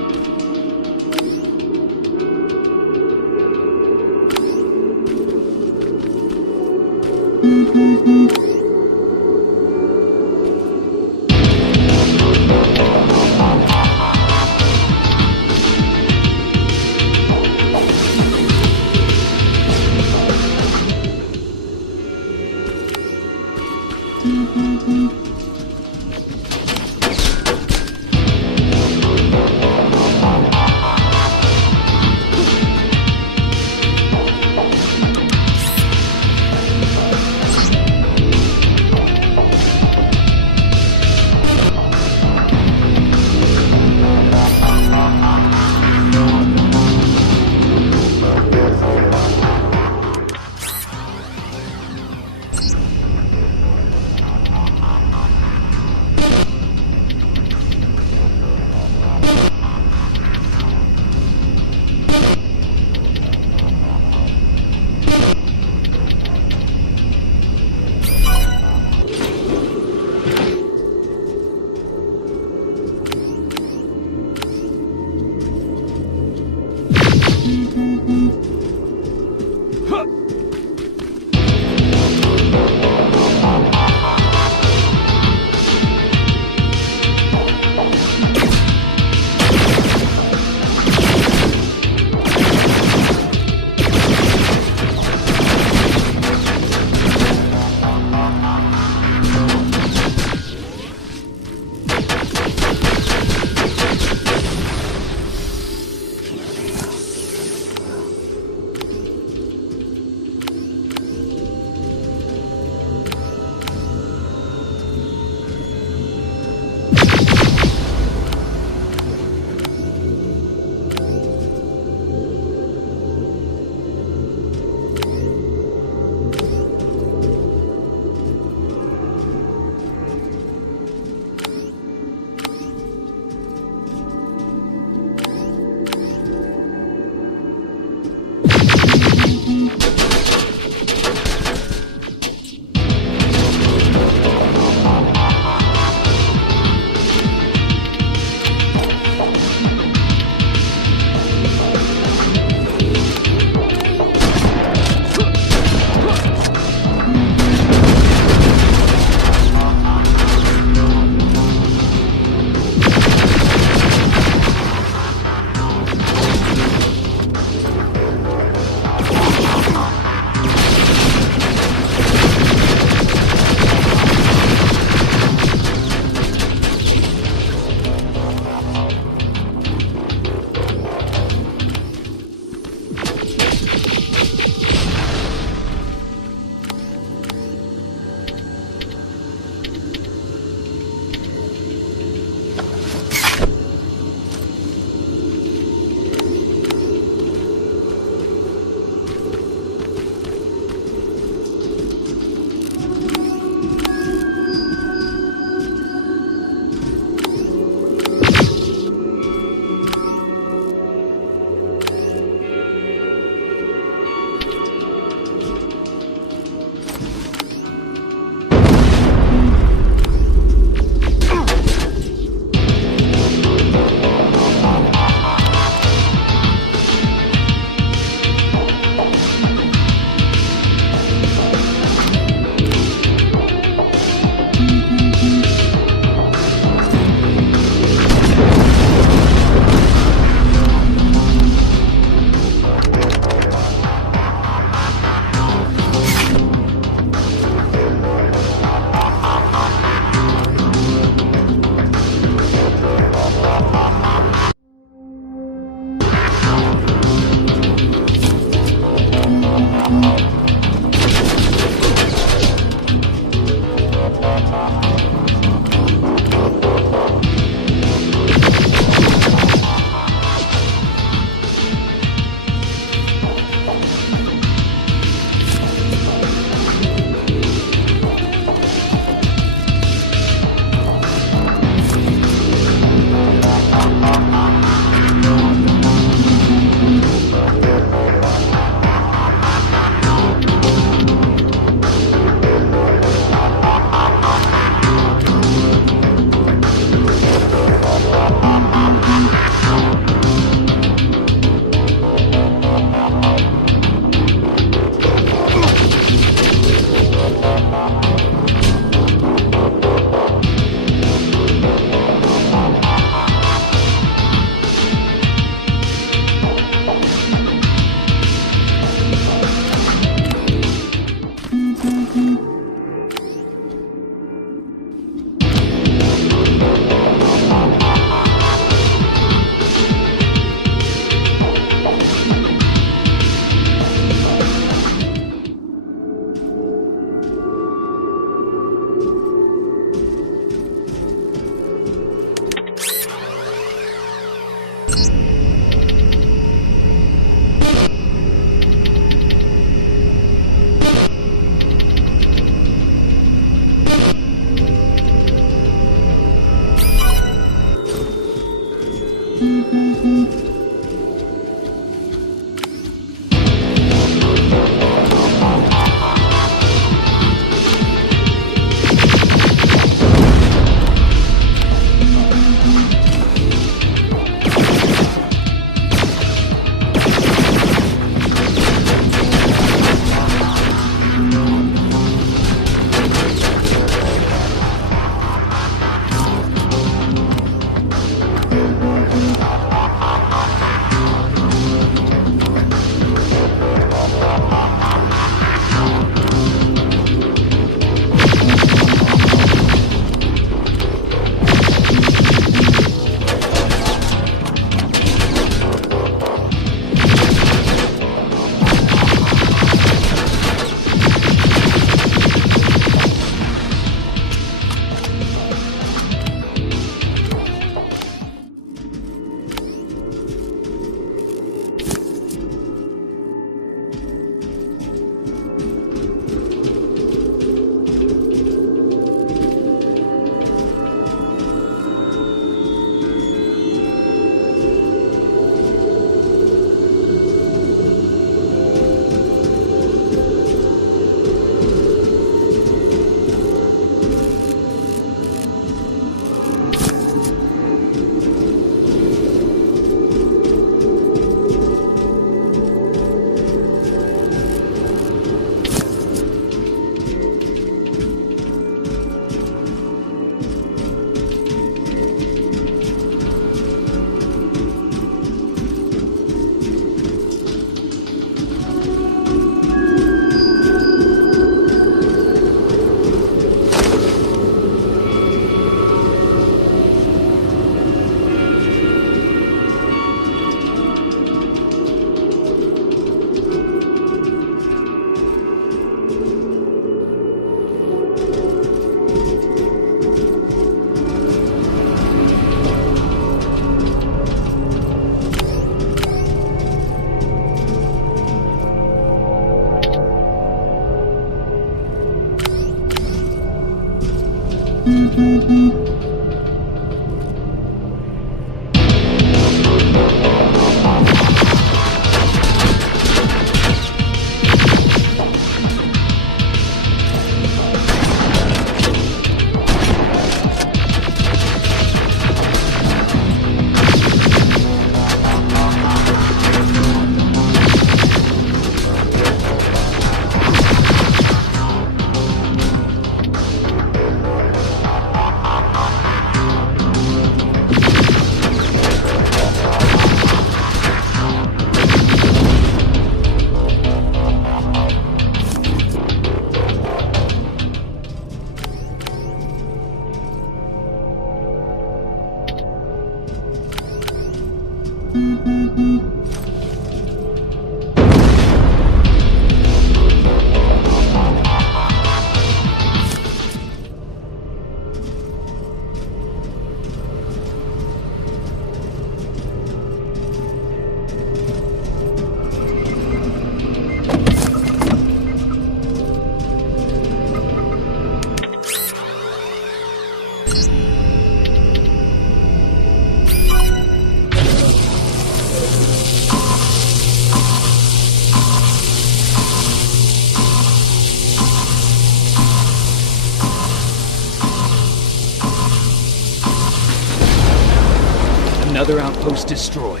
Another outpost destroyed.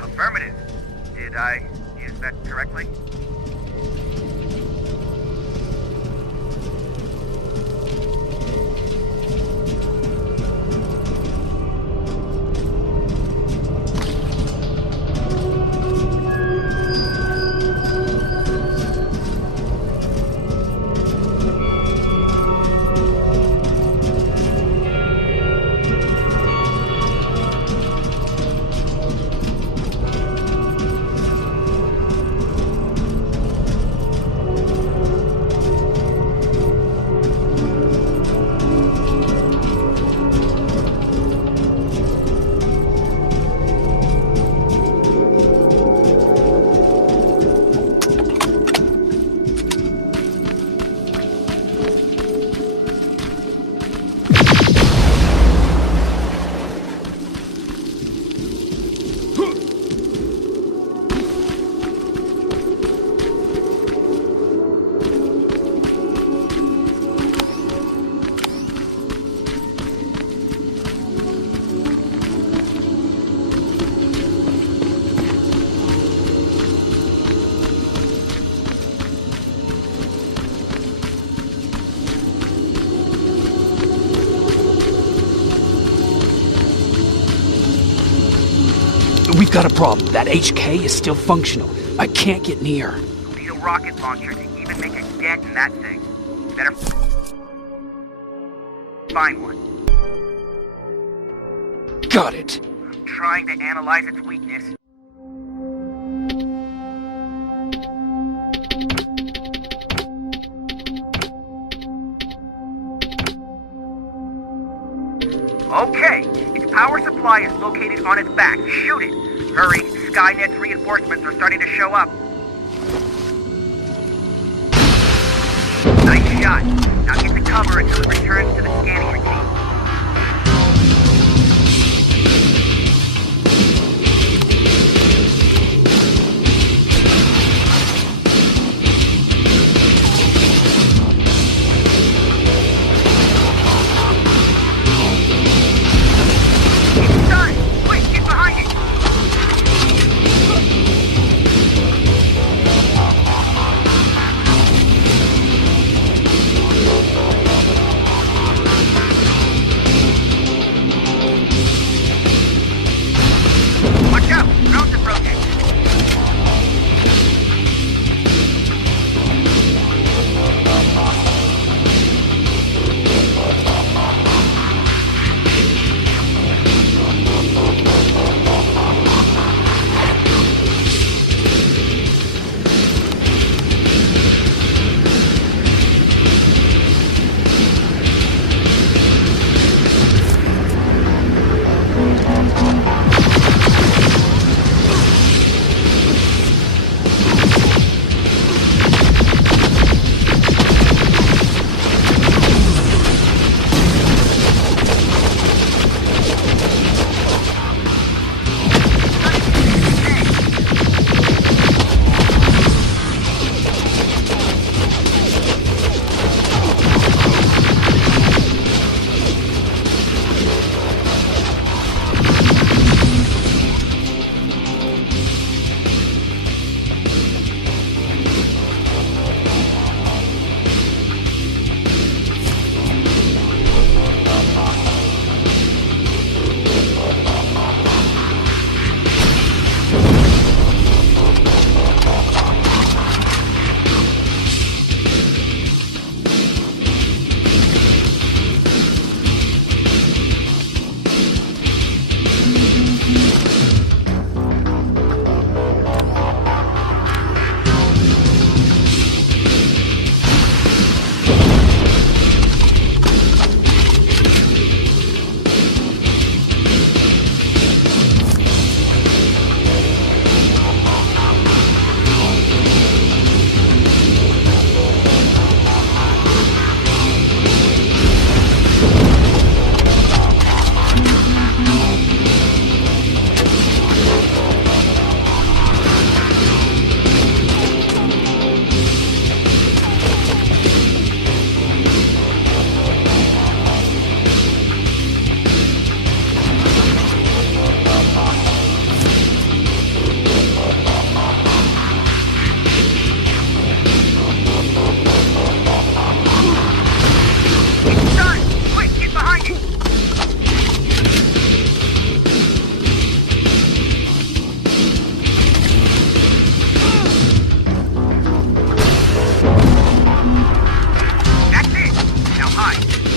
Affirmative. Did I use that correctly? We've got a problem. That HK is still functional. I can't get near. Need a rocket launcher to even make a dent in that thing. Better find one. Got it. I'm trying to analyze its weakness. Okay, its power supply is located on its back. Shoot it! Hurry, Skynet's reinforcements are starting to show up. Nice shot. Now get to cover until it returns to the scanning routine.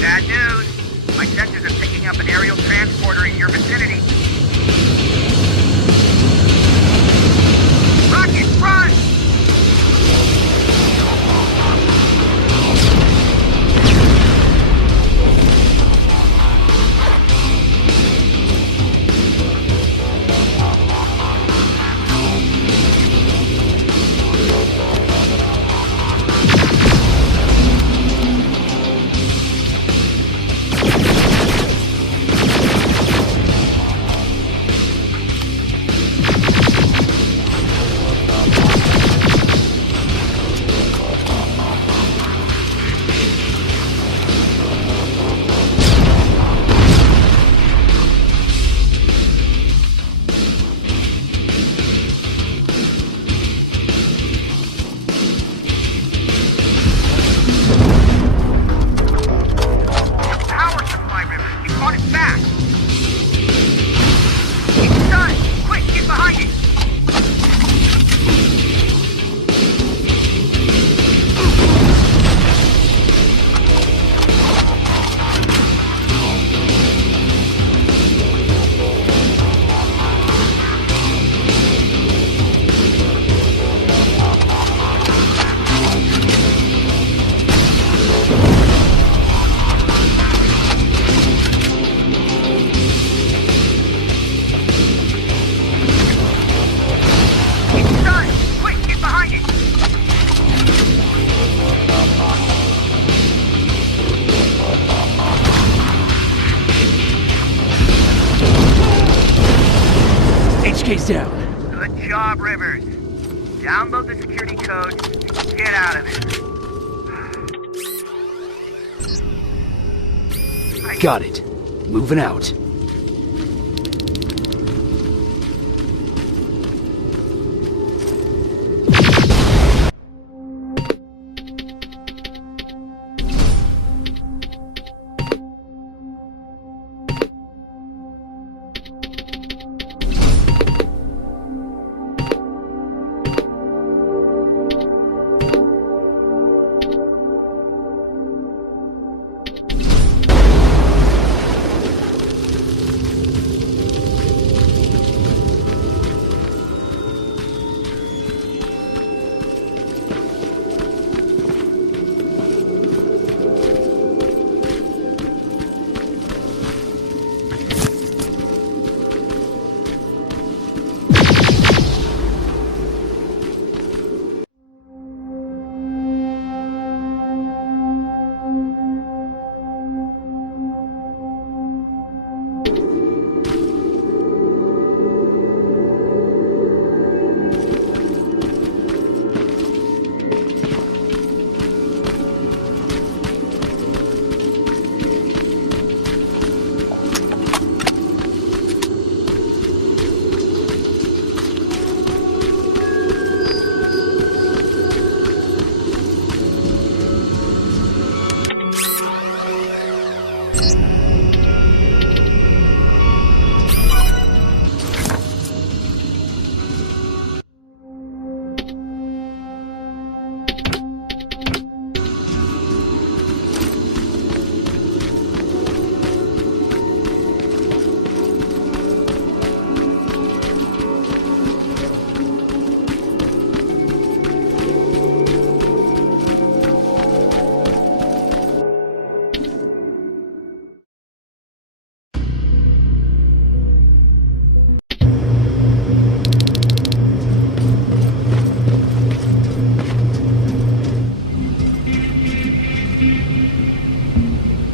Bad news. My sensors are picking up an aerial transporter in your vicinity. Rocket, run! HK's down. Good job, Rivers. Download the security code and get out of there. Got it. Moving out.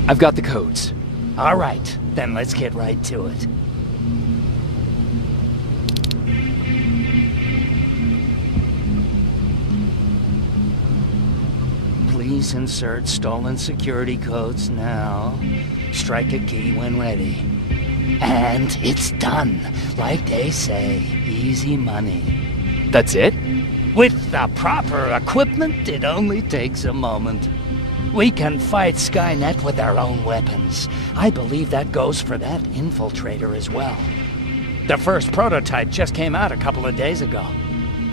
I've got the codes. All right, then let's get right to it. Please insert stolen security codes now. Strike a key when ready. And it's done. Like they say, easy money. That's it? With the proper equipment, it only takes a moment. We can fight Skynet with our own weapons. I believe that goes for that infiltrator as well. The first prototype just came out a couple of days ago.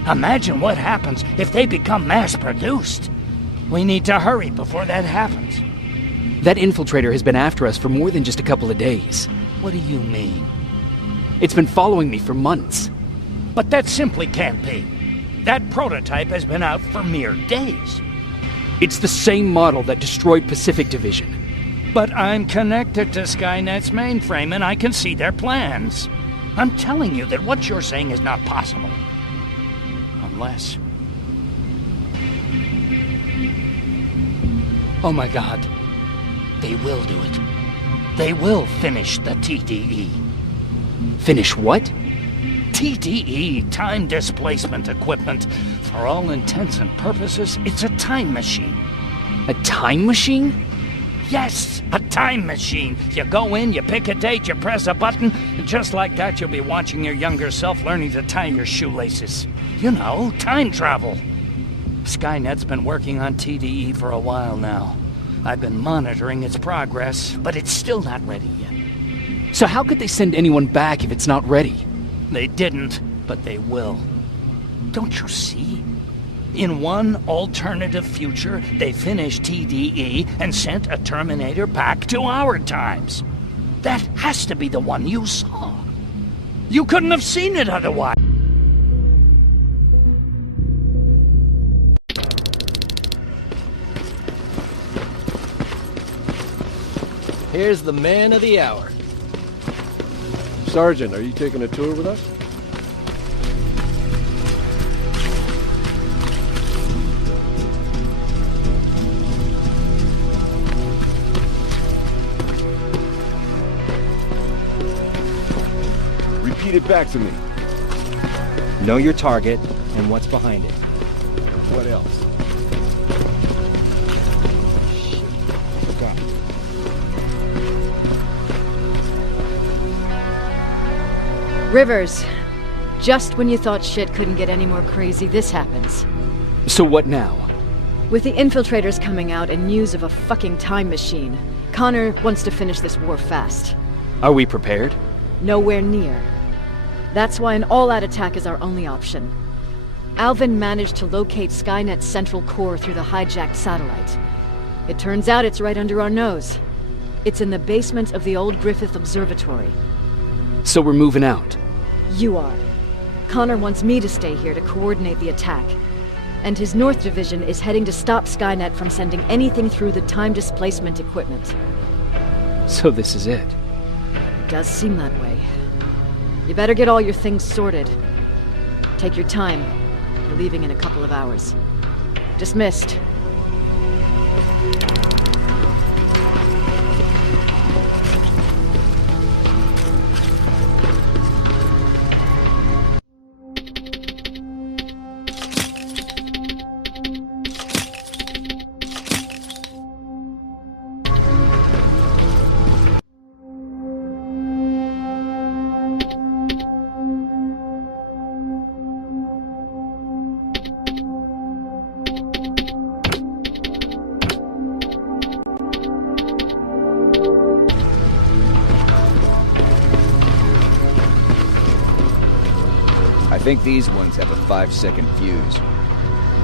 Imagine what happens if they become mass-produced. We need to hurry before that happens. That infiltrator has been after us for more than just a couple of days. What do you mean? It's been following me for months. But that simply can't be. That prototype has been out for mere days. It's the same model that destroyed Pacific Division. But I'm connected to Skynet's mainframe and I can see their plans. I'm telling you that what you're saying is not possible. Unless... Oh my God. They will do it. They will finish the TDE. Finish what? TDE, time displacement equipment. For all intents and purposes, it's a time machine. A time machine? Yes, a time machine. You go in, you pick a date, you press a button, and just like that you'll be watching your younger self learning to tie your shoelaces. You know, time travel. Skynet's been working on TDE for a while now. I've been monitoring its progress, but it's still not ready yet. So how could they send anyone back if it's not ready? They didn't, but they will. Don't you see? In one alternative future, they finished TDE and sent a Terminator back to our times. That has to be the one you saw. You couldn't have seen it otherwise. Here's the man of the hour. Sergeant, are you taking a tour with us? Repeat it back to me. Know your target and what's behind it. What else? Forgot. Rivers, just when you thought shit couldn't get any more crazy, this happens. So what now? With the infiltrators coming out and news of a fucking time machine, Connor wants to finish this war fast. Are we prepared? Nowhere near. That's why an all-out attack is our only option. Alvin managed to locate Skynet's central core through the hijacked satellite. It turns out it's right under our nose. It's in the basement of the old Griffith Observatory. So we're moving out? You are. Connor wants me to stay here to coordinate the attack. And his North Division is heading to stop Skynet from sending anything through the time displacement equipment. So this is it? It does seem that way. You better get all your things sorted. Take your time. You're leaving in a couple of hours. Dismissed. I think these ones have a 5-second fuse.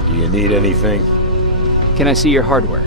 Do you need anything? Can I see your hardware?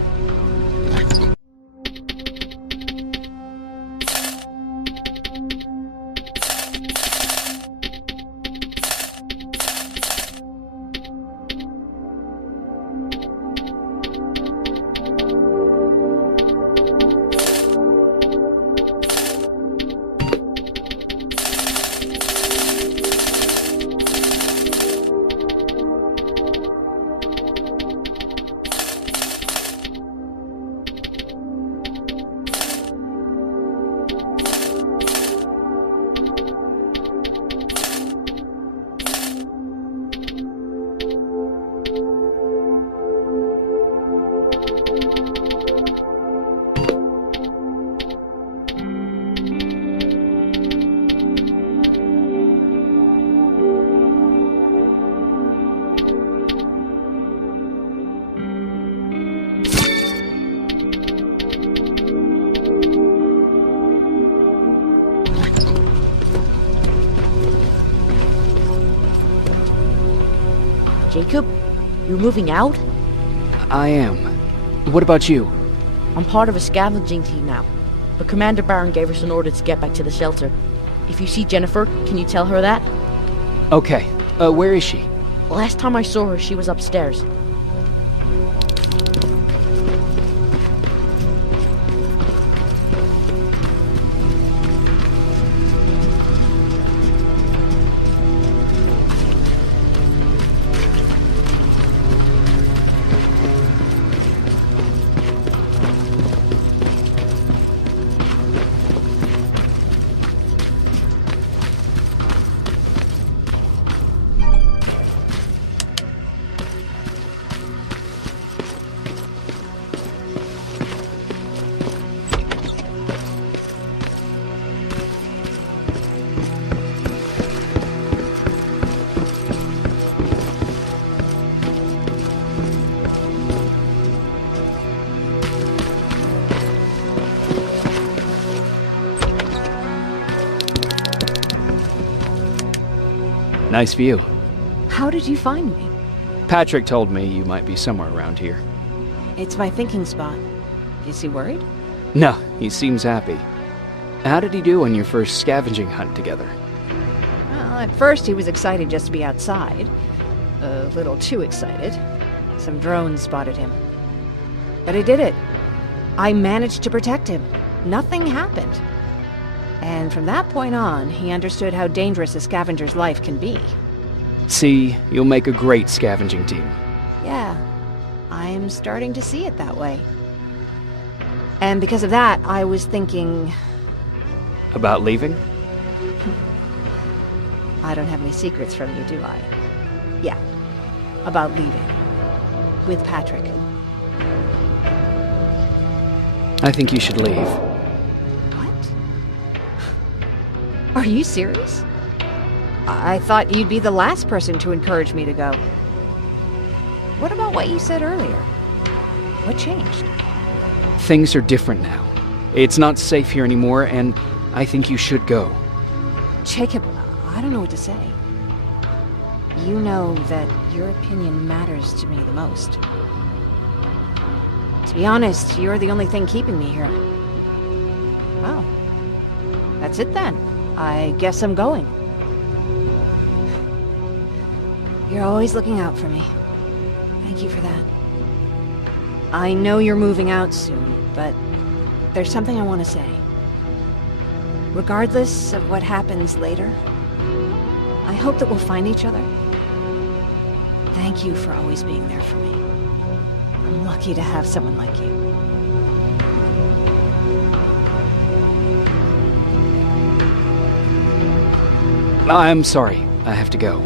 Jacob, you're moving out? I am. What about you? I'm part of a scavenging team now, but Commander Barron gave us an order to get back to the shelter. If you see Jennifer, can you tell her that? Okay. Where is she? Last time I saw her, she was upstairs. Nice view. How did you find me? Patrick told me you might be somewhere around here. It's my thinking spot. Is he worried? No, he seems happy. How did he do on your first scavenging hunt together? Well, at first he was excited just to be outside. A little too excited. Some drones spotted him. But I did it. I managed to protect him. Nothing happened. And from that point on, he understood how dangerous a scavenger's life can be. See, you'll make a great scavenging team. Yeah, I'm starting to see it that way. And because of that, I was thinking... About leaving? I don't have any secrets from you, do I? Yeah, about leaving. With Patrick. I think you should leave. Are you serious? I thought you'd be the last person to encourage me to go. What about what you said earlier? What changed? Things are different now. It's not safe here anymore, and I think you should go. Jacob, I don't know what to say. You know that your opinion matters to me the most. To be honest, you're the only thing keeping me here. Well, that's it then. I guess I'm going. You're always looking out for me. Thank you for that. I know you're moving out soon, but there's something I want to say. Regardless of what happens later, I hope that we'll find each other. Thank you for always being there for me. I'm lucky to have someone like you. I'm sorry. I have to go.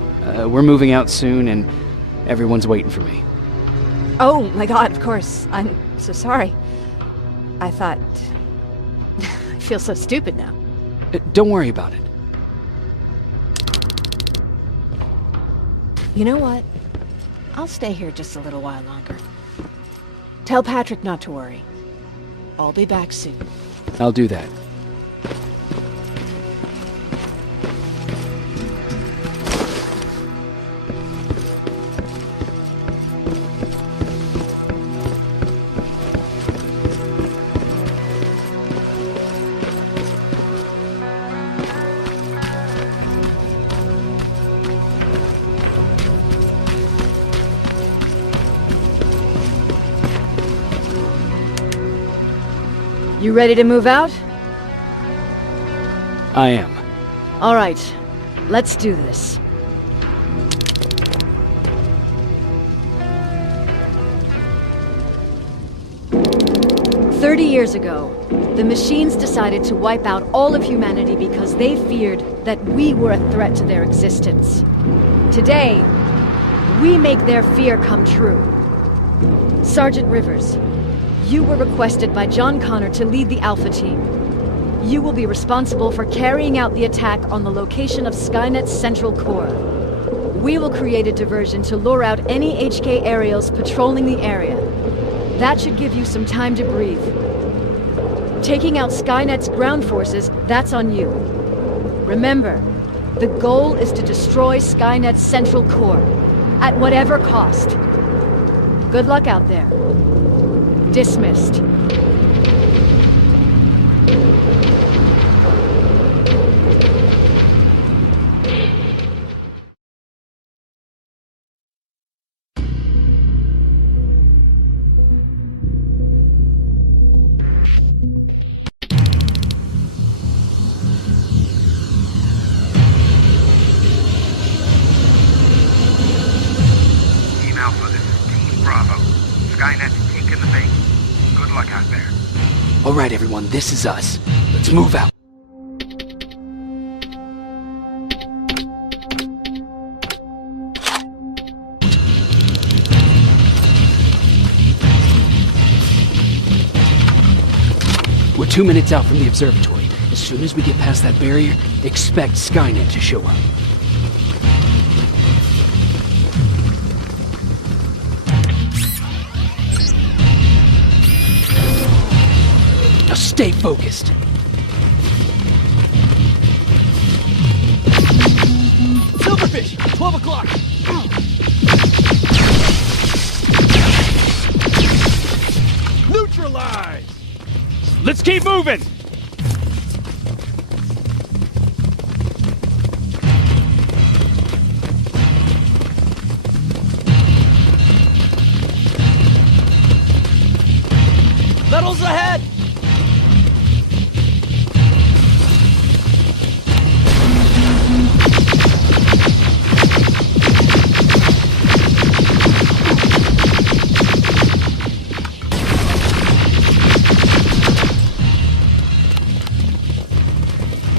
We're moving out soon, and everyone's waiting for me. Oh my god, of course. I'm so sorry. I thought... I feel so stupid now. Don't worry about it. You know what? I'll stay here just a little while longer. Tell Patrick not to worry. I'll be back soon. I'll do that. You ready to move out? I am. All right, let's do this. Years ago, the machines decided to wipe out all of humanity because they feared that we were a threat to their existence. Today, we make their fear come true. Sergeant Rivers, you were requested by John Connor to lead the Alpha team. You will be responsible for carrying out the attack on the location of Skynet's central core. We will create a diversion to lure out any HK aerials patrolling the area. That should give you some time to breathe. Taking out Skynet's ground forces, that's on you. Remember, the goal is to destroy Skynet's central core, at whatever cost. Good luck out there. Dismissed. right, everyone, this is us. Let's move out. We're 2 minutes out from the observatory. As soon as we get past that barrier, expect Skynet to show up. Now stay focused. Silverfish! 12 o'clock! Neutralize! Let's keep moving! Metals ahead!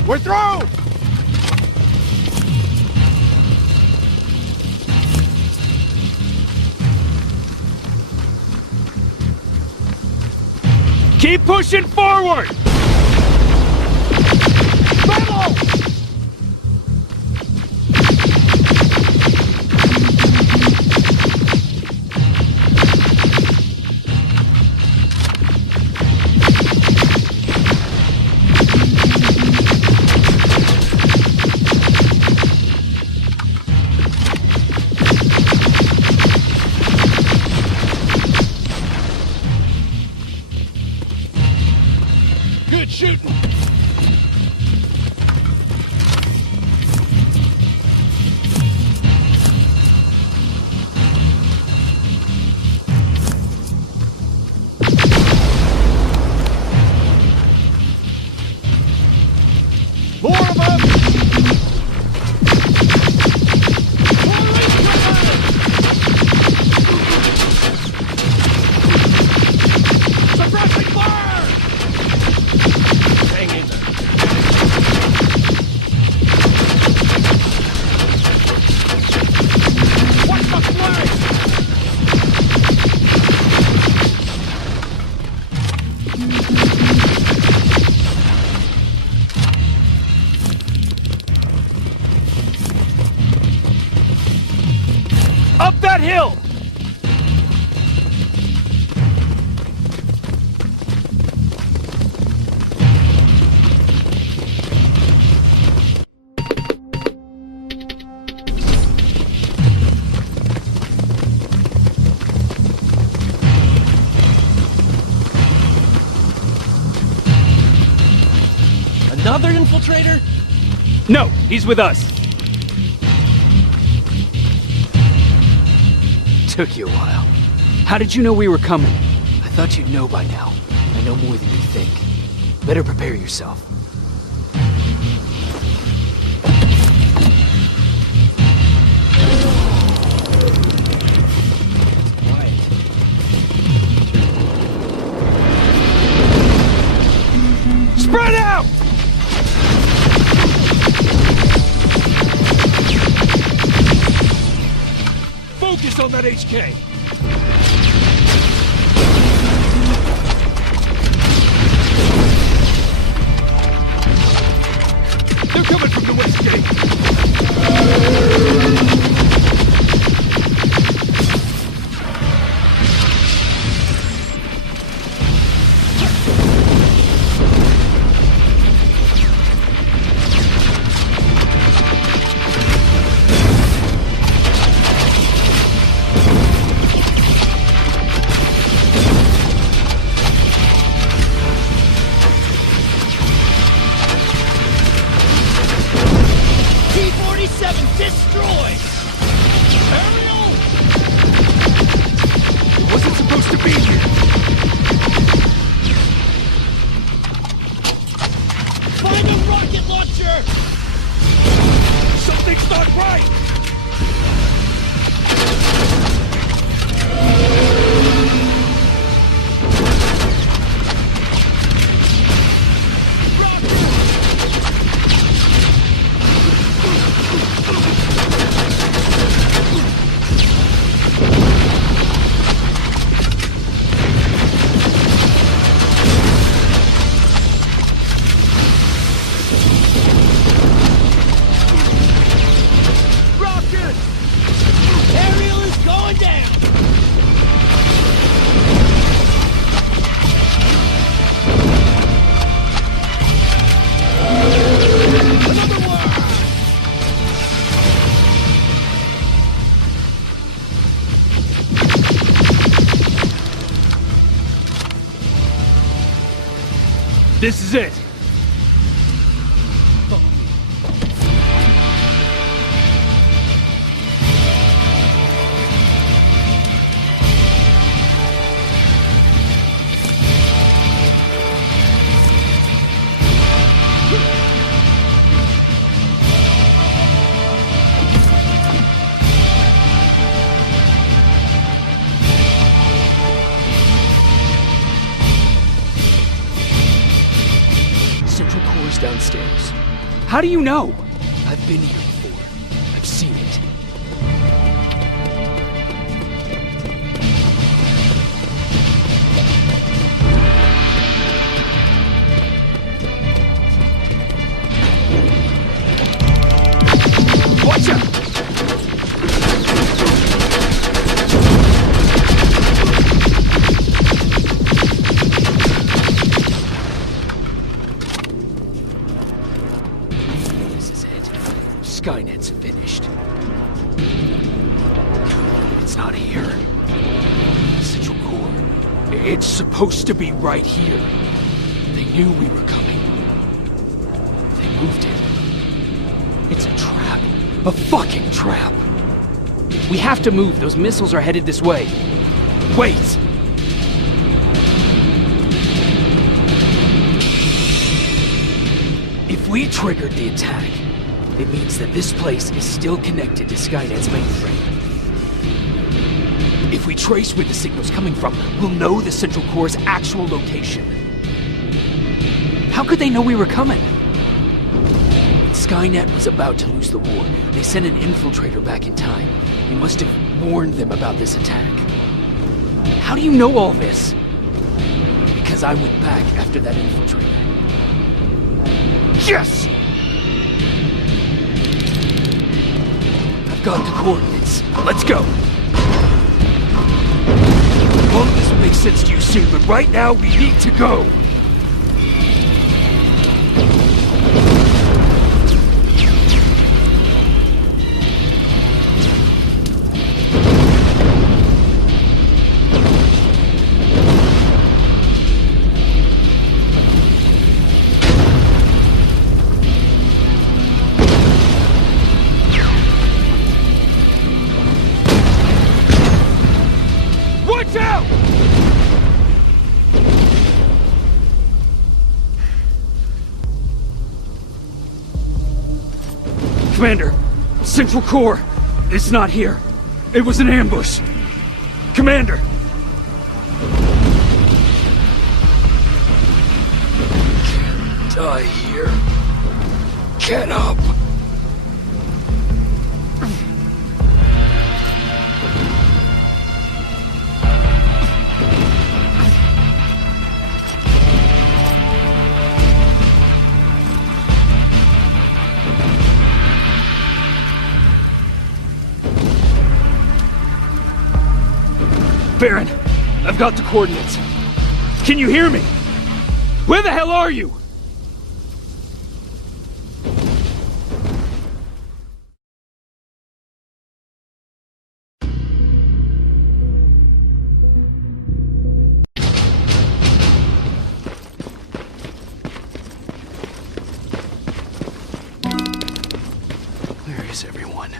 We're through! Keep pushing forward! Metal! Good shooting! More of them! Suppressing fire! Hang in there. Watch the flank! Up that hill! Another infiltrator? No, he's with us. Took you a while. How did you know we were coming? I thought you'd know by now. I know more than you think. Better prepare yourself. Spread out! Focus on that HK! They're coming from the west gate! T-47 destroyed! Ariel! It wasn't supposed to be here! Find a rocket launcher! Something's not right! This is it. Central core's downstairs. How do you know? I've been here before. I've seen it. Watch out! Skynet's finished. It's not here. Central Core. It's supposed to be right here. They knew we were coming. They moved it. It's a trap. A fucking trap. We have to move. Those missiles are headed this way. Wait! If we triggered the attack, it means that this place is still connected to Skynet's mainframe. If we trace where the signal's coming from, we'll know the Central Core's actual location. How could they know we were coming? When Skynet was about to lose the war, they sent an infiltrator back in time. He must have warned them about this attack. How do you know all this? Because I went back after that infiltrator. Yes! I've got the coordinates. Let's go. All of this will make sense to you soon, but right now we need to go. Commander, Central Core, it's not here. It was an ambush. Commander! Can't die here. Get up! Baron, I've got the coordinates. Can you hear me? Where the hell are you? Where is everyone?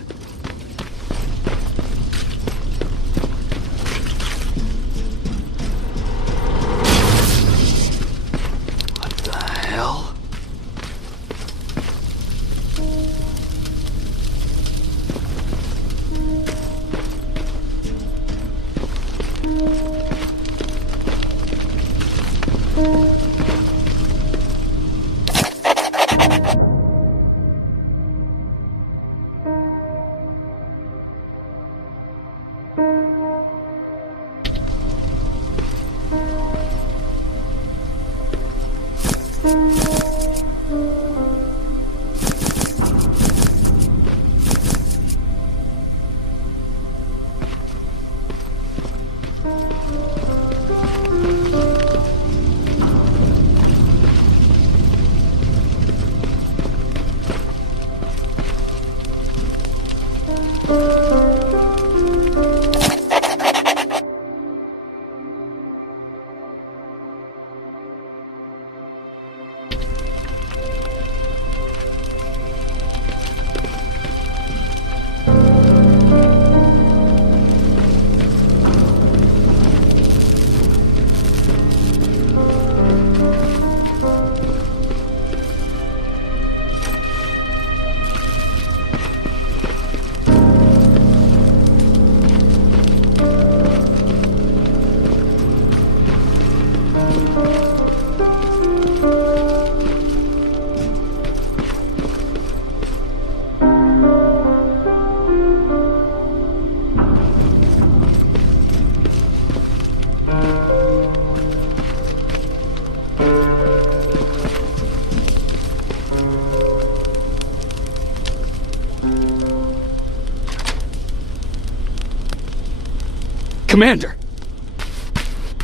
Commander!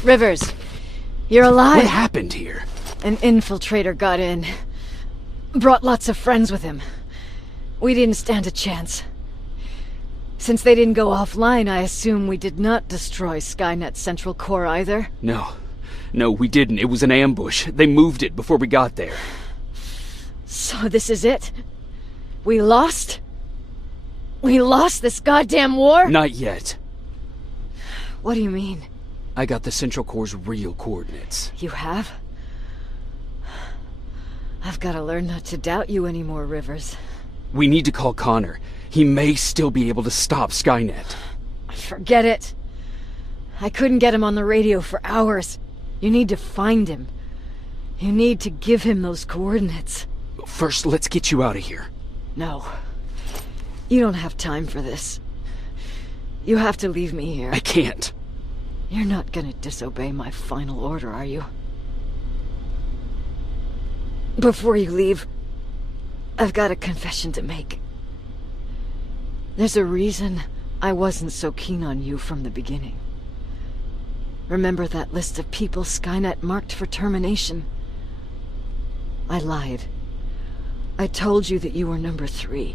Rivers, you're alive. What happened here? An infiltrator got in. Brought lots of friends with him. We didn't stand a chance. Since they didn't go offline, I assume we did not destroy Skynet's central core either? No, we didn't. It was an ambush. They moved it before we got there. So this is it? We lost? We lost this goddamn war? Not yet. What do you mean? I got the Central Core's real coordinates. You have? I've got to learn not to doubt you anymore, Rivers. We need to call Connor. He may still be able to stop Skynet. Forget it. I couldn't get him on the radio for hours. You need to find him. You need to give him those coordinates. First, let's get you out of here. No. You don't have time for this. You have to leave me here. I can't. You're not gonna disobey my final order, are you? Before you leave, I've got a confession to make. There's a reason I wasn't so keen on you from the beginning. Remember that list of people Skynet marked for termination? I lied. I told you that you were number 3.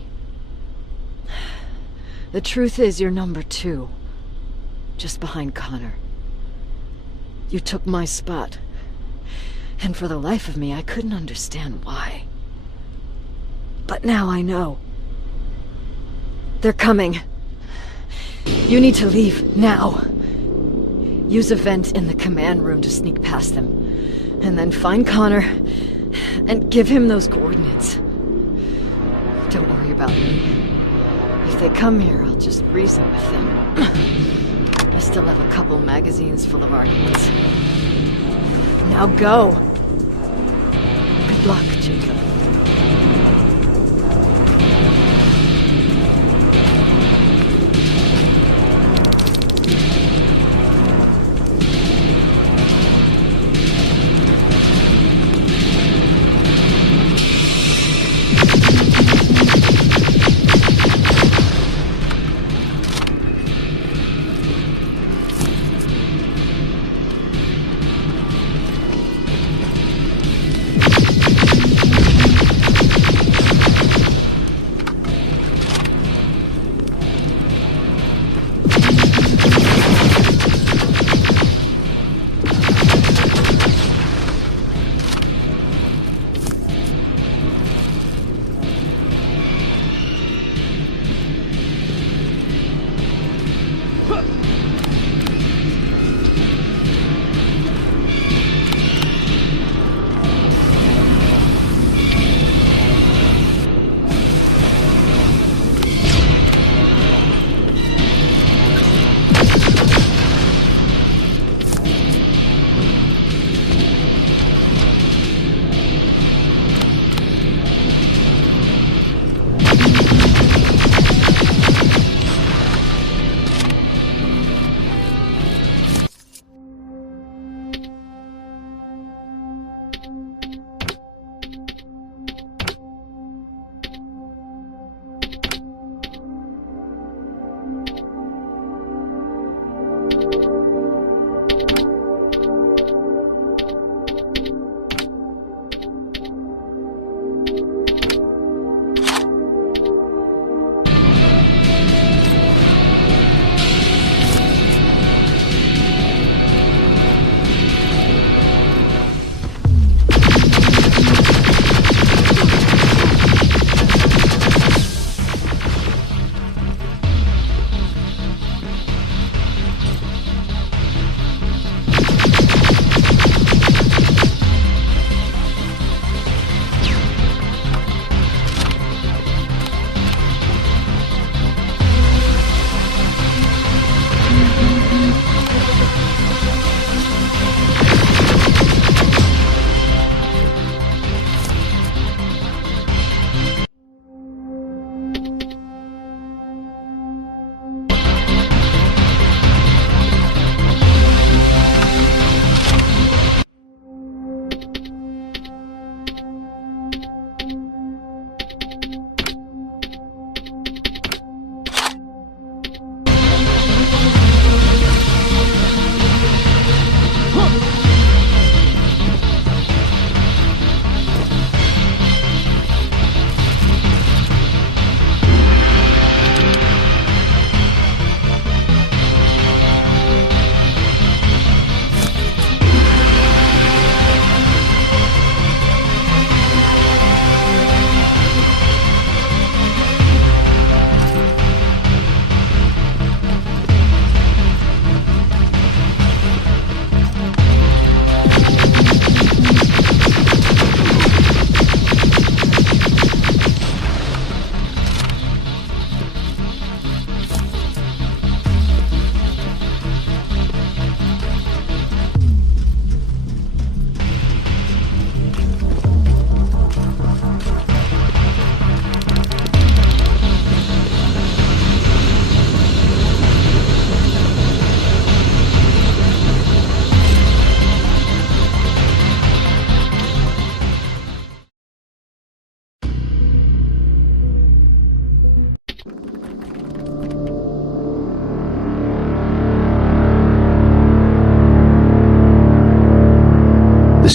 The truth is you're number 2. Just behind Connor. You took my spot. And for the life of me, I couldn't understand why. But now I know. They're coming. You need to leave, now. Use a vent in the command room to sneak past them. And then find Connor, and give him those coordinates. Don't worry about me. If they come here, I'll just reason with them. I still have a couple magazines full of arguments. Now go! Good luck, Jacob.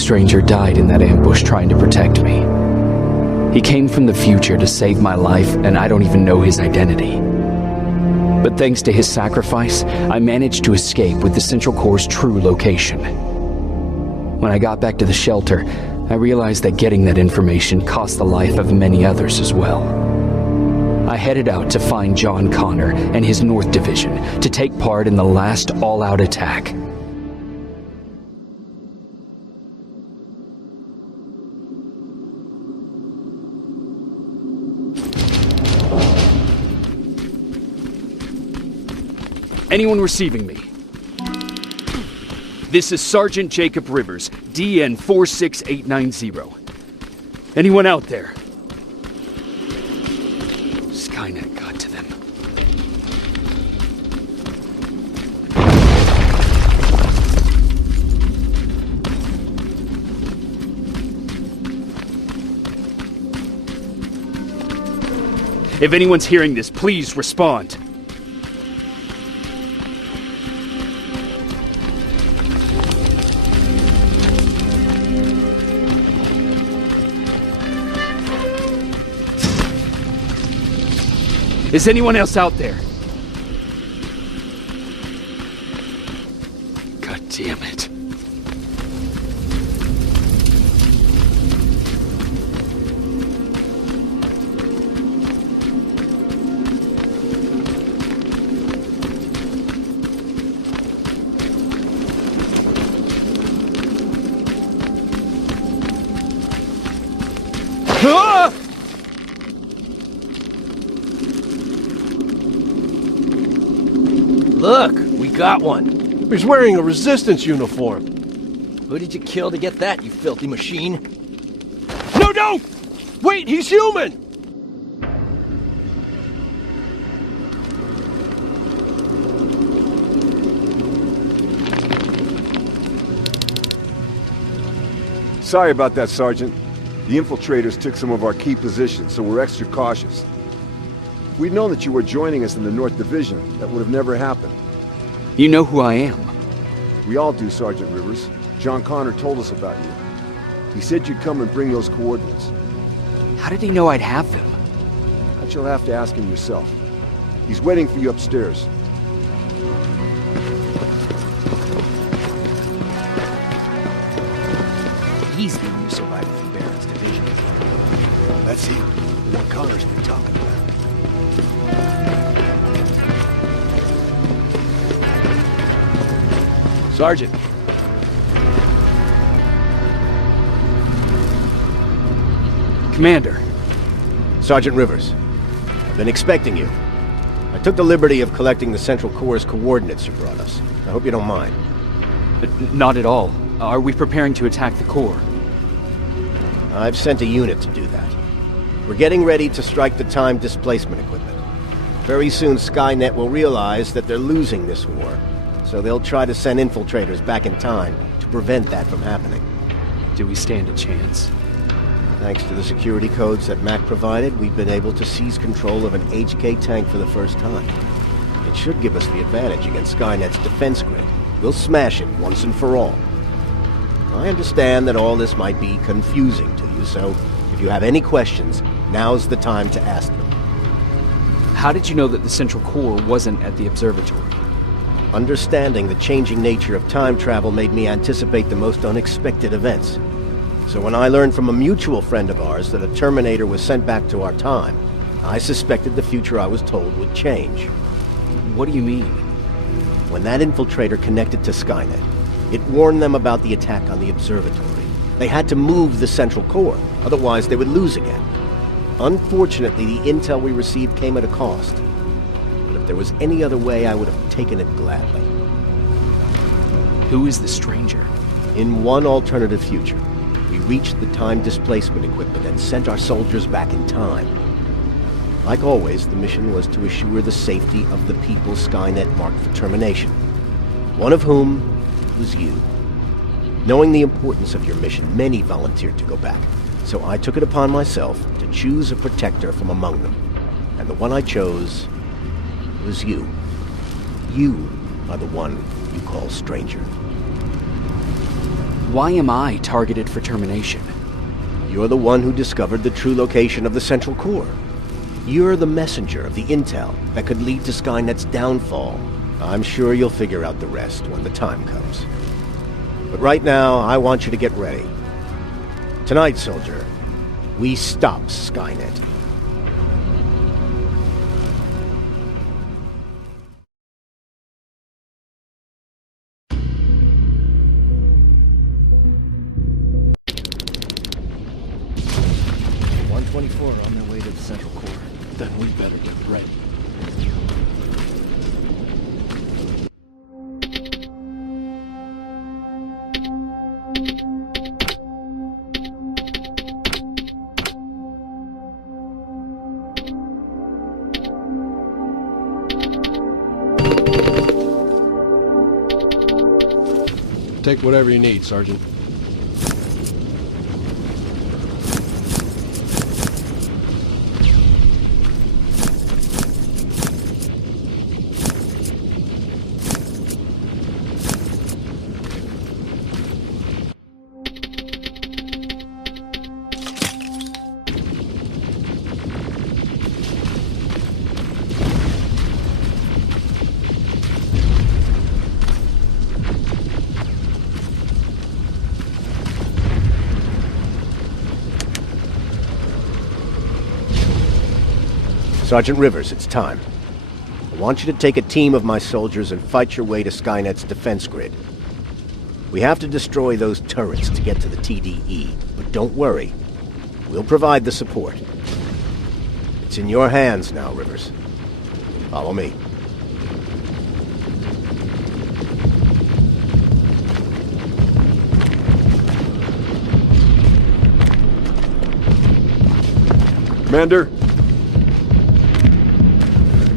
stranger died in that ambush trying to protect me. He came from the future to save my life, and I don't even know his identity. But thanks to his sacrifice, I managed to escape with the Central Core's true location. When I got back to the shelter, I realized that getting that information cost the life of many others as well. I headed out to find John Connor and his North Division to take part in the last all-out attack. Anyone receiving me? This is Sergeant Jacob Rivers, DN 46890. Anyone out there? Skynet got to them. If anyone's hearing this, please respond. Is anyone else out there? God damn it. Ah! Look, we got one. He's wearing a resistance uniform. Who did you kill to get that, you filthy machine? No, no! Wait, he's human! Sorry about that, Sergeant. The infiltrators took some of our key positions, so we're extra cautious. If we'd known that you were joining us in the North Division, that would have never happened. You know who I am. We all do, Sergeant Rivers. John Connor told us about you. He said you'd come and bring those coordinates. How did he know I'd have them? That you'll have to ask him yourself. He's waiting for you upstairs. He's the new survivor from Barron's division. That's him, the one Connor's been talking about. Sergeant. Commander. Sergeant Rivers. I've been expecting you. I took the liberty of collecting the Central Core's coordinates you brought us. I hope you don't mind. Not at all. Are we preparing to attack the core? I've sent a unit to do that. We're getting ready to strike the time displacement equipment. Very soon Skynet will realize that they're losing this war. So they'll try to send infiltrators back in time to prevent that from happening. Do we stand a chance? Thanks to the security codes that Mac provided, we've been able to seize control of an HK tank for the first time. It should give us the advantage against Skynet's defense grid. We'll smash it once and for all. I understand that all this might be confusing to you, so if you have any questions, now's the time to ask them. How did you know that the Central Core wasn't at the observatory? Understanding the changing nature of time travel made me anticipate the most unexpected events. So when I learned from a mutual friend of ours that a Terminator was sent back to our time, I suspected the future I was told would change. What do you mean? When that infiltrator connected to Skynet, it warned them about the attack on the observatory. They had to move the Central Core, otherwise they would lose again. Unfortunately, the intel we received came at a cost. But if there was any other way, I would have taken it gladly. Who is the stranger? In one alternative future, we reached the time displacement equipment and sent our soldiers back in time. Like always, the mission was to assure the safety of the people Skynet marked for termination. One of whom was you. Knowing the importance of your mission, many volunteered to go back. So I took it upon myself to choose a protector from among them. And the one I chose was you. You are the one you call stranger. Why am I targeted for termination? You're the one who discovered the true location of the Central Core. You're the messenger of the intel that could lead to Skynet's downfall. I'm sure you'll figure out the rest when the time comes. But right now, I want you to get ready. Tonight, soldier, we stop Skynet. On their way to the Central Core. Then we better get ready. Take whatever you need, Sergeant. Sergeant Rivers, it's time. I want you to take a team of my soldiers and fight your way to Skynet's defense grid. We have to destroy those turrets to get to the TDE, but don't worry. We'll provide the support. It's in your hands now, Rivers. Follow me. Commander?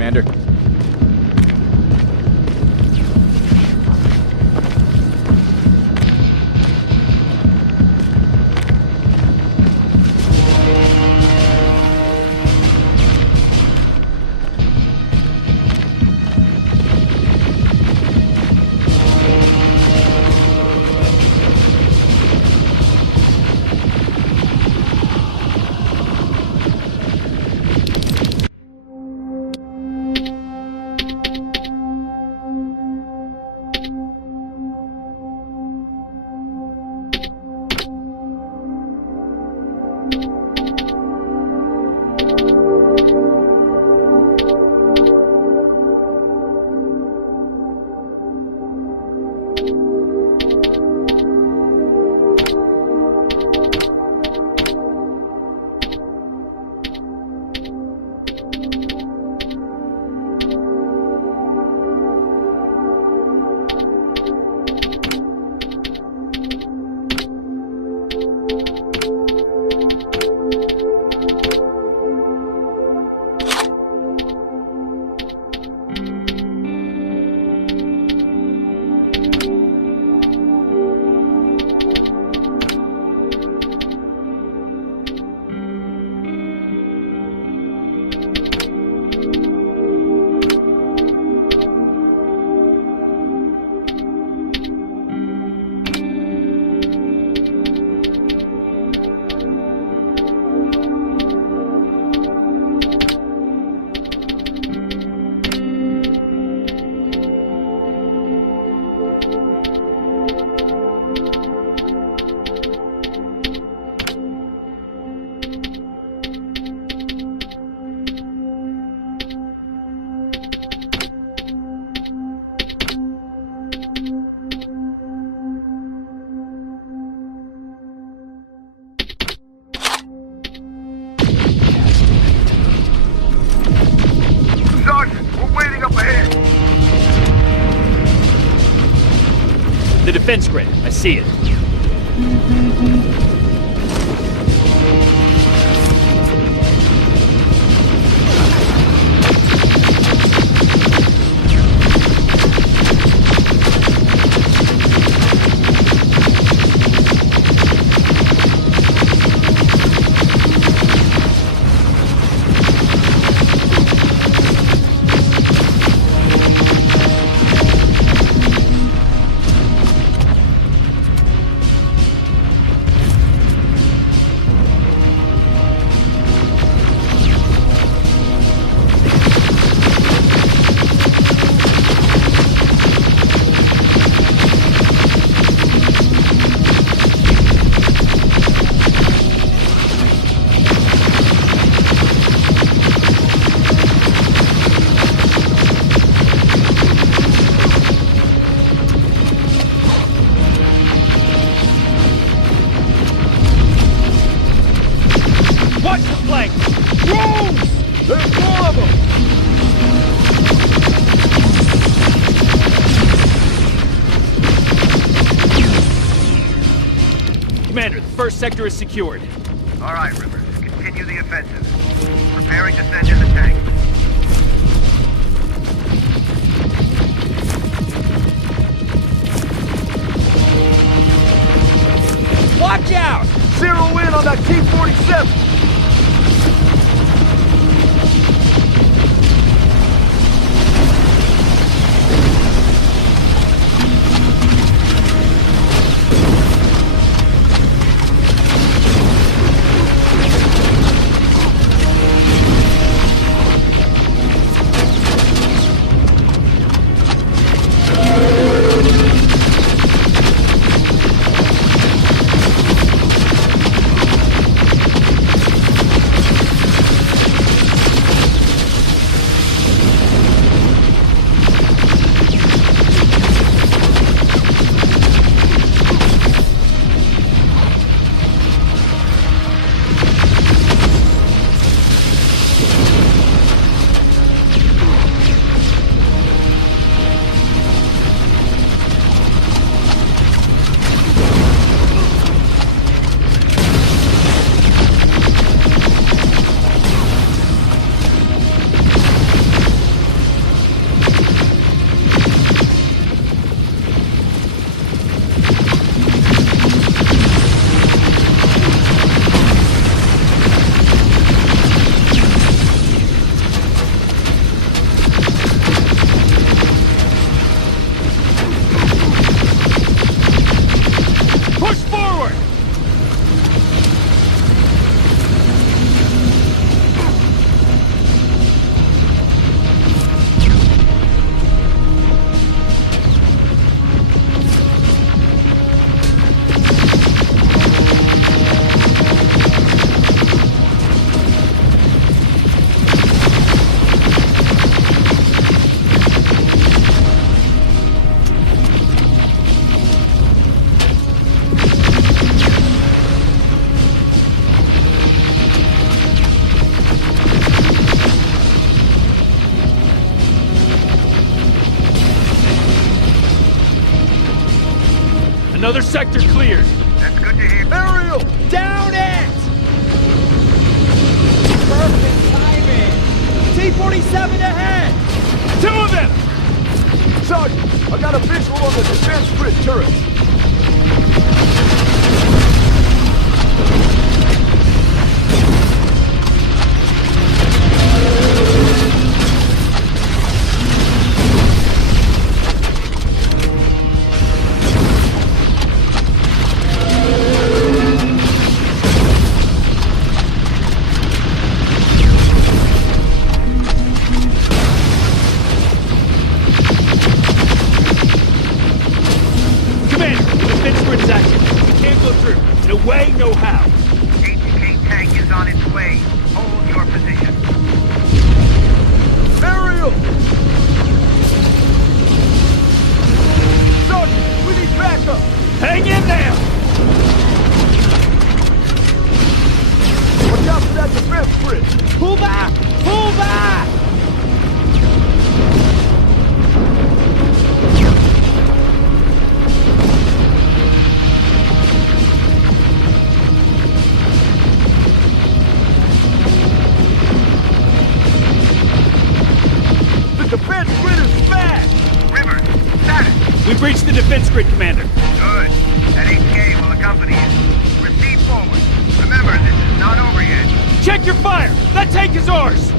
Commander. The defense grid. I see it. Watch the flank! Drones! There's more of them! Commander, the first sector is secured. All right, Rivers. Continue the offensive. Preparing to send in the tank. Watch out! Zero in on that T-47! Another sector cleared. That's good to hear. Aerial! Down it! Perfect timing! T-47 ahead! Two of them! Sergeant, I got a visual on the defense grid turret. We've reached the defense grid, Commander. Good. That HK will accompany you. Proceed forward. Remember, this is not over yet. Check your fire! That tank is ours!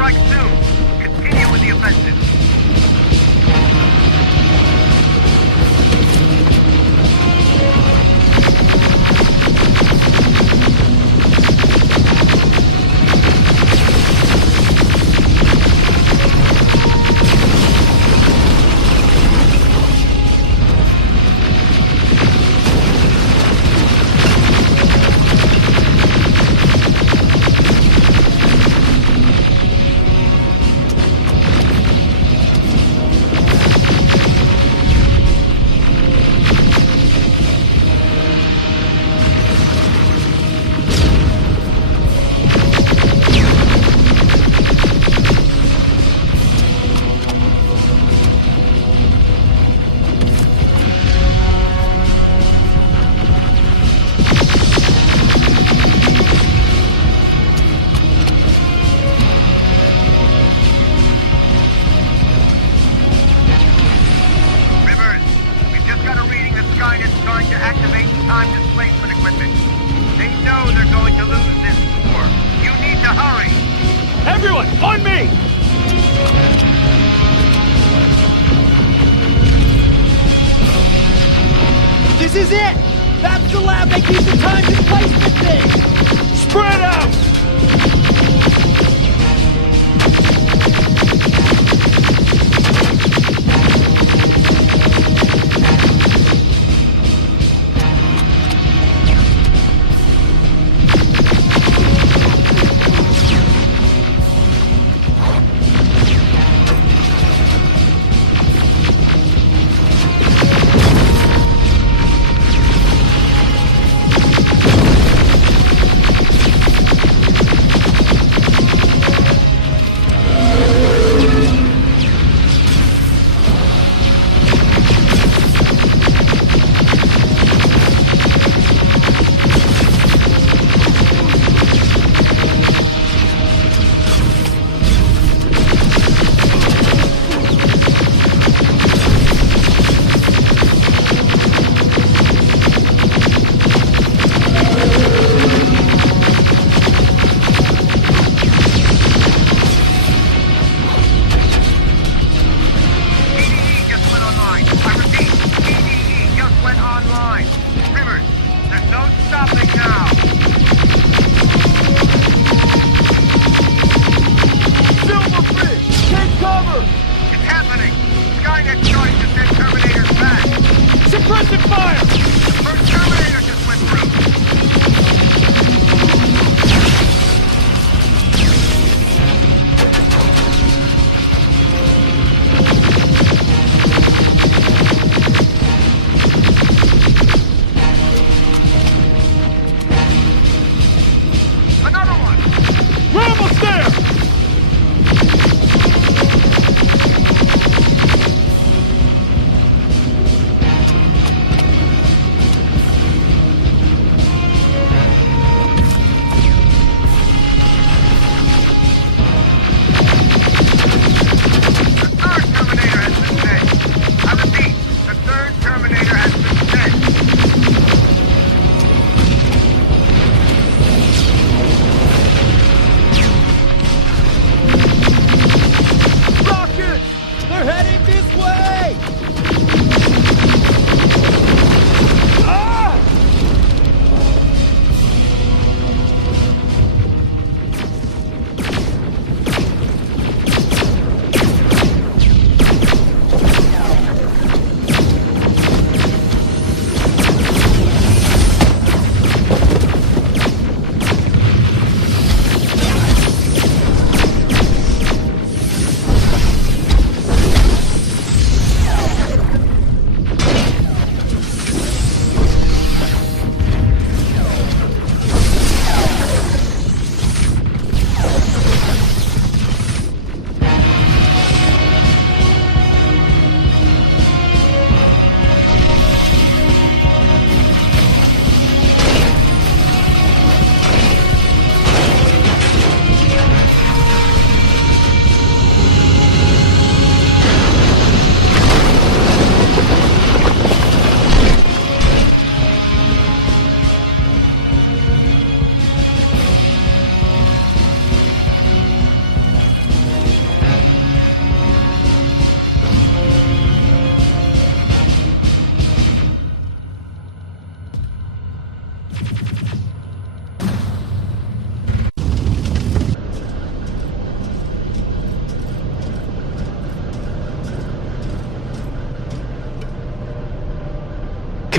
strike soon. Continue with the offensive. Everyone, on me! This is it! That's the lab that keeps the time displacement thing! Spread out!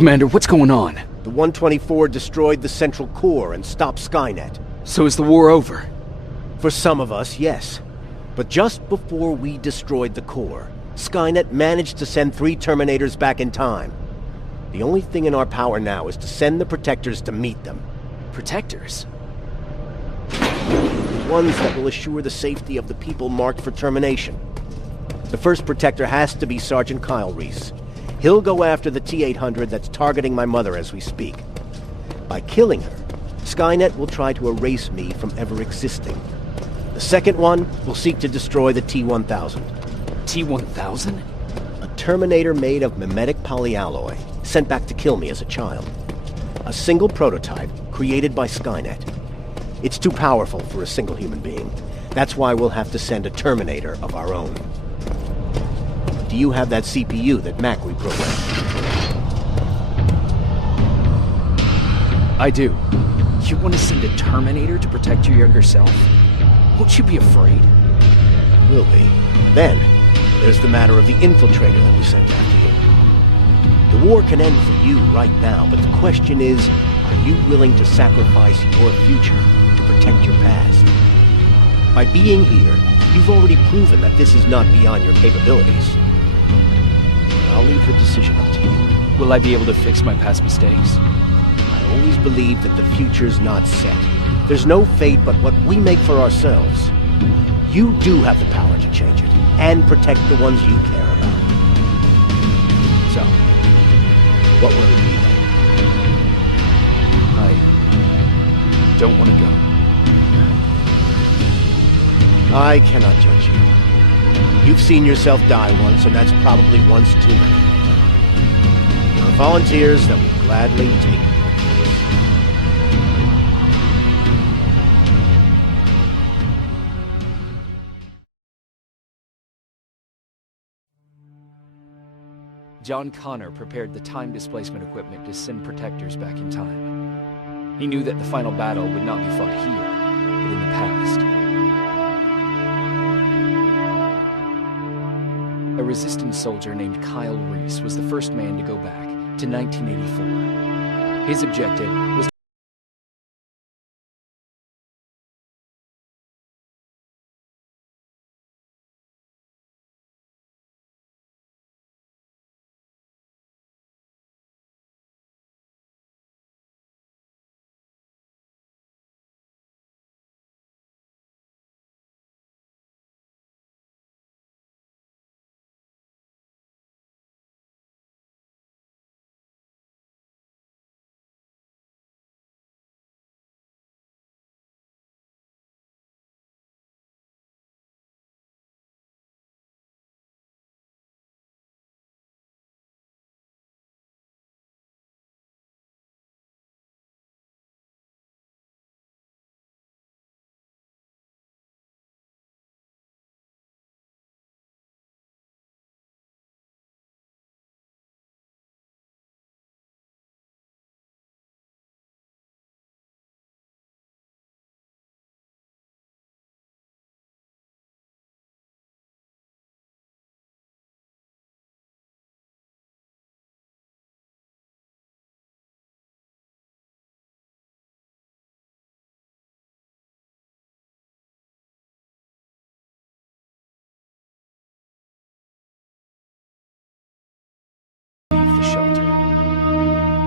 Commander, what's going on? The 124 destroyed the central core and stopped Skynet. So is the war over? For some of us, yes. But just before we destroyed the core, Skynet managed to send 3 Terminators back in time. The only thing in our power now is to send the Protectors to meet them. Protectors? The ones that will assure the safety of the people marked for termination. The first Protector has to be Sergeant Kyle Reese. He'll go after the T-800 that's targeting my mother as we speak. By killing her, Skynet will try to erase me from ever existing. The second one will seek to destroy the T-1000. T-1000? A Terminator made of mimetic polyalloy, sent back to kill me as a child. A single prototype created by Skynet. It's too powerful for a single human being. That's why we'll have to send a Terminator of our own. Do you have that CPU that Mac reprogrammed? I do. You want to send a Terminator to protect your younger self? Won't you be afraid? Will be. Then, there's the matter of the infiltrator that we sent after you. The war can end for you right now, but the question is, are you willing to sacrifice your future to protect your past? By being here, you've already proven that this is not beyond your capabilities. I'll leave the decision up to you. Will I be able to fix my past mistakes? I always believe that the future's not set. There's no fate but what we make for ourselves. You do have the power to change it, and protect the ones you care about. So, what will it be then? I don't want to go. I cannot judge you. You've seen yourself die once, and that's probably once too many. There are volunteers that will gladly take you. John Connor prepared the time displacement equipment to send Protectors back in time. He knew that the final battle would not be fought here, but in the past. A resistance soldier named Kyle Reese was the first man to go back to 1984. His objective was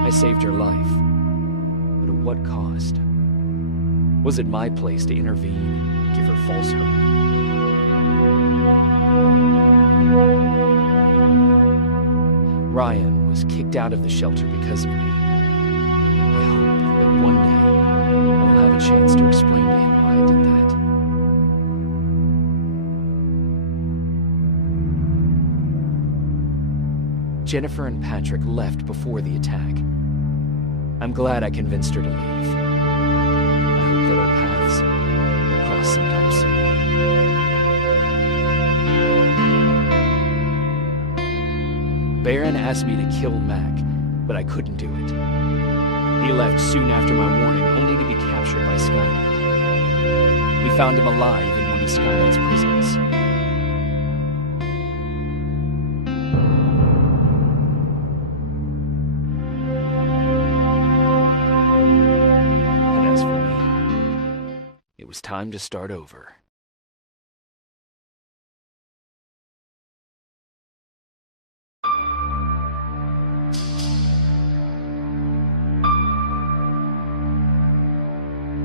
I saved her life. But at what cost? Was it my place to intervene, give her false hope? Ryan was kicked out of the shelter because of me. I hope that one day I will have a chance to explain to him why I did that. Jennifer and Patrick left before the attack. I'm glad I convinced her to leave. I hope that our paths will cross sometime soon. Baron asked me to kill Mac, but I couldn't do it. He left soon after my warning, only to be captured by Skynet. We found him alive in one of Skynet's prisons. It was time to start over.